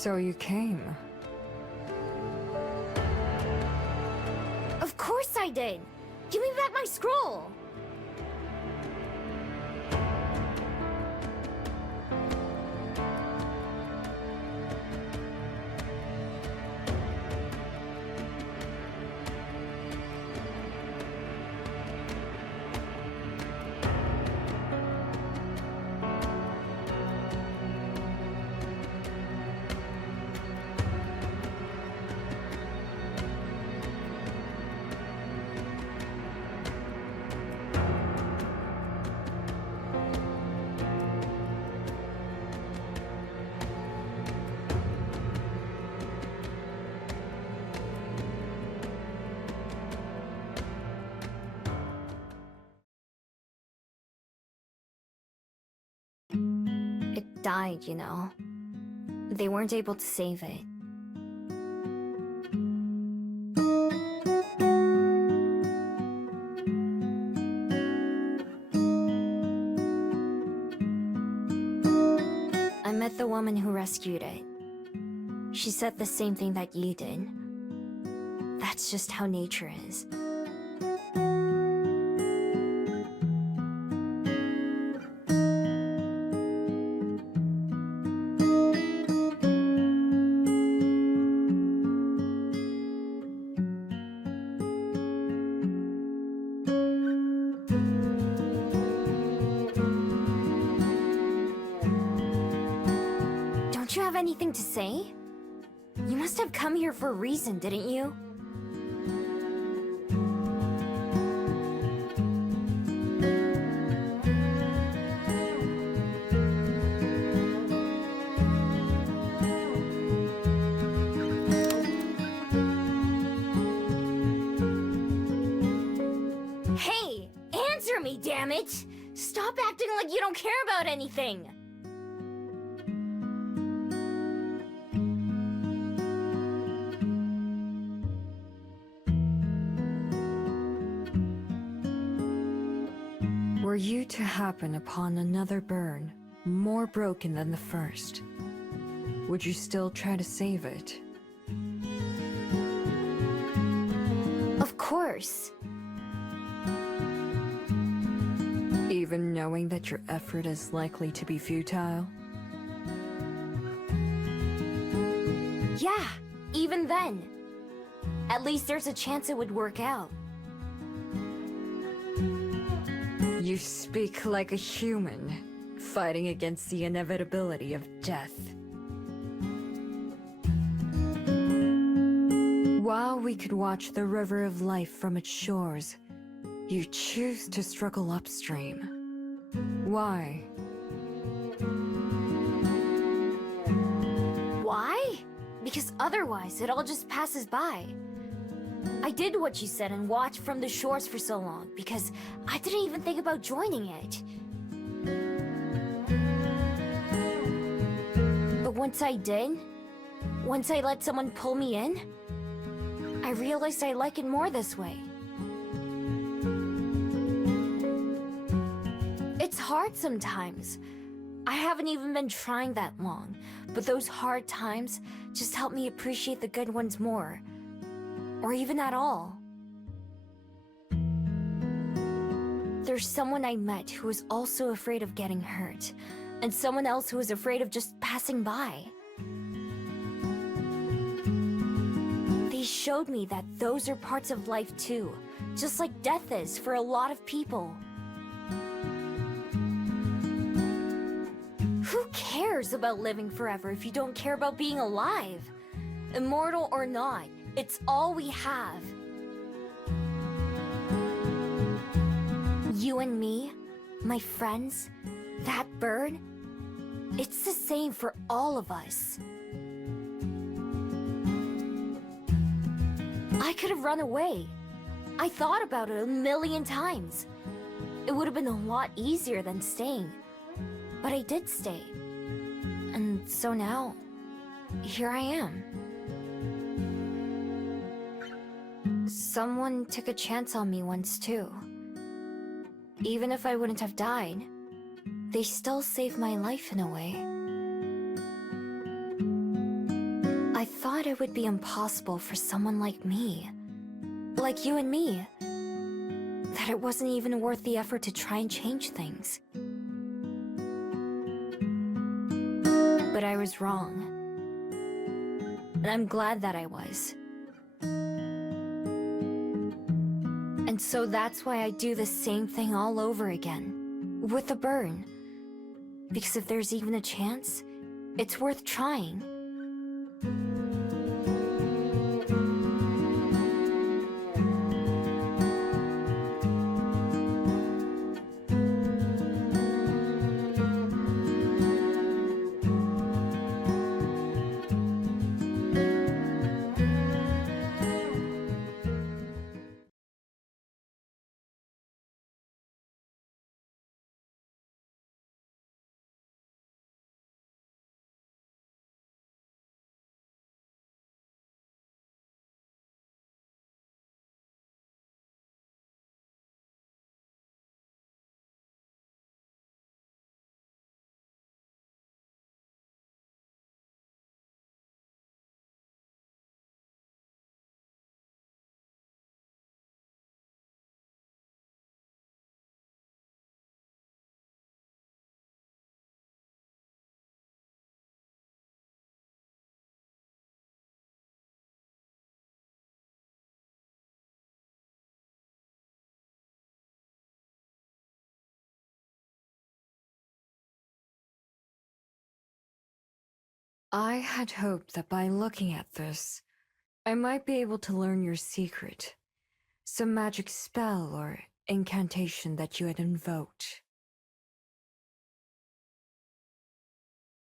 So you came. Of course I did! Give me back my scroll! It died, you know. They weren't able to save it. I met the woman who rescued it. She said the same thing that you did. That's just how nature is. Don't you have anything to say? You must have come here for a reason, didn't you? Hey! Answer me, damn it! Stop acting like you don't care about anything! Were you to happen upon another burn, more broken than the first, would you still try to save it? Of course. Even knowing that your effort is likely to be futile? Yeah, even then. At least there's a chance it would work out. You speak like a human, fighting against the inevitability of death. While we could watch the river of life from its shores, you choose to struggle upstream. Why? Why? Because otherwise it all just passes by. I did what you said and watched from the shores for so long because I didn't even think about joining it. But once I did, once I let someone pull me in, I realized I like it more this way. It's hard sometimes. I haven't even been trying that long, but those hard times just help me appreciate the good ones more. Or even at all. There's someone I met who was also afraid of getting hurt, and someone else who was afraid of just passing by. They showed me that those are parts of life too, just like death is for a lot of people. Who cares about living forever if you don't care about being alive? Immortal or not, it's all we have. You and me, my friends, that bird, it's the same for all of us. I could have run away. I thought about it a million times. It would have been a lot easier than staying. But I did stay. And so now, here I am. Someone took a chance on me once too. Even if I wouldn't have died, they still saved my life in a way. it would be impossible for someone like me, like you and me, that it wasn't even worth the effort to try and change things. But I was wrong. And I'm glad that I was. And so that's why I do the same thing all over again, with a burn. Because if there's even a chance, it's worth trying. I had hoped that by looking at this, I might be able to learn your secret. Some magic spell or incantation that you had invoked.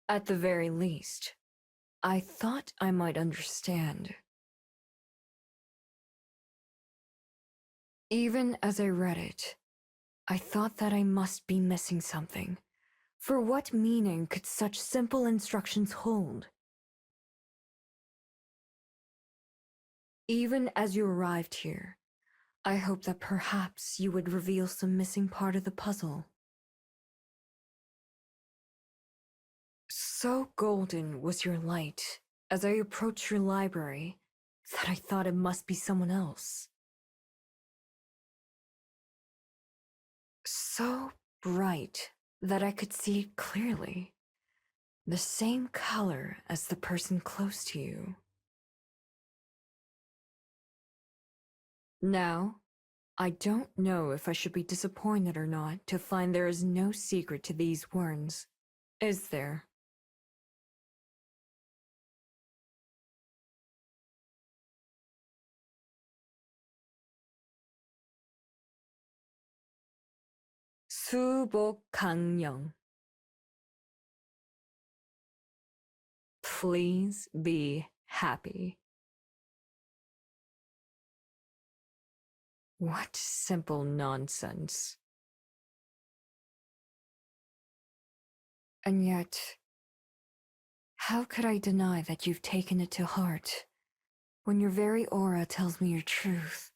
At the very least, I thought I might understand. Even as I read it, I thought that I must be missing something. For what meaning could such simple instructions hold? Even as you arrived here, I hoped that perhaps you would reveal some missing part of the puzzle. So golden was your light as I approached your library that I thought it must be someone else. So bright that I could see it clearly. The same color as the person close to you. Now, I don't know if I should be disappointed or not to find there is no secret to these warns. Is there? 수복강령. Please be happy. What simple nonsense. And yet, how could I deny that you've taken it to heart when your very aura tells me your truth?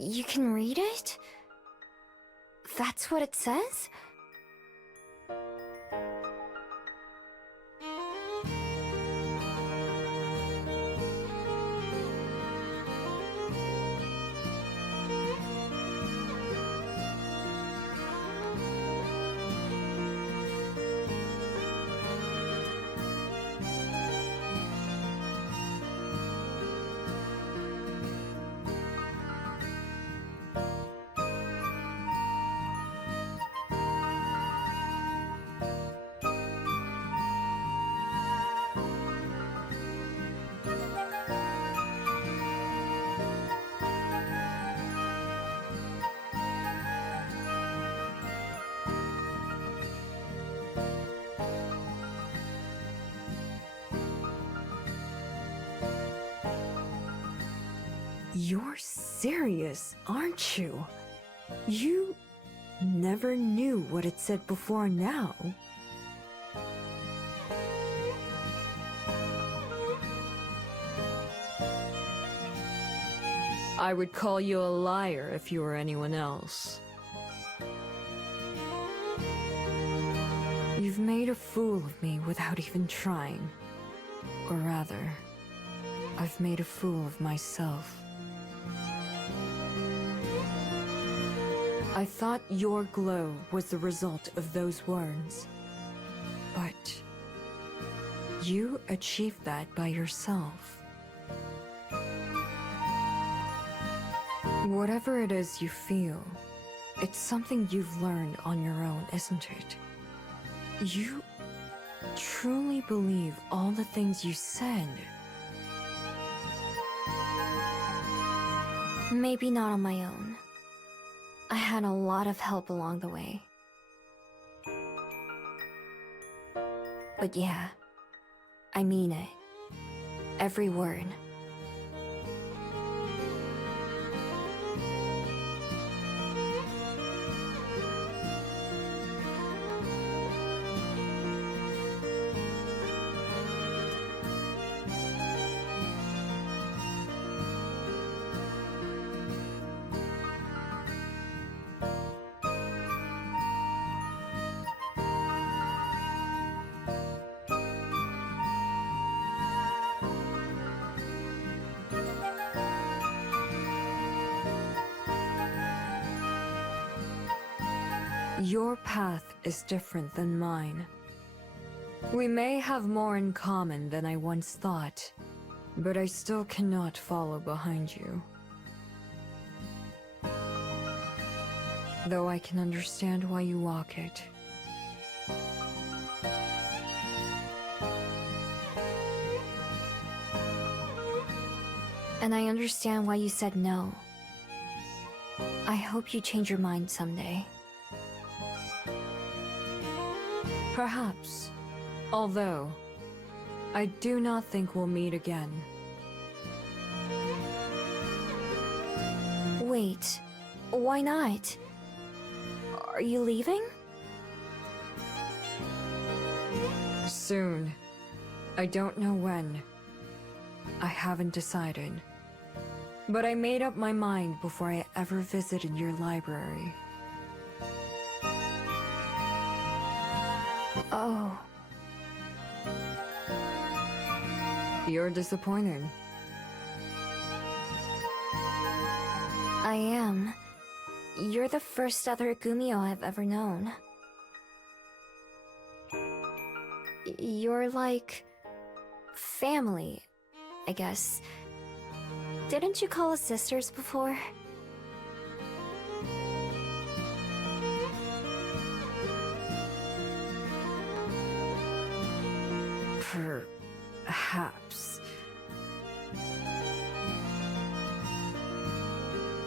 You can read it? That's what it says? You're serious, aren't you? You never knew what it said before now. I would call you a liar if you were anyone else. You've made a fool of me without even trying. Or rather, I've made a fool of myself. I thought your glow was the result of those words. But you achieved that by yourself. Whatever it is you feel, it's something you've learned on your own, isn't it? You truly believe all the things you said. Maybe not on my own. I had a lot of help along the way. But yeah, I mean it. Every word. Your path is different than mine. We may have more in common than I once thought, but I still cannot follow behind you. Though I can understand why you walk it. And I understand why you said no. I hope you change your mind someday. Perhaps. Although, I do not think we'll meet again. Wait, why not? Are you leaving? Soon. I don't know when. I haven't decided. But I made up my mind before I ever visited your library. Oh. You're disappointed. I am. You're the first other Gumio I've ever known. You're like... family, I guess. Didn't you call us sisters before? Perhaps.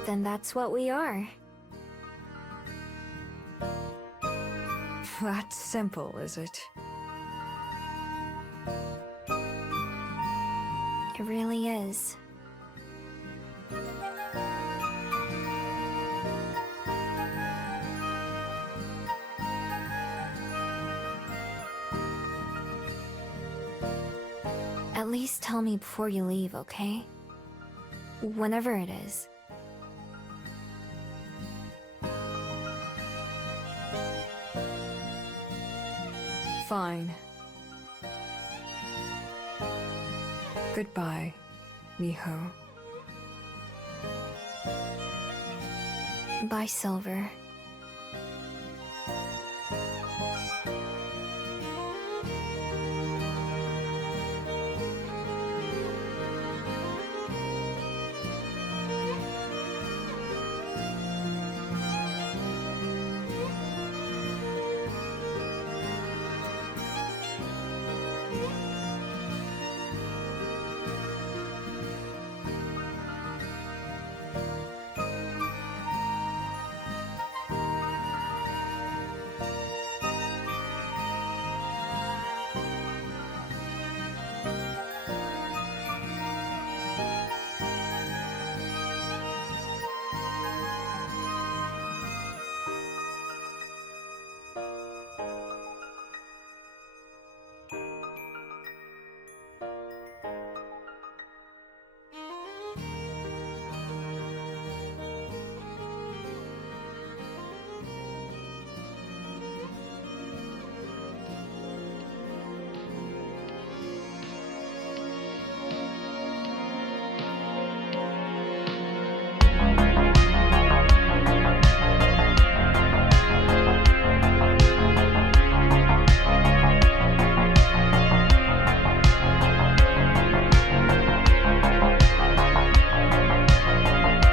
Then that's what we are. That's simple, is it? It really is. At least tell me before you leave, okay? Whenever it is. Fine. Goodbye, Miho. Bye, Silver.